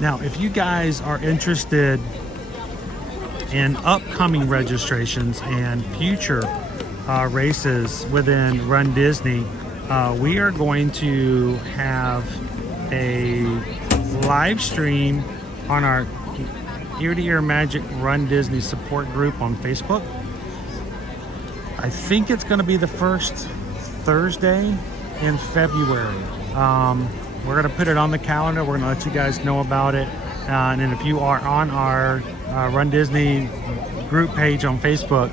Now, if you guys are interested in upcoming registrations and future races within Run Disney, we are going to have a live stream on our Ear to Ear Magic Run Disney support group on Facebook. I think it's going to be the first Thursday in February. We're going to put it on the calendar. We're going to let you guys know about it. And then if you are on our Run Disney group page on Facebook,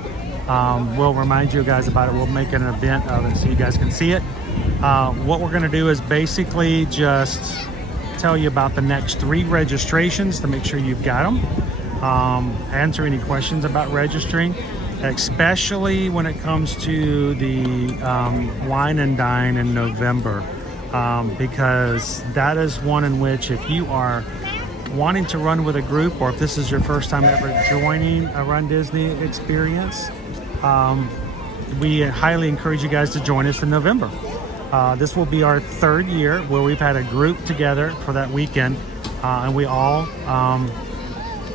we'll remind you guys about it. We'll make an event of it so you guys can see it. What we're going to do is basically just tell you about the next 3 registrations to make sure you've got them. Answer any questions about registering, especially when it comes to the Wine and Dine in November. Because that is one in which if you are wanting to run with a group, or if this is your first time ever joining a Run Disney experience, we highly encourage you guys to join us in November. This will be our 3rd year where we've had a group together for that weekend, and we all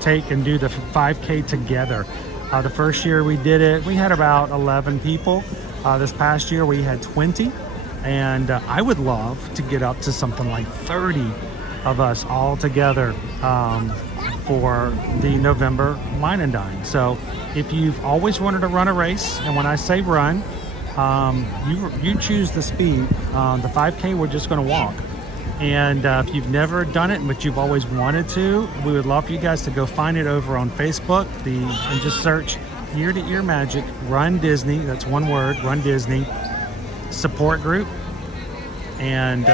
take and do the 5K together. The first year we did it, we had about 11 people. This past year we had 20. And I would love to get up to something like 30 of us all together for the November Wine and Dine. So if you've always wanted to run a race, and when I say run, you choose the speed. The 5K, we're just going to walk. And if you've never done it, but you've always wanted to, we would love for you guys to go find it over on Facebook and just search Ear to Ear Magic Run Disney. That's one word, Run Disney support group, and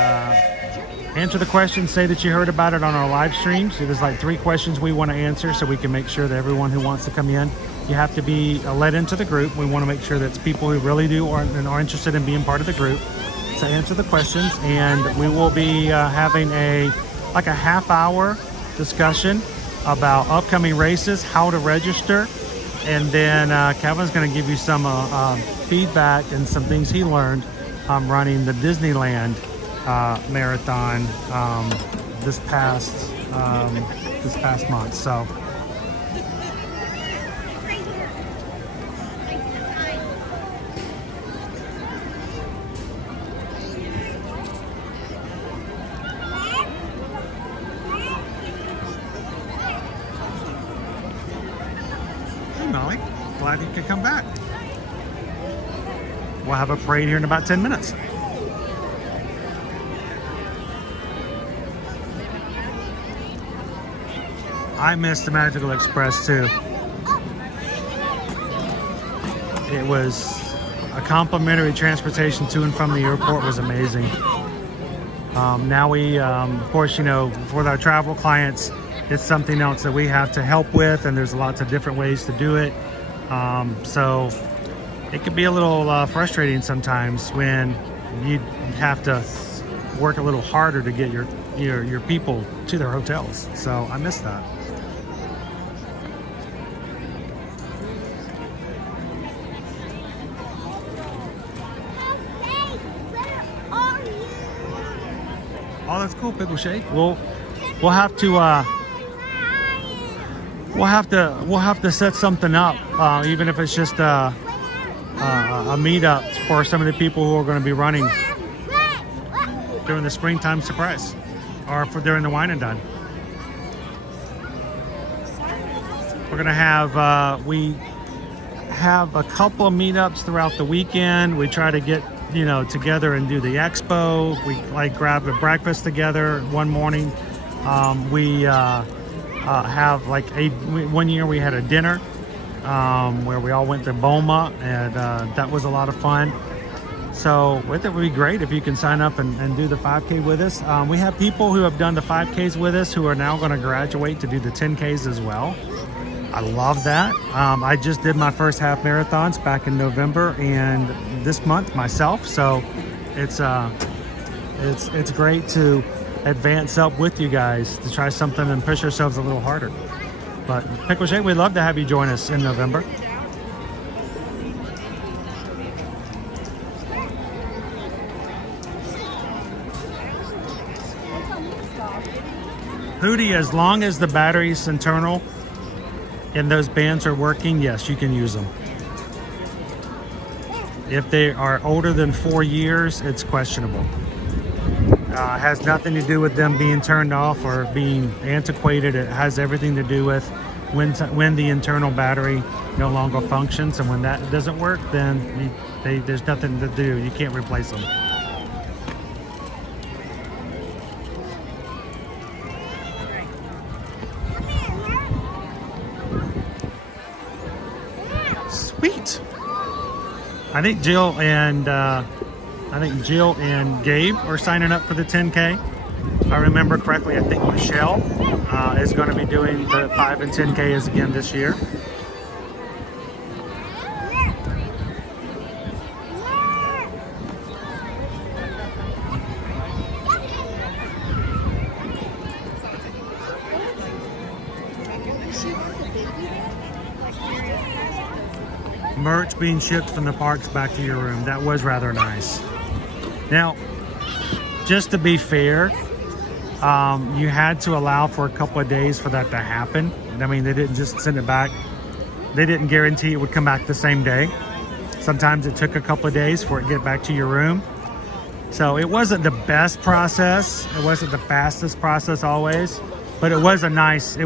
answer the questions. Say that you heard about it on our live stream. So there's like 3 questions we want to answer so we can make sure that everyone who wants to come in, you have to be let into the group. We want to make sure that it's people who really do or are interested in being part of the group. So answer the questions, and we will be having a half-hour discussion about upcoming races, how to register, and then Kevin's going to give you some feedback and some things he learned running the Disneyland marathon this past month. So hey Molly, glad you could come back. We'll have a parade here in about 10 minutes. I missed the Magical Express too. It was a complimentary transportation to and from the airport was amazing. Now we, of course, you know, for our travel clients, it's something else that we have to help with, and there's lots of different ways to do it. So it can be a little frustrating sometimes when you have to work a little harder to get your people to their hotels. So I miss that. Oh, that's cool, Pickle Shake. We'll have to set something up, even if it's just a meetup for some of the people who are going to be running during the springtime surprise, or during the wine and dine. We're going to have we have a couple of meetups throughout the weekend. We try to get, you know, together and do the expo. We like grab a breakfast together one morning. We have like one year we had a dinner where we all went to Boma, and that was a lot of fun. So it would be great if you can sign up and do the 5K with us. We have people who have done the 5Ks with us who are now going to graduate to do the 10Ks as well. I love that. I just did my first half marathons back in November and this month myself. So it's great to advance up with you guys to try something and push ourselves a little harder. But Pickle Shake, we'd love to have you join us in November. Hootie, as long as the battery's internal and those bands are working, yes, you can use them. If they are older than 4 years, it's questionable. Has nothing to do with them being turned off or being antiquated. It has everything to do with when the internal battery no longer functions, and when that doesn't work, then there's nothing to do. You can't replace them. Sweet. I think Jill and Gabe are signing up for the 10K. If I remember correctly, I think Michelle is going to be doing the 5 and 10Ks again this year. Merch being shipped from the parks back to your room. That was rather nice. Now, just to be fair, you had to allow for a couple of days for that to happen. I mean, they didn't just send it back. They didn't guarantee it would come back the same day. Sometimes it took a couple of days for it to get back to your room. So it wasn't the best process. It wasn't the fastest process always, but it was a nice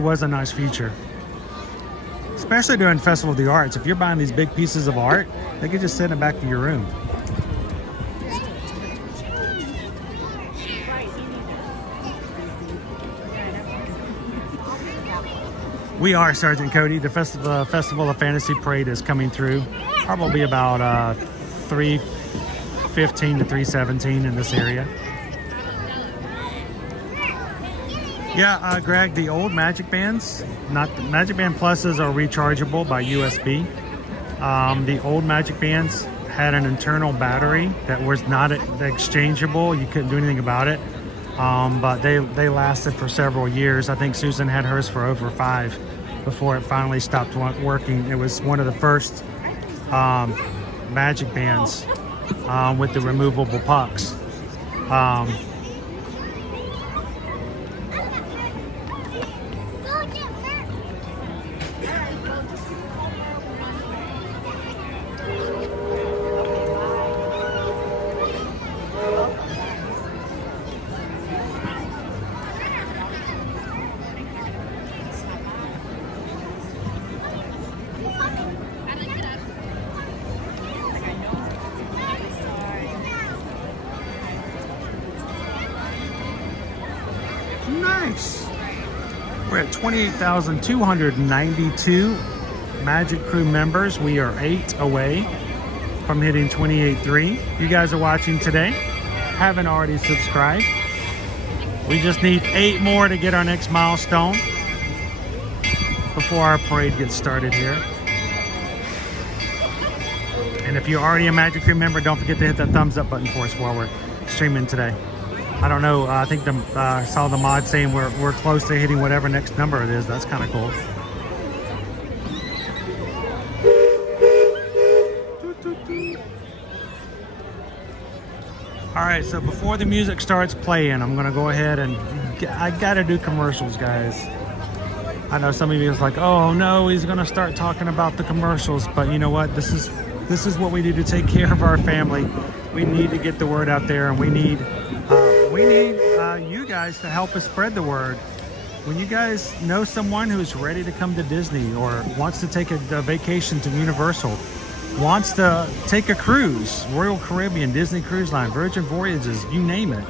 feature. Especially during Festival of the Arts. If you're buying these big pieces of art, they could just send it back to your room. We are Sergeant Cody. The Festival of Fantasy Parade is coming through. Probably about 3:15 to 3:17 in this area. Yeah, Greg, the old Magic Bands, not the Magic Band Pluses, are rechargeable by USB. The old Magic Bands had an internal battery that was not exchangeable. You couldn't do anything about it, but they lasted for several years. I think Susan had hers for over 5 before it finally stopped working. It was one of the first Magic Bands with the removable pucks. Nice. We're at 28,292 Magic Crew members. We are 8 away from hitting 28.3. You guys are watching today. Haven't already subscribed. We just need 8 more to get our next milestone before our parade gets started here. And if you're already a Magic Crew member, don't forget to hit that thumbs up button for us while we're streaming today. I don't know, I think I saw the mod saying we're close to hitting whatever next number it is. That's kind of cool. All right, so before the music starts playing, I'm gonna go ahead and I gotta do commercials, guys. I know some of you is like, oh no, he's gonna start talking about the commercials, but you know what? This is what we do to take care of our family. We need to get the word out there, and we need you guys to help us spread the word. When you guys know someone who's ready to come to Disney or wants to take a vacation to Universal, wants to take a cruise, Royal Caribbean, Disney Cruise Line, Virgin Voyages, you name it,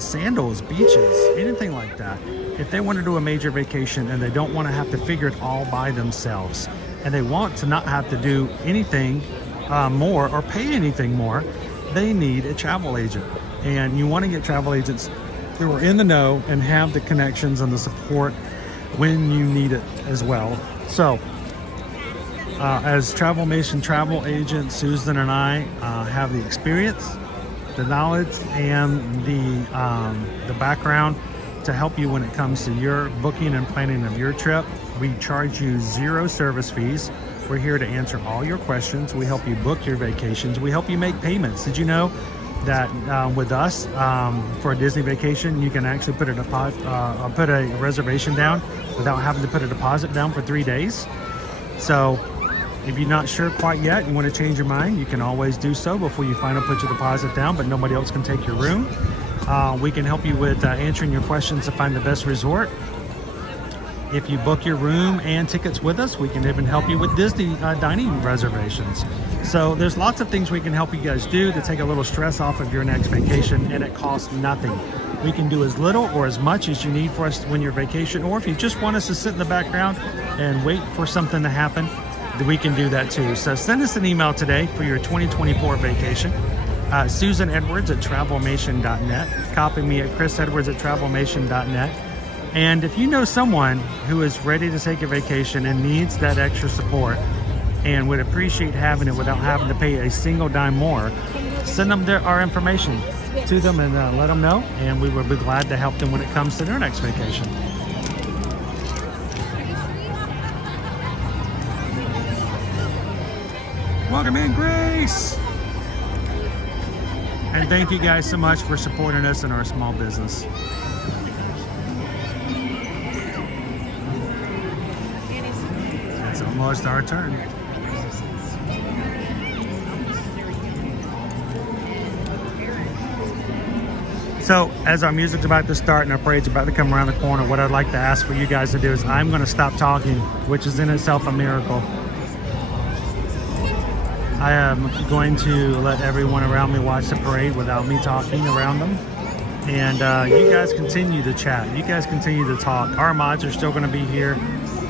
Sandals, beaches, anything like that. If they want to do a major vacation and they don't want to have to figure it all by themselves, and they want to not have to do anything more or pay anything more, they need a travel agent. And you want to get travel agents who are in the know and have the connections and the support when you need it as well. So as Travelmation travel agent, Susan and I have the experience, the knowledge, and the background to help you when it comes to your booking and planning of your trip. We charge you 0 service fees. We're here to answer all your questions. We help you book your vacations. We help you make payments. Did you know that with us for a Disney vacation, you can actually put a deposit, put a reservation down without having to put a deposit down for 3 days? So if you're not sure quite yet, you want to change your mind, you can always do so before you finally put your deposit down, but nobody else can take your room. We can help you with answering your questions to find the best resort. If you book your room and tickets with us, we can even help you with Disney dining reservations. So there's lots of things we can help you guys do to take a little stress off of your next vacation, and it costs nothing. We can do as little or as much as you need for us when you're vacation, or if you just want us to sit in the background and wait for something to happen, we can do that too. So send us an email today for your 2024 vacation. susanedwards@travelmation.net. Copy me at chrisedwards@travelmation.net. And if you know someone who is ready to take a vacation and needs that extra support and would appreciate having it without having to pay a single dime more, send them our information to them and let them know, and we would be glad to help them when it comes to their next vacation. Welcome in, Grace! And thank you guys so much for supporting us in our small business. It's almost our turn. So as our music's about to start and our parade's about to come around the corner, what I'd like to ask for you guys to do is I'm going to stop talking, which is in itself a miracle. I am going to let everyone around me watch the parade without me talking around them. And you guys continue to chat. You guys continue to talk. Our mods are still going to be here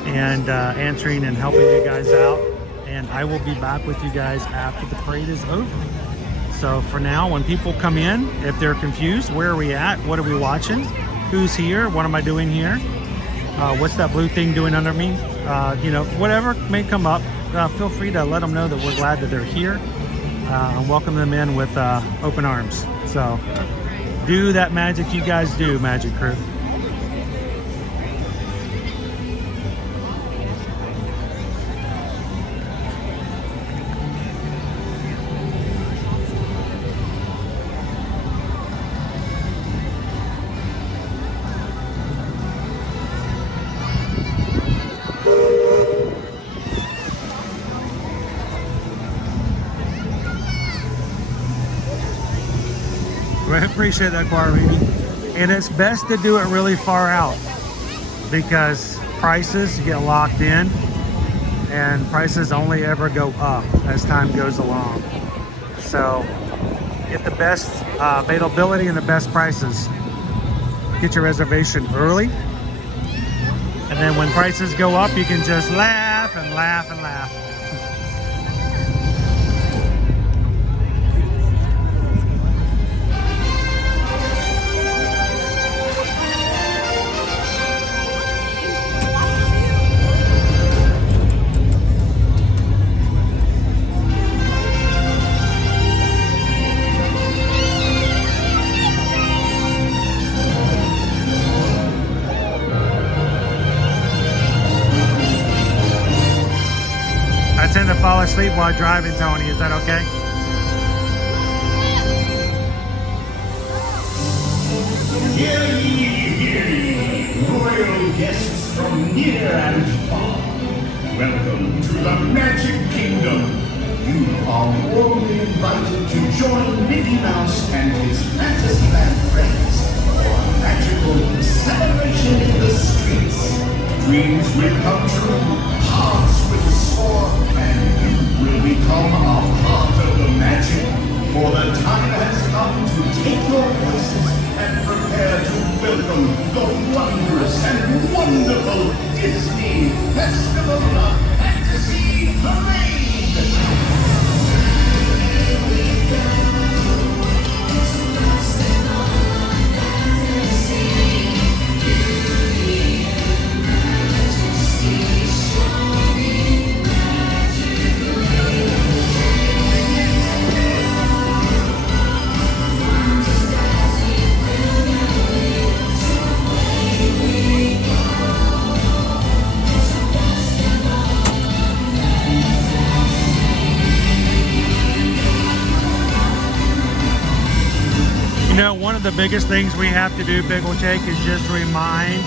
and answering and helping you guys out. And I will be back with you guys after the parade is over. So for now, when people come in, if they're confused, where are we at? What are we watching? Who's here? What am I doing here? What's that blue thing doing under me? You know, whatever may come up, feel free to let them know that we're glad that they're here and welcome them in with open arms. So do that magic you guys do, Magic Crew. I appreciate that, Quarrini. And it's best to do it really far out because prices get locked in and prices only ever go up as time goes along. So get the best availability and the best prices. Get your reservation early. And then when prices go up, you can just laugh and laugh and laugh. fall asleep while driving, Tony. Is that okay? Hear ye, royal guests from near and far. Welcome to the Magic Kingdom. You are warmly invited to join Mickey Mouse and his Fantasyland friends for a magical celebration in the streets. Dreams will come true, hearts will soar, and you will become a part of the magic. For the time has come to take your voices and prepare to welcome the wondrous and wonderful Disney Festival of Fantasy Parade. You know, one of the biggest things we have to do, Pickle Jake, is just remind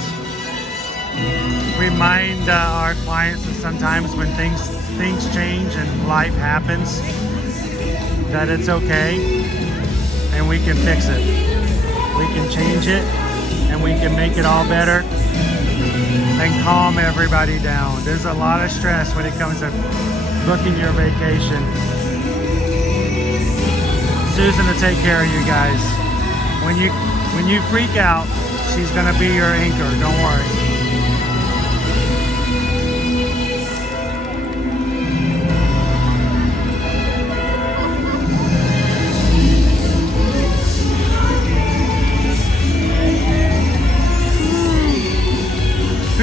our clients that sometimes when things change and life happens, that it's okay and we can fix it. We can change it and we can make it all better and calm everybody down. There's a lot of stress when it comes to booking your vacation. Susan will take care of you guys. When you freak out, she's gonna be your anchor, don't worry.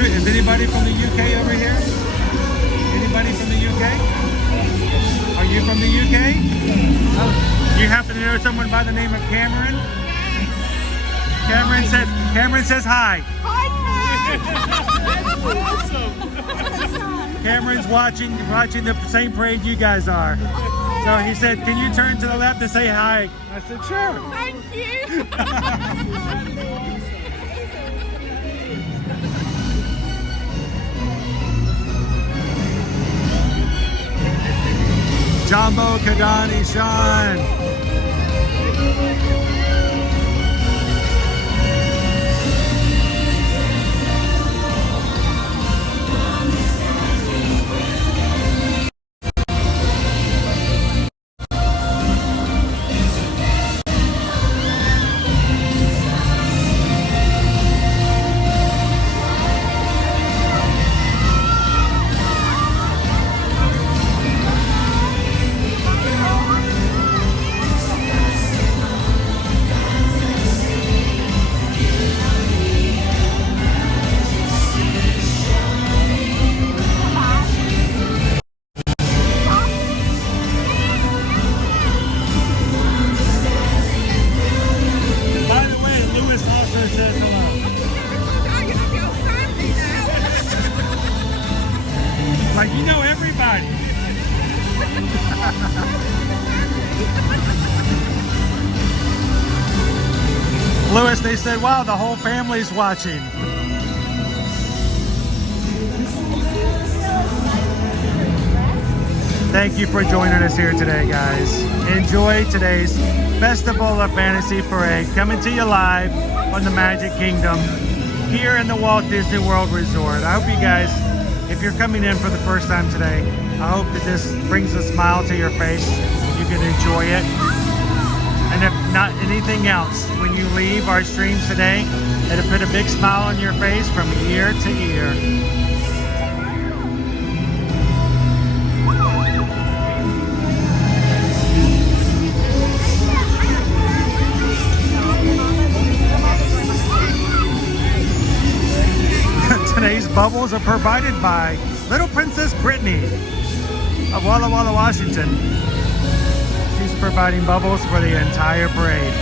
Is anybody from the UK over here? Anybody from the UK? Are you from the UK? Oh, you happen to know someone by the name of Cameron? Cameron says hi. Hi, Cam! That's awesome. Cameron's watching the same parade you guys are. So he said, "Can you turn to the left and say hi?" I said, "Sure." Thank you. Jumbo Kadani Sean. Like, you know everybody. Lewis, they said, wow, the whole family's watching. Thank you for joining us here today, guys. Enjoy today's Festival of Fantasy Parade, coming to you live on the Magic Kingdom here in the Walt Disney World Resort. I hope you guys, if you're coming in for the first time today, I hope that this brings a smile to your face. You can enjoy it. And if not anything else, when you leave our streams today, it'll put a big smile on your face from ear to ear. Today's bubbles are provided by Little Princess Brittany of Walla Walla, Washington. She's providing bubbles for the entire parade.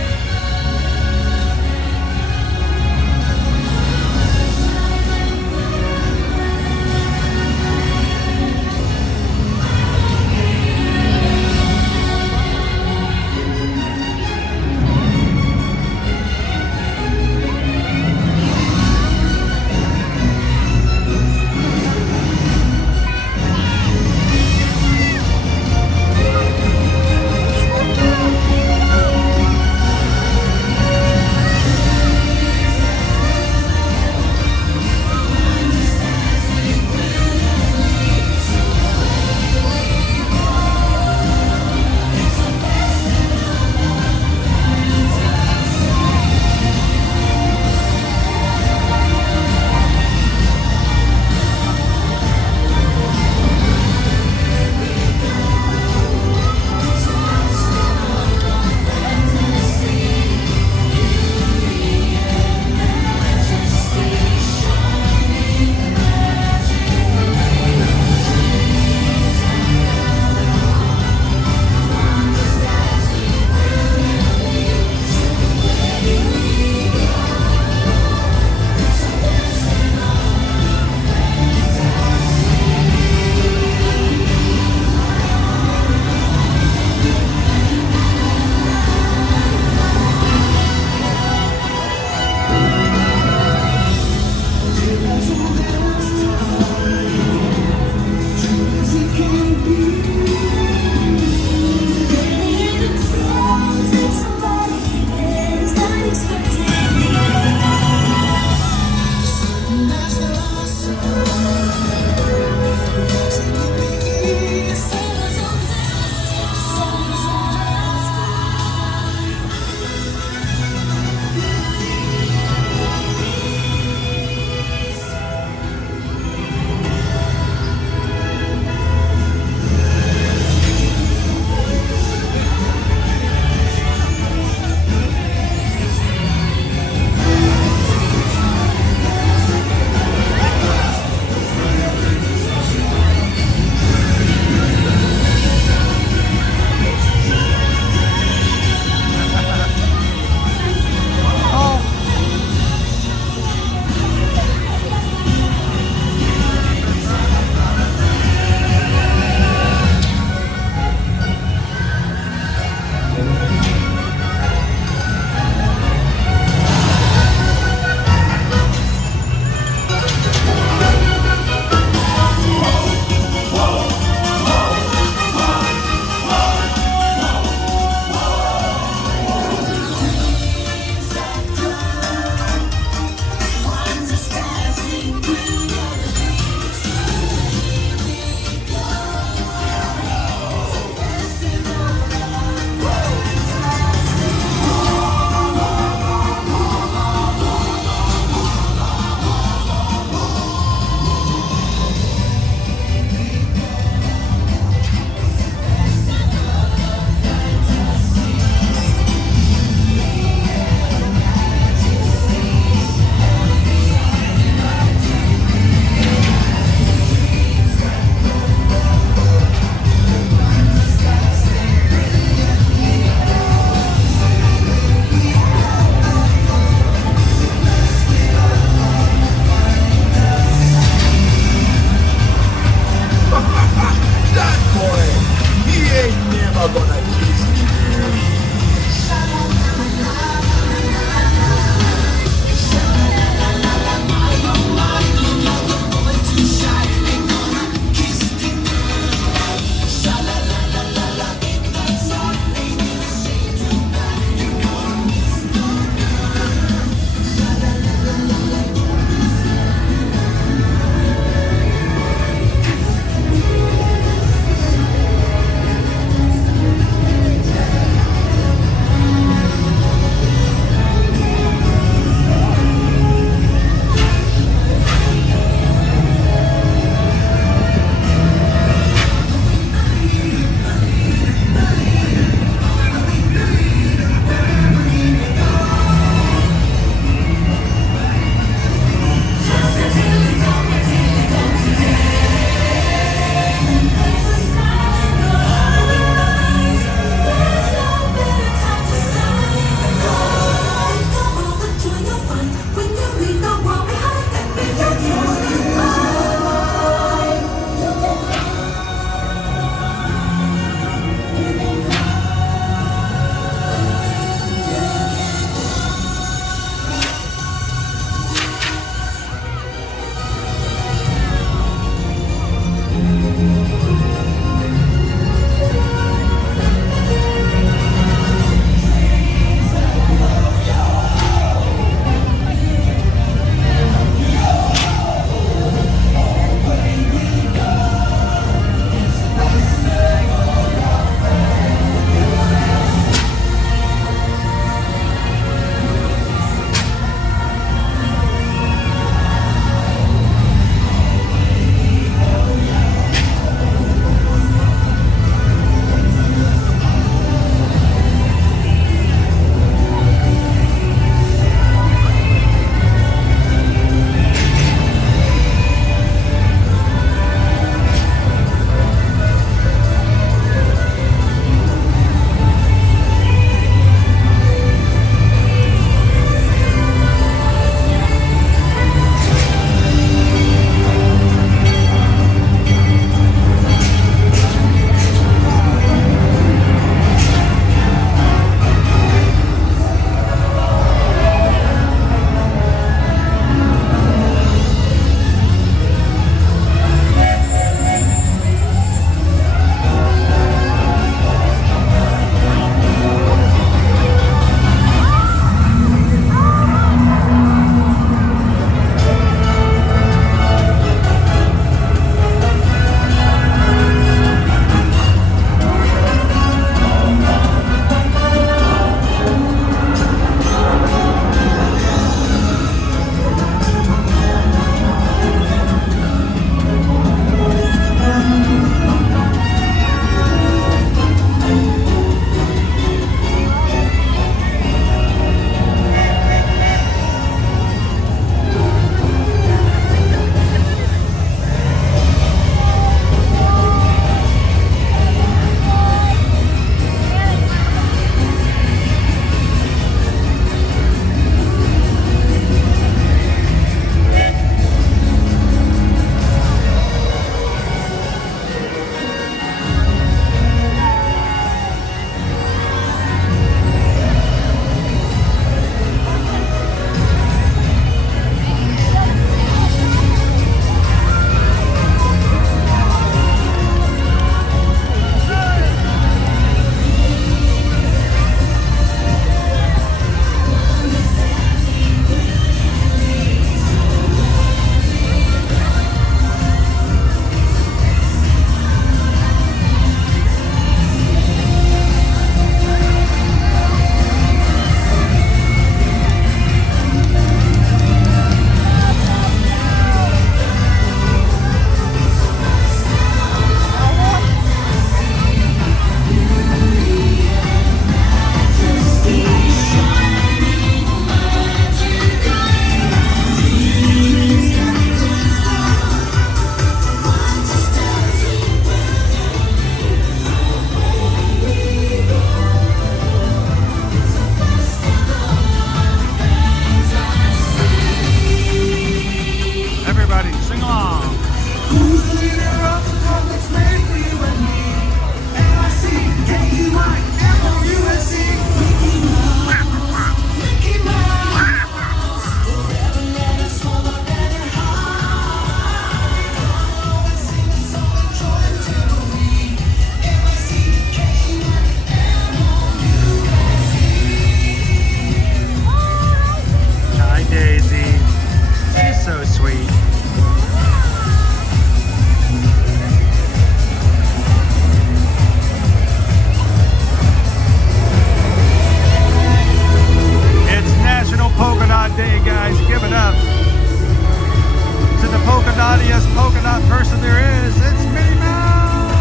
polka dottiest polka dot person there is. It's Minnie Mouse.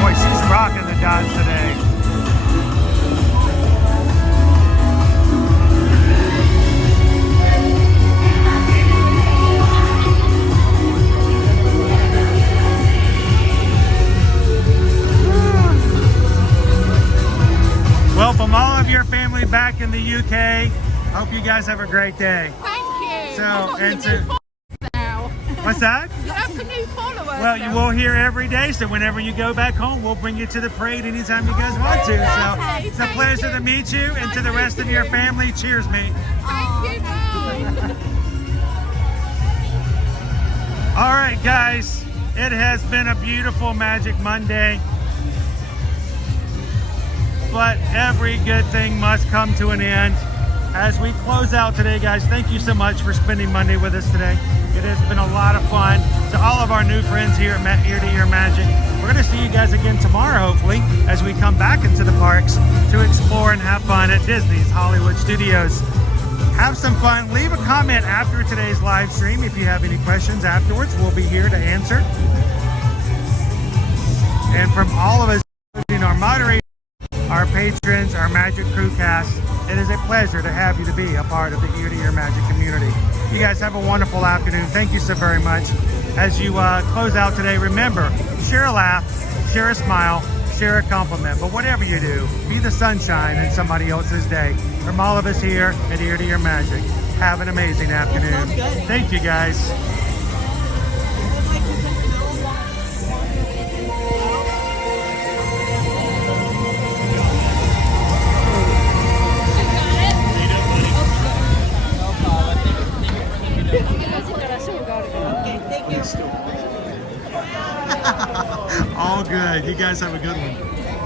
Boy, she's rocking the dots today. Welcome all of your family back in the UK. Hope you guys have a great day. Thank you. So, I've got and some new to, followers now. what's that? You have some new followers. Well, you will hear every day, so whenever you go back home, we'll bring you to the parade anytime you guys want to. So it's a pleasure to meet you, and to the rest of your family, cheers, mate. Thank you, bye. All right, guys, it has been a beautiful Magic Monday. But every good thing must come to an end. As we close out today, guys, thank you so much for spending Monday with us today. It has been a lot of fun. To all of our new friends here at Ear to Ear Magic, we're going to see you guys again tomorrow, hopefully, as we come back into the parks to explore and have fun at Disney's Hollywood Studios. Have some fun. Leave a comment after today's live stream if you have any questions afterwards. We'll be here to answer. And from all of us, including our moderators, our patrons, our Magic Crew cast, it is a pleasure to have you to be a part of the Ear to Ear Magic community. You guys have a wonderful afternoon. Thank you so very much. As you close out today, remember, share a laugh, share a smile, share a compliment. But whatever you do, be the sunshine in somebody else's day. From all of us here at Ear to Ear Magic, have an amazing afternoon. Thank you, guys. All good. You guys have a good one.